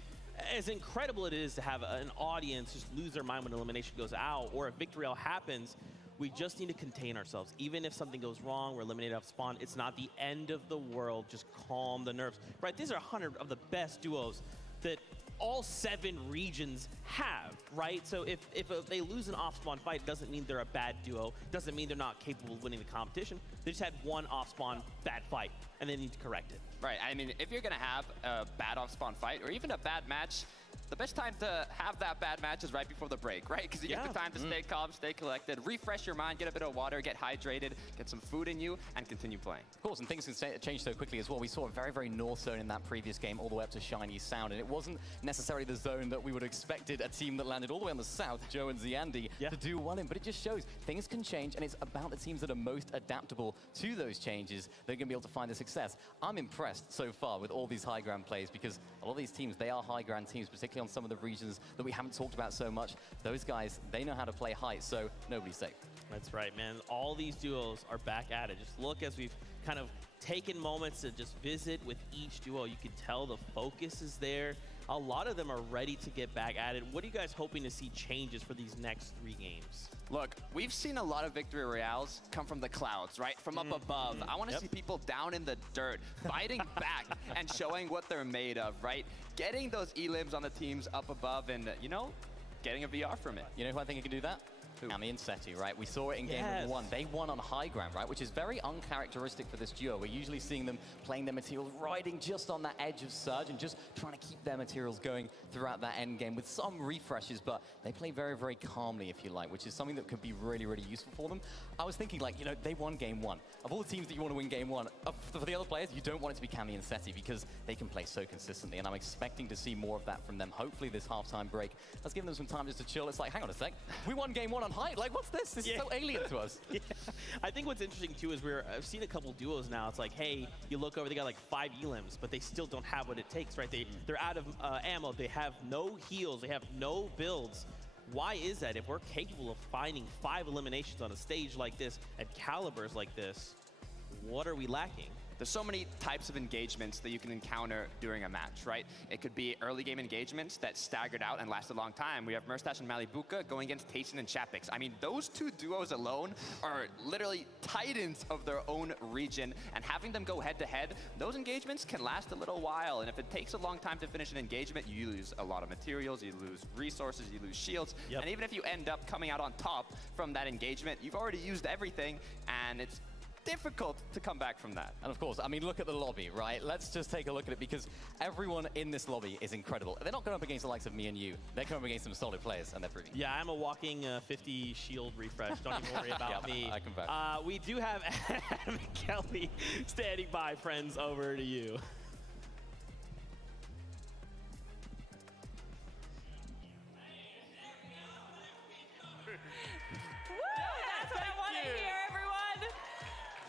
as incredible it is to have an audience just lose their mind when elimination goes out or a victory all happens, we just need to contain ourselves. Even if something goes wrong, we're eliminated off spawn, it's not the end of the world. Just calm the nerves. Right, these are 100 of the best duos that all 7 regions have, right? So if they lose an off-spawn fight, doesn't mean they're a bad duo, doesn't mean they're not capable of winning the competition. They just had one off-spawn bad fight, and they need to correct it. Right, I mean, if you're gonna have a bad off-spawn fight, or even a bad match, the best time to have that bad match is right before the break, right? Because you get the time to stay calm, stay collected, refresh your mind, get a bit of water, get hydrated, get some food in you, and continue playing. Of course, and things can change so quickly as well. We saw a very, very north zone in that previous game, all the way up to Shiny Sound, and it wasn't necessarily the zone that we would have expected a team that landed all the way on the south, Joe and Ziandi, to do well in. But it just shows things can change, and it's about the teams that are most adaptable to those changes that are going to be able to find the success. I'm impressed so far with all these high ground plays because a lot of these teams, they are high ground teams, particularly on some of the regions that we haven't talked about so much. Those guys, they know how to play height, so nobody's safe. That's right, man. All these duos are back at it. Just look as we've kind of taken moments to just visit with each duo. You can tell the focus is there. A lot of them are ready to get back at it. What are you guys hoping to see changes for these next 3 games? Look, we've seen a lot of victory royales come from the clouds, right? From up above. I want to see people down in the dirt, fighting back and showing what they're made of, right? Getting those elims on the teams up above and, you know, getting a VR from it. You know who I think can do that? Ami and Seti, right? We saw it in game number 1. They won on high ground, right? Which is very uncharacteristic for this duo. We're usually seeing them playing their materials, riding just on that edge of surge and just trying to keep their materials going throughout that end game with some refreshes, but they play very, very calmly, if you like, which is something that could be really, really useful for them. I was thinking, like, you know, they won game 1. Of all the teams that you want to win game 1, for the other players, you don't want it to be Cami and Seti because they can play so consistently, and I'm expecting to see more of that from them. Hopefully this halftime break, let's give them some time just to chill. It's like, hang on a sec, we won game 1 on height. Like, what's this? This is so alien to us. I think what's interesting too is I've seen a couple duos now. It's like, hey, you look over, they got like 5 elims, but they still don't have what it takes, right? They're out of ammo. They have no heals. They have no builds. Why is that? If we're capable of finding 5 eliminations on a stage like this at calibers like this, what are we lacking? There's so many types of engagements that you can encounter during a match, right? It could be early game engagements that staggered out and lasted a long time. We have Merstash and Malibuka going against Tayson and Chapix. I mean, those 2 duos alone are literally titans of their own region, and having them go head to head, those engagements can last a little while. And if it takes a long time to finish an engagement, you lose a lot of materials, you lose resources, you lose shields. And even if you end up coming out on top from that engagement, you've already used everything, and it's difficult to come back from that. And of course, I mean, look at the lobby, right? Let's just take a look at it because everyone in this lobby is incredible. They're not going up against the likes of me and you. They're going up against some solid players, and they're proving. Yeah, I'm a walking 50 shield refresh. Don't even worry about me. I come back. We do have Adam and Kelly standing by, friends. Over to you.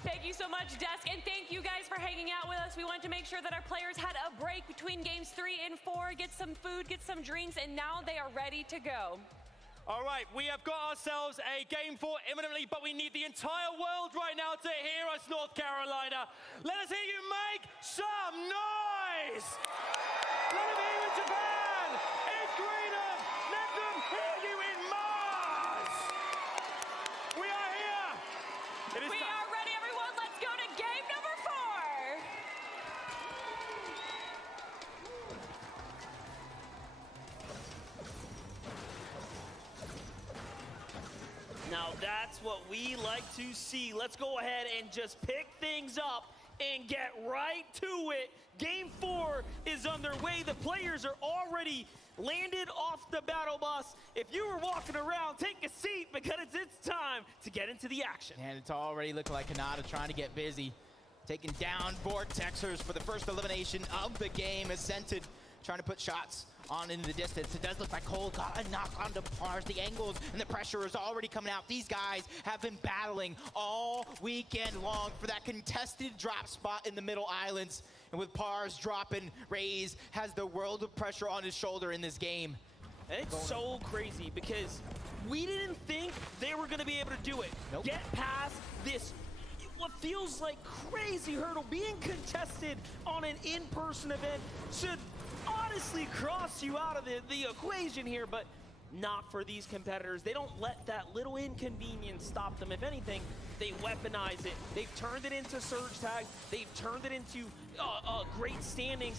Thank you so much, Desk, and thank you guys for hanging out with us. We wanted to make sure that our players had a break between games 3 and 4, get some food, get some drinks, and now they are ready to go. All right, we have got ourselves a game 4 imminently, but we need the entire world right now to hear us, North Carolina. Let us hear you make some noise! Let them hear you in Japan, in Greenham, let them hear you in Mars! We are here! We are ready, everyone. Let's go to game number 4. Now that's what we like to see. Let's go ahead and just pick things up and get right to it. Game 4 is underway. The players are already landed off the battle bus. If you were walking around, take a seat because it's time to get into the action. And it's already looking like Kanata trying to get busy. Taking down Vortexers for the first elimination of the game. Ascented trying to put shots on into the distance. It does look like Cole got a knock onto Pars. The angles and the pressure is already coming out. These guys have been battling all weekend long for that contested drop spot in the middle islands. And with Pars dropping, Raze has the world of pressure on his shoulder in this game. And it's so crazy because we didn't think they were going to be able to do it. Nope. Get past this, what feels like crazy hurdle. Being contested on an in-person event should honestly cross you out of the equation here, but not for these competitors. They don't let that little inconvenience stop them. If anything, they weaponize it. They've turned it into surge tag. They've turned it into great standings.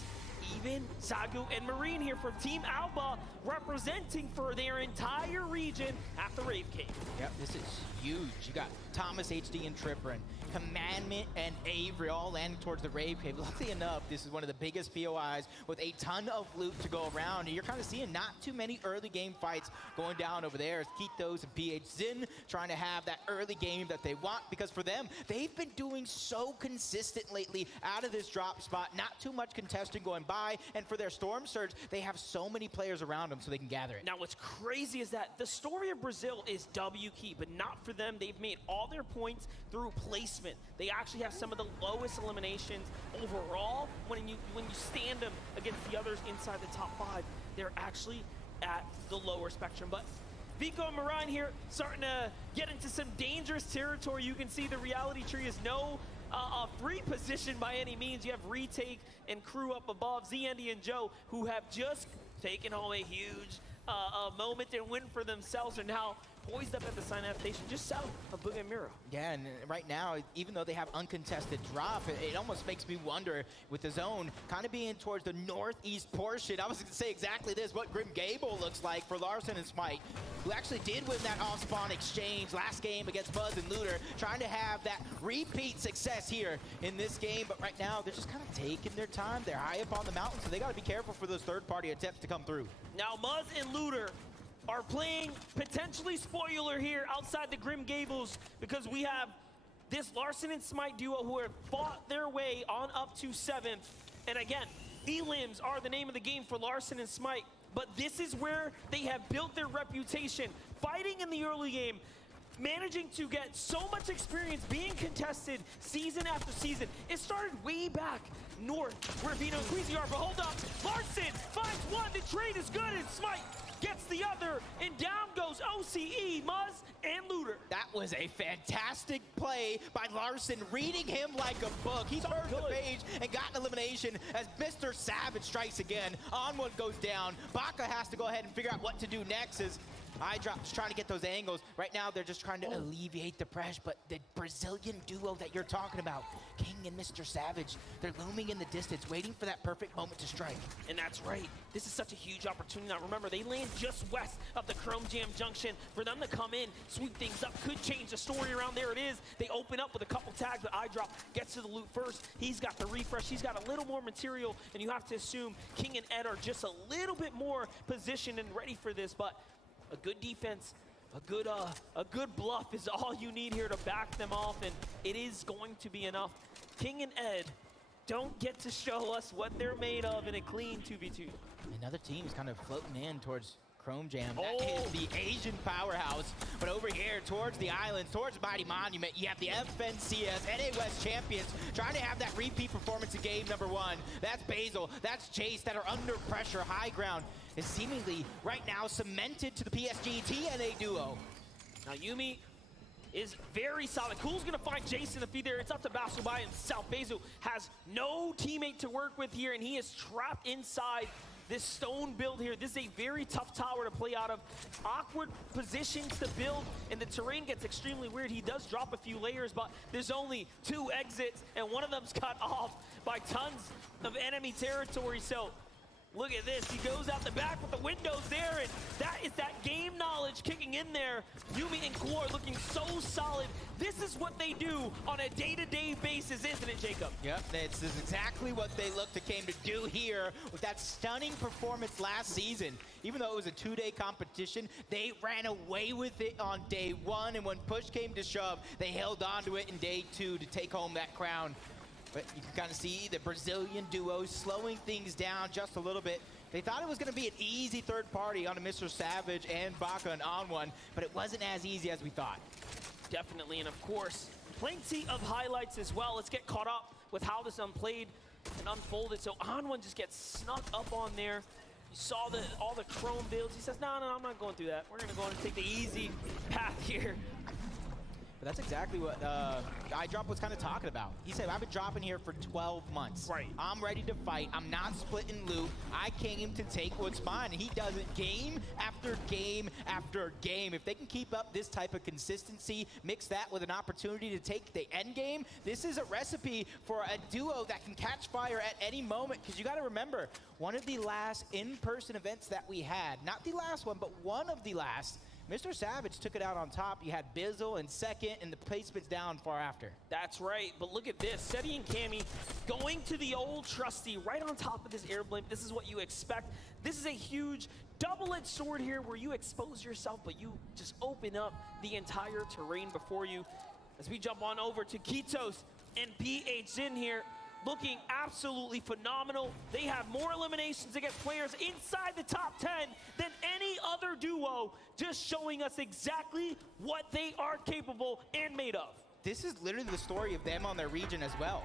Even Zagu and Marine here from Team Alba representing for their entire region at the Rave Cave. Yep, this is huge. You got Thomas, HD, and Tripper, and Commandment and Avery all landing towards the Rave Cave. Luckily enough, this is one of the biggest POIs with a ton of loot to go around. And you're kind of seeing not too many early game fights going down over there as Kitos and PH Zin trying to have that early game that they want, because for them, they've been doing so consistent lately out of this drop spot. Not too much contesting going by. And for their Storm Surge, they have so many players around them so they can gather it. Now, what's crazy is that the story of Brazil is W key, but not for them. They've made all their points through placement. They actually have some of the lowest eliminations overall. When you stand them against the others inside the top 5, they're actually at the lower spectrum. But Vico and Marine here starting to get into some dangerous territory. You can see the reality tree is no free position by any means. You have Retake and crew up above, Z, Andy, and Joe, who have just taken home a huge moment and win for themselves, are now poised up at the sign adaptation just south of Booga and Miro. Yeah, and right now, even though they have uncontested drop, it almost makes me wonder with the zone kind of being towards the northeast portion. I was going to say exactly this, what Grim Gable looks like for Larson and Smite, who actually did win that off-spawn exchange last game against Buzz and Looter, trying to have that repeat success here in this game. But right now, they're just kind of taking their time. They're high up on the mountain, so they got to be careful for those third-party attempts to come through. Now, Buzz and Looter are playing potentially spoiler here outside the Grim Gables, because we have this Larson and Smite duo who have fought their way on up to 7th. And again, Elims are the name of the game for Larson and Smite, but this is where they have built their reputation, fighting in the early game, managing to get so much experience being contested season after season. It started way back north where Vino and Queasy are, but hold up, Larson finds one, the trade is good, and Smite gets the other, and down goes OCE, Muzz, and Looter. That was a fantastic play by Larson, reading him like a book. He turned the page and got an elimination as Mr. Savage strikes again. Onward goes down. Baka has to go ahead and figure out what to do next as iDrop's trying to get those angles. Right now, they're just trying to alleviate the pressure, but the Brazilian duo that you're talking about, King and Mr. Savage, they're looming in the distance, waiting for that perfect moment to strike. And that's right. This is such a huge opportunity. Now, remember, they land just west of the Chrome Jam Junction. For them to come in, sweep things up, could change the story around. There it is. They open up with a couple tags, but iDrop gets to the loot first. He's got the refresh. He's got a little more material, and you have to assume King and Ed are just a little bit more positioned and ready for this, but a good defense, a good bluff is all you need here to back them off, and it is going to be enough. King and Ed don't get to show us what they're made of in a clean 2v2. Another team's kind of floating in towards Chrome Jam. That is the Asian powerhouse. But over here, towards the islands, towards Mighty Monument, you have the FNCS NA West champions trying to have that repeat performance in game number 1. That's Basil, that's Chase that are under pressure. High ground is seemingly right now cemented to the PSG TNA duo. Now Yumi is very solid. Cool's gonna find Jason to feed there. It's up to Basil by himself. Basil has no teammate to work with here, and he is trapped inside this stone build here. This is a very tough tower to play out of. Awkward positions to build, and the terrain gets extremely weird. He does drop a few layers, but there's only 2 exits, and one of them's cut off by tons of enemy territory. So look at this. He goes out the back with the windows there, and that is that game knowledge kicking in there. Yumi and Core looking so solid. This is what they do on a day-to-day basis, isn't it, Jacob? Yep, this is exactly what they came to do here with that stunning performance last season. Even though it was a 2-day competition, they ran away with it on day 1, and when push came to shove, they held on to it in day 2 to take home that crown. But you can kind of see the Brazilian duo slowing things down just a little bit. They thought it was going to be an easy third party on a Mr. Savage and Baka and on one, but it wasn't as easy as we thought. Definitely, and of course, plenty of highlights as well. Let's get caught up with how this unplayed and unfolded. So On1 just gets snuck up on there. You saw all the chrome builds. He says, no, I'm not going through that. We're going to go and take the easy path here. But that's exactly what iDrop was kind of talking about. He said, I've been dropping here for 12 months. Right. I'm ready to fight. I'm not splitting loot. I came to take what's mine. And he does it game after game after game. If they can keep up this type of consistency, mix that with an opportunity to take the end game, this is a recipe for a duo that can catch fire at any moment. Because you got to remember, one of the last in-person events that we had, not the last one, but one of the last, Mr. Savage took it out on top. You had Bizzle in second, and the placement's down far after. That's right, but look at this. Seti and Cammy going to the old trusty right on top of this air blimp. This is what you expect. This is a huge double-edged sword here where you expose yourself, but you just open up the entire terrain before you. As we jump on over to Kitos and PH in here, looking absolutely phenomenal. They have more eliminations against players inside the top 10 than any other duo, just showing us exactly what they are capable and made of. This is literally the story of them on their region as well.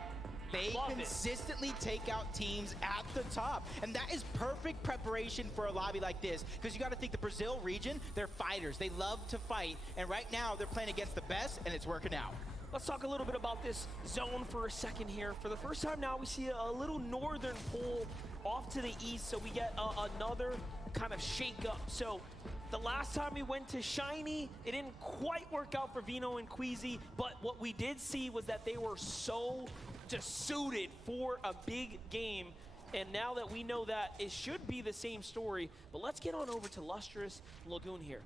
They consistently take out teams at the top, and that is perfect preparation for a lobby like this, because you got to think the Brazil region, they're fighters. They love to fight, and right now they're playing against the best, and it's working out. Let's talk a little bit about this zone for a second here. For the first time now, we see a little northern pull off to the east, so we get another kind of shake-up. So the last time we went to Shiny, it didn't quite work out for Vino and Queasy, but what we did see was that they were so just suited for a big game. And now that we know that, it should be the same story. But let's get on over to Lustrous Lagoon here.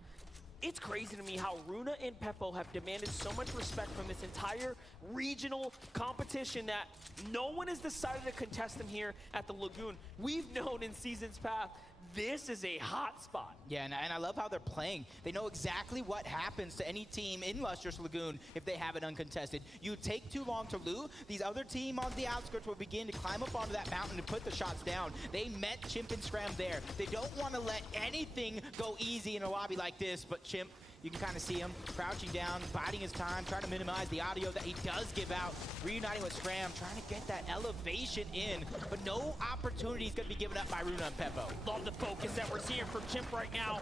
It's crazy to me how Runa and Peppo have demanded so much respect from this entire regional competition that no one has decided to contest them here at the Lagoon. We've known in seasons past, this is a hot spot. Yeah, and I love how they're playing. They know exactly what happens to any team in Lustrous Lagoon if they have it uncontested. You take too long to loot, these other team on the outskirts will begin to climb up onto that mountain and put the shots down. They met Chimp and Scram there. They don't want to let anything go easy in a lobby like this, but Chimp, you can kind of see him crouching down, biding his time, trying to minimize the audio that he does give out, reuniting with Scram, trying to get that elevation in, but no opportunity is going to be given up by Runa and Peppo. Love the focus that we're seeing from Chimp right now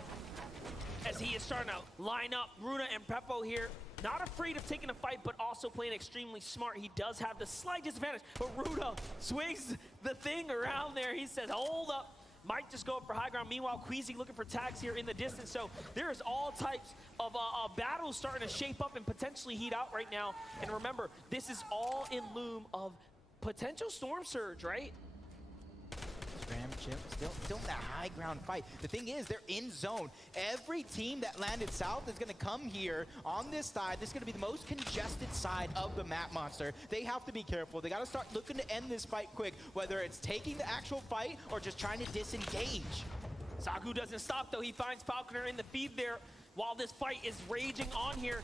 as he is starting to line up Runa and Peppo here. Not afraid of taking a fight, but also playing extremely smart. He does have the slight disadvantage, but Runa swings the thing around there. He says, hold up. Might just go up for high ground. Meanwhile, Queasy looking for tags here in the distance. So there's all types of battles starting to shape up and potentially heat out right now. And remember, this is all in loom of potential storm surge, right? Scram and Chimp still in that high ground fight. The thing is, they're in zone. Every team that landed south is going to come here on this side. This is going to be the most congested side of the map monster. They have to be careful. They got to start looking to end this fight quick, whether it's taking the actual fight or just trying to disengage. Zagu doesn't stop, though. He finds Falconer in the feed there while this fight is raging on here.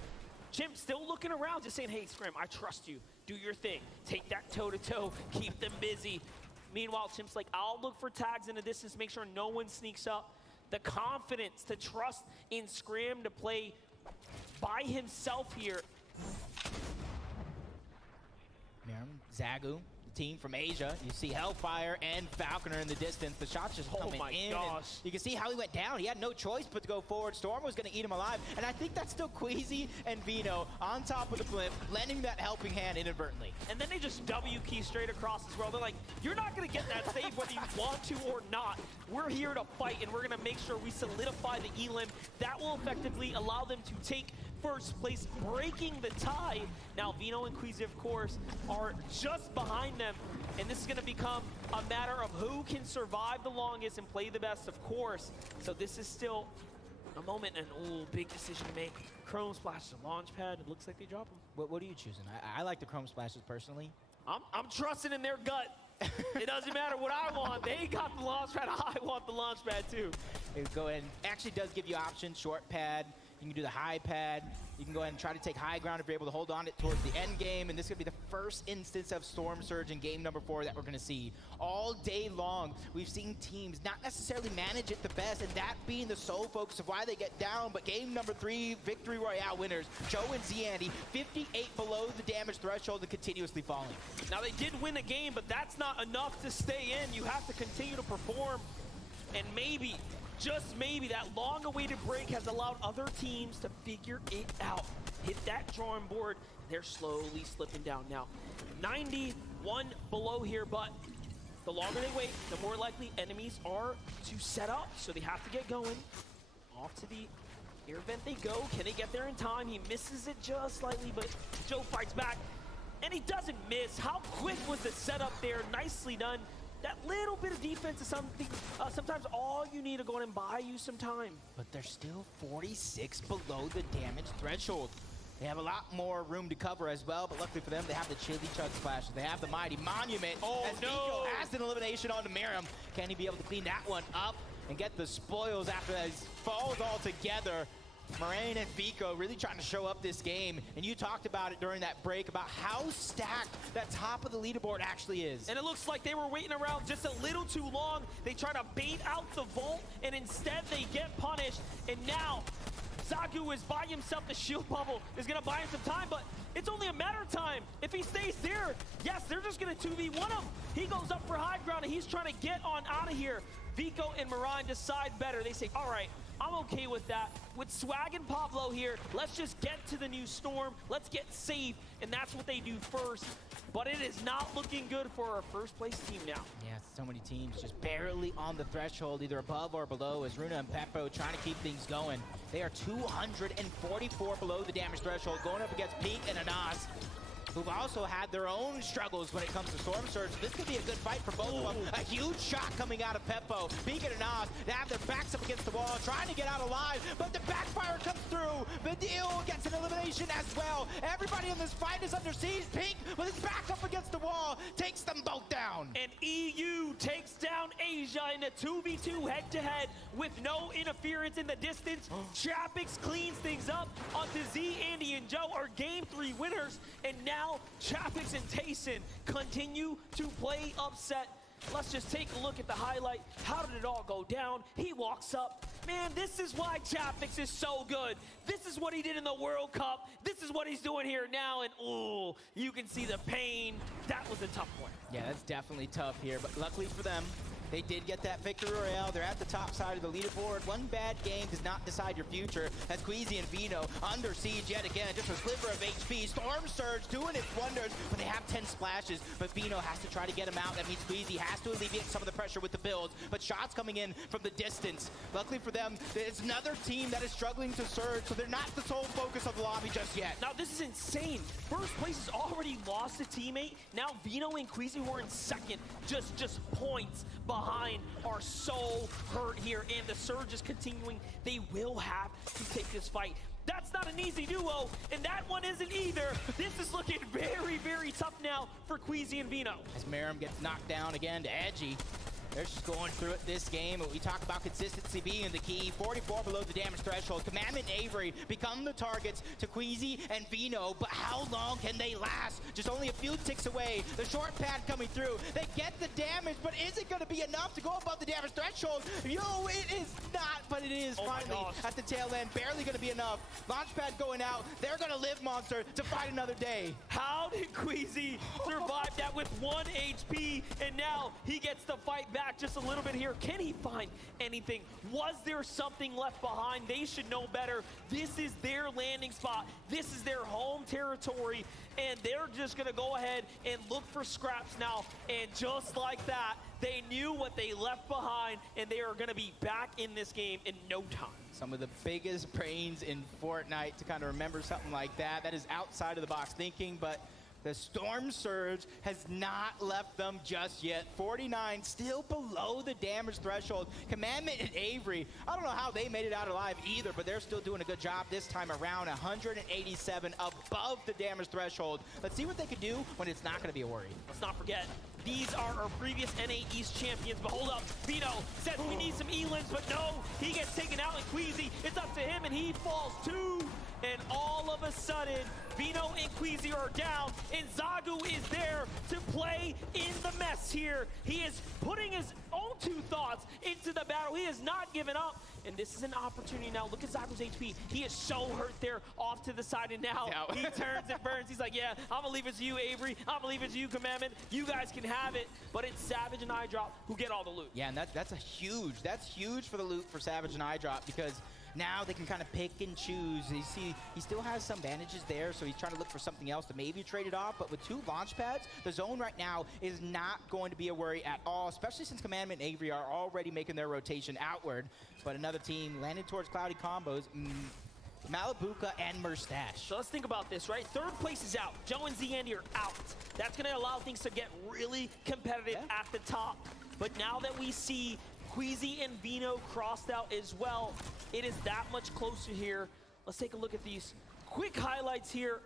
Chimp still looking around, just saying, hey, Scram, I trust you. Do your thing. Take that toe-to-toe. Keep them busy. Meanwhile, Chimp's like, I'll look for tags in the distance, make sure no one sneaks up. The confidence to trust in Scram to play by himself here. Zagu, the team from Asia. You see Hellfire and Falconer in the distance. The shots just coming in. You can see how he went down. He had no choice but to go forward. Storm was going to eat him alive. And I think that's still Queasy and Vino on top of the blimp, lending that helping hand inadvertently. And then they just W key straight across as well. They're like, you're not going to get that save whether you want to or not. We're here to fight, and we're going to make sure we solidify the elim. That will effectively allow them to take first place, breaking the tie. Now, Vino and Queasy, of course, are just behind them, and this is going to become a matter of who can survive the longest and play the best, of course. So this is still a moment, and big decision to make. Chrome Splash to launch pad. It looks like they drop them. What are you choosing? I like the Chrome Splashes personally. I'm trusting in their gut. It doesn't matter what I want. They got the launch pad. I want the launch pad too. Go ahead. Actually does give you options, short pad, You can do the high pad. You can go ahead and try to take high ground if you're able to hold on it towards the end game. And this is going to be the first instance of Storm Surge in game number 4 that we're going to see. All day long, we've seen teams not necessarily manage it the best, and that being the sole focus of why they get down. But game number 3, Victory Royale winners, Joe and Zandy, 58 below the damage threshold and continuously falling. Now, they did win a game, but that's not enough to stay in. You have to continue to perform, and maybe, just maybe, that long-awaited break has allowed other teams to figure it out. Hit that drawing board. They're slowly slipping down now. 91 below here, but the longer they wait, the more likely enemies are to set up. So they have to get going. Off to the air vent they go. Can they get there in time? He misses it just slightly, but Joe fights back. And he doesn't miss. How quick was the setup there? Nicely done. That little bit of defense is something, sometimes all you need to go in and buy you some time. But they're still 46 below the damage threshold. They have a lot more room to cover as well, but luckily for them, they have the Chili Chug splashes. They have the Mighty Monument. Oh, as no! Nico has an elimination onto Miriam. Can he be able to clean that one up and get the spoils after that falls all together? Moraine and Vico really trying to show up this game, and you talked about it during that break about how stacked that top of the leaderboard actually is. And it looks like they were waiting around just a little too long. They try to bait out the vault, and instead they get punished. And now, Zagu is by himself. The shield bubble is going to buy him some time, but it's only a matter of time. If he stays there, yes, they're just going to 2v1 him. He goes up for high ground, and he's trying to get on out of here. Vico and Moraine decide better. They say, all right, I'm okay with that. With Swag and Pablo here, let's just get to the new storm. Let's get safe, and that's what they do first. But it is not looking good for our first place team now. Yeah, so many teams just barely on the threshold, either above or below, as Runa and Peppo trying to keep things going. They are 244 below the damage threshold, going up against Pete and Anas, who've also had their own struggles when it comes to Storm Surge. So this could be a good fight for both of them. A huge shot coming out of Peppo. Beacon and Oz, they have their backs up against the wall, trying to get out alive, but the backfire comes through. Vidil gets an elimination as well. Everybody in this fight is under siege. Pink, with his back up against the wall, takes them both down. And EU takes down Asia in a 2v2 head-to-head with no interference in the distance. Chapix cleans things up onto Z, Andy, and Joe are game 3 winners. And now Chapix and Tayson continue to play upset. Let's just take a look at the highlight. How did it all go down? He walks up. Man, this is why Chapix is so good. This is what he did in the World Cup. This is what he's doing here now. And, ooh, you can see the pain. That was a tough one. Yeah, that's definitely tough here. But luckily for them, they did get that Victory Royale. They're at the top side of the leaderboard. One bad game does not decide your future. As Queasy and Vino under siege yet again. Just a sliver of HP. Storm Surge doing its wonders, but they have 10 splashes. But Vino has to try to get him out. That means Queasy has to alleviate some of the pressure with the builds. But shots coming in from the distance. Luckily for them, there's another team that is struggling to surge, so they're not the sole focus of the lobby just yet. Now, this is insane. First place has already lost a teammate. Now Vino and Queasy, who are in second, just points behind, are so hurt here, and the surge is continuing. They will have to take this fight. That's not an easy duo, and that one isn't either. This is looking very, very tough now for Queasy and Vino. As Merrim gets knocked down again to Edgy. They're just going through it this game. We talk about consistency being the key. 44 below the damage threshold. Commandment and Avery become the targets to Queasy and Vino, but how long can they last? Just only a few ticks away. The short pad coming through. They get the damage, but is it going to be enough to go above the damage threshold? Yo, it is not, but it is finally at the tail end. Barely going to be enough. Launchpad going out. They're going to live, Monster, to fight another day. How did Queasy survive that with 1 HP, and now he gets to fight back just a little bit here? Can he find anything? Was there something left behind? They should know better. This is their landing spot. This is their home territory, and they're just gonna go ahead and look for scraps now. And just like that, they knew what they left behind, and they are gonna be back in this game in no time. Some of the biggest brains in Fortnite to kind of remember something like that. That is outside of the box thinking, but the Storm Surge has not left them just yet. 49 still below the damage threshold. Commandment and Avery, I don't know how they made it out alive either, but they're still doing a good job this time around. 187 above the damage threshold. Let's see what they can do when it's not going to be a worry. Let's not forget, These are our previous NA East champions, but hold up. Vino says we need some elims, but no, he gets taken out, and Queasy, it's up to him, and he falls too. And all of a sudden, Vino and Queasy are down, and Zagu is there to play in the mess here. He is putting his own two thoughts into the battle. He has not given up, and this is an opportunity now. Look at Zagu's HP. He is so hurt there off to the side, and now he turns and burns. He's like, yeah, I'm gonna leave it to you, Avery. I'm gonna leave it to you, Commandment. You guys can have it, but it's Savage and iDrop who get all the loot. Yeah, and that's huge for the loot for Savage and iDrop, because now they can kind of pick and choose. You see, he still has some bandages there, so he's trying to look for something else to maybe trade it off. But with 2 launch pads, the zone right now is not going to be a worry at all, especially since Commandment and Avery are already making their rotation outward. But another team landed towards Cloudy combos, Malabuka and Murstache. So let's think about this, right? 3rd place is out. Joe and Z-Andy are out. That's going to allow things to get really competitive at the top. But now that we see Queasy and Vino crossed out as well, it is that much closer here. Let's take a look at these quick highlights here.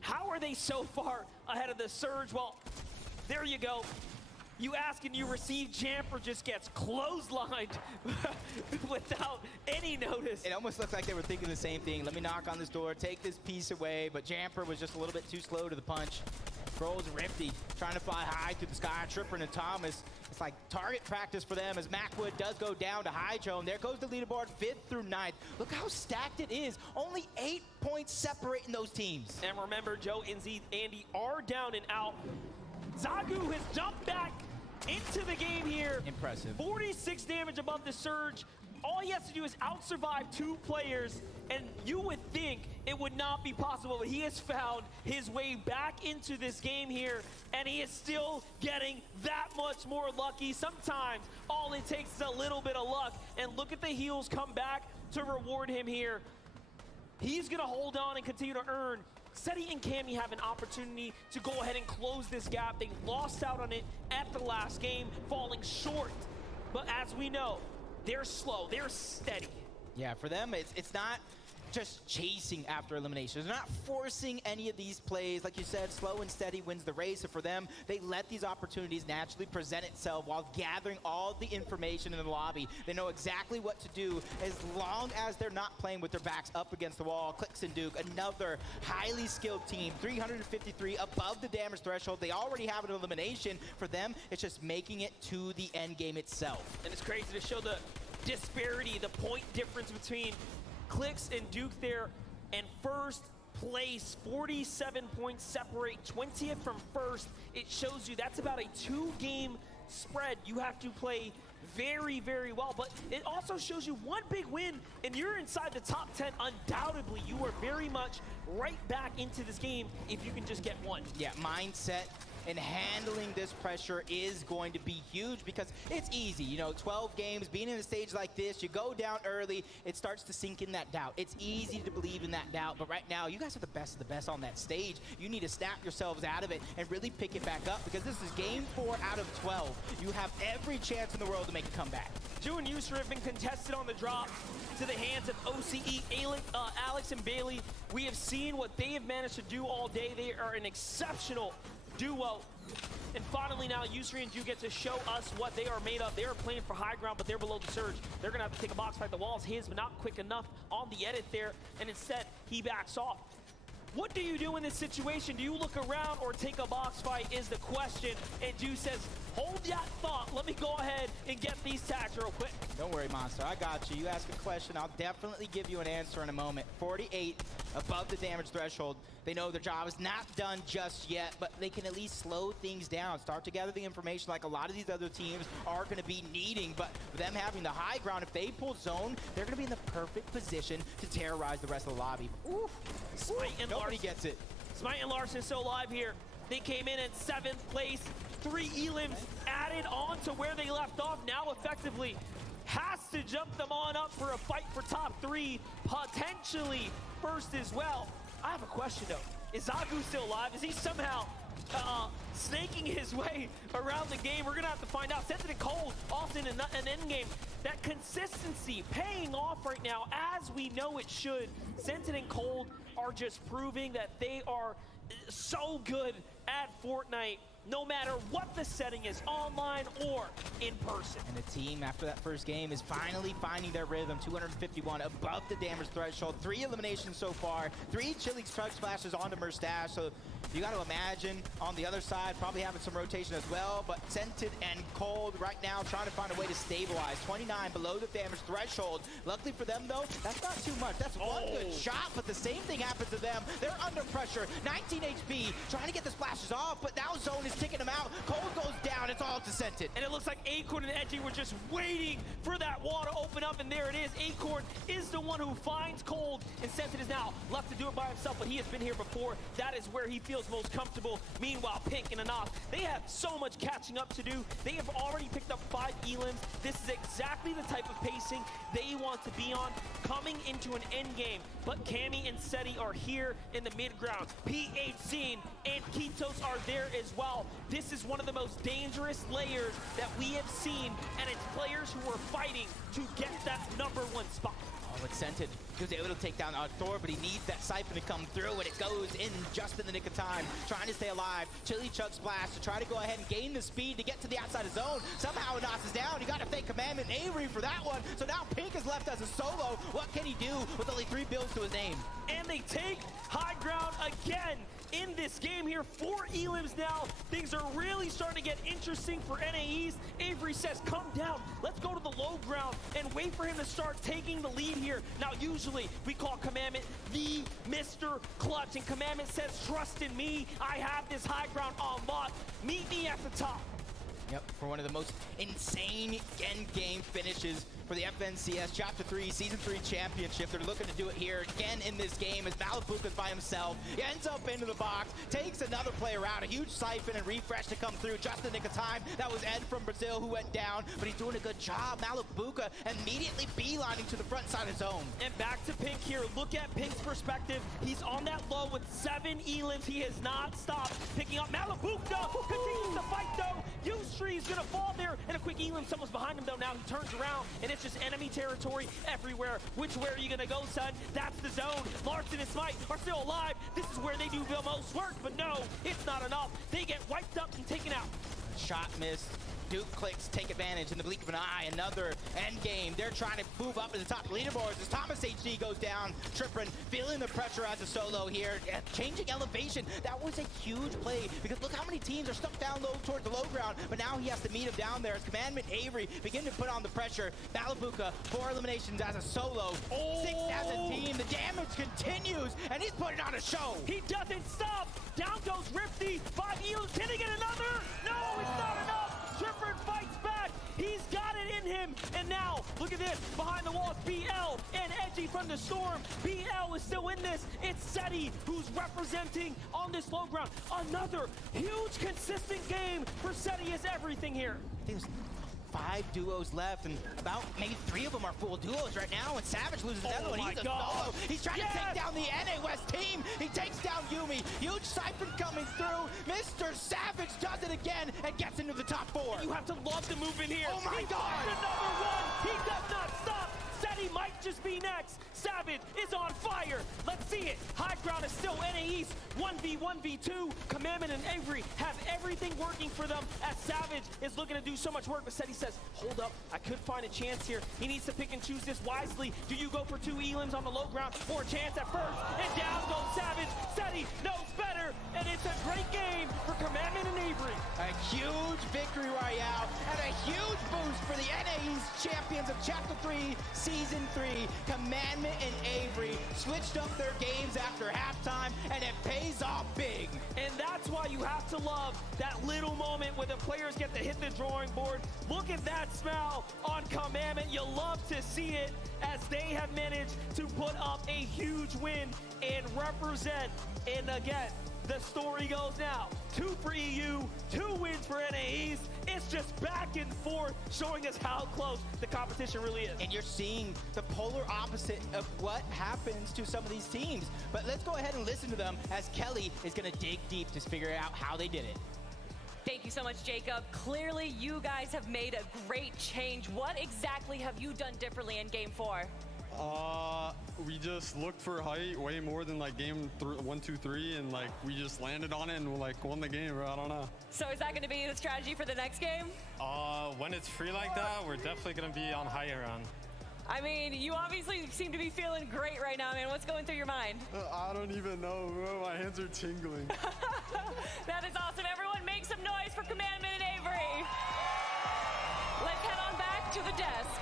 How are they so far ahead of the Surge? Well, there you go. You ask and you receive. Jamper just gets clotheslined without any notice. It almost looks like they were thinking the same thing. Let me knock on this door, take this piece away, but Jamper was just a little bit too slow to the punch. Rolls Rifty trying to fly high through the sky. Tripper and Thomas. It's like target practice for them as Macwood does go down to Hydro. And there goes the leaderboard, 5th through 9th. Look how stacked it is. Only 8 points separating those teams. And remember, Joe and Andy are down and out. Zagu has jumped back into the game here. Impressive. 46 damage above the Surge. All he has to do is out-survive 2 players, and you would think it would not be possible, but he has found his way back into this game here, and he is still getting that much more lucky. Sometimes all it takes is a little bit of luck, and look at the heals come back to reward him here. He's gonna hold on and continue to earn. Seti and Cammy have an opportunity to go ahead and close this gap. They lost out on it at the last game, falling short. But as we know, they're slow, they're steady. Yeah, for them, it's not just chasing after eliminations. They're not forcing any of these plays. Like you said, slow and steady wins the race. And for them, they let these opportunities naturally present itself while gathering all the information in the lobby. They know exactly what to do as long as they're not playing with their backs up against the wall. Clicks and Duke, another highly skilled team, 353 above the damage threshold. They already have an elimination. For them, it's just making it to the end game itself. And it's crazy to show the disparity, the point difference between Clicks and Duke there, and 1st place, 47 points separate, 20th from 1st. It shows you that's about a 2-game spread. You have to play very, very well, but it also shows you 1 big win, and you're inside the top 10. Undoubtedly, you are very much right back into this game if you can just get 1. Yeah, mindset and handling this pressure is going to be huge because it's easy. You know, 12 games, being in a stage like this, you go down early, it starts to sink in that doubt. It's easy to believe in that doubt, but right now, you guys are the best of the best on that stage. You need to snap yourselves out of it and really pick it back up because this is game 4 out of 12. You have every chance in the world to make a comeback. Ju and Yusra have been contested on the drop to the hands of OCE, Alex and Bailey. We have seen what they have managed to do all day. They are an exceptional duo. And finally now, Yusri and Ju get to show us what they are made of. They are playing for high ground, but they're below the Surge. They're gonna have to take a box fight. The wall's his, but not quick enough on the edit there, and instead, he backs off. What do you do in this situation? Do you look around or take a box fight is the question. And Ju says, hold that thought. Let me go ahead and get these tags real quick. Don't worry, Monster. I got you. You ask a question, I'll definitely give you an answer in a moment. 48 above the damage threshold. They know their job is not done just yet, but they can at least slow things down, start to gather the information like a lot of these other teams are going to be needing. But them having the high ground, if they pull zone, they're going to be in the perfect position to terrorize the rest of the lobby. Oof. Smite and Nobody Larson gets it. Smite and Larson still alive here. They came in at 7th place. 3 elims added on to where they left off. Now effectively has to jump them on up for a fight for top 3, potentially 1st as well. I have a question though. Is Zagu still alive? Is he somehow snaking his way around the game? We're gonna have to find out. Sensitive Cold also in an endgame. That consistency paying off right now as we know it should. Sensitive and Cold are just proving that they are so good at Fortnite. no matter what the setting is, online or in person. And the team, after that first game, is finally finding their rhythm. 251 above the damage threshold. 3 eliminations so far. 3 chilling chug splashes onto Merstash. So you got to imagine on the other side, probably having some rotation as well. But Scented and Cold right now trying to find a way to stabilize. 29 below the damage threshold. Luckily for them, though, that's not too much. That's one good shot, but the same thing happens to them. They're under pressure. 19 HP, trying to get the splashes off, but now Zone is taking them out. Cold goes down. It's all to Scented. And it looks like Acorn and Edgy were just waiting for that wall to open up, and there it is. Acorn is the one who finds Cold, and Scented is now left to do it by himself, but he has been here before. That is where he feels most comfortable. Meanwhile, Pink and Anath, they have so much catching up to do. They have already picked up 5 elims. This is exactly the type of pacing they want to be on coming into an end game. But Cammy and Seti are here in the mid ground. PH Scene and Kitos are there as well. This is one of the most dangerous layers that we have seen, and it's players who are fighting to get that #1 spot. Oh, it's Scented. He was able to take down Thor, but he needs that Siphon to come through, and it goes in just in the nick of time. Trying to stay alive. Chili Chug Splash to try to go ahead and gain the speed to get to the outside of zone. Somehow it knocks us down. You got to thank Commandment Avery for that one. So now Pink is left as a solo. What can he do with only 3 builds to his name? And they take high ground again in this game here. 4 elims now. Things are really starting to get interesting for NAEs. Avery says, come down. Let's go to the low ground and wait for him to start taking the lead here. Now, usually we call Commandment the Mr. Clutch, and Commandment says, trust in me. I have this high ground on lock. Meet me at the top. Yep, for one of the most insane end game finishes for the FNCS Chapter 3 Season 3 Championship. They're looking to do it here again in this game as Malapuka's by himself. He ends up into the box, takes another player out, a huge siphon and refresh to come through just in the nick of time. That was Ed from Brazil who went down, but he's doing a good job. Malapuka immediately beelining to the front side of zone. And back to Pink here. Look at Pink's perspective. He's on that low with 7 elims. He has not stopped picking up. Malapuka continues to fight though. Ustree is gonna fall there, and a quick elim. Someone's behind him though. Now he turns around, and it's just enemy territory everywhere. Which way are you gonna go, son? That's the zone. Larson and Smite are still alive. This is where they do the most work, but no, it's not enough. They get wiped up and taken out. Shot missed. Duke clicks, take advantage in the blink of an eye. Another end game. They're trying to move up to the top leaderboards as Thomas HD goes down. Trippin feeling the pressure as a solo here. Changing elevation. That was a huge play because look how many teams are stuck down low towards the low ground, but now he has to meet him down there. Commandment Avery begin to put on the pressure. Malapuka, 4 eliminations as a solo. 6 as a team. The damage continues, and he's putting on a show. He doesn't stop. Down goes Rifty. 5 elims. Can he get another? No, it's not enough. Trifford fights back. He's got it in him. And now, look at this. Behind the walls, BL and Edgy from the Storm. BL is still in this. It's Seti who's representing on this low ground. Another huge, consistent game for Seti is everything here. There's 5 duos left, and about maybe 3 of them are full duos right now, and Savage loses another one. He's a solo. He's trying to take down the NA West team. He takes down Yumi. Huge siphon coming through. Mr. Savage does it again and gets into the top 4. And you have to love the move in here. Oh my God! Another one. He does not stop. Seti might just be next. Savage is on fire. Let's see it. High ground is still NA East. 1v1v2. Commandment and Avery have everything working for them as Savage is looking to do so much work. But Seti says, hold up, I could find a chance here. He needs to pick and choose this wisely. Do you go for 2 elims on the low ground or a chance at first? And down goes Savage. Seti knows better, and it's a great game for Commandment and Avery. A huge victory royale and a huge boost for the NAE's champions of Chapter 3, Season 3. Commandment and Avery switched up their games after halftime, and it pays off big. And that's why you have to love that little moment where the players get to hit the drawing board. Look at that smile on Commandment. You love to see it as they have managed to put up a huge win and represent. And again, the story goes now. 2 for EU, 2 wins for NAEs. It's just back and forth, showing us how close the competition really is. And you're seeing the polar opposite of what happens to some of these teams. But let's go ahead and listen to them as Kelly is going to dig deep to figure out how they did it. Thank you so much, Jacob. Clearly, you guys have made a great change. What exactly have you done differently in Game 4? We just looked for height way more than like game 1, 2, 3, and like we just landed on it and like won the game, bro. I don't know. So is that going to be the strategy for the next game? When it's free like that, we're definitely going to be on high ground. I mean, you obviously seem to be feeling great right now, man. What's going through your mind? I don't even know, bro. My hands are tingling. That is awesome. Everyone make some noise for Commandment and Avery. Let's head on back to the desk.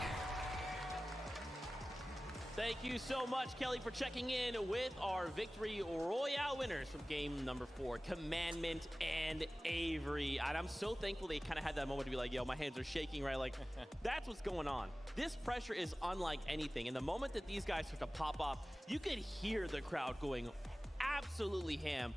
Thank you so much, Kelly, for checking in with our Victory Royale winners from game number 4, Commandment and Avery. And I'm so thankful they kind of had that moment to be like, yo, my hands are shaking, right? Like, that's what's going on. This pressure is unlike anything. And the moment that these guys took a pop off, you could hear the crowd going absolutely ham.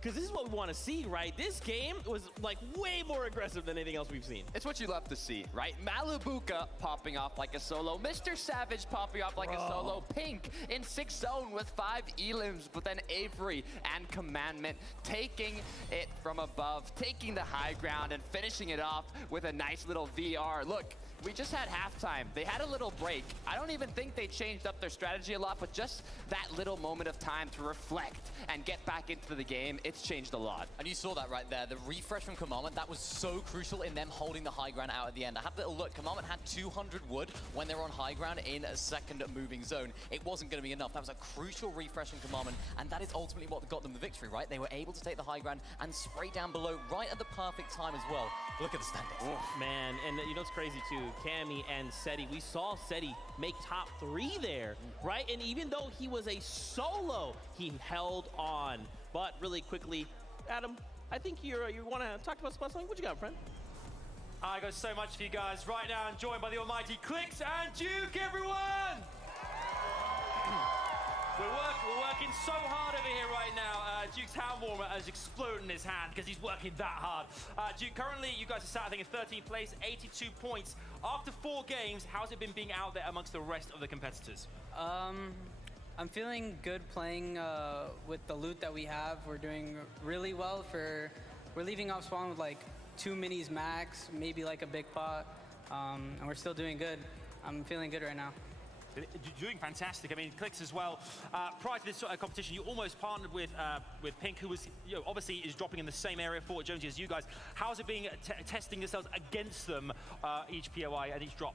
Because this is what we want to see, right? This game was like way more aggressive than anything else we've seen. It's what you love to see, right? Malibuka popping off like a solo. Mr. Savage popping off like a solo. Pink in 6th zone with 5 elims. But then Avery and Commandment taking it from above, taking the high ground and finishing it off with a nice little VR. Look, we just had halftime. They had a little break. I don't even think they changed up their strategy a lot, but just that little moment of time to reflect and get back into the game, it's changed a lot. And you saw that right there. The refresh from Commandment, that was so crucial in them holding the high ground out at the end. I had a little look. Commandment had 200 wood when they were on high ground in a second moving zone. It wasn't going to be enough. That was a crucial refresh from Commandment, and that is ultimately what got them the victory, right? They were able to take the high ground and spray down below right at the perfect time as well. Look at the standings. Oh, man, and you know what's crazy too? Cammy and Seti, we saw Seti make top 3 there, right? And even though he was a solo, he held on. But really quickly, Adam, I think you want to talk about something. What you got, friend? I got so much for you guys. Right now, I'm joined by the almighty Clicks and Duke, everyone! We're working so hard over here right now. Duke's hand warmer has exploded in his hand because he's working that hard. Duke, currently you guys are sat, I think, in 13th place, 82 points. After 4 games, how's it been being out there amongst the rest of the competitors? I'm feeling good playing with the loot that we have. We're doing really well. We're leaving off spawn with like 2 minis max, maybe like a big pot, and we're still doing good. I'm feeling good right now. You're doing fantastic. I mean, Clicks as well. Prior to this competition, you almost partnered with Pink, who was, obviously is dropping in the same area for Jonesy as you guys. How's it being testing yourselves against them each POI and each drop?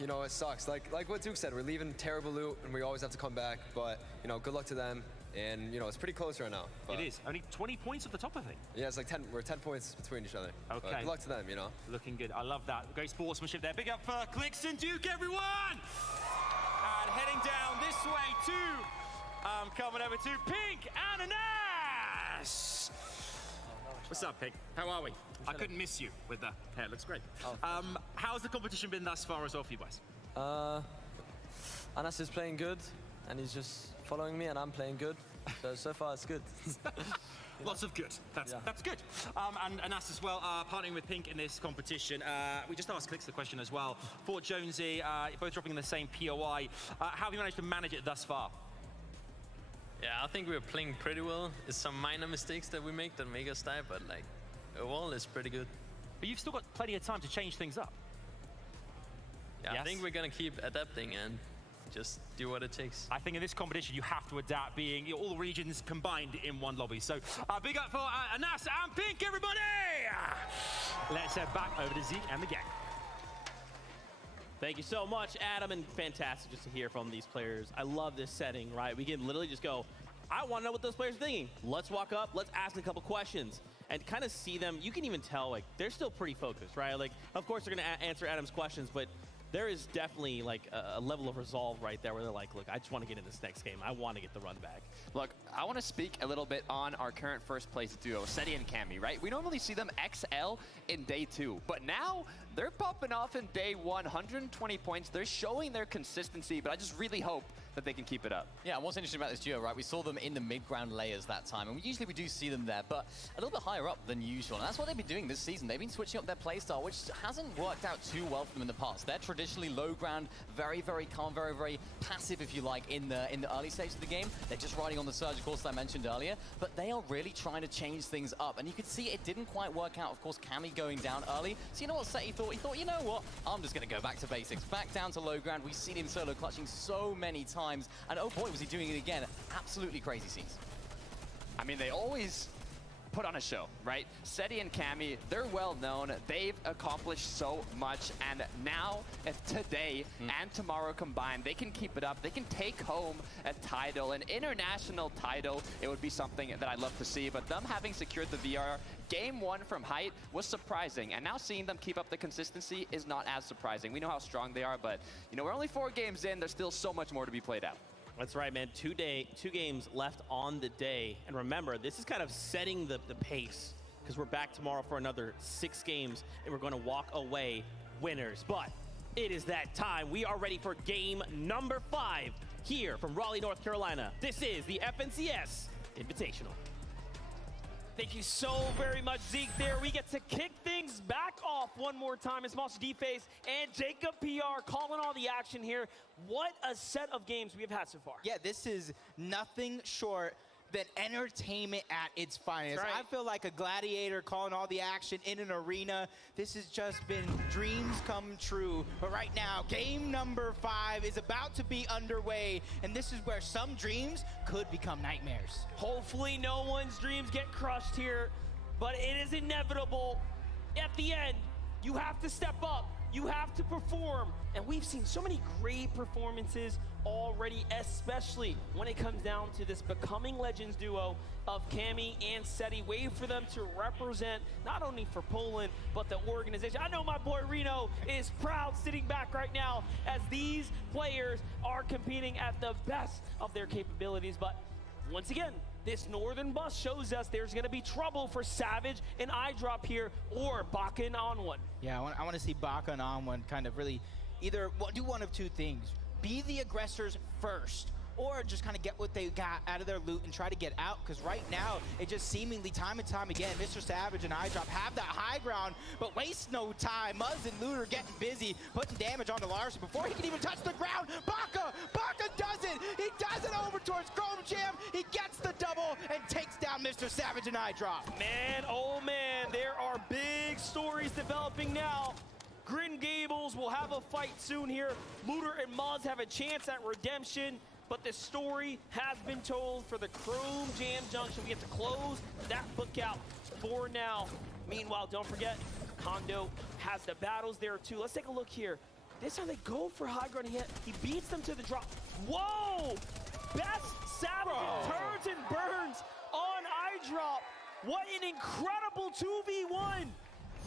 You know, it sucks. Like what Duke said, we're leaving terrible loot, and we always have to come back. But you know, good luck to them. And you know, it's pretty close right now. It is only 20 points at the top, I think. Yeah, it's like 10. We're 10 points between each other. Okay. But good luck to them. You know. Looking good. I love that. Great sportsmanship there. Big up for Clicks and Duke, everyone. And heading down this way to, coming over to Pink and Ananas. What's up, Pink? How are we? I couldn't miss you with the hair. Looks great. How's the competition been thus far as well for you guys? Anas is playing good, and he's just following me, and I'm playing good. So far, it's good. Lots of good. That's good. And Anas as well, partnering with Pink in this competition. We just asked Clicks the question as well. For Jonesy, both dropping in the same POI. How have you managed to manage it thus far? Yeah, I think we're playing pretty well. There's some minor mistakes that we make that make us die, but like overall, it's pretty good. But you've still got plenty of time to change things up. Yeah, Yes? I think we're gonna keep adapting and just do what it takes. I think in this competition, you have to adapt, being all the regions combined in one lobby. So big up for Anas and Pink, everybody! Let's head back over to Zeke and the gang. Thank you so much, Adam, and fantastic just to hear from these players. I love this setting, right? We can literally just go, I want to know what those players are thinking. Let's walk up, let's ask a couple questions, and kind of see them. You can even tell, like, they're still pretty focused, right? Like, of course, they're going to answer Adam's questions, but there is definitely, like, a level of resolve right there where they're like, look, I just want to get in this next game. I want to get the run back. Look, I want to speak a little bit on our current first place duo, Seti and Cammy, right? We normally see them XL in day 2, but now they're popping off in day 1, 120 points. They're showing their consistency, but I just really hope that they can keep it up. Yeah, and what's interesting about this duo, right? We saw them in the mid-ground layers that time, and usually we do see them there, but a little bit higher up than usual. And that's what they've been doing this season. They've been switching up their playstyle, which hasn't worked out too well for them in the past. They're traditionally low ground, very, very calm, very, very passive, if you like, in the early stage of the game. They're just riding on the surge, of course, that I mentioned earlier, but they are really trying to change things up. And you could see it didn't quite work out. Of course, Cammy going down early. So you know what Seti thought? thought. He thought, you know what? I'm just going to go back to basics. Back down to low ground. We've seen him solo clutching so many times. And oh boy, was he doing it again. Absolutely crazy scenes. I mean, they always put on a show, right? Seti and Cammy, they're well known. They've accomplished so much. And now, if today and tomorrow combined, they can keep it up. They can take home a title, an international title. It would be something that I'd love to see. But them having secured the VR, game 1 from height was surprising. And now seeing them keep up the consistency is not as surprising. We know how strong they are, but you know, we're only 4 games in. There's still so much more to be played out. That's right, man. 2 games left on the day. And remember, this is kind of setting the pace, because we're back tomorrow for another 6 games, and we're going to walk away winners. But it is that time. We are ready for game number 5 here from Raleigh, North Carolina. This is the FNCS Invitational. Thank you so very much, Zeke. There we get to kick things back off one more time. It's Monster D-Face and Jacob PR calling all the action here. What a set of games we've had so far. Yeah, this is nothing short than entertainment at its finest. Right. I feel like a gladiator calling all the action in an arena. This has just been dreams come true. But right now, game number 5 is about to be underway, and this is where some dreams could become nightmares. Hopefully no one's dreams get crushed here, but it is inevitable. At the end, you have to step up. You have to perform. And we've seen so many great performances already, especially when it comes down to this Becoming Legends duo of Cammy and Seti. Wait for them to represent not only for Poland, but the organization. I know my boy Reno is proud sitting back right now as these players are competing at the best of their capabilities. But once again, this northern bus shows us there's going to be trouble for Savage and iDrop here, or Baka and On1. Yeah, I want to see Baka and On1 kind of really either do one of 2 things. Be the aggressors first, or just kind of get what they got out of their loot and try to get out, because right now, it just seemingly time and time again, Mr. Savage and iDrop have that high ground, but waste no time. Muzz and Looter getting busy, putting damage onto Larson before he can even touch the ground. Baka does it! He does it over towards Chrome Jam. He gets the double and takes down Mr. Savage and iDrop. Man, oh man, there are big stories developing now. Grin Gables will have a fight soon here. Looter and Muzz have a chance at redemption, but the story has been told for the Chrome Jam Junction. We have to close that book out for now. Meanwhile, don't forget, Kondo has the battles there too. Let's take a look here. This time they go for high ground. He beats them to the drop. Whoa! Best Savage turns and burns on iDrop. What an incredible 2v1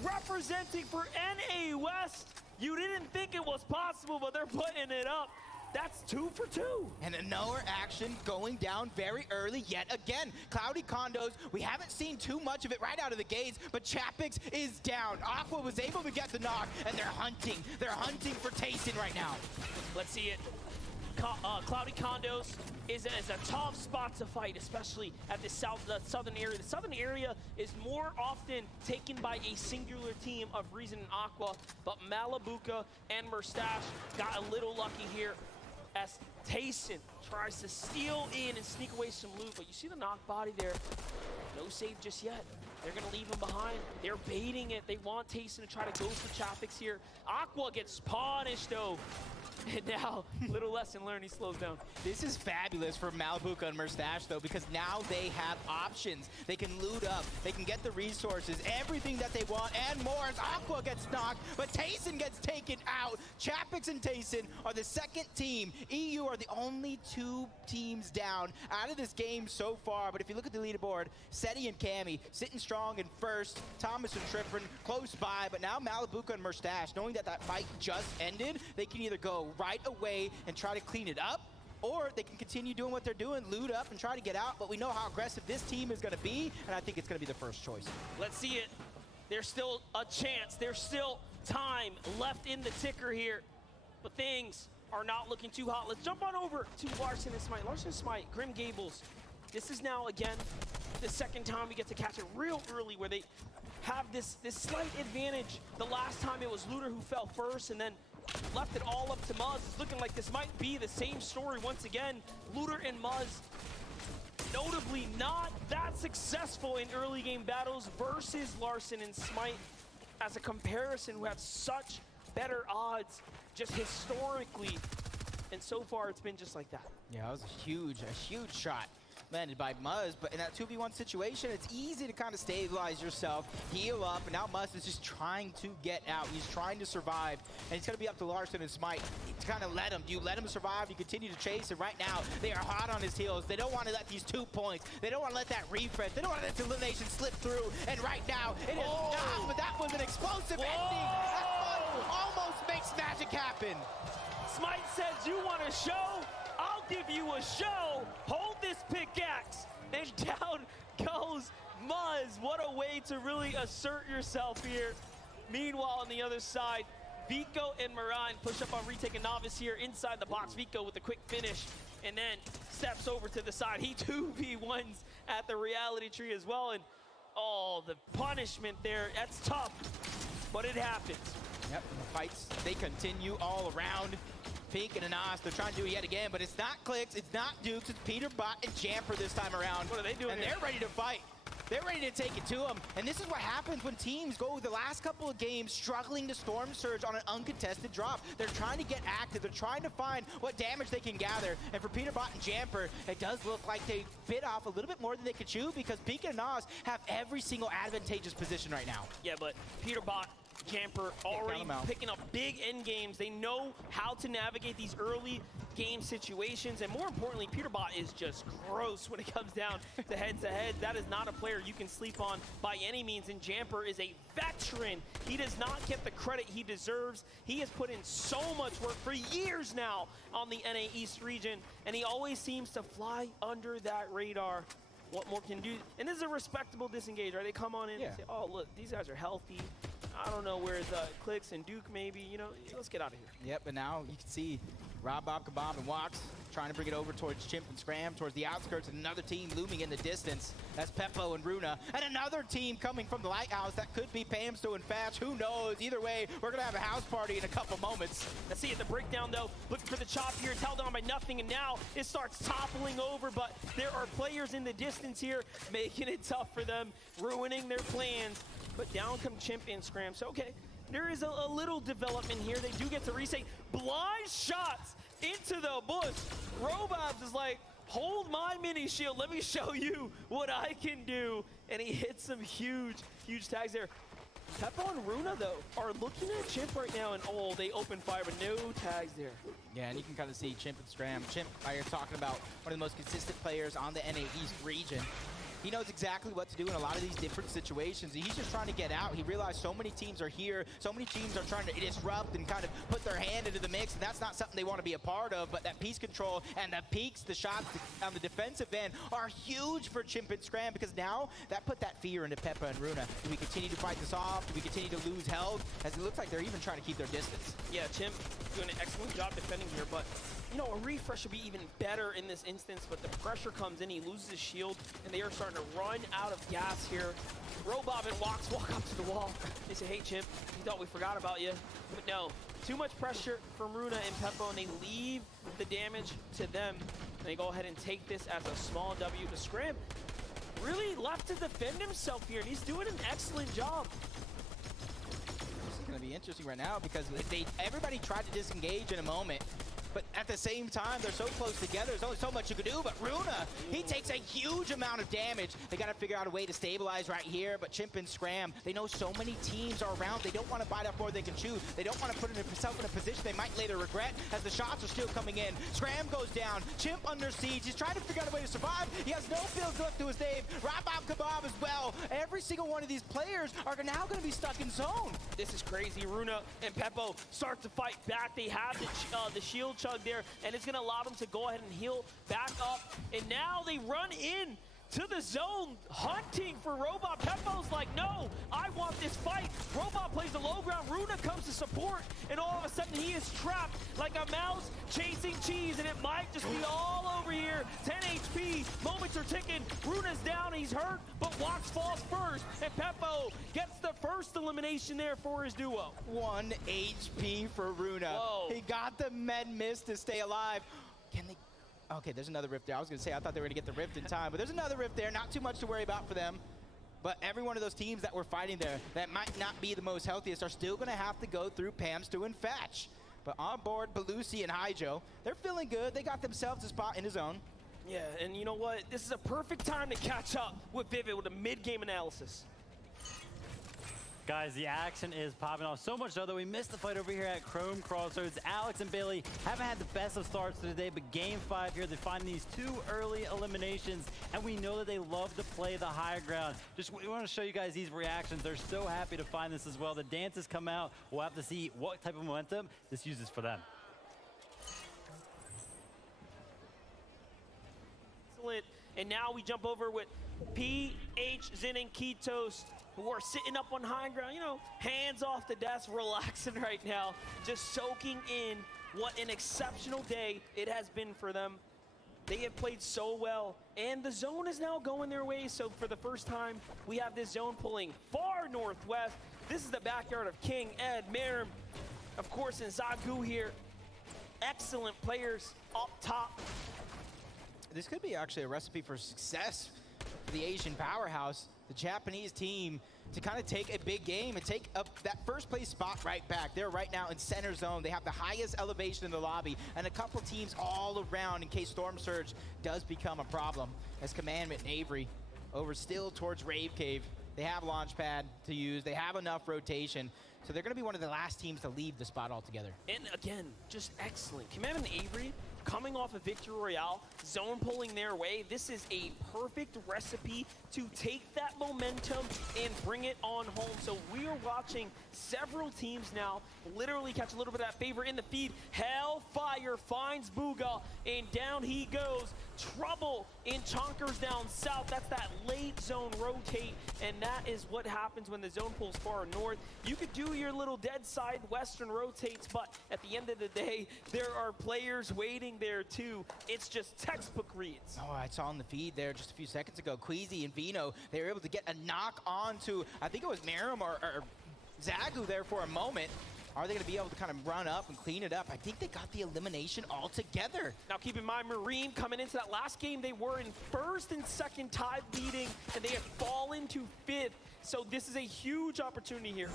representing for NA West. You didn't think it was possible, but they're putting it up. That's 2 for 2. And another action going down very early yet again. Cloudy Condos, we haven't seen too much of it right out of the gates, but Chapix is down. Aqua was able to get the knock, and they're hunting. They're hunting for Tayson right now. Let's see it. Cloudy Condos is a tough spot to fight, especially at the southern area. The southern area is more often taken by a singular team of Reason and Aqua, but Malabuka and Murstache got a little lucky here as Tayson tries to steal in and sneak away some loot. But you see the knock body there. No save just yet. They're going to leave him behind. They're baiting it. They want Tayson to try to go for Chapix here. Aqua gets punished, though. And now, little lesson learned, he slows down. This is fabulous for Malabuka and Murstache, though, because now they have options. They can loot up, they can get the resources, everything that they want, and more as Aqua gets knocked, but Tayson gets taken out. Chapix and Tayson are the second team. EU are the only 2 teams down out of this game so far, but if you look at the leaderboard, Seti and Cammy sitting strong in first, Thomas and Trippin close by, but now Malabuka and Murstache, knowing that that fight just ended, they can either go right away and try to clean it up, or they can continue doing what they're doing, loot up and try to get out, but we know how aggressive this team is going to be, and I think it's going to be the first choice. Let's see it. There's still a chance. There's still time left in the ticker here, but things are not looking too hot. Let's jump on over to Larson and Smite. Larson and Smite, Grim Gables. This is now, again, the second time we get to catch it real early where they have this slight advantage. The last time it was Looter who fell first and then left it all up to Muzz. It's looking like this might be the same story once again. Looter and Muzz, notably not that successful in early game battles versus Larson and Smite. as a comparison who have such better odds just historically. And so far, it's been just like that. Yeah, that was a huge shot landed by Muzz, but in that 2v1 situation, it's easy to kind of stabilize yourself, heal up, and now Muzz is just trying to get out. He's trying to survive, and it's going to be up to Larson and Smite to kind of let him. Do you let him survive? You continue to chase, and right now, they are hot on his heels. They don't want to let these 2 points. They don't want to let that refresh. They don't want to let the elimination slip through, and right now, it is not, but that was an explosive ending. That one almost makes magic happen. Smite says, you want a show? I'll give you a show. Hold this pickaxe. And down goes Muzz. What a way to really assert yourself here. Meanwhile, on the other side, Vico and Marine push up on retake and Novice here inside the box. Vico with a quick finish and then steps over to the side. He 2v1s at the reality tree as well. And oh, the punishment there, that's tough, but it happens. Yep, the fights, they continue all around. Pink and Anas, they're trying to do it yet again, but it's not Clicks, it's not Dukes, it's Peterbot and Jamper this time around. What are they doing And here? they're ready to fight. They're ready to take it to them. And this is what happens when teams go the last couple of games struggling to Storm Surge on an uncontested drop. They're trying to get active. They're trying to find what damage they can gather. And for Peterbot and Jamper, it does look like they bit off a little bit more than they could chew because Pink and Nas have every single advantageous position right now. Yeah, but Peterbot, Jamper already picking up big end games. They know how to navigate these early game situations, and more importantly, Peterbot is just gross when it comes down to head-to-head. That is not a player you can sleep on by any means, and Jamper is a veteran. He does not get the credit he deserves. He has put in so much work for years now on the NA East region, and he always seems to fly under that radar. What more can do? And this is a respectable disengage, right? They come on in and say, oh, look, these guys are healthy. I don't know where's Clicks and Duke maybe, you know, let's get out of here. Yep, and now you can see Rob, Bob, Kebab, and Wax trying to bring it over towards Chimp and Scram, towards the outskirts, and another team looming in the distance. That's Peppo and Runa. And another team coming from the Lighthouse. That could be Pamsto and Fatch. Who knows? Either way, we're going to have a house party in a couple moments. Let's see it, the breakdown, though. Looking for the chop here. It's held down by nothing, and now it starts toppling over. But there are players in the distance here, making it tough for them, ruining their plans. But down come Chimp and Scram. So, okay, there is a little development here. They do get to reset. Blind shots into the bush. Robobs is like, hold my mini shield. Let me show you what I can do. And he hits some huge, huge tags there. Peppo and Runa, though, are looking at Chimp right now, and oh, they open fire, but no tags there. Yeah, and you can kind of see Chimp and Scram. Chimp, right here, talking about one of the most consistent players on the NA East region. He knows exactly what to do in a lot of these different situations. He's just trying to get out. He realized so many teams are here. So many teams are trying to disrupt and kind of put their hand into the mix, and that's not something they want to be a part of. But that piece control and the peaks, the shots on the defensive end are huge for Chimp and Scram because now that put that fear into Peppa and Runa. Do we continue to fight this off? Do we continue to lose health? As it looks like they're even trying to keep their distance. Yeah, Chimp doing an excellent job defending here, but you know, a refresh would be even better in this instance, but the pressure comes in, he loses his shield, and they are starting to run out of gas here. Robob and Wax walk up to the wall. They say, hey, Chimp, you thought we forgot about you. But no, too much pressure from Runa and Peppo, and they leave the damage to them. And they go ahead and take this as a small W to Scram. Really left to defend himself here, and he's doing an excellent job. This is going to be interesting right now because everybody tried to disengage in a moment. But at the same time, they're so close together. There's only so much you can do. But Runa, he takes a huge amount of damage. They got to figure out a way to stabilize right here. But Chimp and Scram, they know so many teams are around. They don't want to bite off more than they can chew. They don't want to put themselves in a position they might later regret as the shots are still coming in. Scram goes down. Chimp under siege. He's trying to figure out a way to survive. He has no builds left to his name. Rabab Kebab as well. Every single one of these players are now going to be stuck in zone. This is crazy. Runa and Peppo start to fight back. They have the shield chug there, and it's going to allow them to go ahead and heal back up. And now they run in to the zone, hunting for Robot. Peppo's like, no, I want this fight. Robot plays the low ground. Runa comes to support, and all of a sudden he is trapped like a mouse chasing cheese, and it might just be all over here. 10 HP, moments are ticking. Runa's down, he's hurt, but Wax falls first, and Peppo gets the first elimination there for his duo. 1 HP for Runa. Whoa. He got the med miss to stay alive. Can they? Okay, there's another rift there. I was going to say, I thought they were going to get the rift in time, but there's another rift there. Not too much to worry about for them. but every one of those teams that were fighting there that might not be the most healthiest are still going to have to go through Pam, Stu, and Fetch. But on board, Belusi and Haijo, they're feeling good. They got themselves a spot in the zone. Yeah, and you know what? This is a perfect time to catch up with Vivid with a mid-game analysis. Guys, the action is popping off so much so that we missed the fight over here at Chrome Crossroads. Alex and Bailey haven't had the best of starts to the day, but game 5 here, they find these 2 early eliminations, and we know that they love to play the higher ground. We want to show you guys these reactions. They're so happy to find this as well. The dances come out. We'll have to see what type of momentum this uses for them. Excellent. And now we jump over with PH, Zin, and Kitos, who are sitting up on high ground, you know, hands off the desk, relaxing right now, just soaking in what an exceptional day it has been for them. They have played so well, and the zone is now going their way, so for the first time, we have this zone pulling far northwest. This is the backyard of King, Ed, Merim, of course, and Zagu here. Excellent players up top. This could be actually a recipe for success for the Asian powerhouse, the Japanese team, to kind of take a big game and take up that first place spot right back. They're right now in center zone. They have the highest elevation in the lobby, and a couple teams all around in case Storm Surge does become a problem. As Commandment and Avery over still towards Rave Cave. They have Launchpad to use. They have enough rotation. So they're going to be one of the last teams to leave the spot altogether. And again, just excellent. Commandment and Avery coming off of Victory Royale, zone pulling their way. This is a perfect recipe to take that momentum and bring it on home. So we are watching several teams now literally catch a little bit of that favor in the feed. Hellfire finds Booga, and down he goes. Trouble in Chonkers down south. That's that late zone rotate, and that is what happens when the zone pulls far north. You could do your little dead side western rotates, but at the end of the day, there are players waiting there too. It's just textbook reads. Oh, I saw on the feed there just a few seconds ago, Queasy and Vino, they were able to get a knock onto, I think it was Merim or Zagu there for a moment. Are they going to be able to kind of run up and clean it up? I think they got the elimination altogether. Now keep in mind, Marine coming into that last game, they were in first and second tied leading, and they had fallen to 5th. So this is a huge opportunity here.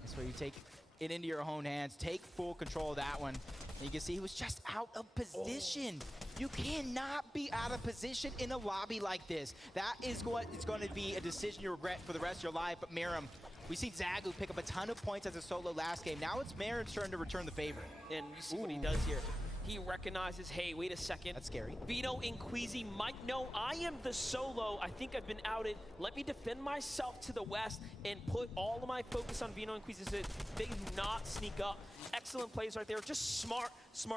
That's where you take it into your own hands, take full control of that one. And you can see he was just out of position. You cannot be out of position in a lobby like this. That is what is going to be a decision you regret for the rest of your life. But Merim, we see Zagu pick up a ton of points as a solo last game. Now it's Merim's turn to return the favor. And you see what he does here. He recognizes, hey, wait a second. That's scary. Vito and Queasy might know I am the solo. I think I've been outed. Let me defend myself to the west and put all of my focus on Vino and Queasy so they do not sneak up. Excellent plays right there. Just smart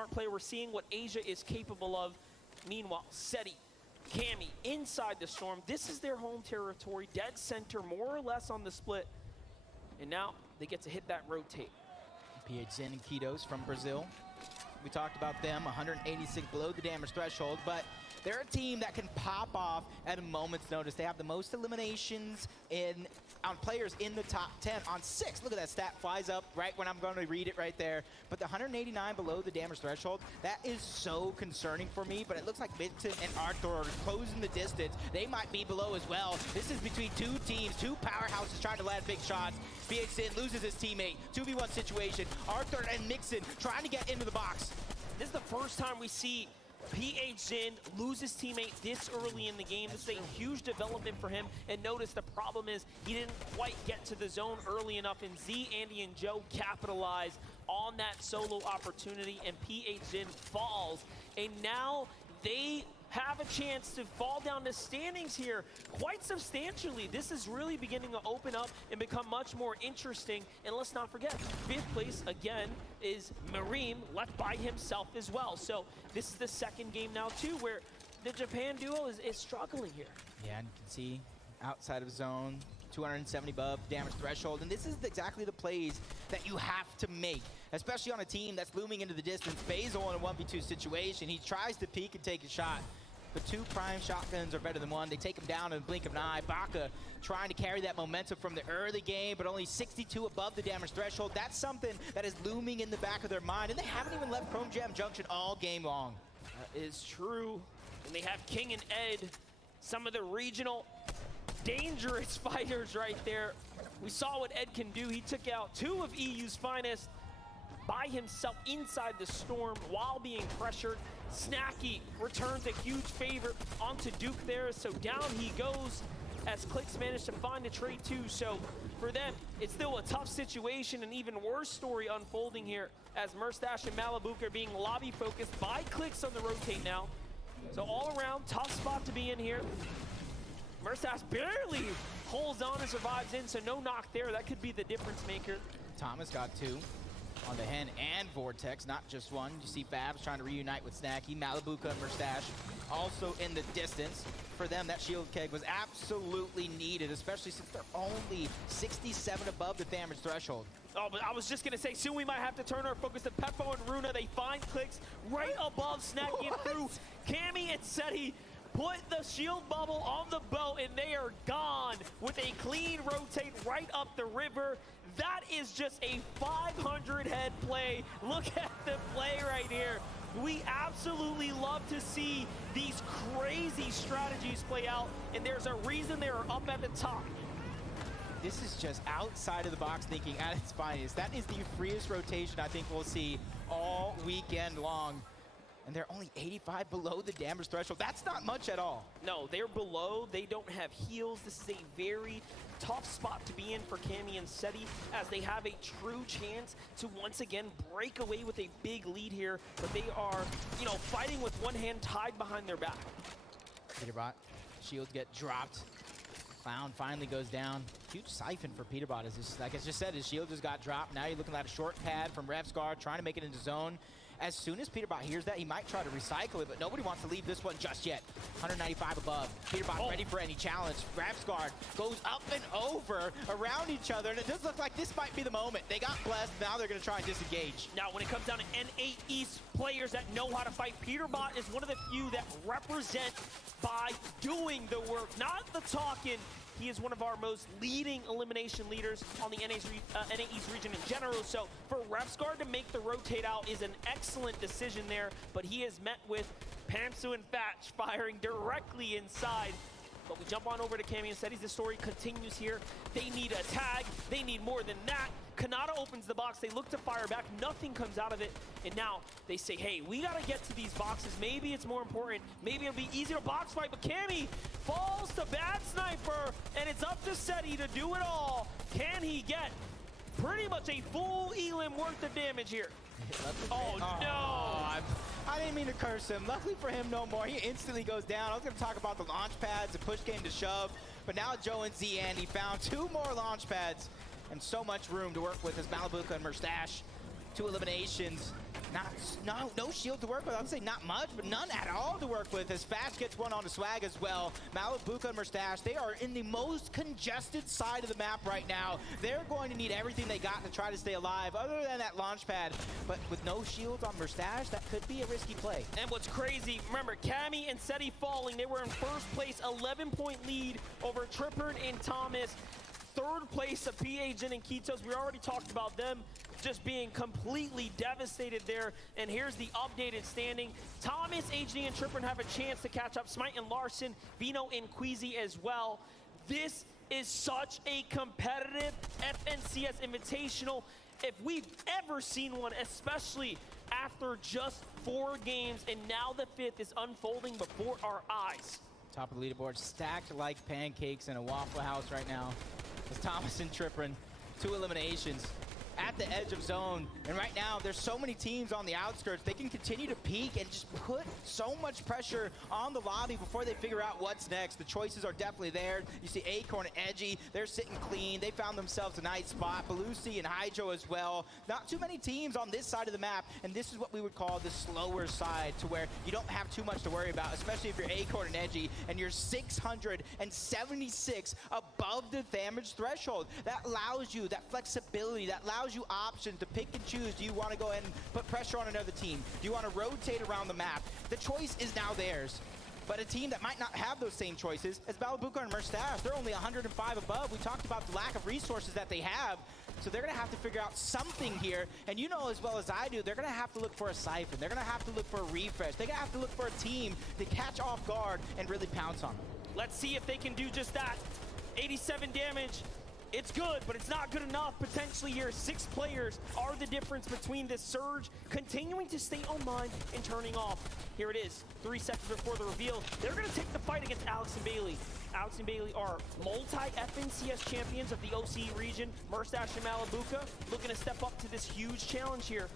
play. We're seeing what Asia is capable of. Meanwhile, Seti, Cammy, inside the storm. This is their home territory. Dead center, more or less on the split. And now they get to hit that rotate. PH Zin and Kitos from Brazil. We talked about them, 186 below the damage threshold, but they're a team that can pop off at a moment's notice. They have the most eliminations on players in the top 10 on 6. Look at that stat, flies up right when I'm going to read it right there. But the 189 below the damage threshold, that is so concerning for me, but it looks like Minton and Arthur are closing the distance. They might be below as well. This is between 2 teams, 2 powerhouses trying to land big shots. PH Zin loses his teammate, 2v1 situation. Arthur and Mixon trying to get into the box. This is the first time we see PH Zin lose his teammate this early in the game. This is a huge development for him. And notice the problem is he didn't quite get to the zone early enough, and Z, Andy, and Joe capitalize on that solo opportunity, and PH Zin falls. And now they have a chance to fall down the standings here quite substantially. This is really beginning to open up and become much more interesting. And let's not forget, 5th place again is Mareem, left by himself as well. So this is the second game now too where the Japan duo is struggling here. Yeah, and you can see outside of zone, 270 above damage threshold, and this is exactly the plays that you have to make, especially on a team that's looming into the distance. Basil in a 1v2 situation, he tries to peek and take a shot, but 2 prime shotguns are better than 1. They take him down in a blink of an eye. Baka trying to carry that momentum from the early game, but only 62 above the damage threshold. That's something that is looming in the back of their mind, and they haven't even left Chrome Jam Junction all game long. That is true. And they have King and Ed, some of the regional dangerous fighters right there. We saw what Ed can do. He took out 2 of EU's finest by himself inside the storm while being pressured. Snacky returns a huge favor onto Duke there, so down he goes as Clix managed to find a trade too. So for them, it's still a tough situation, an even worse story unfolding here as Merstash and Malibuka are being lobby focused by Clix on the rotate now. So all around, tough spot to be in here. Merstash barely holds on and survives in, so no knock there. That could be the difference maker. Thomas got 2 on the Hen and Vortex, not just one. You see Fabs trying to reunite with Snacky, Malibuka and Merstash also in the distance. For them, that shield keg was absolutely needed, especially since they're only 67 above the damage threshold. Oh, but I was just gonna say, soon we might have to turn our focus to Peppo and Runa. They find Clix right above Snacky and through. Cammy and Seti put the shield bubble on the boat, and they are gone with a clean rotate right up the river. That is just a 500 head play. Look at the play right here. We absolutely love to see these crazy strategies play out, and there's a reason they are up at the top. This is just outside of the box thinking at its finest. That is the freest rotation I think we'll see all weekend long. And they're only 85 below the damage threshold. That's not much at all. No, they're below. They don't have heals. This is a very tough spot to be in for Cammy and Seti as they have a true chance to once again break away with a big lead here. But they are, you know, fighting with one hand tied behind their back. Peterbot, shields get dropped. Clown finally goes down. Huge siphon for Peterbot. Like I just said, his shield just got dropped. Now you're looking at a short pad from Revsguard trying to make it into zone. As soon as Peterbot hears that, he might try to recycle it, but nobody wants to leave this one just yet. 195 above. Peterbot ready for any challenge. Revsguard goes up and over around each other, and it does look like this might be the moment. They got blessed. Now they're going to try and disengage. Now, when it comes down to N8 East players that know how to fight, Peterbot is one of the few that represent by doing the work, not the talking. He is one of our most leading elimination leaders on the NA East region in general. So for Revsguard to make the rotate out is an excellent decision there, but he is met with Pamsu and Fatch firing directly inside. But we jump on over to Cammy and Seti. The story continues here. They need a tag. They need more than that. Kanata opens the box. They look to fire back. Nothing comes out of it. And now they say, hey, we got to get to these boxes. Maybe it's more important. Maybe it'll be easier to box fight. But Cammy falls to Bad Sniper. And it's up to Seti to do it all. Can he get pretty much a full Elim worth of damage here? Oh, no. I didn't mean to curse him. Luckily for him, no more. He instantly goes down. I was going to talk about the launch pads, the push game to shove. But now Joe and Zian, he found 2 more launch pads. And so much room to work with as Malibuka and Merstash. 2 eliminations. No shield to work with. I would say not much, but none at all to work with as Fast gets one on the swag as well. Malibuka and Merstash, they are in the most congested side of the map right now. They're going to need everything they got to try to stay alive, other than that launch pad. But with no shields on Merstash, that could be a risky play. And what's crazy, remember, Cammy and Seti falling. They were in first place, 11-point lead over Trippert and Thomas. Third place of PA Jin and Kitos. We already talked about them just being completely devastated there. And here's the updated standing. Thomas, HD, and Trippert have a chance to catch up. Smite and Larson, Vino and Queasy as well. This is such a competitive FNCS Invitational. If we've ever seen one, especially after just 4 games, and now the 5th is unfolding before our eyes. Top of the leaderboard, stacked like pancakes in a Waffle House right now. It's Thomas and Trippert, 2 eliminations at the edge of zone. And right now, there's so many teams on the outskirts. They can continue to peek and just put so much pressure on the lobby before they figure out what's next. The choices are definitely there. You see Acorn and Edgy, they're sitting clean. They found themselves a nice spot. Belusi and Hydro as well. Not too many teams on this side of the map, and this is what we would call the slower side, to where you don't have too much to worry about, especially if you're Acorn and Edgy and you're 676 above the damage threshold. That allows you that flexibility, that allows you options to pick and choose. Do you want to go ahead and put pressure on another team? Do you want to rotate around the map? The choice is now theirs. But a team that might not have those same choices as Malibuka and Merstash, they're only 105 above. We talked about the lack of resources that they have. So they're going to have to figure out something here. And you know as well as I do, they're going to have to look for a siphon. They're going to have to look for a refresh. They're going to have to look for a team to catch off guard and really pounce on them. Let's see if they can do just that. 87 damage. It's good, but it's not good enough potentially here. 6 players are the difference between this surge continuing to stay online and turning off. Here it is, 3 seconds before the reveal. They're gonna take the fight against Alex and Bailey. Alex and Bailey are multi-FNCS champions of the OCE region. Murstache and Malabuka looking to step up to this huge challenge here.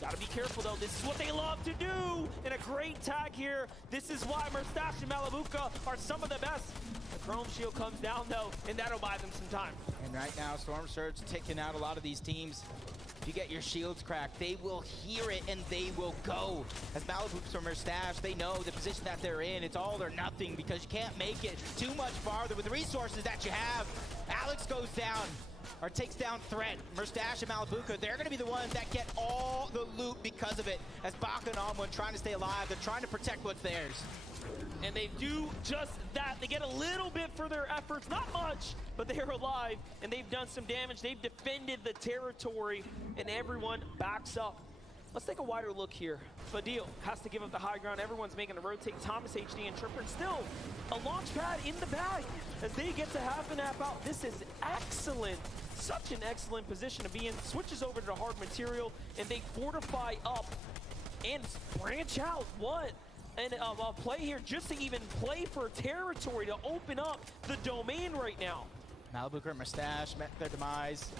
Gotta be careful though, this is what they love to do! And a great tag here. This is why Murstache and Malabuka are some of the best. The Chrome Shield comes down though, and that'll buy them some time. And right now, Storm Surge taking out a lot of these teams. If you get your shields cracked, they will hear it and they will go. As Malabuka or Murstache, they know the position that they're in. It's all or nothing because you can't make it too much farther with the resources that you have. Alex goes down. Or takes down Threat. Murstache and Malabuka, they're going to be the ones that get all the loot because of it. As Baka and Onward trying to stay alive, they're trying to protect what's theirs. And they do just that. They get a little bit for their efforts, not much, but they're alive, and they've done some damage. They've defended the territory, and everyone backs up. Let's take a wider look here. Fadil has to give up the high ground. Everyone's making a rotate. Thomas HD and Tripper still a launch pad in the bag as they get to half the nap out. This is excellent. Such an excellent position to be in. Switches over to the hard material, and they fortify up and branch out. What? And a play here just to even play for territory, to open up the domain right now. Malabuka and Murstache met their demise.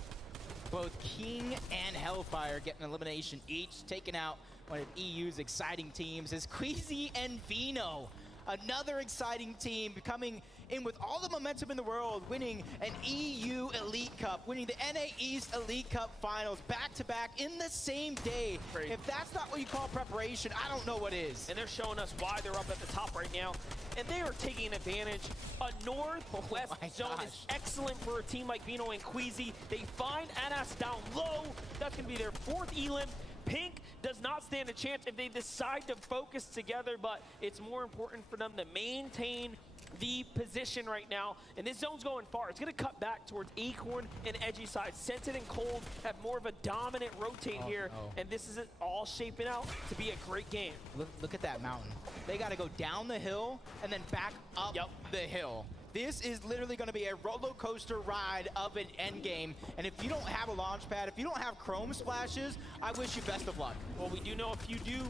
Both King and Hellfire getting an elimination each, taking out one of EU's exciting teams is Queasy and Vino. Another exciting team coming in with all the momentum in the world, winning an EU Elite Cup, winning the NA East Elite Cup Finals back-to-back in the same day. Great. If that's not what you call preparation, I don't know what is. And they're showing us why they're up at the top right now. And they are taking advantage. A northwest zone is excellent for a team like Vino and Queasy. They find Anas down low. That's going to be their 4th Elim. Pink does not stand a chance if they decide to focus together, but it's more important for them to maintain the position right now. And this zone's going far. It's going to cut back towards Acorn and Edgy side. Scented and Cold have more of a dominant rotate here, and this is all shaping out to be a great game. Look at that mountain. They got to go down the hill and then back up the hill. This is literally going to be a roller coaster ride of an end game. And if you don't have a launch pad, if you don't have chrome splashes, I wish you best of luck. Well, we do know if you do,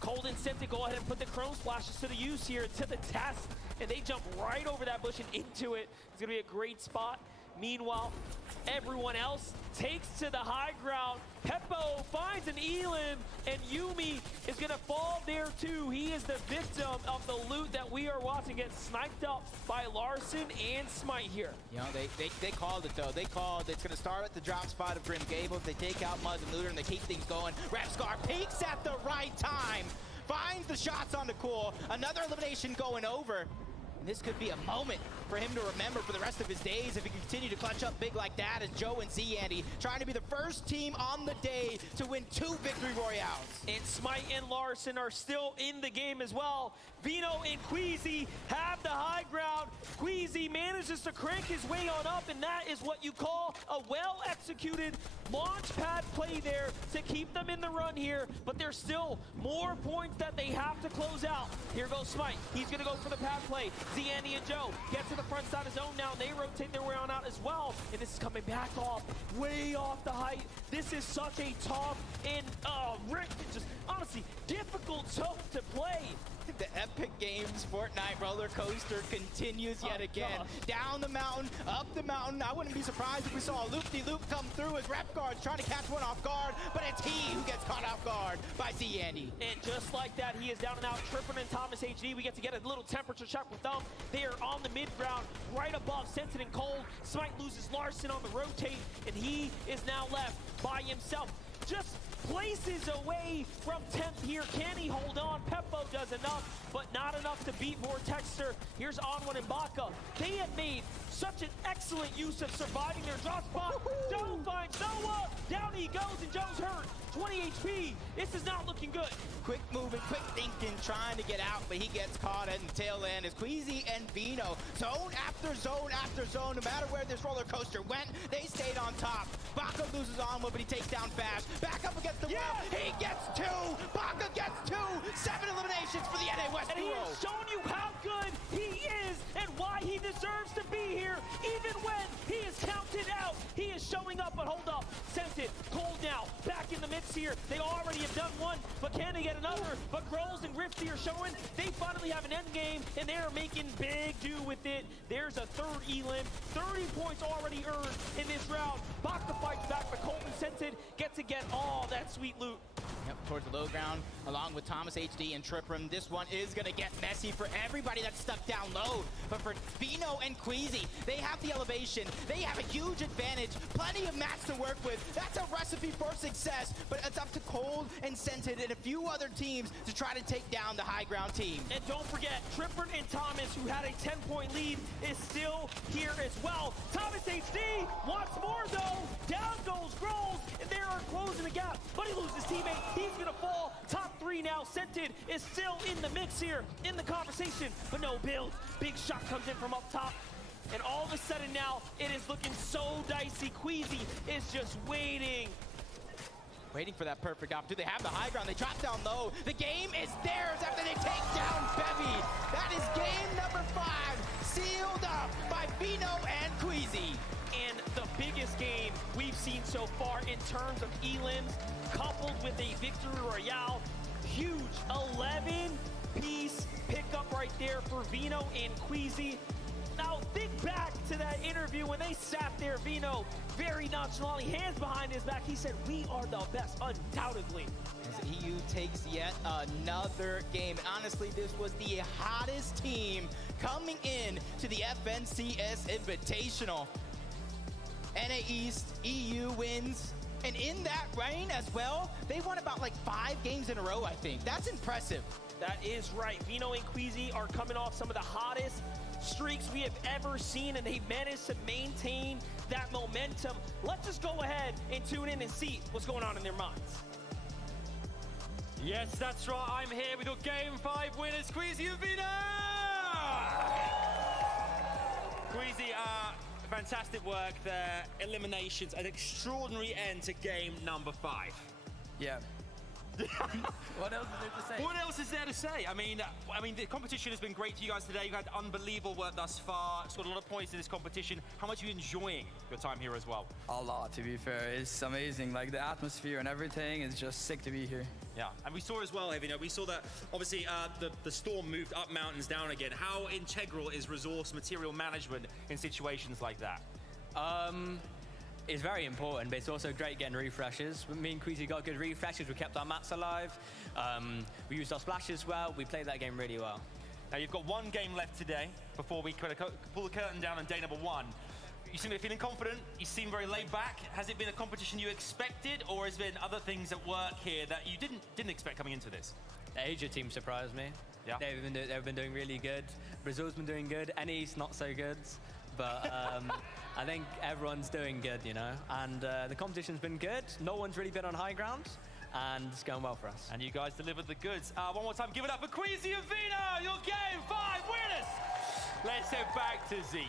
Cold and Scented go ahead and put the chrome splashes to the use here, to the test. And they jump right over that bush and into it. It's going to be a great spot. Meanwhile, everyone else takes to the high ground. Peppo finds an Elin, and Yumi is going to fall there too. He is the victim of the loot that we are watching get sniped up by Larson and Smite here. You know, they called it though. They called it's going to start at the drop spot of Grim Gables. They take out Muzz and Looter and they keep things going. Repscar peaks at the right time. Finds the shots on the Cool. Another elimination going over. And this could be a moment for him to remember for the rest of his days if he can continue to clutch up big like that as Joe and Z-Andy trying to be the first team on the day to win 2 victory royales. And Smite and Larson are still in the game as well. Vino and Queasy have the high ground. Queasy manages to crank his way on up, and that is what you call a well-executed launch pad play there to keep them in the run here. But there's still more points that they have to close out. Here goes Smite. He's going to go for the pad play. Z-Andy and Joe get to the front side of zone now. They rotate their way on out as well. And this is coming back off, way off the height. This is such a tough and Rick, just honestly difficult tough to play. The Epic Games Fortnite roller coaster continues yet again. Down the mountain, up the mountain. I wouldn't be surprised if we saw a loop-de-loop come through as Repguard's trying to catch one off guard, but it's he who gets caught off guard by Z-Andy. And just like that, he is down and out. Tripper and Thomas HD, we get to get a little temperature check with them. They are on the mid-ground, right above Scented and Cold. Smite loses Larson on the rotate, and he is now left by himself. Just places away from 10th here. Can he hold on? Peppo does enough, but not enough to beat Vortexter. Here's Onward and Baka. They have made such an excellent use of surviving their drop spot. Joe finds Noah. Down he goes, and Joe's hurt. 20 HP. This is not looking good. Quick moving, quick thinking, trying to get out, but he gets caught at the tail end as Queasy and Vino. Zone after zone after zone, no matter where this roller coaster went, they stayed on top. Baka loses Onward, but he takes down Fast. Back up against the wall. He gets 2. Baka gets 2. 7 eliminations for the NA West And he duo. has shown you how good he is and why he deserves to be here in here. They already have done one, but can they get another? But Groles and Rifty are showing they finally have an end game, and they are making big do with it. There's a third elim, 30 points already earned in this round. Baka fights back, but Colton Scented gets to get all that sweet loot. Yep, towards the low ground, along with Thomas HD and Tripram. This one is gonna get messy for everybody that's stuck down low. But for Vino and Queasy, they have the elevation. They have a huge advantage. Plenty of mats to work with. That's a recipe for success. But it's up to Cold and Scented and a few other teams to try to take down the high ground team. And don't forget, Tripper and Thomas, who had a 10-point lead, is still here as well. Thomas HD wants more though. Down goes Groles, and they are closing the gap. But he loses his teammate. He's gonna fall. Top 3 now. Scented is still in the mix here, in the conversation, but no build. Big shot comes in from up top. And all of a sudden now, it is looking so dicey. Queasy is just waiting. Waiting for that perfect op. Do they have the high ground? They drop down low. The game is theirs after they take down Bevy. That is game number 5, sealed up by Vino and Queasy. And the biggest game we've seen so far in terms of elims, coupled with a victory royale. Huge 11-piece pickup right there for Vino and Queasy. Now think back to that interview when they sat there, Vino very nonchalantly, hands behind his back. He said, "We are the best, undoubtedly." As EU takes yet another game. Honestly, this was the hottest team coming in to the FNCS Invitational. NA East, EU wins. And in that reign as well, they won about like 5 games in a row, I think. That's impressive. That is right. Vino and Queasy are coming off some of the hottest streaks we have ever seen, and they managed to maintain that momentum. Let's just go ahead and tune in and see what's going on in their minds. Yes, that's right. I'm here. We got Game 5 winners, Queasy and Vino! Queasy, fantastic work there. Eliminations, an extraordinary end to game number 5. Yeah. What else is there to say? What else is there to say? I mean, the competition has been great for you guys today. You've had unbelievable work thus far. Scored a lot of points in this competition. How much are you enjoying your time here as well? A lot, to be fair. It's amazing. Like, the atmosphere and everything is just sick to be here. Yeah, and we saw as well, Heavy, we saw that obviously the storm moved up mountains, down again. How integral is resource material management in situations like that? It's very important, but it's also great getting refreshes. Me and Queasy got good refreshes. We kept our mats alive. We used our splashes well. We played that game really well. Now you've got 1 game left today before we kind of pull the curtain down on day number 1. You seem to be feeling confident. You seem very laid back. Has it been a competition you expected, or has there been other things at work here that you didn't expect coming into this? The Asia team surprised me. Yeah. They've been doing really good. Brazil's been doing good. NE's not so good, but I think everyone's doing good, you know. And the competition's been good. No one's really been on high ground, and it's going well for us. And you guys delivered the goods. One more time, give it up for Queasy and Vino, your Game 5 winners. Let's head back to Zeke.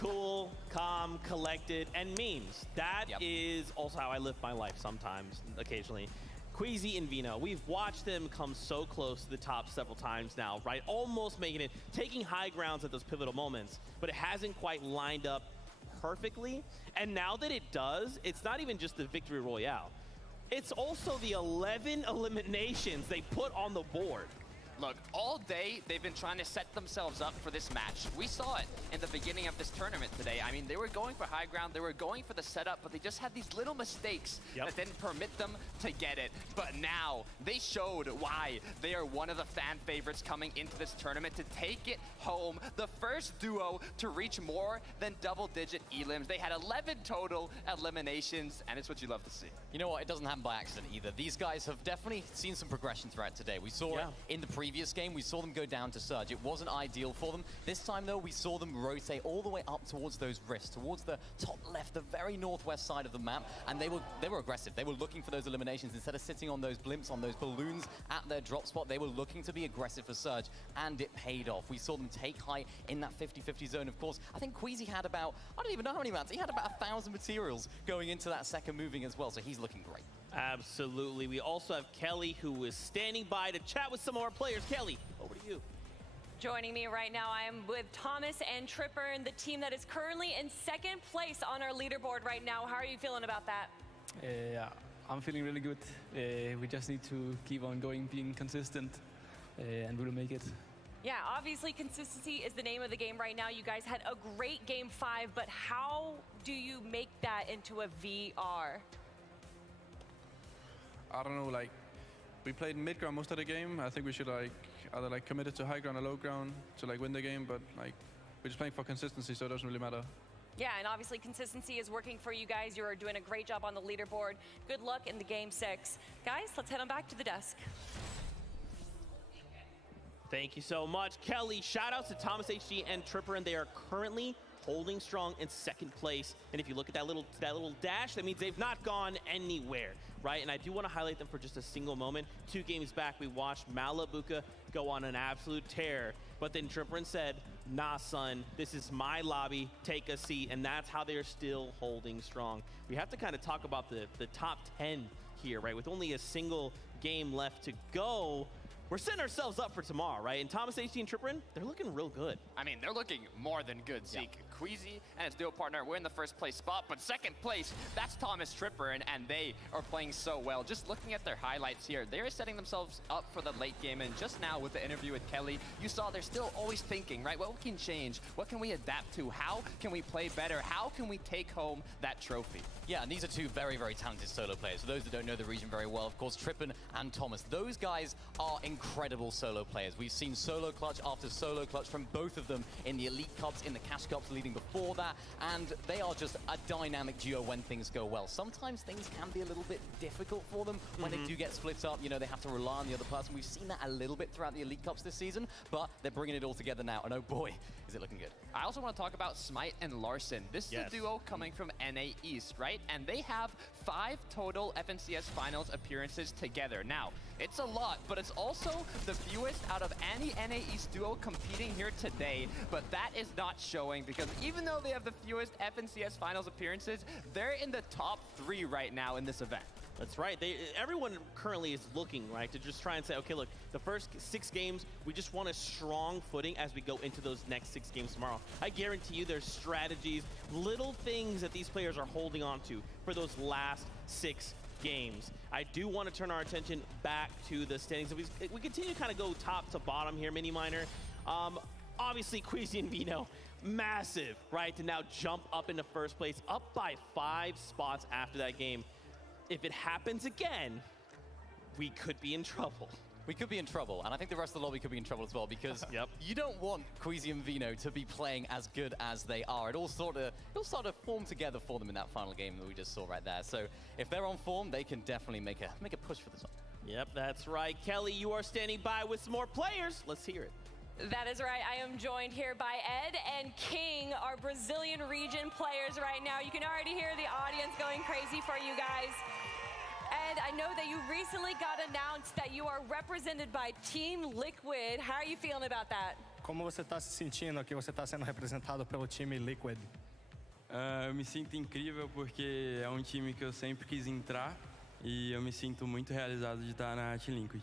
Cool, calm, collected, and memes. That is also how I live my life sometimes, occasionally. Queasy and Vino, we've watched them come so close to the top several times now, right? Almost making it, taking high grounds at those pivotal moments, but it hasn't quite lined up perfectly. And now that it does, it's not even just the victory royale. It's also the 11 eliminations they put on the board. Look, all day they've been trying to set themselves up for this match. We saw it in the beginning of this tournament today. I mean, they were going for high ground, they were going for the setup, but they just had these little mistakes that didn't permit them to get it. But now, they showed why they are one of the fan favorites coming into this tournament to take it home. The first duo to reach more than double-digit elims. They had 11 total eliminations, and it's what you love to see. You know what? It doesn't happen by accident either. These guys have definitely seen some progression throughout today. We saw it in the previous game. We saw them go down to Surge. It wasn't ideal for them. This time, though, we saw them rotate all the way up towards those rifts, towards the top left, the very northwest side of the map, and they were aggressive. They were looking for those eliminations. Instead of sitting on those blimps, on those balloons at their drop spot, they were looking to be aggressive for Surge, and it paid off. We saw them take high in that 50-50 zone. Of course, I think Queasy had about, I don't even know how many mats. He had about 1,000 materials going into that second moving as well, so he's looking great. Absolutely. We also have Kelly, who is standing by to chat with some of our players. Kelly, over to you. Joining me right now, I am with Thomas and Tripper, and the team that is currently in second place on our leaderboard right now. How are you feeling about that? I'm feeling really good. We just need to keep on going, being consistent, and we'll make it. Yeah, obviously consistency is the name of the game right now. You guys had a great game 5, but how do you make that into a VR? I don't know, like, we played mid ground most of the game. I think we should like either like commit it to high ground or low ground to like win the game, but like we're just playing for consistency, so it doesn't really matter. Yeah, and obviously consistency is working for you guys. You are doing a great job on the leaderboard. Good luck in the game 6. Guys, let's head on back to the desk. Thank you so much, Kelly. Shout outs to Thomas HG and Tripper, and they are currently holding strong in second place. And if you look at that little dash, that means they've not gone anywhere, right? And I do want to highlight them for just a single moment. 2 games back, we watched Malabuka go on an absolute tear, but then Tripper said, nah, son, this is my lobby, take a seat, and that's how they're still holding strong. We have to kind of talk about the top 10 here, right? With only a single game left to go, we're setting ourselves up for tomorrow, right? And Thomas HG and Tripperin, they're looking real good. I mean, they're looking more than good, Zeke. Yeah. Queasy and his duo partner, we're in the first place spot, but second place, that's Thomas Tripperin, and they are playing so well. Just looking at their highlights here, they're setting themselves up for the late game, and just now with the interview with Kelly, you saw they're still always thinking, right? What can change? What can we adapt to? How can we play better? How can we take home that trophy? Yeah, and these are 2 very, very talented solo players. For those that don't know the region very well, of course, Trippin and Thomas, those guys are incredible solo players. We've seen solo clutch after solo clutch from both of them in the Elite Cups, in the Cash Cups leading before that, and they are just a dynamic duo when things go well. Sometimes things can be a little bit difficult for them when they do get split up. You know, they have to rely on the other person. We've seen that a little bit throughout the Elite Cups this season, but they're bringing it all together now, and oh boy, is it looking good. I also want to talk about Smite and Larson. This is a duo coming from NA East, right? And they have 5 total FNCS Finals appearances together. Now, it's a lot, but it's also the fewest out of any NA East duo competing here today. But that is not showing, because even though they have the fewest FNCS Finals appearances, they're in the top 3 right now in this event. That's right. Everyone currently is looking, right, to just try and say, okay, look, the first 6 games, we just want a strong footing as we go into those next 6 games tomorrow. I guarantee you there's strategies, little things that these players are holding on to for those last 6 games. I do want to turn our attention back to the standings. We continue to kind of go top to bottom here, Mini Miner. Obviously, Queasy and Vino, massive, right, to now jump up into first place, up by 5 spots after that game. If it happens again, we could be in trouble. We could be in trouble, and I think the rest of the lobby could be in trouble as well, because you don't want Queasy and Vino to be playing as good as they are. It all sort of form together for them in that final game that we just saw right there. So if they're on form, they can definitely make a push for this one. Yep, that's right. Kelly, you are standing by with some more players. Let's hear it. That is right. I am joined here by Ed and King, our Brazilian region players right now. You can already hear the audience going crazy for you guys. Ed, I know that you recently got announced that you are represented by Team Liquid. How are you feeling about that? Como você está se sentindo que você está sendo representado pelo time Liquid? Eu me sinto incrível porque é time que eu sempre quis entrar e eu me sinto muito realizado de estar na Team Liquid.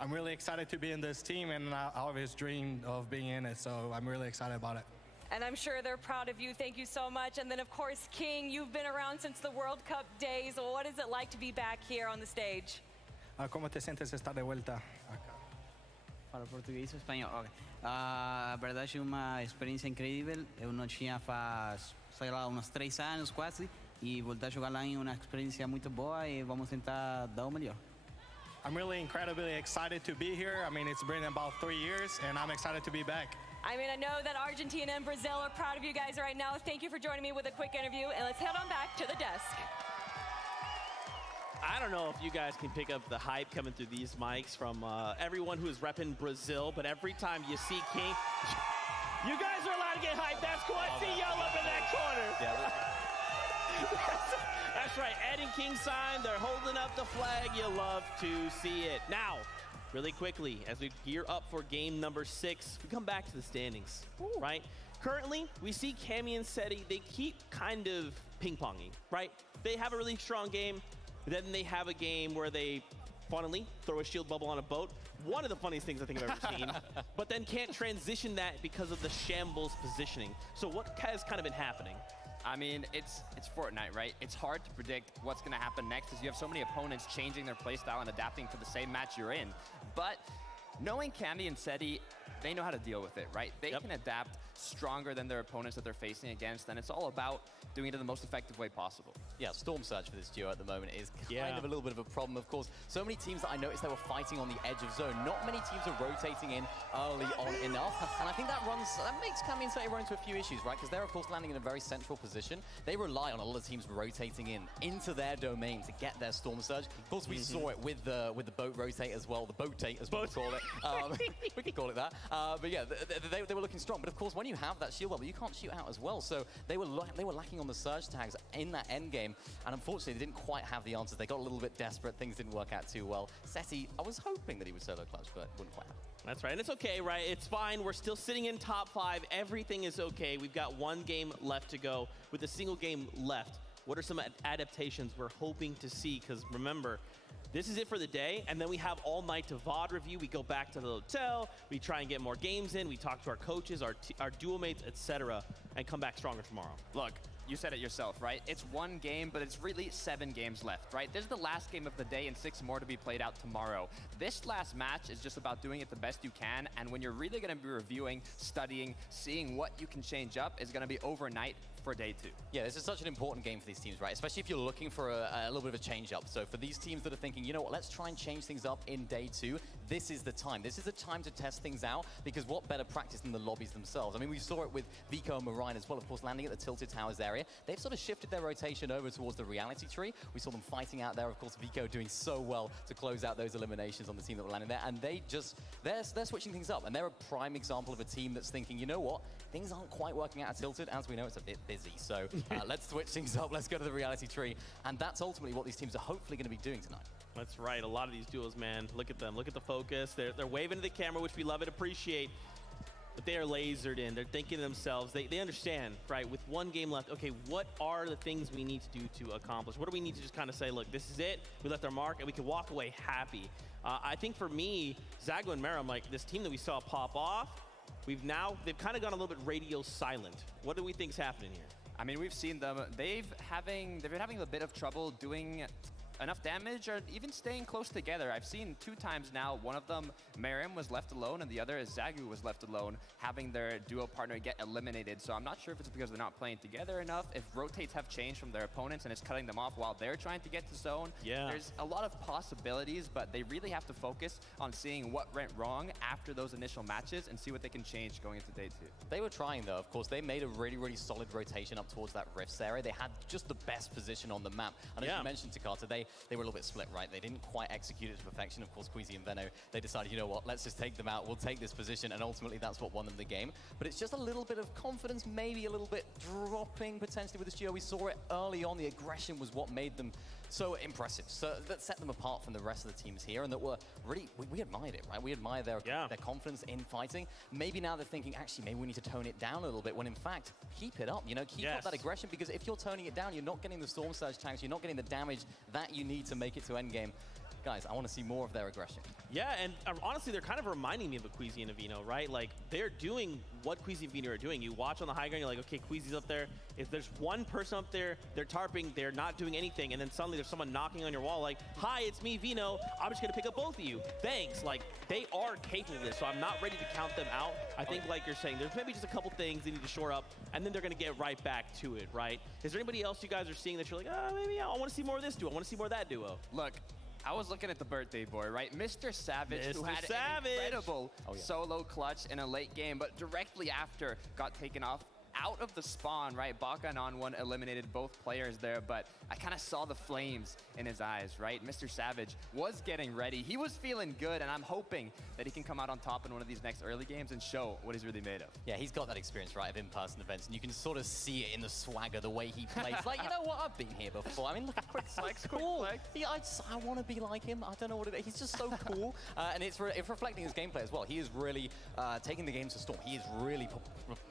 I'm really excited to be in this team, and I always dreamed of being in it, so I'm really excited about it. And I'm sure they're proud of you. Thank you so much. And then, of course, King, you've been around since the World Cup days. What is it like to be back here on the stage? ¿Cómo te sientes estar de vuelta? Para português ou espanhol? Okay. A verdade é uma experiência incrível. Eu não tinha faz, sei lá, uns 3 anos quase. E voltar a jogar lá é uma experiência muito boa e vamos tentar dar o melhor. I'm really incredibly excited to be here. I mean, it's been about 3 years, and I'm excited to be back. I mean, I know that Argentina and Brazil are proud of you guys right now. Thank you for joining me with a quick interview, and let's head on back to the desk. I don't know if you guys can pick up the hype coming through these mics from everyone who is repping Brazil, but every time you see King, you guys are allowed to get hyped. That's cool. I see y'all up in that corner. Yeah, that's right. Ed and King sign. They're holding up the flag. You love to see it. Now, really quickly, as we gear up for game number 6, we come back to the standings, right? Currently, we see Cammy and Seti, they keep kind of ping-ponging, right? They have a really strong game, then they have a game where they funnily throw a shield bubble on a boat. One of the funniest things I think I've ever seen. But then can't transition that because of the shambles positioning. So what has kind of been happening? I mean, it's Fortnite, right? It's hard to predict what's going to happen next because you have so many opponents changing their playstyle and adapting to the same match you're in. But knowing Candy and Seti, they know how to deal with it, right? They can adapt stronger than their opponents that they're facing against, and it's all about doing it in the most effective way possible. Yeah, Storm Surge for this duo at the moment is kind of a little bit of a problem, of course. So many teams that I noticed they were fighting on the edge of zone. Not many teams are rotating in early on enough, and I think that makes Cammy and Seti run into a few issues, right? Because they're, of course, landing in a very central position. They rely on a lot of teams rotating into their domain to get their Storm Surge. Of course, we saw it with the boat rotate as well, the boat-tate as we call it. We could call it that. But yeah, they were looking strong. But of course, when you have that shield bubble, you can't shoot out as well. So they were lacking on the surge tags in that end game, and unfortunately, they didn't quite have the answers. They got a little bit desperate. Things didn't work out too well. Seti, I was hoping that he would solo clutch, but wouldn't quite happen. That's right, and it's okay, right? It's fine. We're still sitting in top 5. Everything is okay. We've got one game left to go. With a single game left, what are some adaptations we're hoping to see? Because remember, this is it for the day, and then we have all night to VOD review. We go back to the hotel, we try and get more games in, we talk to our coaches, our duo mates, etc., and come back stronger tomorrow. Look, you said it yourself, right? It's one game, but it's really 7 games left, right? This is the last game of the day and 6 more to be played out tomorrow. This last match is just about doing it the best you can, and when you're really going to be reviewing, studying, seeing what you can change up is going to be overnight for day 2. Yeah, this is such an important game for these teams, right? Especially if you're looking for a little bit of a change up. So for these teams that are thinking, you know what, let's try and change things up in day 2, this is the time. This is the time to test things out, because what better practice than the lobbies themselves? I mean, we saw it with Vico and Marine as well, of course, landing at the Tilted Towers area. They've sort of shifted their rotation over towards the reality tree. We saw them fighting out there, of course, Vico doing so well to close out those eliminations on the team that were landing there, and they're switching things up, and they're a prime example of a team that's thinking, you know what, things aren't quite working out at Tilted. As we know, it's a bit busy, so let's switch things up, let's go to the reality tree, and that's ultimately what these teams are hopefully going to be doing tonight. That's right, a lot of these duos, man, look at them, look at the focus. They're waving to the camera, which we love and appreciate, but they are lasered in. They're thinking to themselves, they understand, right, with one game left, okay, what are the things we need to do to accomplish? What do we need to just kind of say, look, this is it, we left our mark, and we can walk away happy. I think for me, Zago and Meram, like this team that we saw pop off, they've kind of gone a little bit radio silent. What do we think is happening here? I mean, we've seen them. They've been having a bit of trouble doing enough damage or even staying close together. I've seen 2 times now. One of them, Miriam was left alone, and the other is Zagu was left alone, having their duo partner get eliminated. So I'm not sure if it's because they're not playing together enough, if rotates have changed from their opponents and it's cutting them off while they're trying to get to zone. Yeah. There's a lot of possibilities, but they really have to focus on seeing what went wrong after those initial matches and see what they can change going into day 2. They were trying, though. Of course, they made a really, really solid rotation up towards that Rifts area. They had just the best position on the map. And as you mentioned, Takata, they were a little bit split, right? They didn't quite execute it to perfection. Of course, Queasy and Veno, they decided, you know what, let's just take them out. We'll take this position, and ultimately that's what won them the game. But it's just a little bit of confidence, maybe a little bit dropping potentially with this duo. We saw it early on. The aggression was what made them so impressive. So that set them apart from the rest of the teams here, and that were really, we admired it, right? We admired their confidence in fighting. Maybe now they're thinking, actually, maybe we need to tone it down a little bit, when in fact, keep it up, you know, keep up that aggression, because if you're toning it down, you're not getting the Storm Surge tanks, you're not getting the damage that you need to make it to endgame. Guys, I want to see more of their aggression. Yeah, and honestly, they're kind of reminding me of a Queasy and a Vino, right? Like, they're doing what Queasy and Vino are doing. You watch on the high ground, you're like, okay, Queasy's up there. If there's one person up there, they're tarping, they're not doing anything, and then suddenly there's someone knocking on your wall like, hi, it's me, Vino. I'm just going to pick up both of you. Thanks. Like, they are capable of this, so I'm not ready to count them out. I think, like you're saying, there's maybe just a couple things they need to shore up, and then they're going to get right back to it, right? Is there anybody else you guys are seeing that you're like, maybe I want to see more of this duo. I want to see more of that duo? Look, I was looking at the birthday boy, right? Mr. Savage, who had an incredible solo clutch in a late game, but directly after got taken off out of the spawn, right? Baka and On1 eliminated both players there, but I kind of saw the flames in his eyes, right? Mr. Savage was getting ready. He was feeling good, and I'm hoping that he can come out on top in one of these next early games and show what he's really made of. Yeah, he's got that experience, right, of in-person events, and you can sort of see it in the swagger, the way he plays. Like, you know what? I've been here before. I mean, look at Quick Flex. Cool. Yeah, I want to be like him. I don't know what it is. He's just so cool. And it's reflecting his gameplay as well. He is really taking the game to Storm. He is really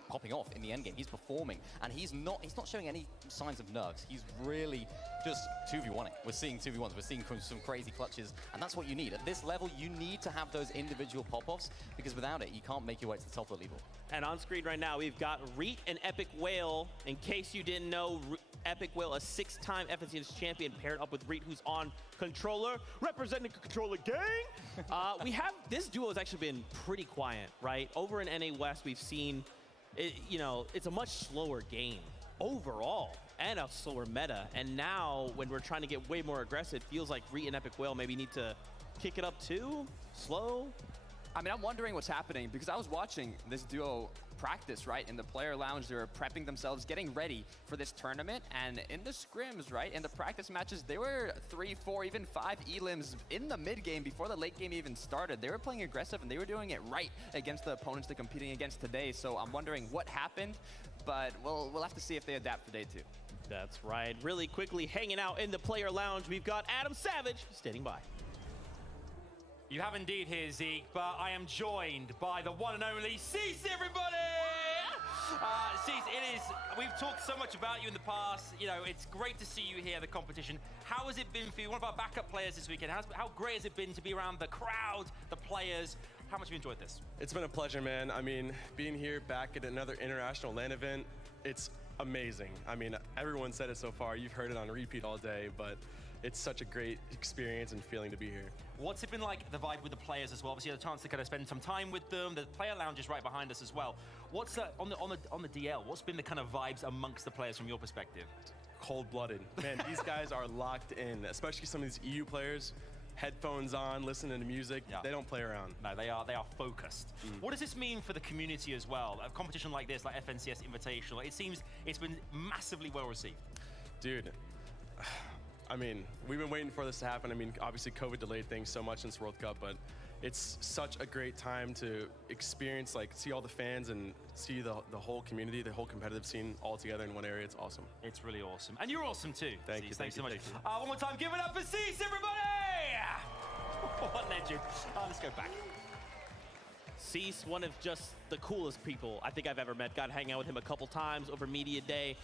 popping off in the end game. He's performing, and he's not showing any signs of nerves. He's really just 2v1ing. We're seeing 2v1s. We're seeing some crazy clutches, and that's what you need. At this level, you need to have those individual pop-offs, because without it, you can't make your way to the top of the leaderboard. And on screen right now, we've got Reet and Epic Whale. In case you didn't know, Epic Whale, a 6-time FNCS champion, paired up with Reet, who's on controller, representing the controller gang. We have, this duo has actually been pretty quiet, right? Over in NA West, we've seen, it's a much slower game overall, and a slower meta. And now, when we're trying to get way more aggressive, it feels like Reet and Epic Whale maybe need to kick it up too, slow. I mean, I'm wondering what's happening, because I was watching this duo practice, right? In the player lounge, they were prepping themselves, getting ready for this tournament. And in the scrims, right, in the practice matches, they were 3, 4, even 5 elims in the mid game before the late game even started. They were playing aggressive, and they were doing it right against the opponents they're competing against today. So I'm wondering what happened, but we'll have to see if they adapt for day 2. That's right. Really quickly, hanging out in the player lounge, we've got Adam Savage standing by. You have indeed here, Zeke, but I am joined by the one and only Cease, everybody! Cease, we've talked so much about you in the past. You know, it's great to see you here at the competition. How has it been for you? One of our backup players this weekend. How great has it been to be around the crowd, the players? How much have you enjoyed this? It's been a pleasure, man. I mean, being here back at another international LAN event, it's amazing. I mean, everyone said it so far. You've heard it on repeat all day, but it's such a great experience and feeling to be here. What's it been like, the vibe with the players as well? Obviously, you had a chance to kind of spend some time with them. The player lounge is right behind us as well. What's on the DL? What's been the kind of vibes amongst the players from your perspective? Cold-blooded. Man, these guys are locked in, especially some of these EU players. Headphones on, listening to music. Yeah. They don't play around. No, they are focused. What does this mean for the community as well? A competition like this, like FNCS Invitational, it seems it's been massively well received. Dude, I mean, we've been waiting for this to happen. I mean, obviously COVID delayed things so much since World Cup, but it's such a great time to experience, like, see all the fans and see the whole community, the whole competitive scene all together in one area. It's awesome. It's really awesome. And you're awesome too. Thank you. Thanks so much. One more time, give it up for Cease, everybody! What legend. Let's go back. Cease, one of just the coolest people I think I've ever met. Got to hang out with him a couple times over Media Day.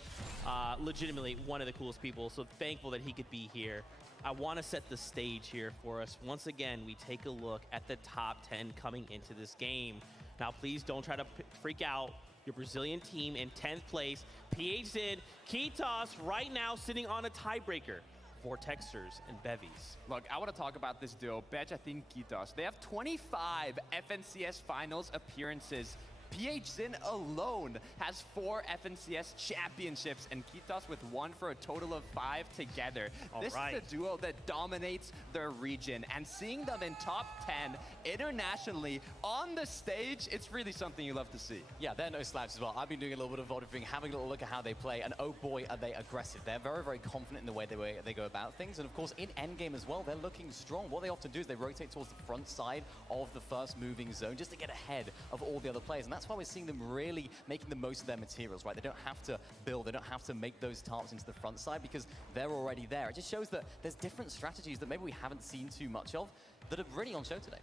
Legitimately one of the coolest people, so thankful that he could be here. I want to set the stage here for us. Once again, we take a look at the top 10 coming into this game. Now, please don't try to freak out. Your Brazilian team in 10th place. PhZin, Kitos right now sitting on a tiebreaker. Vortexers and Bevies. Look, I want to talk about this duo, Bejatin Kitos. They have 25 FNCS finals appearances. PhZin alone has 4 FNCS championships, and Kitos with 1 for a total of 5 together. This is a duo that dominates their region, and seeing them in top 10 internationally on the stage, it's really something you love to see. Yeah, they're no slouches as well. I've been doing a little bit of voting, having a little look at how they play, and oh boy, are they aggressive. They're very, very confident in the way they go about things, and of course, in endgame as well, they're looking strong. What they often do is they rotate towards the front side of the first moving zone just to get ahead of all the other players, and that's why we're seeing them really making the most of their materials, right? They don't have to build, they don't have to make those tarps into the front side because they're already there. It just shows that there's different strategies that maybe we haven't seen too much of that are really on show today.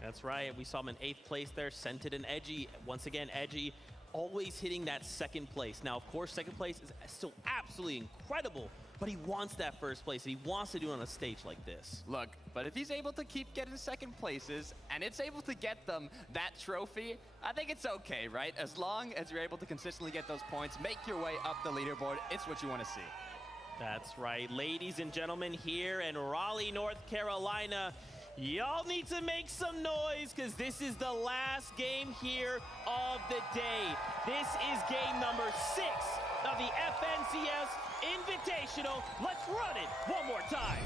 That's right. We saw him in 8th place there, Scented and Edgy. Once again, Edgy always hitting that 2nd place. Now, of course, 2nd place is still absolutely incredible, but he wants that 1st place, and he wants to do it on a stage like this. Look, but if he's able to keep getting 2nd places, and it's able to get them that trophy, I think it's okay, right? As long as you're able to consistently get those points, make your way up the leaderboard, it's what you want to see. That's right. Ladies and gentlemen, here in Raleigh, North Carolina, y'all need to make some noise because this is the last game here of the day. This is game number 6 of the FNCS Invitational. Let's run it one more time.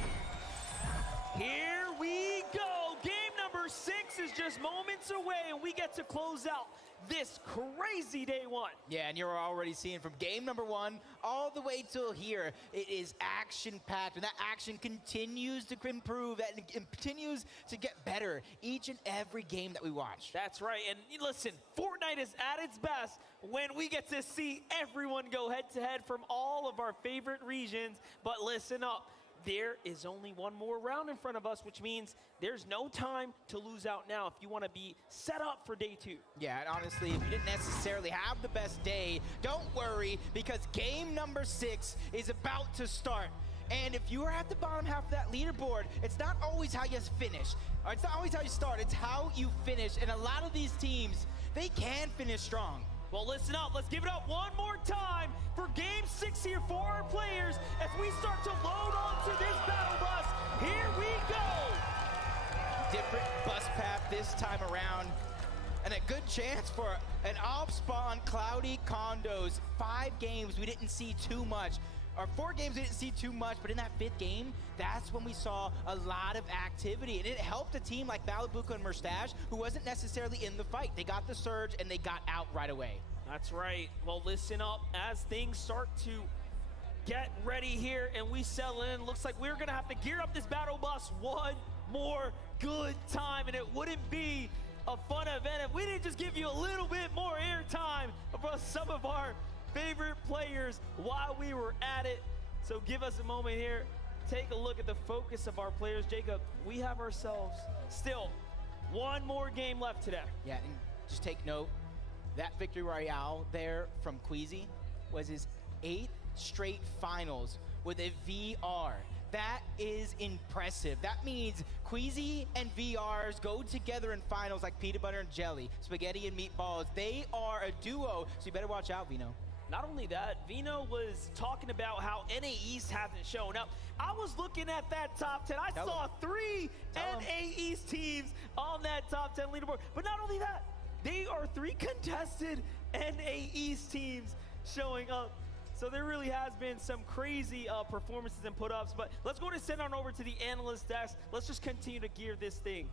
Here we go. Game number 6 is just moments away, and we get to close out this crazy day 1. Yeah, and you're already seeing from game number 1 all the way till here, it is action-packed, and that action continues to improve, and it continues to get better each and every game that we watch. That's right, and listen, Fortnite is at its best when we get to see everyone go head-to-head from all of our favorite regions, but listen up. there is only one more round in front of us, which means there's no time to lose out now if you want to be set up for day 2. Yeah, and honestly, if you didn't necessarily have the best day, don't worry, because game number 6 is about to start. And if you are at the bottom half of that leaderboard, it's not always how you finish. Or it's not always how you start, it's how you finish. And a lot of these teams, they can finish strong. Well, listen up. Let's give it up one more time for Game 6 here for our players as we start to load onto this battle bus. Here we go. Different bus path this time around. And a good chance for an off-spawn Cloudy Condos. 5 games, we didn't see too much. Or 4 games, we didn't see too much, but in that 5th game, that's when we saw a lot of activity. And it helped a team like Malibuco and Mustache, who wasn't necessarily in the fight. They got the surge, and they got out right away. That's right. Well, listen up as things start to get ready here and we settle in. Looks like we're going to have to gear up this battle bus one more good time, and it wouldn't be a fun event if we didn't just give you a little bit more airtime for some of our favorite players while we were at it. So give us a moment here. Take a look at the focus of our players. Jacob, we have ourselves still one more game left today. Yeah, and just take note, that victory royale there from Queasy was his 8th straight finals with a VR. That is impressive. That means Queasy and VRs go together in finals like peanut butter and jelly, spaghetti and meatballs. They are a duo, so you better watch out, Vino. Not only that, Vino was talking about how NA East hasn't shown up. I was looking at that top 10. I saw 3 NA East teams on that top 10 leaderboard. But not only that, they are 3 contested NA East teams showing up. So there really has been some crazy performances and put-ups. But let's go ahead and send on over to the analyst desk. Let's just continue to gear this thing.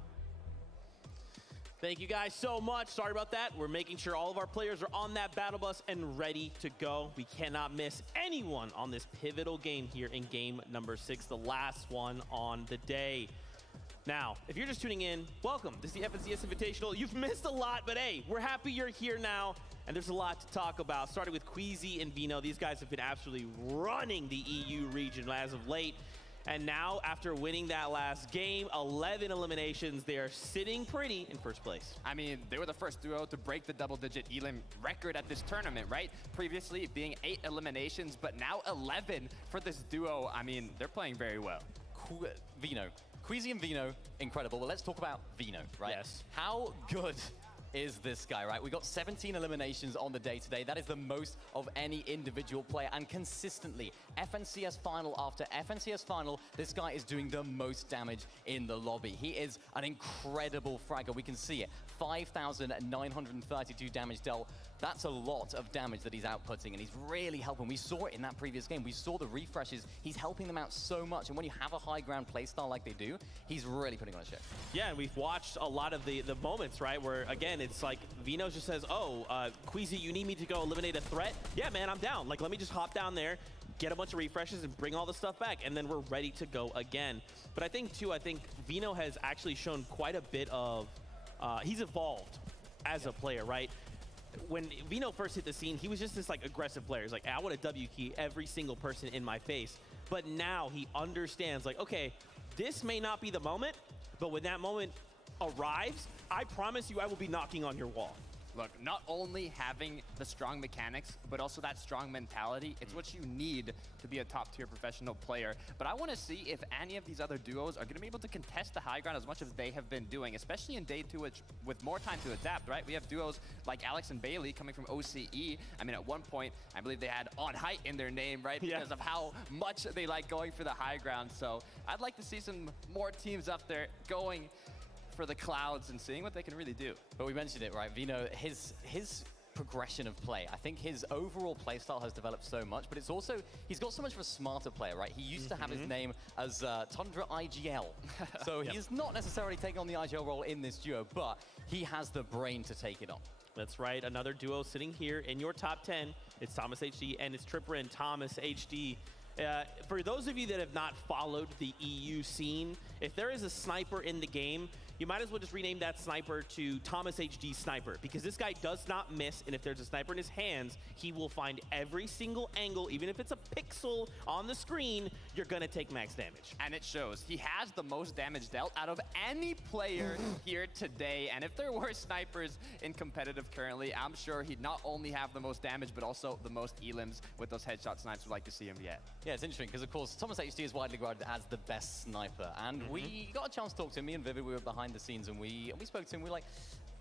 Thank you guys so much. Sorry about that. We're making sure all of our players are on that battle bus and ready to go. We cannot miss anyone on this pivotal game here in game number 6, the last one on the day. Now, if you're just tuning in, welcome. This is the FNCS Invitational. You've missed a lot, but hey, we're happy you're here now, and there's a lot to talk about. Starting with Queasy and Vino, these guys have been absolutely running the EU region as of late. And now, after winning that last game, 11 eliminations, they are sitting pretty in first place. I mean, they were the first duo to break the double-digit elim record at this tournament, right? Previously being 8 eliminations, but now 11 for this duo. I mean, they're playing very well. Vino. Queasy and Vino, incredible. Well, let's talk about Vino, right? Yes. How good is this guy, right? We got 17 eliminations on the day today. That is the most of any individual player, and consistently, FNCS final after FNCS final, this guy is doing the most damage in the lobby. He is an incredible fragger. We can see it. 5,932 damage dealt. That's a lot of damage that he's outputting, and he's really helping. We saw it in that previous game. We saw the refreshes. He's helping them out so much, and when you have a high ground playstyle like they do, he's really putting on a shift. Yeah, and we've watched a lot of the moments, right, where, again, it's like Vino just says, oh, Queasy, you need me to go eliminate a threat? Yeah, man, I'm down. Like, let me just hop down there, get a bunch of refreshes, and bring all the stuff back, and then we're ready to go again. But I think Vino has actually shown quite a bit of, he's evolved as a player, right? When Vino first hit the scene, he was just this like aggressive player. He's like, I want to W key every single person in my face. But now he understands, like, okay, this may not be the moment, but when that moment arrives, I promise you I will be knocking on your wall. Look, not only having the strong mechanics, but also that strong mentality, it's what you need to be a top-tier professional player. But I want to see if any of these other duos are going to be able to contest the high ground as much as they have been doing, especially in day 2 with more time to adapt, right? We have duos like Alex and Bailey coming from OCE. I mean, at one point, I believe they had On Height in their name, right? Because of how much they like going for the high ground. So I'd like to see some more teams up there going for the clouds and seeing what they can really do. But we mentioned it, right? Vino, his progression of play, I think his overall play style has developed so much, but it's also, he's got so much of a smarter player, right? He used to have his name as Tundra IGL. So he's not necessarily taking on the IGL role in this duo, but he has the brain to take it on. That's right, another duo sitting here in your top 10. It's Thomas HD and it's Tripper and Thomas HD. For those of you that have not followed the EU scene, if there is a sniper in the game, you might as well just rename that sniper to Thomas HD Sniper, because this guy does not miss, and if there's a sniper in his hands, he will find every single angle, even if it's a pixel on the screen, you're gonna take max damage. And it shows. He has the most damage dealt out of any player here today, and if there were snipers in competitive currently, I'm sure he'd not only have the most damage, but also the most elims with those headshot snipes. We'd like to see him yet. Yeah, it's interesting, because of course, Thomas HD is widely regarded as the best sniper, and we got a chance to talk to him. Me and Vivid, we were behind the scenes, and we spoke to him. We were like,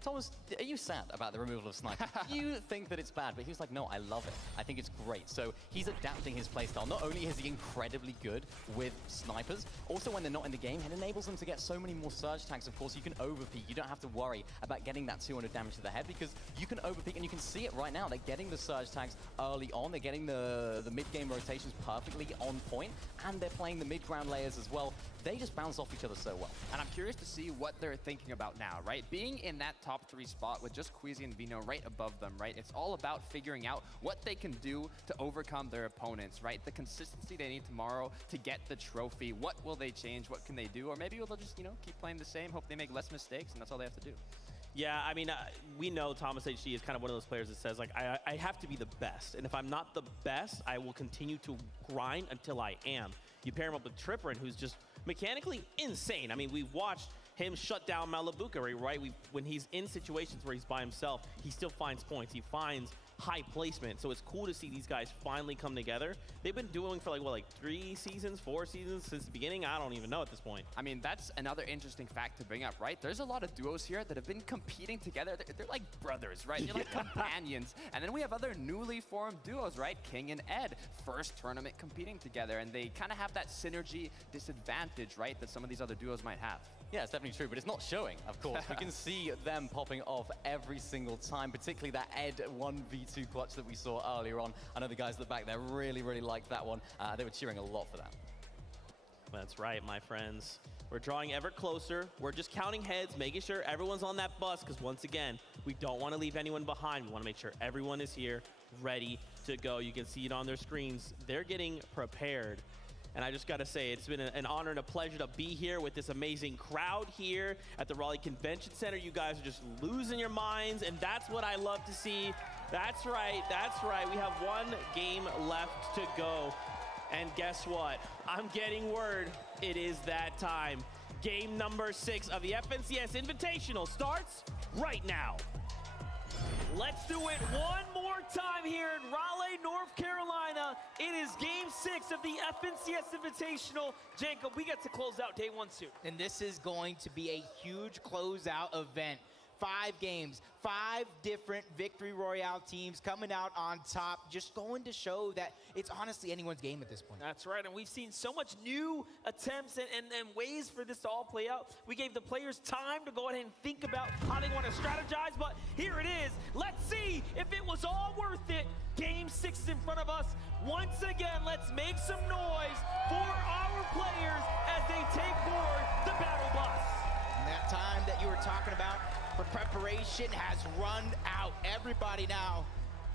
Thomas, are you sad about the removal of sniper? You think that it's bad, but he was like, no, I love it. I think it's great. So he's adapting his playstyle. Not only is he incredibly good with snipers, also when they're not in the game, it enables them to get so many more surge tags. Of course, you can overpeak. You don't have to worry about getting that 200 damage to the head, because you can overpeak, and you can see it right now. They're getting the surge tags early on. They're getting the mid-game rotations perfectly on point, and they're playing the mid-ground layers as well. They just bounce off each other so well. And I'm curious to see what they're thinking about now, right? Being in that top 3 spot with just Queasy and Vino right above them, right? It's all about figuring out what they can do to overcome their opponents, right? The consistency they need tomorrow to get the trophy. What will they change? What can they do? Or maybe they'll just, you know, keep playing the same, hope they make less mistakes, and that's all they have to do. Yeah, I mean, we know Thomas HD is kind of one of those players that says, like, I have to be the best. And if I'm not the best, I will continue to grind until I am. You pair him up with Tripperin, who's just mechanically insane. I mean, we've watched him shut down Malabuka, right? When he's in situations where he's by himself, he still finds points. He finds high placement. So it's cool to see these guys finally come together. They've been doing for like 3 seasons, 4 seasons since the beginning. I don't even know at this point. I mean, that's another interesting fact to bring up, right? There's a lot of duos here that have been competing together. They're like brothers, right? They're like companions. And then we have other newly formed duos, right? King and Ed, first tournament competing together. And they kind of have that synergy disadvantage, right? That some of these other duos might have. Yeah, it's definitely true, but it's not showing, of course. We can see them popping off every single time, particularly that Ed 1v2 clutch that we saw earlier on. I know the guys at the back there really, really liked that one. They were cheering a lot for that. That's right, my friends. We're drawing ever closer. We're just counting heads, making sure everyone's on that bus, because once again, we don't want to leave anyone behind. We want to make sure everyone is here, ready to go. You can see it on their screens. They're getting prepared. And I just got to say, it's been an honor and a pleasure to be here with this amazing crowd here at the Raleigh Convention Center. You guys are just losing your minds, and that's what I love to see. That's right, that's right. We have 1 game left to go. And guess what? I'm getting word. It is that time. Game number 6 of the FNCS Invitational starts right now. Let's do it one more time here in Raleigh, North Carolina. It is game 6 of the FNCS Invitational. Jacob, we get to close out day 1 soon. And this is going to be a huge closeout event. 5 games, 5 different Victory Royale teams coming out on top, just going to show that it's honestly anyone's game at this point. That's right, and we've seen so much new attempts and ways for this to all play out. We gave the players time to go ahead and think about how they want to strategize, but here it is. Let's see if it was all worth it. Game 6 is in front of us. Once again, let's make some noise for our players as they take board the battle bus. And that time that you were talking about for preparation has run out. Everybody now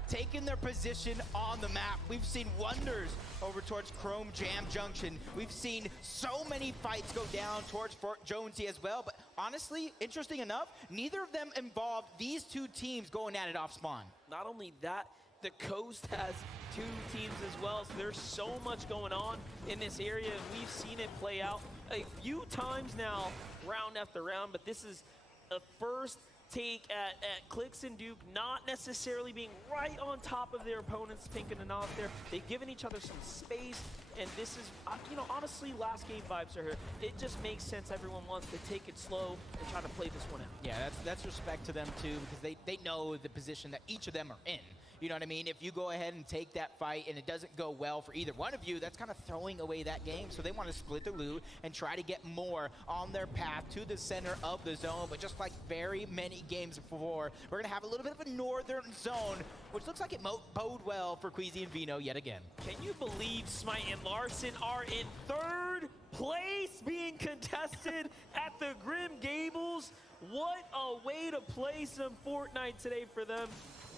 taking their position on the map. We've seen wonders over towards Chrome Jam Junction. We've seen so many fights go down towards Fort Jonesy as well. But honestly, interesting enough, neither of them involved these 2 teams going at it off spawn. Not only that, the coast has 2 teams as well, so there's so much going on in this area, and we've seen it play out a few times now, round after round, but this is a first take at Clix and Duke not necessarily being right on top of their opponents, pinking and off there. They've given each other some space, and this is, you know, honestly, last game vibes are here. It just makes sense. Everyone wants to take it slow and try to play this one out. Yeah, that's respect to them too, because they know the position that each of them are in. You know what I mean? If you go ahead and take that fight and it doesn't go well for either one of you, that's kind of throwing away that game. So they want to split the loot and try to get more on their path to the center of the zone. But just like very many games before, we're going to have a little bit of a northern zone, which looks like it bode well for Queasy and Vino yet again. Can you believe Smite and Larson are in 3rd place being contested at the Grim Gables? What a way to play some Fortnite today for them.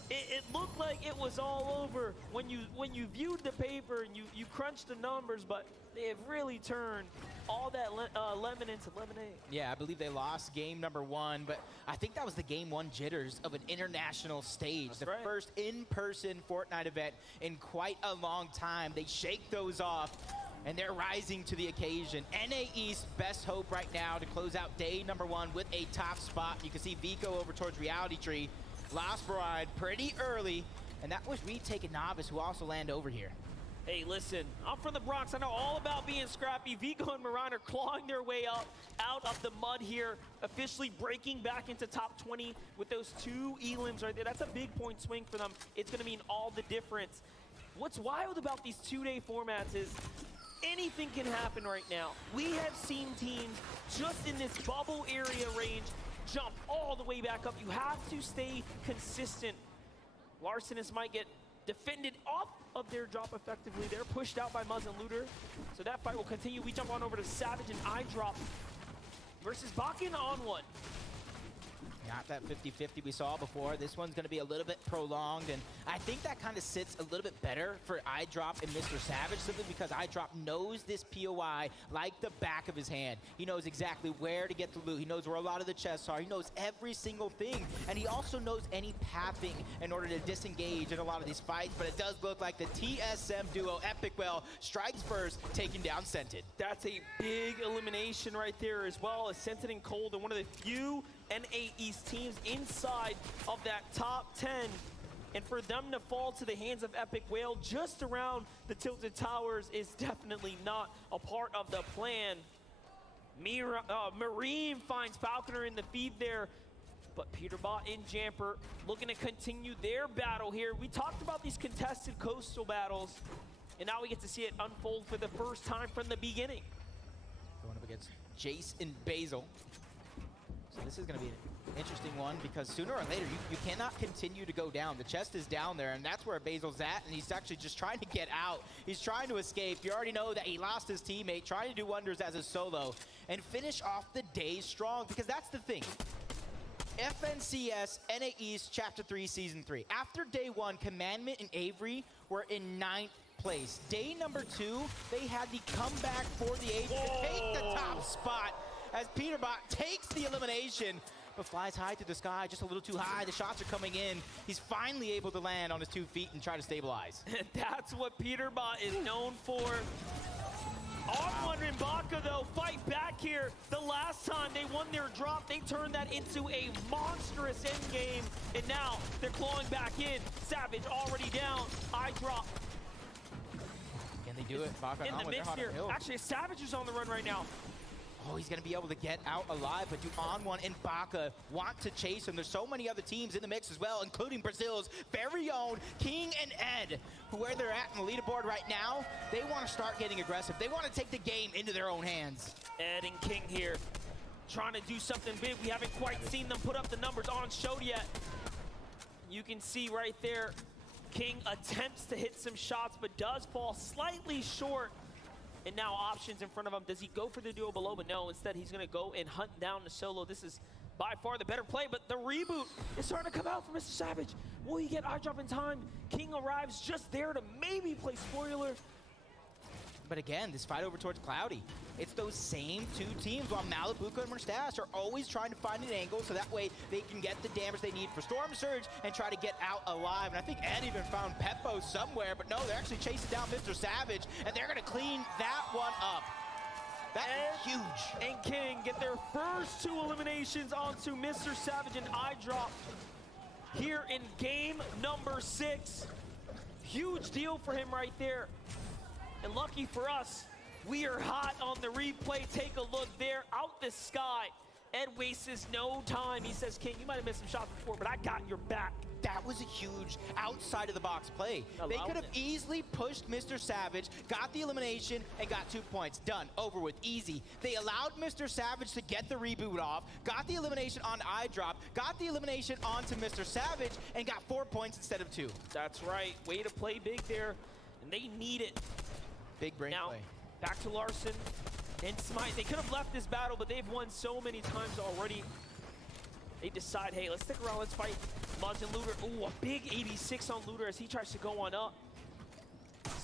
it looked like it was all over when you viewed the paper and you crunched the numbers, but they have really turned all that lemon into lemonade. Yeah, I believe they lost game number 1, but I think that was the game 1 jitters of an international stage. That's the right. first in-person Fortnite event in quite a long time. They shake those off, and they're rising to the occasion. NA East, best hope right now to close out day number 1 with a top spot. You can see Vico over towards Reality Tree. Lost Bride pretty early, and that was Retake and Novice who also land over here. Hey, listen, I'm from the Bronx. I know all about being scrappy. Vico and Moran are clawing their way out of the mud here, officially breaking back into top 20 with those 2 elims right there. That's a big point swing for them. It's going to mean all the difference. What's wild about these 2-day formats is anything can happen right now. We have seen teams just in this bubble area range jump all the way back up. You have to stay consistent. Larson and Smite get defended off of their drop effectively. They're pushed out by Muzz and Looter. So that fight will continue. We jump on over to Savage and iDrop versus Bakken on one. Not that 50-50 we saw before. This one's going to be a little bit prolonged, and I think that kind of sits a little bit better for iDrop and Mr. Savage, simply because iDrop knows this POI like the back of his hand. He knows exactly where to get the loot. He knows where a lot of the chests are. He knows every single thing, and he also knows any pathing in order to disengage in a lot of these fights, but it does look like the TSM duo, Epicwell, strikes first, taking down Scented. That's a big elimination right there, as well as Scented and Cold, and one of the few NA East teams inside of that top 10. And for them to fall to the hands of Epic Whale just around the Tilted Towers is definitely not a part of the plan. Marine finds Falconer in the feed there, but Peterbot and Jamper looking to continue their battle here. We talked about these contested coastal battles, and now we get to see it unfold for the first time from the beginning. Going up against Jace and Basil. So this is going to be an interesting one, because sooner or later you cannot continue to go down. The chest is down there, and that's where Basil's at, and he's actually just trying to get out. He's trying to escape. You already know that he lost his teammate, trying to do wonders as a solo and finish off the day strong, because that's the thing. FNCS NA East Chapter 3 Season 3. After day 1, Commandment and Avery were in 9th place. Day number 2, they had the comeback for the Aces to take the top spot, as Peterbot takes the elimination, but flies high through the sky, just a little too high. The shots are coming in. He's finally able to land on his 2 feet and try to stabilize. That's what Peterbot is known for. R1 and Baka, though, fight back here. The last time they won their drop, they turned that into a monstrous endgame, and now they're clawing back in. Savage already down. iDrop. Can they do it? Baka in the mix here. Actually, Savage is on the run right now. Oh, he's going to be able to get out alive, but On1 and Baka want to chase him. There's so many other teams in the mix as well, including Brazil's very own King and Ed, who where they're at in the leaderboard right now, they want to start getting aggressive. They want to take the game into their own hands. Ed and King here, trying to do something big. We haven't quite seen them put up the numbers on show yet. You can see right there, King attempts to hit some shots, but does fall slightly short. And now options in front of him. Does he go for the duo below? But no, instead he's gonna go and hunt down the solo. This is by far the better play, but the reboot is starting to come out for Mr. Savage. Will he get iDrop in time? King arrives just there to maybe play spoiler. But again, this fight over towards Cloudy, it's those same 2 teams, while Malibuca and Mustache are always trying to find an angle so that way they can get the damage they need for Storm Surge and try to get out alive. And I think Ed even found Peppo somewhere, but no, they're actually chasing down Mr. Savage, and they're gonna clean that one up. That is huge. And King get their first 2 eliminations onto Mr. Savage and iDrop here in game number 6. Huge deal for him right there. And lucky for us, we are hot on the replay. Take a look there, out the sky. Ed wastes no time. He says, King, you might have missed some shots before, but I got your back. That was a huge outside of the box play. They could have easily pushed Mr. Savage, got the elimination, and got 2 points. Done, over with, easy. They allowed Mr. Savage to get the reboot off, got the elimination on iDrop, got the elimination onto Mr. Savage, and got 4 points instead of 2. That's right, way to play big there, and they need it. Big brain now, play. Back to Larson and Smite. They could have left this battle, but they've won so many times already. they decide, hey, let's stick around, let's fight Muzz and Looter. Ooh, a big 86 on Looter as he tries to go on up.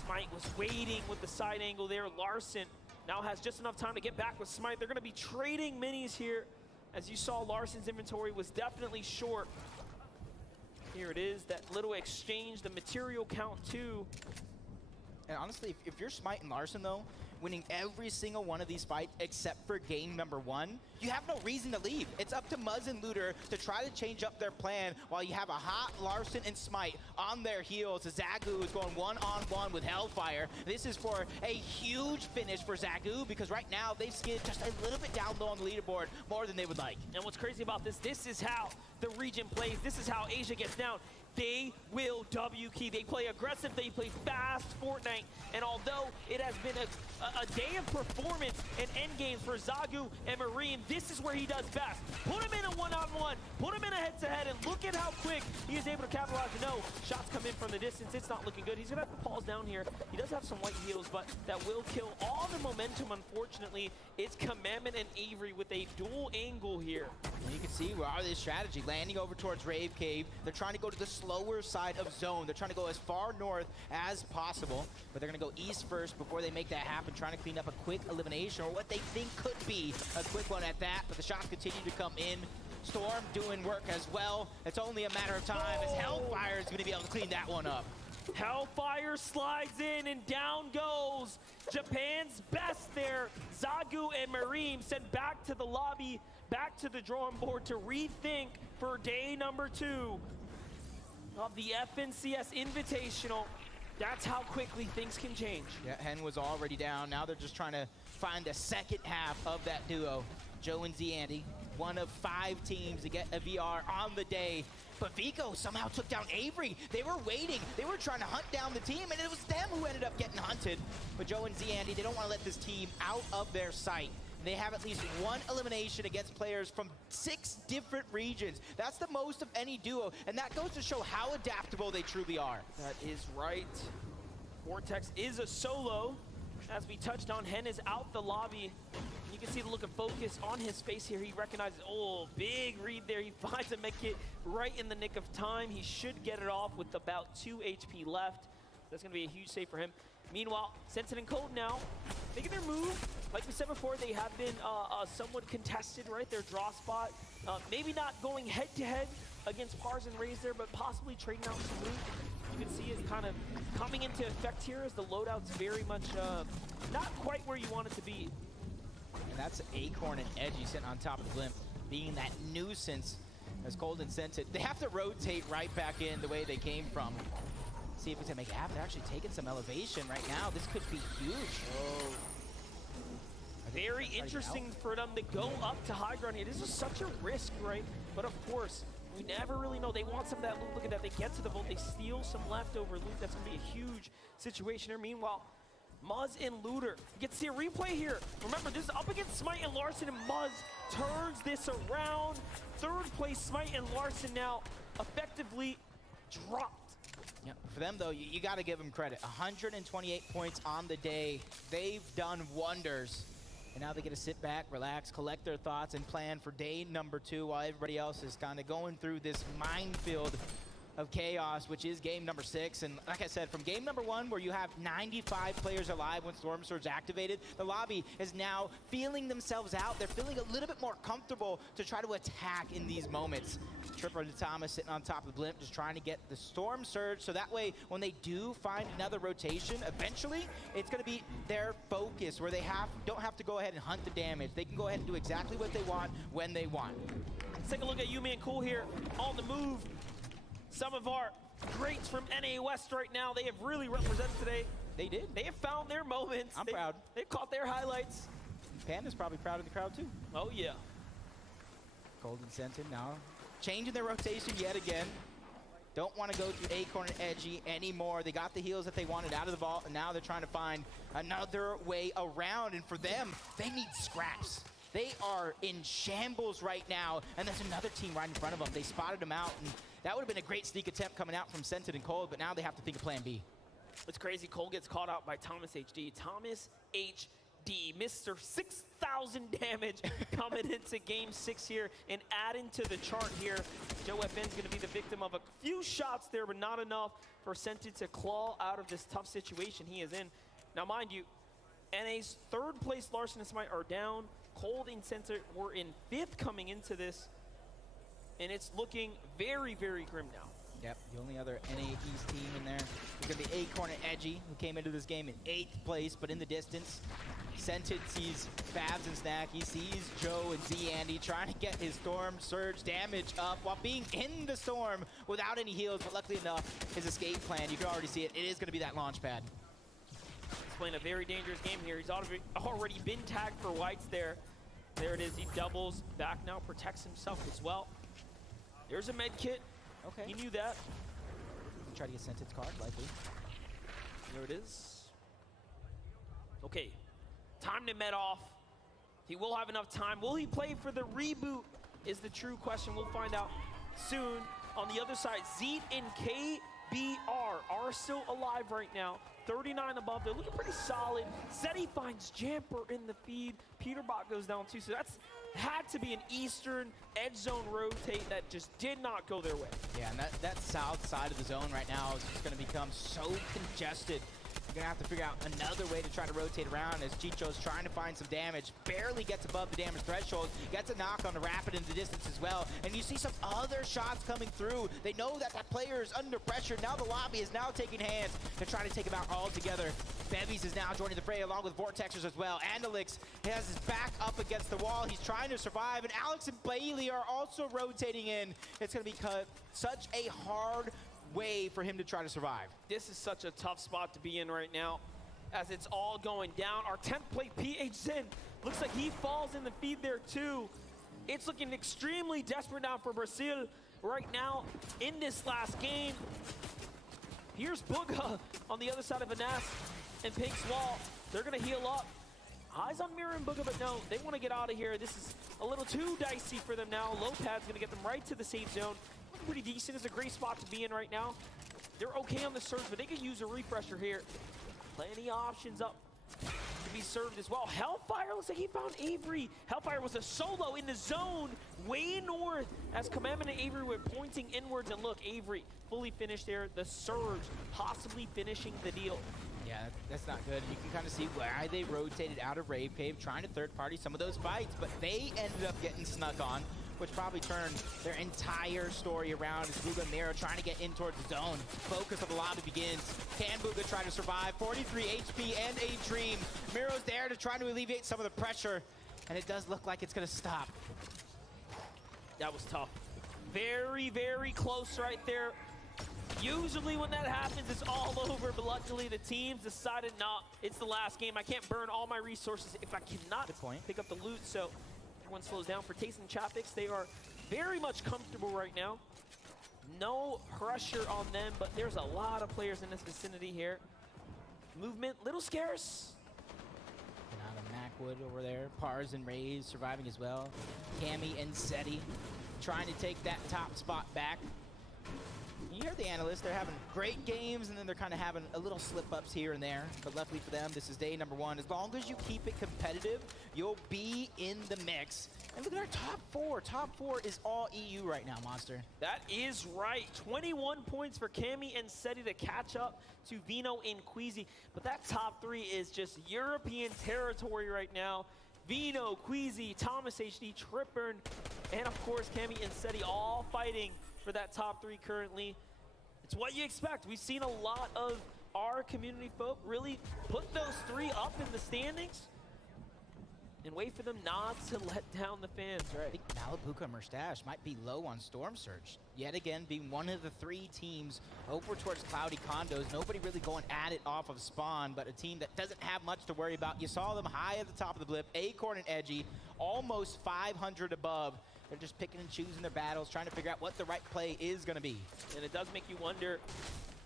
Smite was waiting with the side angle there. Larson now has just enough time to get back with Smite. They're gonna be trading minis here. As you saw, Larson's inventory was definitely short. Here it is, that little exchange, the material count too. And honestly, if you're Smite and Larson though, winning every single one of these fights except for game number 1, you have no reason to leave. It's up to Muzz and Looter to try to change up their plan while you have a hot Larson and Smite on their heels. Zagu is going one-on-one with Hellfire. This is for a huge finish for Zagu because right now they've skidded just a little bit down low on the leaderboard, more than they would like. And what's crazy about this is how the region plays. This is how Asia gets down. They will W key. They play aggressive, they play fast Fortnite. And although it has been a day of performance and end games for Zagu and Marine, this is where he does best. Put him in a one-on-one, put him in a head-to-head, and look at how quick he is able to capitalize. No, shots come in from the distance. It's not looking good. He's gonna have to pause down here. He does have some light heals, but that will kill all the momentum, unfortunately. It's Commandment and Avery with a dual angle here. You can see where are this strategy, landing over towards Rave Cave. They're trying to go to the slower side of zone. They're trying to go as far north as possible, but they're gonna go east first before they make that happen, trying to clean up a quick elimination, or what they think could be a quick one at that, but the shots continue to come in. Storm doing work as well. It's only a matter of time as Hellfire is gonna be able to clean that one up. Hellfire slides in and down goes Japan's best there. Zagu and Mareem sent back to the lobby, back to the drawing board to rethink for day number 2 of the FNCS Invitational. That's how quickly things can change. Yeah, Hen was already down. Now they're just trying to find the second half of that duo. Joe and Zandy, one of 5 teams to get a VR on the day. But Vico somehow took down Avery. They were waiting. They were trying to hunt down the team, and it was them who ended up getting hunted. But Joe and Zandy, they don't want to let this team out of their sight. They have at least 1 elimination against players from 6 different regions. That's the most of any duo, and that goes to show how adaptable they truly are. That is right. Vortex is a solo. As we touched on, Hen is out the lobby. You can see the look of focus on his face here. He recognizes, oh, big read there. He finds a mech kit right in the nick of time. He should get it off with about 2 HP left. That's gonna be a huge save for him. Meanwhile, Sensen and Cold now making their move. Like we said before, they have been somewhat contested, right? Their draw spot. Maybe not going head-to-head against Pars and Raze there, but possibly trading out some loot. You can see it kind of coming into effect here as the loadout's very much not quite where you want it to be. And that's Acorn and Edgy sitting on top of the blimp, being that nuisance as Cold and Sensen. They have to rotate right back in the way they came from. See if it's gonna make it happen. They're actually taking some elevation right now. This could be huge. Oh. Very interesting for them to go up to high ground here. This is such a risk, right? But of course, we never really know. They want some of that loot. Look at that. They get to the vault. They steal some leftover loot. That's going to be a huge situation here. Meanwhile, Muzz and Looter. You get to see a replay here. Remember, this is up against Smite and Larson, and Muzz turns this around. 3rd place, Smite and Larson now effectively dropped. Yeah, for them, though, you got to give them credit. 128 points on the day. They've done wonders. And now they get to sit back, relax, collect their thoughts, and plan for day number 2 while everybody else is kind of going through this minefield of chaos, which is game number 6. And like I said, from game number 1, where you have 95 players alive when Storm Surge activated, the lobby is now feeling themselves out. They're feeling a little bit more comfortable to try to attack in these moments. Tripper to Thomas sitting on top of the blimp, just trying to get the Storm Surge, so that way, when they do find another rotation, eventually, it's going to be their focus, where they don't have to go ahead and hunt the damage. They can go ahead and do exactly what they want, when they want. Let's take a look at Yumi and Cool here on the move. Some of our greats from NA West right now, they have really represented today. They did. They have found their moments. I'm proud. They've caught their highlights. Panda's probably proud of the crowd, too. Oh, yeah. Cold and Sensen now changing their rotation yet again. Don't want to go through Acorn and Edgy anymore. They got the heals that they wanted out of the vault, and now they're trying to find another way around. And for them, they need scraps. They are in shambles right now, and there's another team right in front of them. They spotted them out, and that would have been a great sneak attempt coming out from Sensen and Cold, but now they have to think of plan B. It's crazy. Cole gets caught out by Thomas HD. Thomas HD D, Mr. 6,000 damage coming into game 6 here and adding to the chart here. Joe FN's gonna be the victim of a few shots there, but not enough for Senti to claw out of this tough situation he is in. Now, mind you, NA's third place Larson and Smite are down. Cold and Center were in 5th coming into this, and it's looking very, very grim now. Yep, the only other NA East team in there is going to be Acorn and Edgy, who came into this game in 8th place, but in the distance, Scented sees Fabs and Snack. He sees Joe and Z Andy trying to get his Storm Surge damage up while being in the storm without any heals, but luckily enough, his escape plan, you can already see it, it is going to be that launch pad. He's playing a very dangerous game here. He's already been tagged for whites there. There it is, he doubles back now, protects himself as well. There's a med kit. Okay. He knew that. Try to get Sented's card, likely. There it is. Okay, time to med off. He will have enough time. Will he play for the reboot is the true question. We'll find out soon. On the other side, Zeet and KBR are still alive right now. 39 above, they're looking pretty solid. Zeddy finds Jamper in the feed. Peterbot goes down too, so that's had to be an Eastern edge zone rotate that just did not go their way. Yeah, and that south side of the zone right now is just going to become so congested. You're going to have to figure out another way to try to rotate around as Chicho's trying to find some damage. Barely gets above the damage threshold. Gets a knock on the Rapid in the distance as well. And you see some other shots coming through. They know that that player is under pressure. Now the lobby is now taking hands to try to take him out all together. Bevies is now joining the fray along with Vortexers as well. Andalix has his back up against the wall. He's trying to survive. And Alex and Bailey are also rotating in. It's going to be such a hard way for him to try to survive. This is such a tough spot to be in right now as it's all going down. Our 10th plate PH Zen looks like he falls in the feed there too. It's looking extremely desperate now for Brazil right now in this last game. Here's Booga on the other side of Anas and Pink's wall. They're gonna heal up. Eyes on Mirror and Booga, but no, they wanna get out of here. This is a little too dicey for them now. Lopad's gonna get them right to the safe zone. Pretty decent. It's a great spot to be in right now. They're okay on the surge, but they could use a refresher here. Plenty of options up to be served as well. Hellfire looks like he found Avery. Hellfire was a solo in the zone way north as Commandment and Avery were pointing inwards, and look, Avery fully finished there. The surge possibly finishing the deal. Yeah, that's not good. You can kind of see why they rotated out of Rave Cave, trying to third party some of those fights, but they ended up getting snuck on, which probably turned their entire story around as Booga and Miro trying to get in towards the zone. Focus of the lobby begins. Can Booga try to survive? 43 HP and a dream. Miro's there to try to alleviate some of the pressure, and it does look like it's gonna stop. That was tough. Very, very close right there. Usually when that happens, it's all over, but luckily the teams decided, nah, it's the last game. I can't burn all my resources if I cannot pick up the loot, so everyone slows down. For Taste and Chapix, they are very much comfortable right now. No pressure on them, but there's a lot of players in this vicinity here. Movement, little scarce. Macwood over there, Pars and Rays surviving as well. Cammy and Seti trying to take that top spot back. You heard the analysts, they're having great games and then they're kind of having a little slip-ups here and there. But luckily for them, this is day number 1. As long as you keep it competitive, you'll be in the mix. And look at our top 4. Top 4 is all EU right now, Monster. That is right. 21 points for Cammy and Seti to catch up to Vino and Queasy. But that top 3 is just European territory right now. Vino, Queasy, Thomas HD, Tripburn, and of course Cammy and Seti all fighting for that top 3 currently. It's what you expect. We've seen a lot of our community folk really put those 3 up in the standings and wait for them not to let down the fans. I think Malabuka Mustache might be low on Storm Surge. Yet again, being one of the 3 teams over towards Cloudy Condos. Nobody really going at it off of spawn, but a team that doesn't have much to worry about. You saw them high at the top of the blip. Acorn and Edgy, almost 500 above. They're just picking and choosing their battles, trying to figure out what the right play is going to be. And it does make you wonder,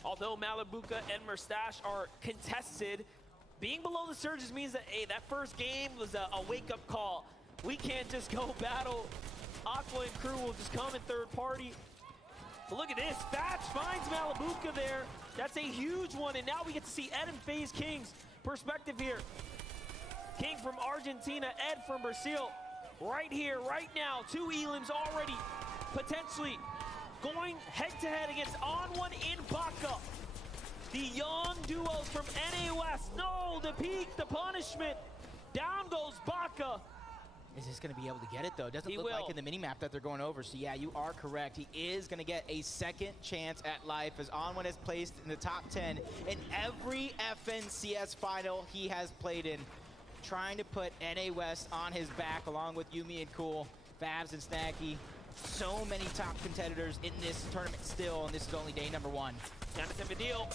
although Malabuka and Mustache are contested, being below the surges means that, hey, that first game was a wake-up call. We can't just go battle. Aqua and crew will just come in third party. But look at this, Fatch finds Malabuka there. That's a huge one, and now we get to see Ed and FaZe King's perspective here. King from Argentina, Ed from Brazil. Right here, right now, 2 elims already potentially going head-to-head against On1 in Baka. The young duos from NA West. No, the peak, the punishment. Down goes Baka. Is this going to be able to get it, though? Doesn't He look will. like in the mini-map that they're going over. So, yeah, you are correct. He is going to get a second chance at life as On1 is placed in the top 10 in every FNCS final he has played in, trying to put NA West on his back along with Yumi and Cool, Fabs and Snacky. So many top competitors in this tournament still, and this is only day number 1. Down to Video,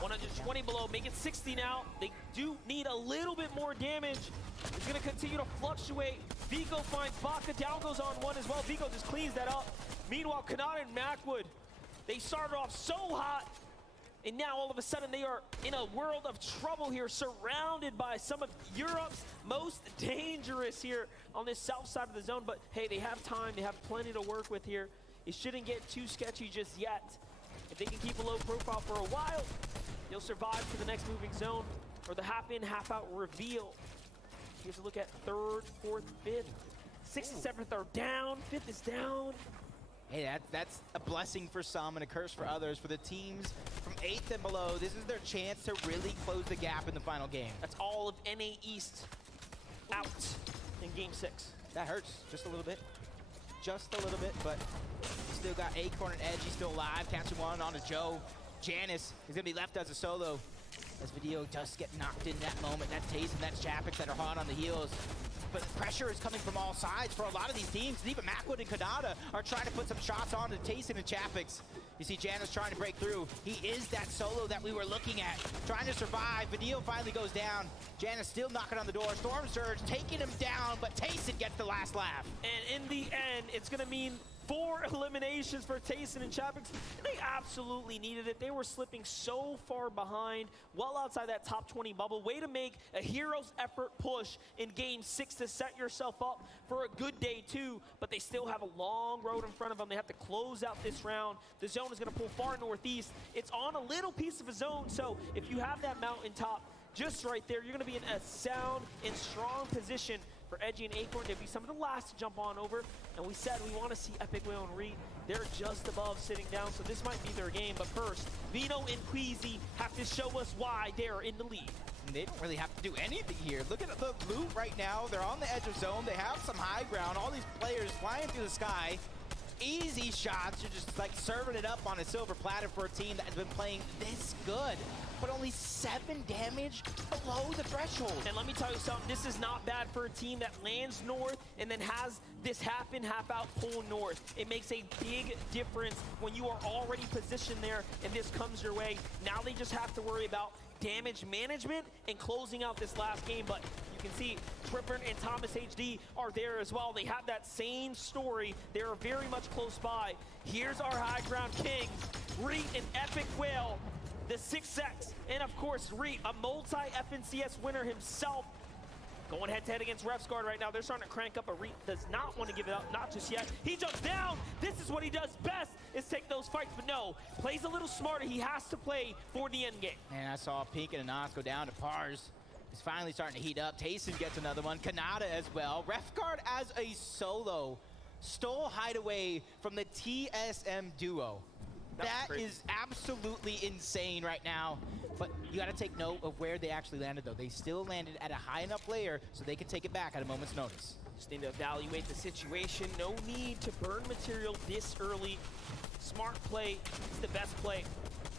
120 below, make it 60 now. They do need a little bit more damage. It's gonna continue to fluctuate. Vigo finds Baka, down goes On1 as well. Vigo just cleans that up. Meanwhile, Kanata and Macwood, they started off so hot, and now all of a sudden they are in a world of trouble here, surrounded by some of Europe's most dangerous here on this south side of the zone. But hey, they have time, they have plenty to work with here. It shouldn't get too sketchy just yet. If they can keep a low profile for a while, they'll survive to the next moving zone or the half in, half out reveal. Here's a look at 3rd, 4th, 5th. 6th and 7th are down, 5th is down. Hey, that's a blessing for some and a curse for others. For the teams from 8th and below, this is their chance to really close the gap in the final game. That's all of NA East out in game 6. That hurts just a little bit. Just a little bit, but you still got Acorn and Edgy still alive. Catching one on to Joe. Janice is going to be left as a solo. As Video does get knocked in that moment. That's Taze and that's Chapix that are hot on the heels. But pressure is coming from all sides for a lot of these teams. And even Macwood and Kanata are trying to put some shots on to Tayson and Chapix. You see Janice trying to break through. He is that solo that we were looking at, trying to survive. Video finally goes down. Janice still knocking on the door. Storm Surge taking him down, but Tayson gets the last laugh. And in the end, it's going to mean 4 eliminations for Tayson and Chapix. And they absolutely needed it. They were slipping so far behind, well outside that top 20 bubble. Way to make a hero's effort push in game 6 to set yourself up for a good day 2. But they still have a long road in front of them. They have to close out this round. The zone is going to pull far northeast. It's on a little piece of a zone, so if you have that mountaintop just right there, you're going to be in a sound and strong position for Edgy and Acorn to be some of the last to jump on over. And we said we want to see Epic Whale and Reed. They're just above sitting down, so this might be their game. But first, Vino and Queasy have to show us why they're in the lead. And they don't really have to do anything here. Look at the loot right now. They're on the edge of zone. They have some high ground. All these players flying through the sky. Easy shots. You're just like serving it up on a silver platter for a team that has been playing this good, but only 7 damage below the threshold. And let me tell you something, this is not bad for a team that lands north and then has this half in, half out pull north. It makes a big difference when you are already positioned there and this comes your way. Now they just have to worry about damage management and closing out this last game. But you can see Tripper and Thomas HD are there as well. They have that same story. They are very much close by. Here's our high ground king, Reet, an Epic Whale, the 6X, and of course Reet, a multi-FNCS winner himself. Going head-to-head against Refsguard right now. They're starting to crank up, but Reet does not want to give it up, not just yet. He jumps down. This is what he does best, is take those fights, but no, plays a little smarter. He has to play for the end game. And I saw Pink and Anas go down to Pars. It's finally starting to heat up. Tayson gets another one. Kanata as well. Refguard as a solo stole Hideaway from the TSM duo. That is absolutely insane right now. But you got to take note of where they actually landed, though. They still landed at a high enough layer so they could take it back at a moment's notice. Just need to evaluate the situation. No need to burn material this early. Smart play. It's the best play.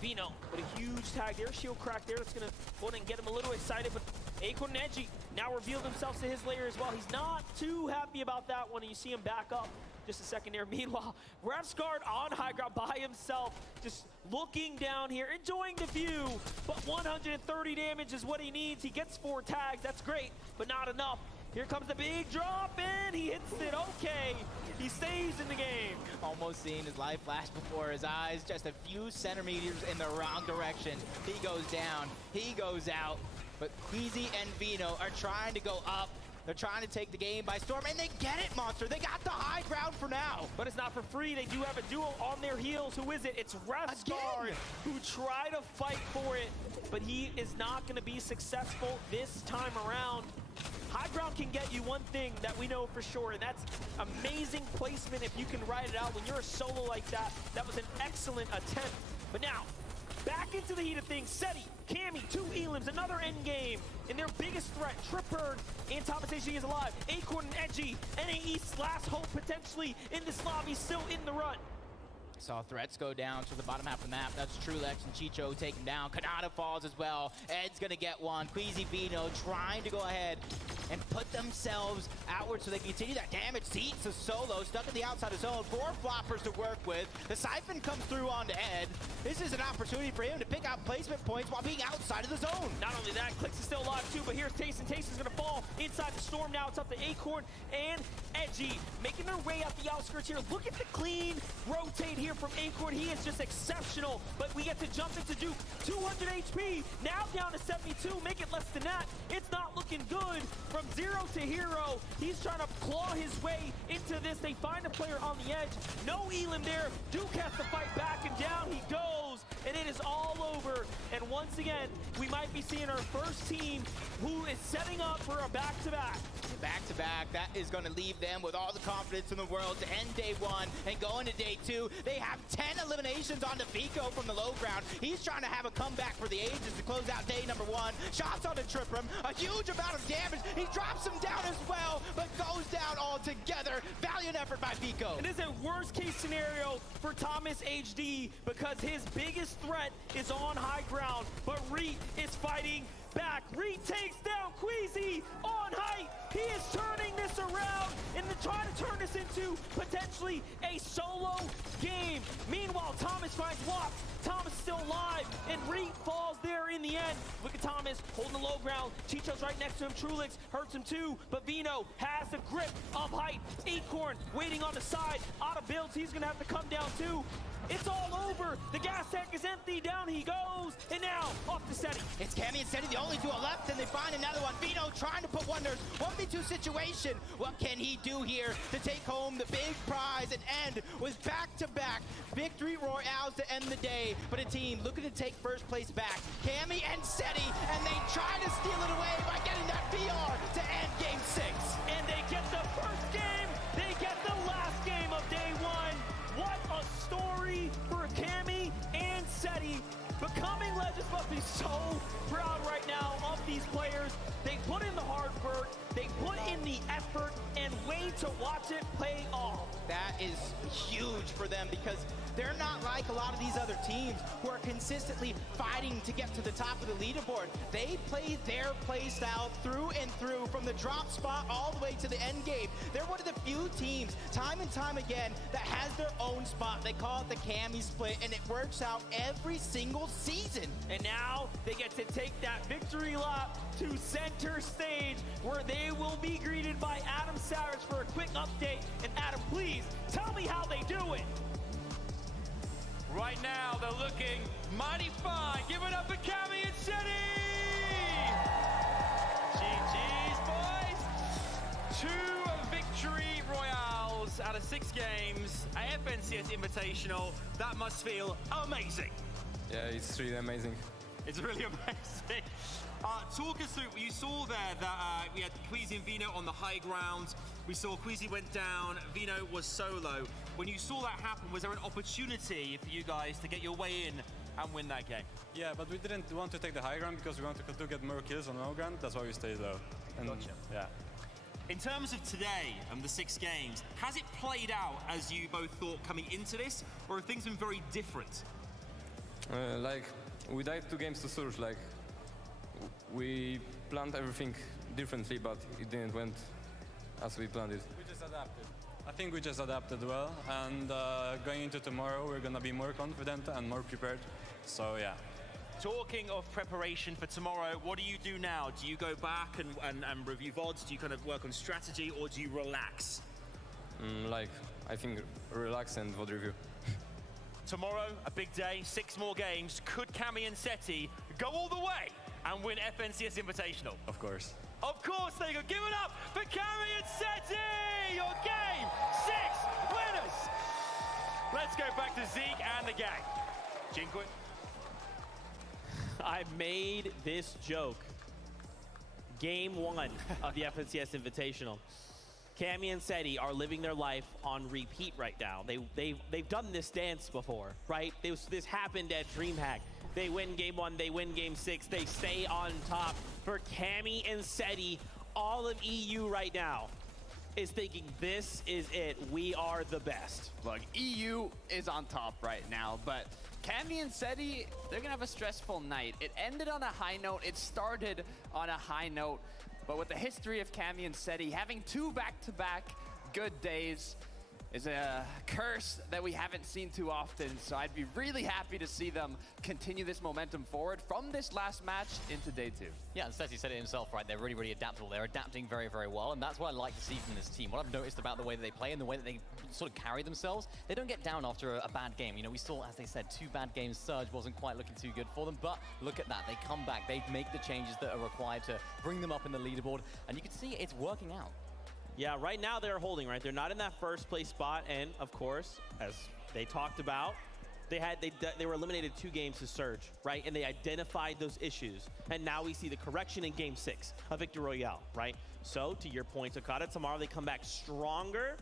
Vino, what a huge tag there. Shield crack there. That's going to go ahead and get him a little excited. But Acorn and Edgy now reveal themselves to his layer as well. He's not too happy about that one. You see him back up just a second there. Meanwhile, Refsguard on high ground by himself, just looking down here, enjoying the view. But 130 damage is what he needs. He gets 4 tags. That's great, but not enough. Here comes the big drop, and he hits it. Okay, he stays in the game. Almost seeing his life flash before his eyes, just a few centimeters in the wrong direction. He goes down, he goes out, but Queasy and Vino are trying to go up. They're trying to take the game by storm, and they get it, Monster. They got the high ground for now. But it's not for free. They do have a duo on their heels. Who is it? It's Refsguard, who tried to fight for it, but he is not going to be successful this time around. High ground can get you one thing that we know for sure, and that's amazing placement if you can ride it out when you're a solo like that. That was an excellent attempt. But now, back into the heat of things. Seti, Cammy, 2 Elims, another end game. And their biggest threat, Tripper and Thomas HD is alive. Acorn and Edgy, NA East's last hope potentially in this lobby, still in the run. Saw threats go down to the bottom half of the map. That's Trulex and Chicho taken down. Kanata falls as well. Ed's gonna get one. Queasy Vino trying to go ahead and put themselves outward so they can continue that damage. Seats the solo, stuck in the outside of zone. 4 floppers to work with. The Siphon comes through onto Ed. This is an opportunity for him to pick out placement points while being outside of the zone. Not only that, Clicks is still alive too, but here's Tayson. Tayson's gonna fall inside the storm now. It's up to Acorn and Edgy, making their way up the outskirts here. Look at the clean rotate here from Acorn. He is just exceptional, but we get to jump into Duke. 200 HP, now down to 72, make it less than that. It's not looking good. From 0 to hero, he's trying to claw his way into this. They find a player on the edge. No Elim there. Duke has to fight back, and down he goes, and it is all over. And once again, we might be seeing our first team who is setting up for a back-to-back. Back-to-back, that is going to leave them with all the confidence in the world to end day 1 and go into day 2. They have 10 eliminations on Fico from the low ground. He's trying to have a comeback for the ages to close out day number 1. Shots on the Tripper, a huge amount of damage. He drops him down as well, but goes down altogether. Valiant effort by Fico. It is a worst-case scenario for Thomas HD because his biggest threat is on high ground, but Reet is fighting back. Reet takes down Queasy on height. He is turning this around and trying to turn this into potentially a solo game. Meanwhile, Thomas finds Wop. Thomas is still alive, and Reet falls there in the end. Look at Thomas holding the low ground. Chicho's right next to him. Trulix hurts him too, but Vino has the grip of height. Acorn waiting on the side. Out of builds, he's gonna have to come down too. It's all over. The gas tank is empty. Down he goes. And now, off to Seti. It's Cammy and Seti, the only duo left, and they find another one. Vino trying to put wonders. 1v2 situation. What can he do here to take home the big prize and end with back-to-back victory royales to end the day? But a team looking to take first place back. Cammy and Seti, and they try to steal it away by getting that VR to end game 6. And they get the first game. They get the last game of day 1. What a story for Cammy and Seti. Becoming legends must be so proud right now of these players. They put in the hard work, they put in the effort, and wait to watch it pay off. That is huge for them because they're not like a lot of these other teams who are consistently fighting to get to the top of the leaderboard. They play their play style through and through, from the drop spot all the way to the end game. They're one of the few teams, time and time again, that has their own spot. They call it the Cammy split, and it works out every single season. And now they get to take that victory lap to center stage, where they will be greeted by Adam Savage for a quick update. And Adam, please tell me how they do it. Right now, they're looking mighty fine. Give it up for Cammy and Seti! GG's, boys! 2 victory royales out of 6 games at FNCS Invitational. That must feel amazing. Yeah, it's really amazing. It's really amazing. Talk us through, you saw there that we had Queasy and Vino on the high ground. We saw Queasy went down, Vino was solo. When you saw that happen, was there an opportunity for you guys to get your way in and win that game? Yeah, but we didn't want to take the high ground because we wanted to get more kills on low ground. That's why we stayed low. And Gotcha. Yeah. In terms of today and the 6 games, has it played out as you both thought coming into this, or have things been very different? Like, we died 2 games to Surge. Like, we planned everything differently, but it didn't went as we planned it. We just adapted. I think we just adapted well, and going into tomorrow, we're gonna be more confident and more prepared. So yeah. Talking of preparation for tomorrow, what do you do now? Do you go back and review VODs? Do you kind of work on strategy, or do you relax? Like, I think relax and VOD review. Tomorrow, a big day, 6 more games. Could Cammy and Seti go all the way and win FNCS Invitational? Of course. Of course they go. Give it up for Cammy and Seti! Your game 6 winners! Let's go back to Zeke and the gang. Jinquit. I made this joke. Game 1 of the FNCS Invitational. Cammy and Seti are living their life on repeat right now. They've done this dance before, right? This happened at DreamHack. They win Game 1, they win Game 6, they stay on top. For Cammy and Seti, all of EU right now is thinking this is it. We are the best. Look, EU is on top right now, but Cammy and Seti, they're gonna have a stressful night. It ended on a high note, it started on a high note, but with the history of Cammy and Seti, having 2 back-to-back good days is a curse that we haven't seen too often. So I'd be really happy to see them continue this momentum forward from this last match into day 2. Yeah, and Seti said it himself, right? They're really, really adaptable. They're adapting very, very well, and that's what I like to see from this team. What I've noticed about the way that they play and the way that they sort of carry themselves, they don't get down after a bad game. You know, we saw, as they said, 2 bad games. Surge wasn't quite looking too good for them, but look at that. They come back. They make the changes that are required to bring them up in the leaderboard, and you can see it's working out. Yeah, right now they're holding, right? They're not in that first place spot, and of course, as they talked about, they were eliminated 2 games to Surge, right? And they identified those issues, and now we see the correction in Game 6, a Victory Royale, right? So, to your point, Okada, tomorrow they come back stronger.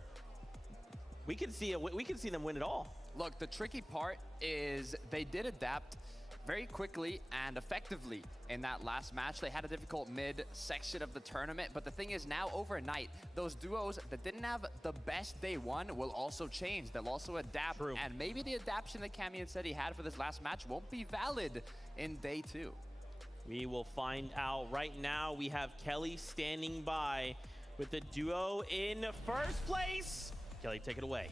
We can see them win it all. Look, the tricky part is they did adapt very quickly and effectively in that last match. They had a difficult mid-section of the tournament, but the thing is now overnight, those duos that didn't have the best day 1 will also change. They'll also adapt, and maybe the adaptation that Cammy and Seti had for this last match won't be valid in day 2. We will find out. Right now, we have Kelly standing by with the duo in first place. Kelly, take it away.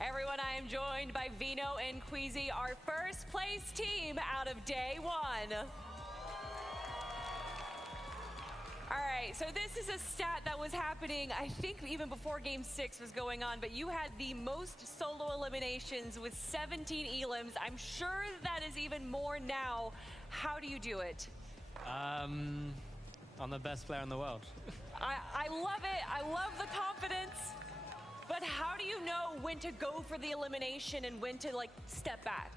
Everyone, I am joined by Vino and Queasy, our first place team out of day 1. All right, so this is a stat that was happening, I think even before Game 6 was going on, but you had the most solo eliminations with 17 elims. I'm sure that is even more now. How do you do it? I'm the best player in the world. I love it. I love the confidence. But how do you know when to go for the elimination and when to like step back?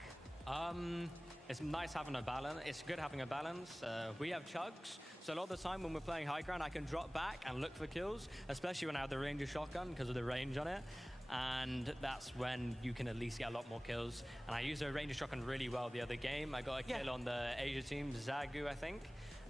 It's nice having a balance. It's good having a balance. We have chugs, so a lot of the time when we're playing high ground, I can drop back and look for kills, especially when I have the Ranger shotgun because of the range on it. And that's when you can at least get a lot more kills. And I used the Ranger shotgun really well the other game. I got a kill on the Asia team, Zagu, I think,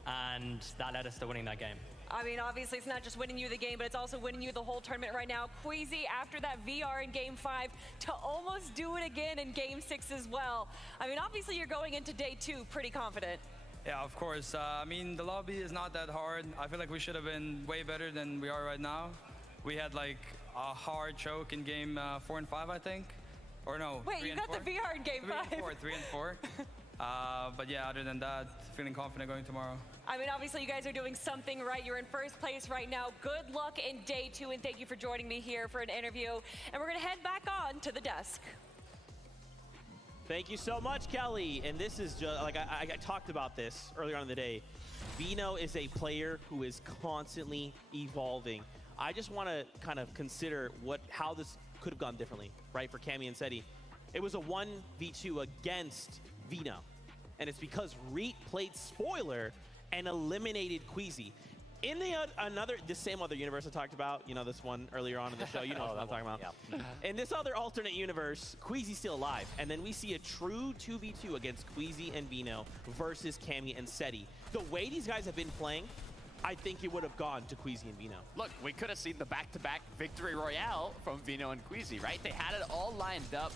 and that led us to winning that game. I mean, obviously, it's not just winning you the game, but it's also winning you the whole tournament right now. Queasy, after that VR in Game 5, to almost do it again in Game 6 as well. I mean, obviously, you're going into day 2 pretty confident. Yeah, of course. I mean, the lobby is not that hard. I feel like we should have been way better than we are right now. We had, like, a hard choke in Game 4 and 5, I think. Or no, Wait, 3 you and got 4? the VR in Game 5. 3 and 4. But yeah, other than that, feeling confident going tomorrow. I mean, obviously, you guys are doing something right. You're in first place right now. Good luck in day 2, and thank you for joining me here for an interview. And we're going to head back on to the desk. Thank you so much, Kelly. And this is just, like I talked about this earlier on in the day. Vino is a player who is constantly evolving. I just want to kind of consider how this could have gone differently, right, for Cammy and Seti. It was a 1v2 against Vino. And it's because Reet played spoiler and eliminated Queasy. In the same other universe I talked about, you know, this one earlier on in the show, you know what I'm talking about. Yeah. In this other alternate universe, Queasy's still alive. And then we see a true 2v2 against Queasy and Vino versus Cammy and Seti. The way these guys have been playing, I think it would have gone to Queasy and Vino. Look, we could have seen the back-to-back Victory Royale from Vino and Queasy, right? They had it all lined up.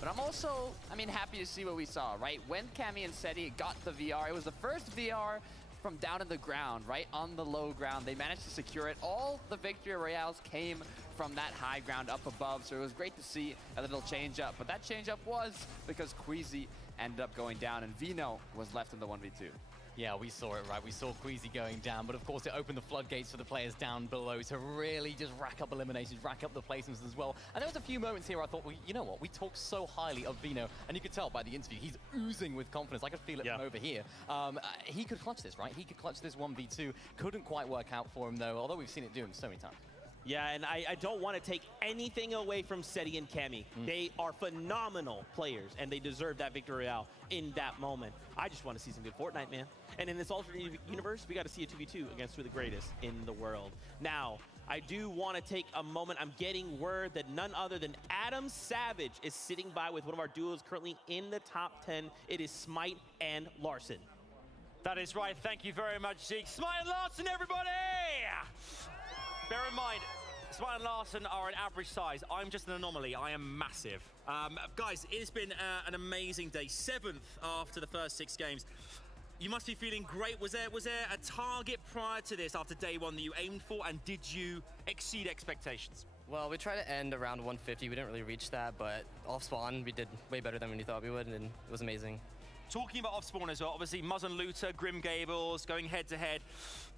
But I'm also, happy to see what we saw, right? When Cammy and Seti got the VR, it was the first VR from down in the ground, right? On the low ground. They managed to secure it. All the Victory Royales came from that high ground up above, so it was great to see a little change up. But that change up was because Queasy ended up going down and Vino was left in the 1v2. Yeah, we saw it, right? We saw Queasy going down, but of course it opened the floodgates for the players down below to really just rack up eliminations, rack up the placements as well. And there was a few moments here I thought, well, you know what? We talked so highly of Vino, and you could tell by the interview, he's oozing with confidence. I could feel it from over here. He could clutch this, right? He could clutch this 1v2. Couldn't quite work out for him, though, although we've seen it do him so many times. Yeah, and I don't want to take anything away from Seti and Cammy. They are phenomenal players, and they deserve that victory royale in that moment. I just want to see some good Fortnite, man. And in this alternate universe, we got to see a 2v2 against two of the greatest in the world. Now, I do want to take a moment. I'm getting word that none other than Adam Savage is sitting by with one of our duos currently in the top 10. It is Smite and Larson. That is right. Thank you very much, Zeke. Smite and Larson, everybody! Bear in mind, Smite and Larson are an average size. I'm just an anomaly. I am massive. Guys, it's been an amazing day. 7th after the first 6 games. You must be feeling great. Was there a target prior to this after day 1 that you aimed for, and did you exceed expectations? Well, we tried to end around 150. We didn't really reach that, but off spawn, we did way better than we thought we would, and it was amazing. Talking about off spawn as well, obviously Muzz and Looter, Grim Gables, going head to head.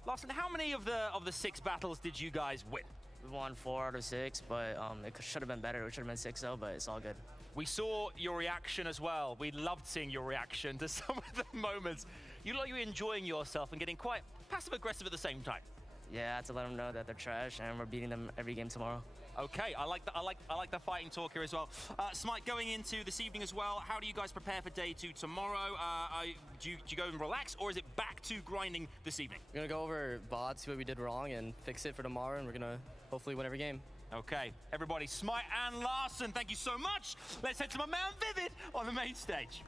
Larson, how many of the 6 battles did you guys win? We won 4 out of 6, but it should have been better. It should have been 6-0, but it's all good. We saw your reaction as well. We loved seeing your reaction to some of the moments. You look like you're enjoying yourself and getting quite passive-aggressive at the same time. Yeah, I had to let them know that they're trash, and we're beating them every game tomorrow. Okay, I like the fighting talk here as well. Smite, going into this evening as well, how do you guys prepare for day 2 tomorrow? Do you go and relax, or is it back to grinding this evening? We're gonna go over VOD, see what we did wrong, and fix it for tomorrow, and we're gonna hopefully win every game. Okay, everybody, Smite and Larson, thank you so much. Let's head to my man Vivid on the main stage.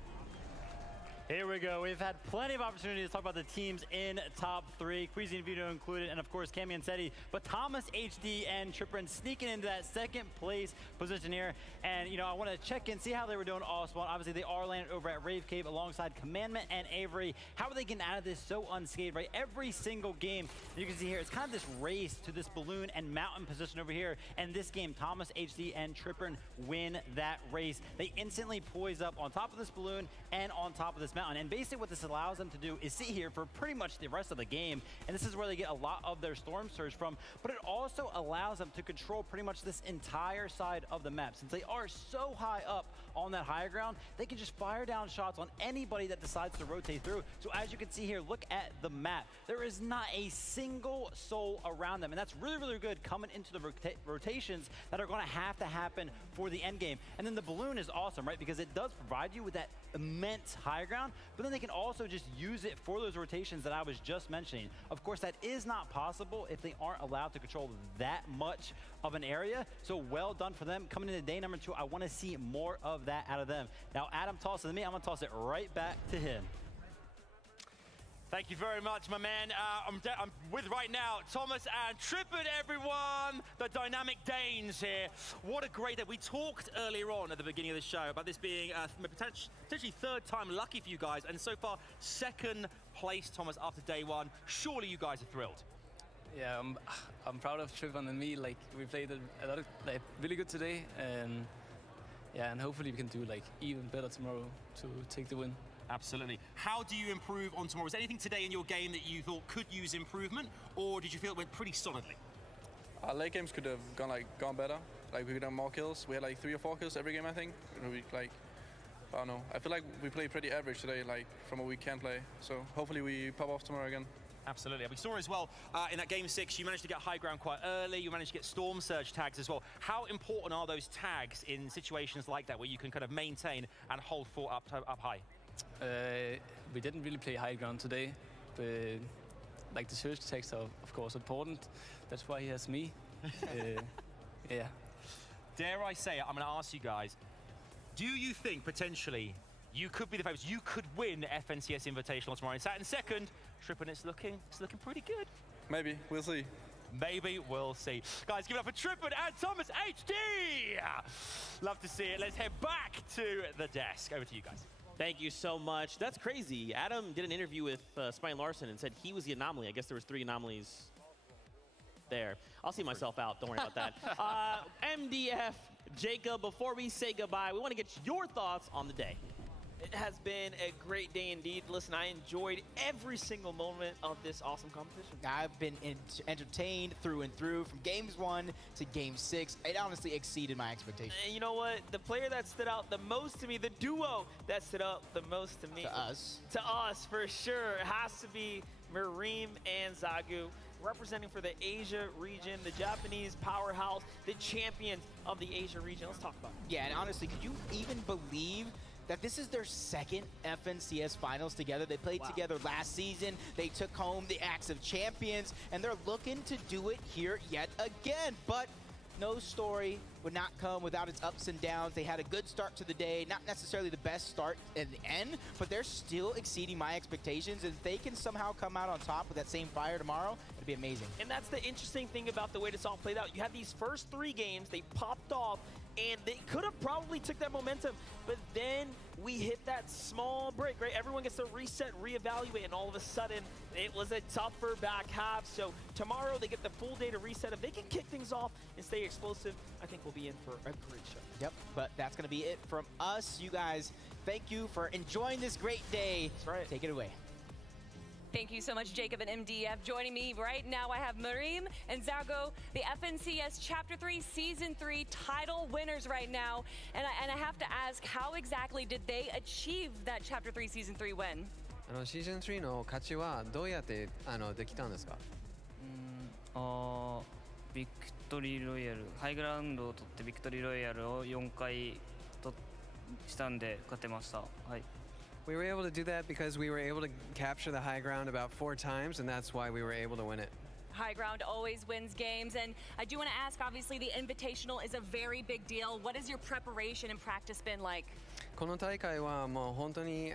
Here we go. We've had plenty of opportunities to talk about the teams in top 3, Queasy and Vito included, and of course Cammy and Seti. But Thomas, HD, and Trippin sneaking into that 2nd place position here. And I want to check in, see how they were doing all spawn. Obviously, they are landed over at Rave Cave alongside Commandment and Avery. How are they getting out of this so unscathed, right? Every single game, you can see here, it's kind of this race to this balloon and mountain position over here. And this game, Thomas, HD, and Trippin win that race. They instantly poise up on top of this balloon and on top of this mountain. And basically what this allows them to do is sit here for pretty much the rest of the game. And this is where they get a lot of their storm surge from. But it also allows them to control pretty much this entire side of the map. Since they are so high up on that higher ground, they can just fire down shots on anybody that decides to rotate through. So as you can see here, look at the map. There is not a single soul around them. And that's really, really good coming into the rotations that are going to happen for the end game. And then the balloon is awesome, right? Because it does provide you with that immense high ground, but then they can also just use it for those rotations that I was just mentioning. Of course, that is not possible if they aren't allowed to control that much of an area. So well done for them. Coming into day number 2, I want to see more of that out of them. Now, Adam tosses me. I'm going to toss it right back to him. Thank you very much, my man. I'm with right now Thomas and Trippin, everyone. The dynamic Danes here. What a great day. We talked earlier on at the beginning of the show about this being potentially 3rd time lucky for you guys, and so far 2nd place, Thomas, after day 1. Surely you guys are thrilled. Yeah, I'm proud of Trippin and me. Like, we played a lot of really good today, and yeah, and hopefully we can do even better tomorrow to take the win. Absolutely. How do you improve on tomorrow? Was there anything today in your game that you thought could use improvement, or did you feel it went pretty solidly? Our late games could have gone better. We could have more kills. We had 3 or 4 kills every game, I think. I don't know. I feel like we played pretty average today, from what we can play. So hopefully we pop off tomorrow again. Absolutely. We saw as well in that game 6, you managed to get high ground quite early. You managed to get storm surge tags as well. How important are those tags in situations like that, where you can kind of maintain and hold fort up high? We didn't really play high ground today, but the surge tags are of course important. That's why he has me. Yeah. Dare I say it, I'm going to ask you guys, do you think potentially you could be the favorites? You could win FNCS Invitational tomorrow. In 2nd, Trippin, it's looking pretty good. Maybe, we'll see. Maybe we'll see. Guys, give it up for Trippin and Thomas HD! Love to see it. Let's head back to the desk. Over to you guys. Thank you so much. That's crazy. Adam did an interview with Smite and Larson and said he was the anomaly. I guess there was 3 anomalies there. I'll see myself out. Don't worry about that. MDF, Jacob, before we say goodbye, we want to get your thoughts on the day. It has been a great day indeed. Listen, I enjoyed every single moment of this awesome competition. I've been entertained through and through from games 1 to game 6. It honestly exceeded my expectations. And you know what? The player that stood out the most to me, the duo that stood out the most to me. To us. To us, for sure. It has to be Mareem and Zagu. representing for the Asia region, the Japanese powerhouse, the champions of the Asia region. Let's talk about it. Yeah, and honestly, could you even believe that this is their second FNCS finals together? They played together last season. They took home the Axe of Champions, and they're looking to do it here yet again. But no story would not come without its ups and downs. They had a good start to the day, not necessarily the best start at the end, but they're still exceeding my expectations. And if they can somehow come out on top with that same fire tomorrow, it'd be amazing. And that's the interesting thing about the way this all played out. You had these first 3 games, they popped off, and they could have probably took that momentum, but then we hit that small break, right? Everyone gets to reset, reevaluate, and all of a sudden, it was a tougher back half. So tomorrow, they get the full day to reset. If they can kick things off and stay explosive, I think we'll be in for a great show. Yep, but that's going to be it from us. You guys, thank you for enjoying this great day. That's right. Take it away. Thank you so much, Jacob and MDF. Joining me right now, I have Marim and Zago, the FNCS Chapter 3 Season 3 title winners right now. And I have to ask, how exactly did they achieve that Chapter 3 Season 3 win? シーズン3の勝ちはどうやってできたんですか？ビクトリーロイヤル、ハイグラウンドを取ってビクトリーロイヤルを4回したんで勝てました。はい。We were able to do that because we were able to capture the high ground about 4 times, and that's why we were able to win it. High ground always wins games, and I do want to ask, obviously the Invitational is a very big deal. What has your preparation and practice been like? この大会はもう本当に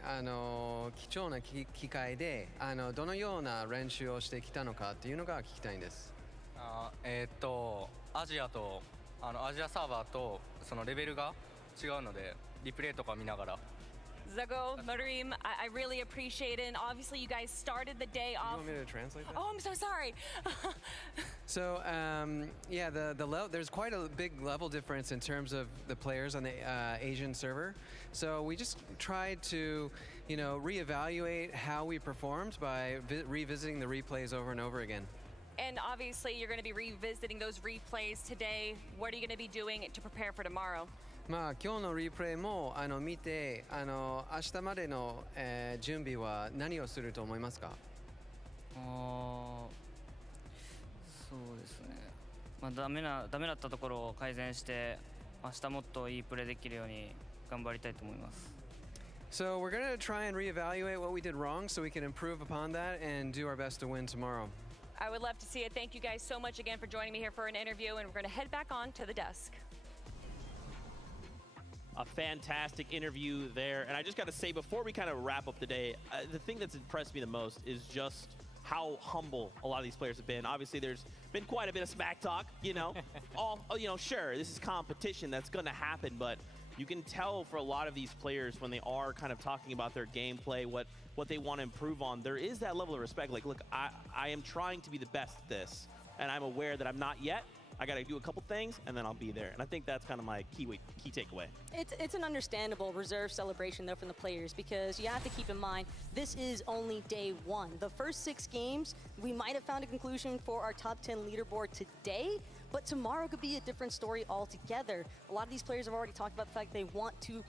貴重な機会でどのような練習をしてきたのかっていうのが聞きたいんです。アジアとアジアサーバーとそのレベルが違うのでリプレイとか見ながら。Zago, Marim, I really appreciate it. And obviously, you guys started the day off. You want me to translate that? Oh, I'm so sorry. So, yeah, there's quite a big level difference in terms of the players on the Asian server. So we just tried to, reevaluate how we performed by revisiting the replays over and over again. And obviously, you're going to be revisiting those replays today. What are you going to be doing to prepare for tomorrow? 今日のリプレイも見て明日までの、準備は何をすると思いますか？そうですね。ダメだったところを改善して明日もっといいプレーできるように頑張りたいと思います。So we're going to try and reevaluate what we did wrong so we can improve upon that and do our best to win tomorrow. I would love to see it. Thank you guys so much again for joining me here for an interview, and we're going to head back on to the desk. A fantastic interview there. And I just got to say, before we kind of wrap up the day, the thing that's impressed me the most is just how humble a lot of these players have been. Obviously, there's been quite a bit of smack talk, sure, this is competition, that's going to happen, but you can tell for a lot of these players when they are kind of talking about their gameplay, what they want to improve on, there is that level of respect. Like, look, I am trying to be the best at this, and I'm aware that I'm not yet. I got to do a couple things, and then I'll be there. And I think that's kind of my key takeaway. It's an understandable reserve celebration, though, from the players, because you have to keep in mind, this is only day 1. The first 6 games, we might have found a conclusion for our top 10 leaderboard today, but tomorrow could be a different story altogether. A lot of these players have already talked about the fact they want to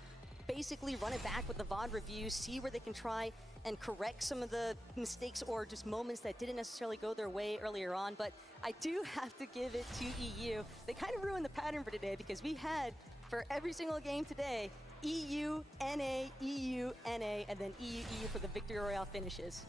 basically run it back with the VOD reviews, see where they can try and correct some of the mistakes or just moments that didn't necessarily go their way earlier on. But I do have to give it to EU. They kind of ruined the pattern for today because we had, for every single game today, EU, NA, EU, NA, and then EU, EU for the Victory Royale finishes.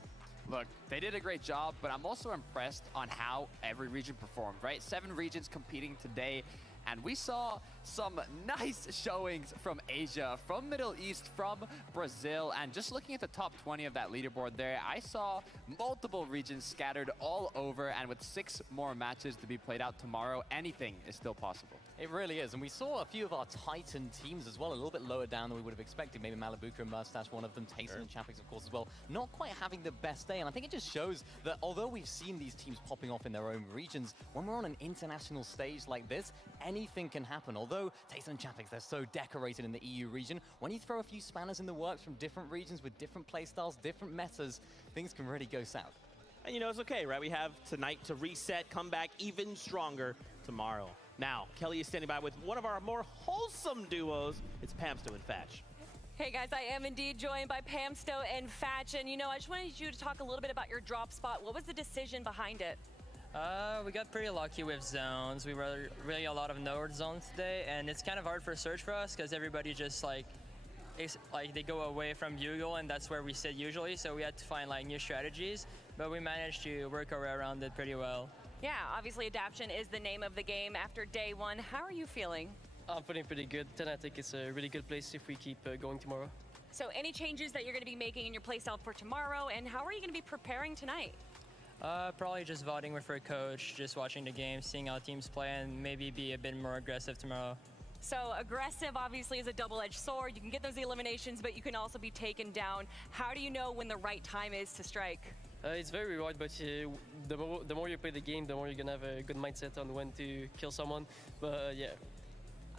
Look, they did a great job, but I'm also impressed on how every region performed, right? 7 regions competing today. And we saw some nice showings from Asia, from Middle East, from Brazil. And just looking at the top 20 of that leaderboard there, I saw multiple regions scattered all over. And with 6 more matches to be played out tomorrow, anything is still possible. It really is. And we saw a few of our Titan teams as well, a little bit lower down than we would have expected. Maybe Malibuka and Mustache, one of them, Tayson and Chapix, of course, as well. Not quite having the best day. And I think it just shows that although we've seen these teams popping off in their own regions, when we're on an international stage like this, anything can happen. Although Tayson and Chapix, they're so decorated in the EU region, when you throw a few spanners in the works from different regions with different playstyles, different metas, things can really go south. And it's okay, right? We have tonight to reset, come back even stronger tomorrow. Now, Kelly is standing by with one of our more wholesome duos. It's Pamsto and Fatch. Hey guys, I am indeed joined by Pamsto and Fatch. And I just wanted you to talk a little bit about your drop spot. What was the decision behind it? We got pretty lucky with zones. We were really a lot of node zones today, and it's kind of hard for search for us because everybody just like they go away from bugle, and that's where we sit usually. So we had to find like new strategies, but we managed to work our way around it pretty well. Yeah, obviously adaption is the name of the game after day one. How are you feeling? I'm feeling pretty good. Then I think it's a really good place if we keep going tomorrow. So any changes that you're going to be making in your playstyle for tomorrow, and how are you going to be preparing tonight? Probably just voting with our coach, just watching the game, seeing how teams play, and maybe be a bit more aggressive tomorrow. So aggressive obviously is a double-edged sword. You can get those eliminations, but you can also be taken down. How do you know when the right time is to strike? It's very rewarding, but the more you play the game, the more you're gonna have a good mindset on when to kill someone. But yeah.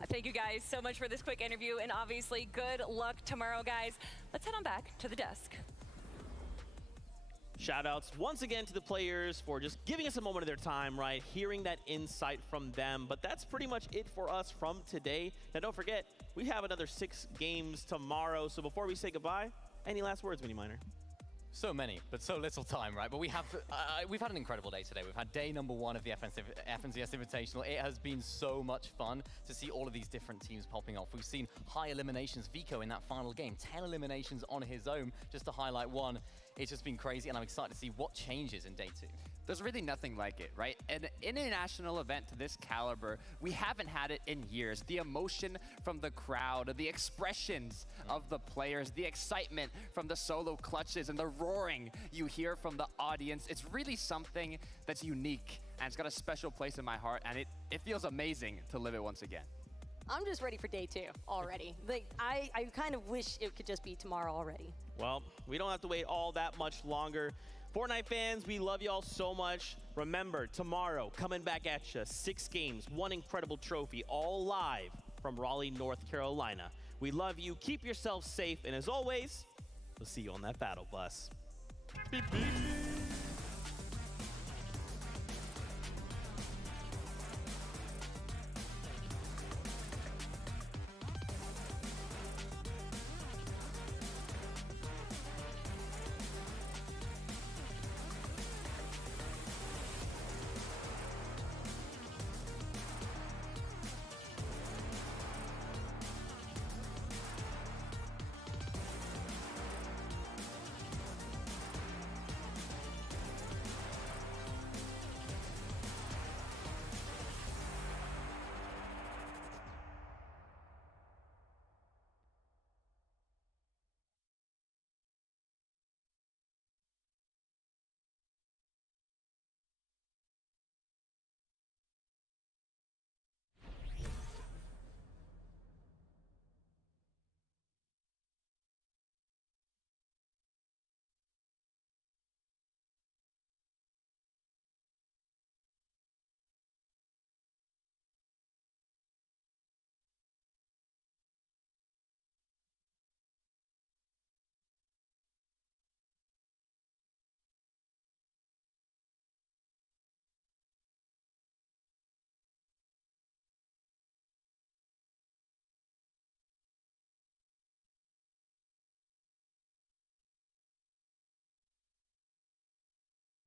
Thank you guys so much for this quick interview, and obviously good luck tomorrow, guys. Let's head on back to the desk. Shout-outs once again to the players for just giving us a moment of their time, right? Hearing that insight from them. But that's pretty much it for us from today. Now, don't forget, we have another 6 games tomorrow. So before we say goodbye, any last words, Mini Miner? So many, but so little time, right? But we've had an incredible day today. We've had day number 1 of the FNCS Invitational. It has been so much fun to see all of these different teams popping off. We've seen high eliminations. Vico in that final game, 10 eliminations on his own, just to highlight one. It's just been crazy, and I'm excited to see what changes in day 2. There's really nothing like it, right? An international event to this caliber, we haven't had it in years. The emotion from the crowd, the expressions of the players, the excitement from the solo clutches, and the roaring you hear from the audience. It's really something that's unique, and it's got a special place in my heart, and it feels amazing to live it once again. I'm just ready for day 2 already. Like, I kind of wish it could just be tomorrow already. Well, we don't have to wait all that much longer. Fortnite fans, we love y'all so much. Remember, tomorrow, coming back at you, 6 games, 1 incredible trophy, all live from Raleigh, North Carolina. We love you. Keep yourselves safe. And as always, we'll see you on that battle bus. Beep, beep.